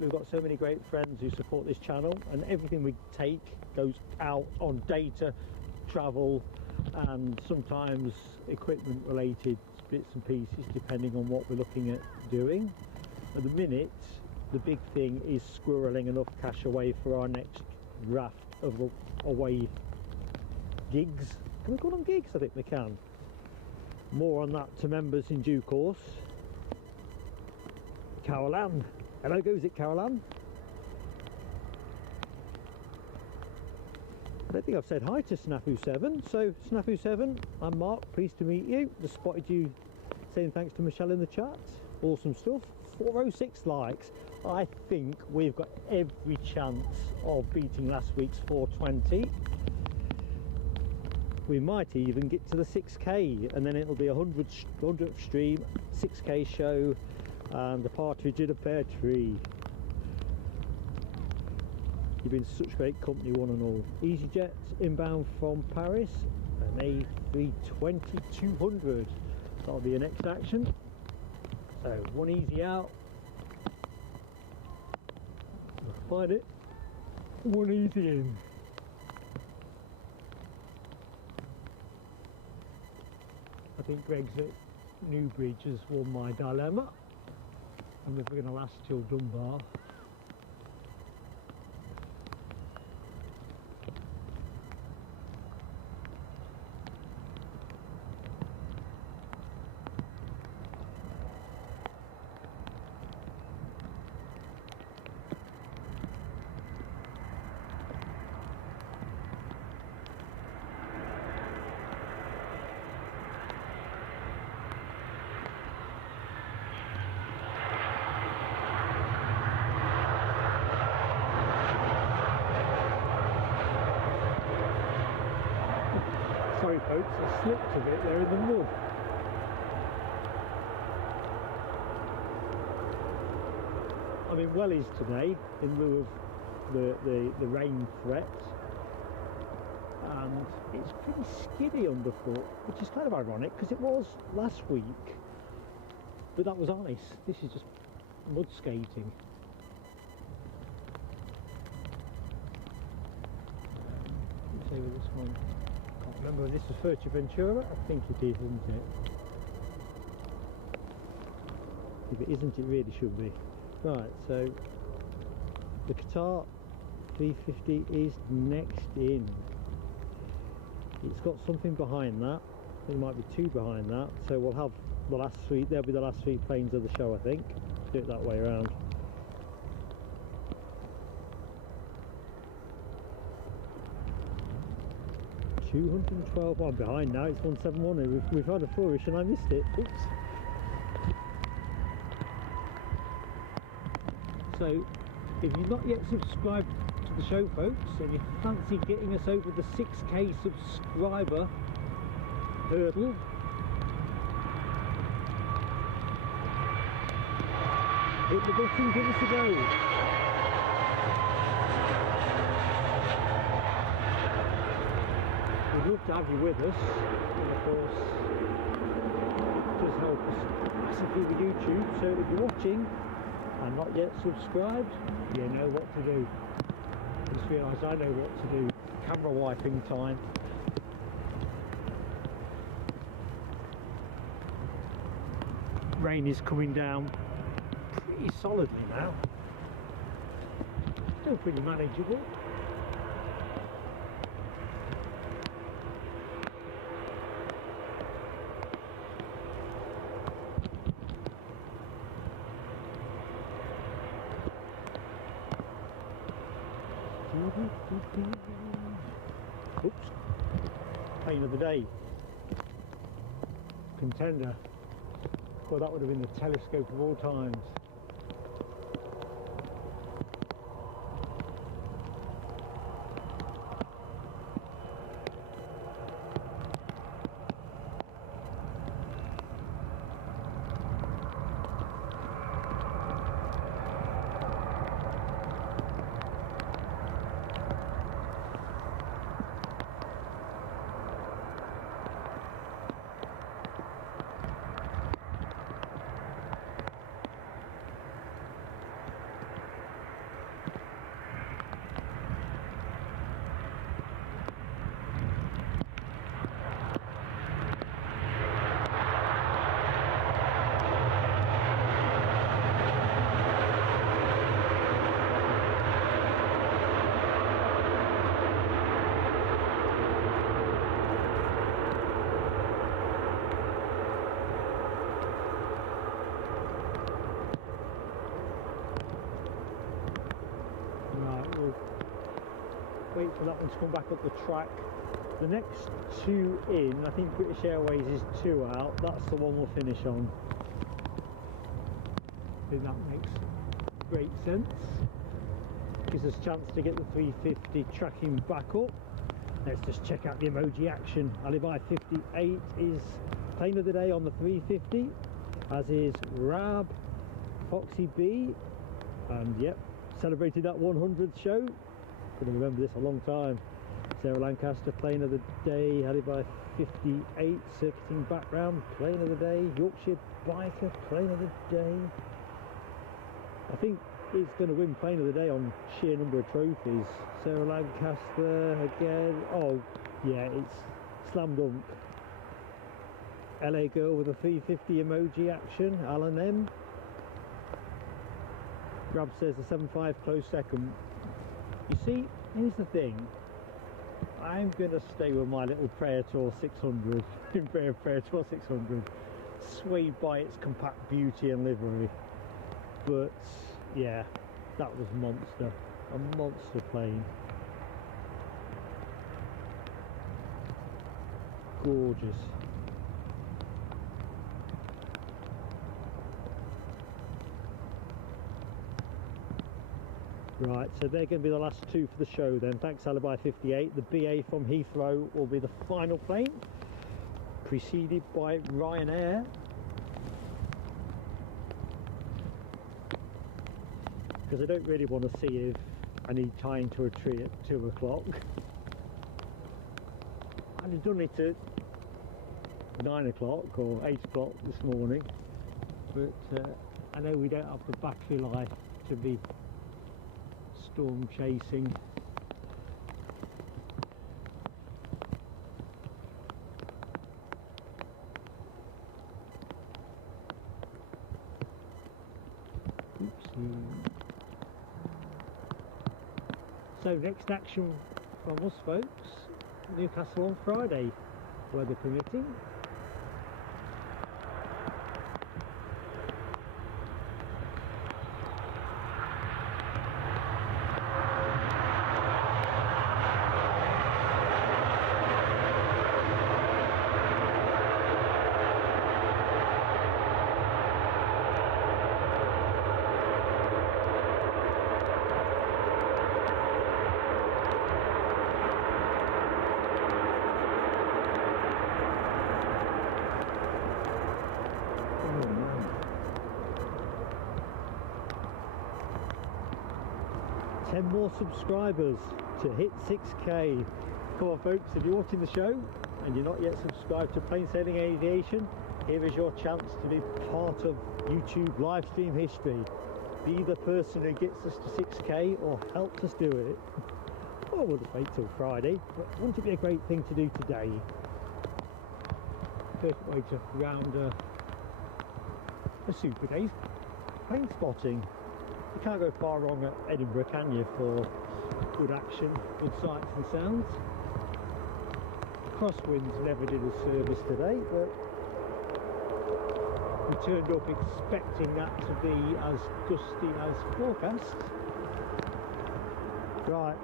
We've got so many great friends who support this channel, and everything we take goes out on data, travel, and sometimes equipment related bits and pieces depending on what we're looking at doing. At the minute, the big thing is squirreling enough cash away for our next raft of away gigs. Can we call them gigs? I think we can. More on that to members in due course. Carol Ann. Hello, goes it, Carol Ann? don't think I've said hi to Snafu7. So Snafu7, I'm Mark, pleased to meet you. Just spotted you saying thanks to Michelle in the chat. Awesome stuff. 406 likes. I think we've got every chance of beating last week's 420. We might even get to the 6k, and then it'll be a 100th stream, 6k show, and a partridge in a pear tree. You've been such great company, one and all. EasyJet inbound from Paris, an A320-200. That'll be your next action. So one easy out. Find it. One easy in. I think Greg's at Newbridge has won my dilemma. And if we're going to last till Dunbar. Sorry folks, I slipped a bit there in the mud. I'm in Wellies today in lieu of the rain threat, and it's pretty skiddy underfoot, which is kind of ironic because it was last week, but that was ice. This is just mud skating. Let's see with this one. Remember, this is Fuerteventura? I think it is, isn't it? If it isn't, it really should be. Right, so the Qatar 350 is next in. It's got something behind that. There might be two behind that. So we'll have the last three. They'll be the last three planes of the show, I think. Do it that way around. $212 one behind now. It's 171. We've had a flourish and I missed it. Oops. So if you've not yet subscribed to the show, folks, and you fancy getting us over the 6k subscriber hurdle, hit the button, give us a go. We'd love to have you with us, and of course it does help us massively with YouTube. So if you're watching and not yet subscribed, you know what to do. I just realised I know what to do. Camera wiping time. Rain is coming down pretty solidly now. Still pretty manageable. Oops. Pain of the day. Contender. Well, that would have been the telescope of all times. wait for that one to come back up the track. The next two in, I think British Airways is 2 out. That's the one we'll finish on. I think that makes great sense. Gives us a chance to get the 350 tracking back up. Let's just check out the emoji action. Alibi 58 is plane of the day on the 350, as is Rab, Foxy B, and yep, celebrated that 100th show. Gonna remember this a long time. Aer Lancaster, plane of the day. Alibi 58, circuiting background, plane of the day. Yorkshire Biker, plane of the day. I think it's going to win plane of the day on sheer number of trophies. Aer Lancaster again. Oh yeah, it's slam dunk. LA girl with a 350 emoji action. Alan M. Grab says the 75 close second. You see, here's the thing. I'm going to stay with my little Praetor 600, Praetor 600, swayed by its compact beauty and livery. But yeah, that was a monster plane. Gorgeous. Right, so they're going to be the last two for the show then. Thanks Alibi 58. The BA from Heathrow will be the final plane, preceded by Ryanair. Because I don't really want to see if I need tying to a tree at 2 o'clock. I'd have done it at 9 o'clock or 8 o'clock this morning, but I know we don't have the battery life to be storm chasing. Oopsie. So next action from us folks, Newcastle on Friday, weather permitting. More subscribers to hit 6k. Come on folks, if you're watching the show and you're not yet subscribed to Plain Sailing Aviation, here is your chance to be part of YouTube live stream history. Be the person who gets us to 6k or helps us do it. Or we'll just wait till Friday, but wouldn't it be a great thing to do today? Perfect way to round a super day. Plane spotting. You can't go far wrong at Edinburgh, can you, for good action, good sights and sounds. Crosswinds never did a service today, but we turned up expecting that to be as gusty as forecast. Right.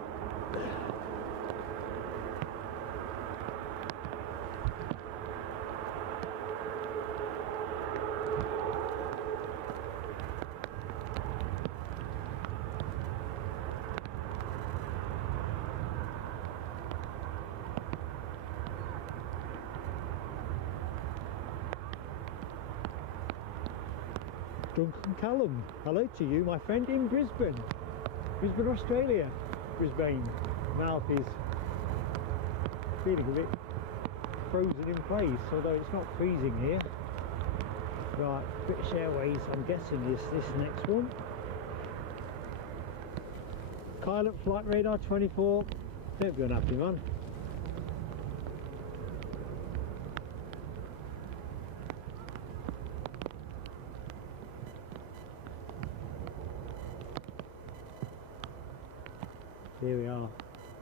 Duncan Callum, hello to you my friend in Brisbane, Australia. Brisbane, mouth is feeling a bit frozen in place, although it's not freezing here. Right, British Airways I'm guessing is this next one. Kyle at Flight Radar 24, don't be unhappy man. Here we are.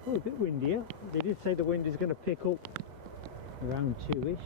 Oh, a bit windier. They did say the wind is going to pick up around 2ish.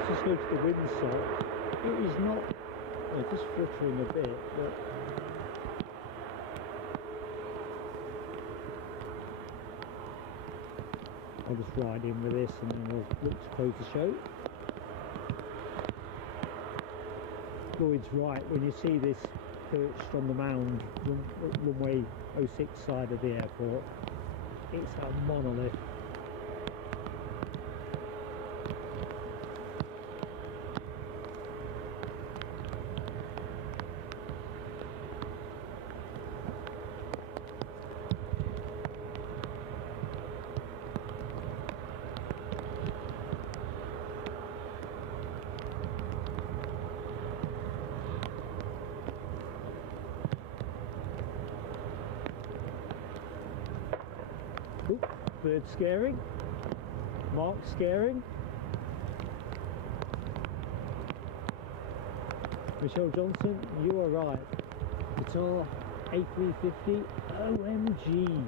let's just go to the windsock. It is not, just fluttering a bit, but I'll just ride in with this and then we'll look to close the show. Lloyd's right, when you see this perched on the mound, runway 06 side of the airport, it's a monolith. Bird scaring, Mark scaring, Michelle Johnson, you are right. It's our A350 OMG.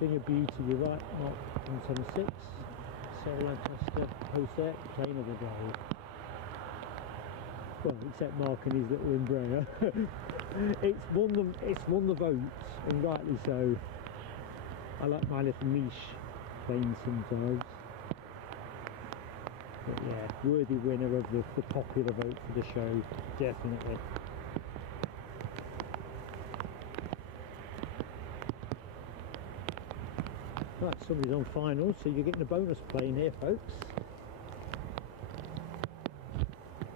Thing of beauty, you're right, Mark 176, Sarah Lancaster, host there, plane of the day. Well, except Mark and his little Embraer. it's won the votes, and rightly so. I like my little niche planes sometimes. But yeah, worthy winner of the popular vote for the show, definitely. Right, somebody's on final, so you're getting a bonus plane here, folks.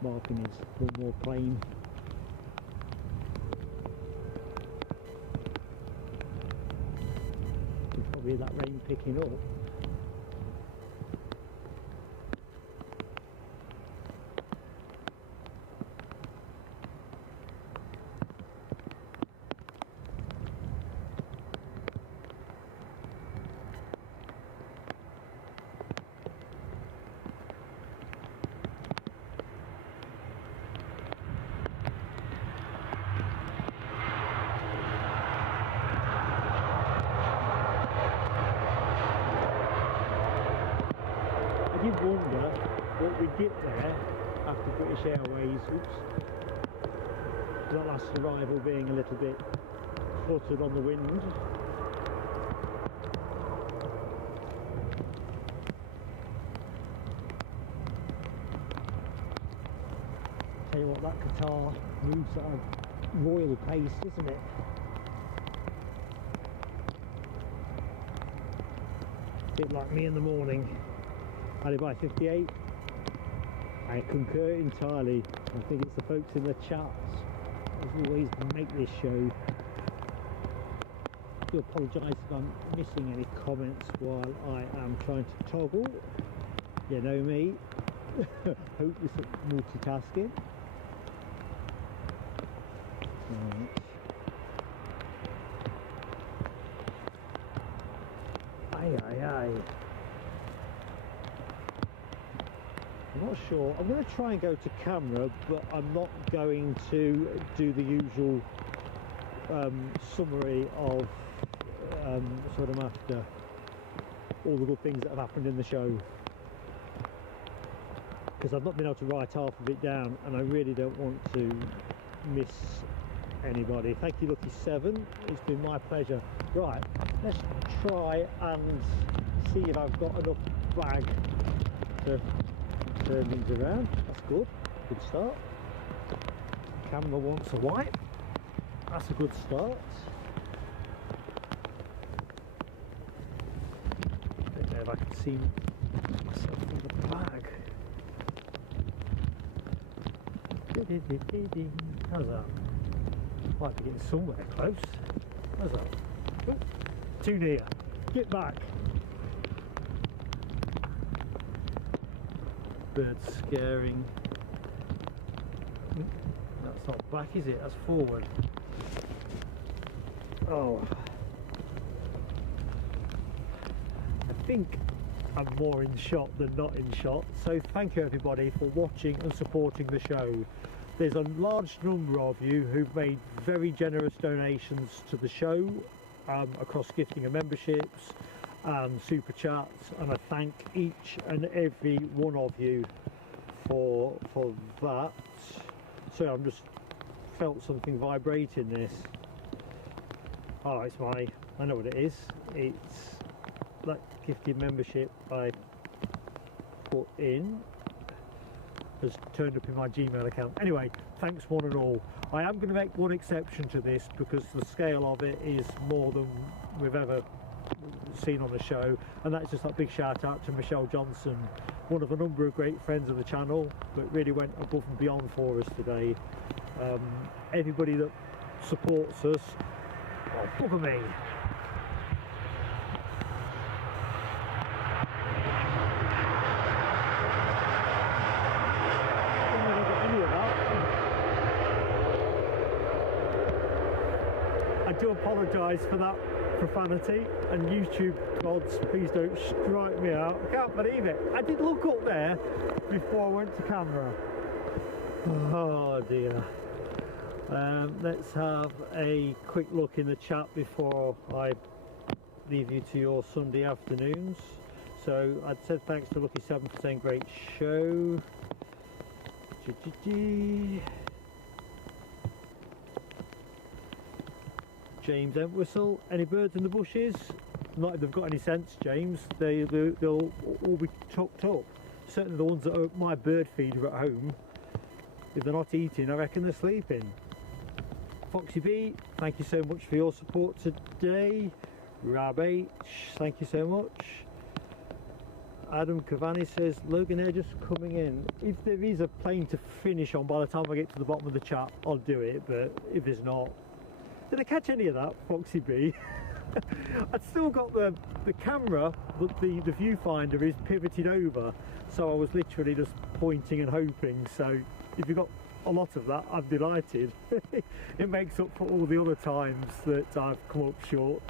Marking his one more plane. You can probably hear that rain picking up. I did wonder what we'd get there after British Airways, that last arrival being a little bit fluttered on the wind. Tell you what, that Qatar moves at a royal pace, isn't it? Bit like me in the morning. Alibi 58, I concur entirely. I think it's the folks in the chats as always make this show. I do apologise if I'm missing any comments while I am trying to toggle. You know me, hopeless at multitasking. Right. Aye aye aye. I'm not sure. I'm going to try and go to camera, but I'm not going to do the usual summary of sort of after all the good things that have happened in the show, because I've not been able to write half of it down and I really don't want to miss anybody. Thank you, Lucky 7. It's been my pleasure. Right, let's try and see if I've got enough bag to turn things around. That's good. Good start. Camera wants a wipe. That's a good start. Don't know if I can see myself in the bag. How's that? Might be getting somewhere close. How's that? Oh, too near. Get back. Birds scaring. That's not back, is it? That's forward. Oh. I think I'm more in shot than not in shot. So thank you everybody for watching and supporting the show. there's a large number of you who've made very generous donations to the show, across gifting and memberships and super chats, and I thank each and every one of you for that. So I'm just felt something vibrate in this. Oh, it's I know what it is. It's that gifted membership I put in has turned up in my Gmail account. Anyway, thanks one and all. I am going to make one exception to this because the scale of it is more than we've ever seen on the show, and that's just that big shout out to Michelle Johnson, one of a number of great friends of the channel that really went above and beyond for us today. Everybody that supports us, oh, bugger me. I do apologise for that profanity, and YouTube gods, please don't strike me out. I can't believe it. I did look up there before I went to camera. Oh dear. Let's have a quick look in the chat before I leave you to your Sunday afternoons. So I'd said thanks to Lucky7 for saying great show. James Entwistle, any birds in the bushes? Not if they've got any sense, James. They'll all be tucked up. Certainly the ones that are my bird feeder at home, if they're not eating, I reckon they're sleeping. Foxy B, thank you so much for your support today. Rab H, thank you so much. Adam Cavani says, Loganair just coming in. If there is a plane to finish on by the time I get to the bottom of the chat, I'll do it, but if there's not. Did I catch any of that, Foxy B? I'd still got the camera, but the viewfinder is pivoted over, so I was literally just pointing and hoping. So if you got a lot of that, I'm delighted. It makes up for all the other times that I've come up short.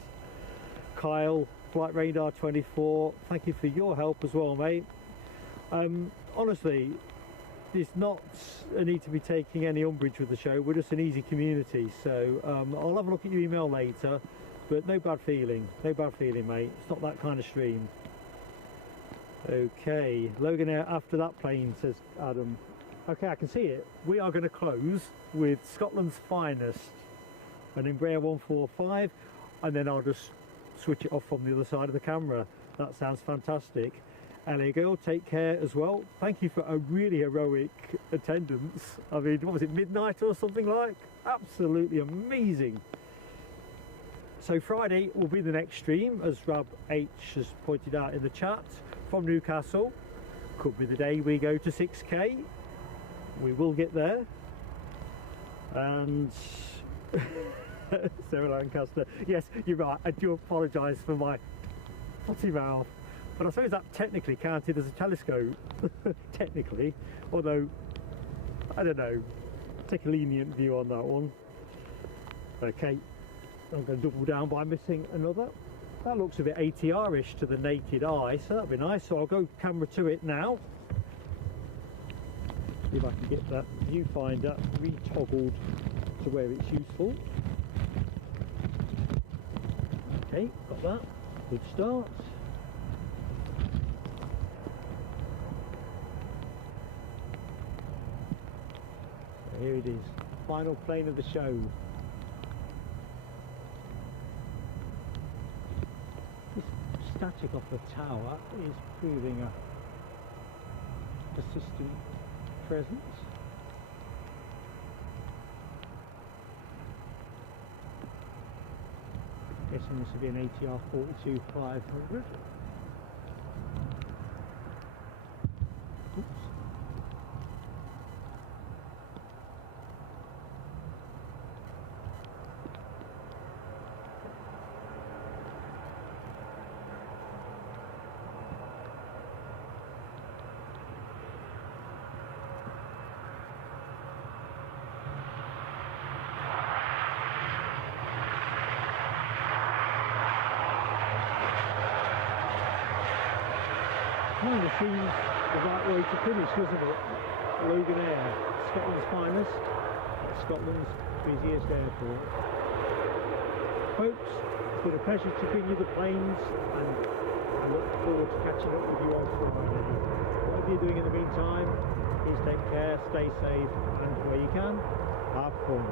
Kyle, Flight Radar 24, thank you for your help as well, mate. Honestly, there's not a need to be taking any umbrage with the show. We're just an easy community, so I'll have a look at your email later, but no bad feeling, mate. It's not that kind of stream. Okay, Loganair after that plane, says Adam. Okay, I can see it. We are going to close with Scotland's finest, an Embraer 145, and then I'll just switch it off from the other side of the camera. That sounds fantastic. LA girl, take care as well. Thank you for a really heroic attendance. I mean, what was it, midnight or something like? Absolutely amazing. So Friday will be the next stream, as Rab H has pointed out in the chat, from Newcastle. Could be the day we go to 6k. We will get there. And Sarah Lancaster, yes, you're right, I do apologise for my potty mouth, but I suppose that technically counted as a telescope. Technically, although I don't know, take a lenient view on that one. Okay, I'm going to double down by missing another. That looks a bit ATR-ish to the naked eye, so that'd be nice. So I'll go camera to it now. See if I can get that viewfinder re-toggled to where it's useful. Okay, got that. Good start. So here it is, final plane of the show. This static off the tower is proving a persistent presence. Guessing this would be an ATR 42-500. Oops. Kind of seems the right way to finish, doesn't it? Loganair, Scotland's finest, Scotland's busiest airport. Folks, it's been a pleasure to bring you the planes, and I look forward to catching up with you on Friday. Whatever you're doing in the meantime, please take care, stay safe, and where you can, have fun.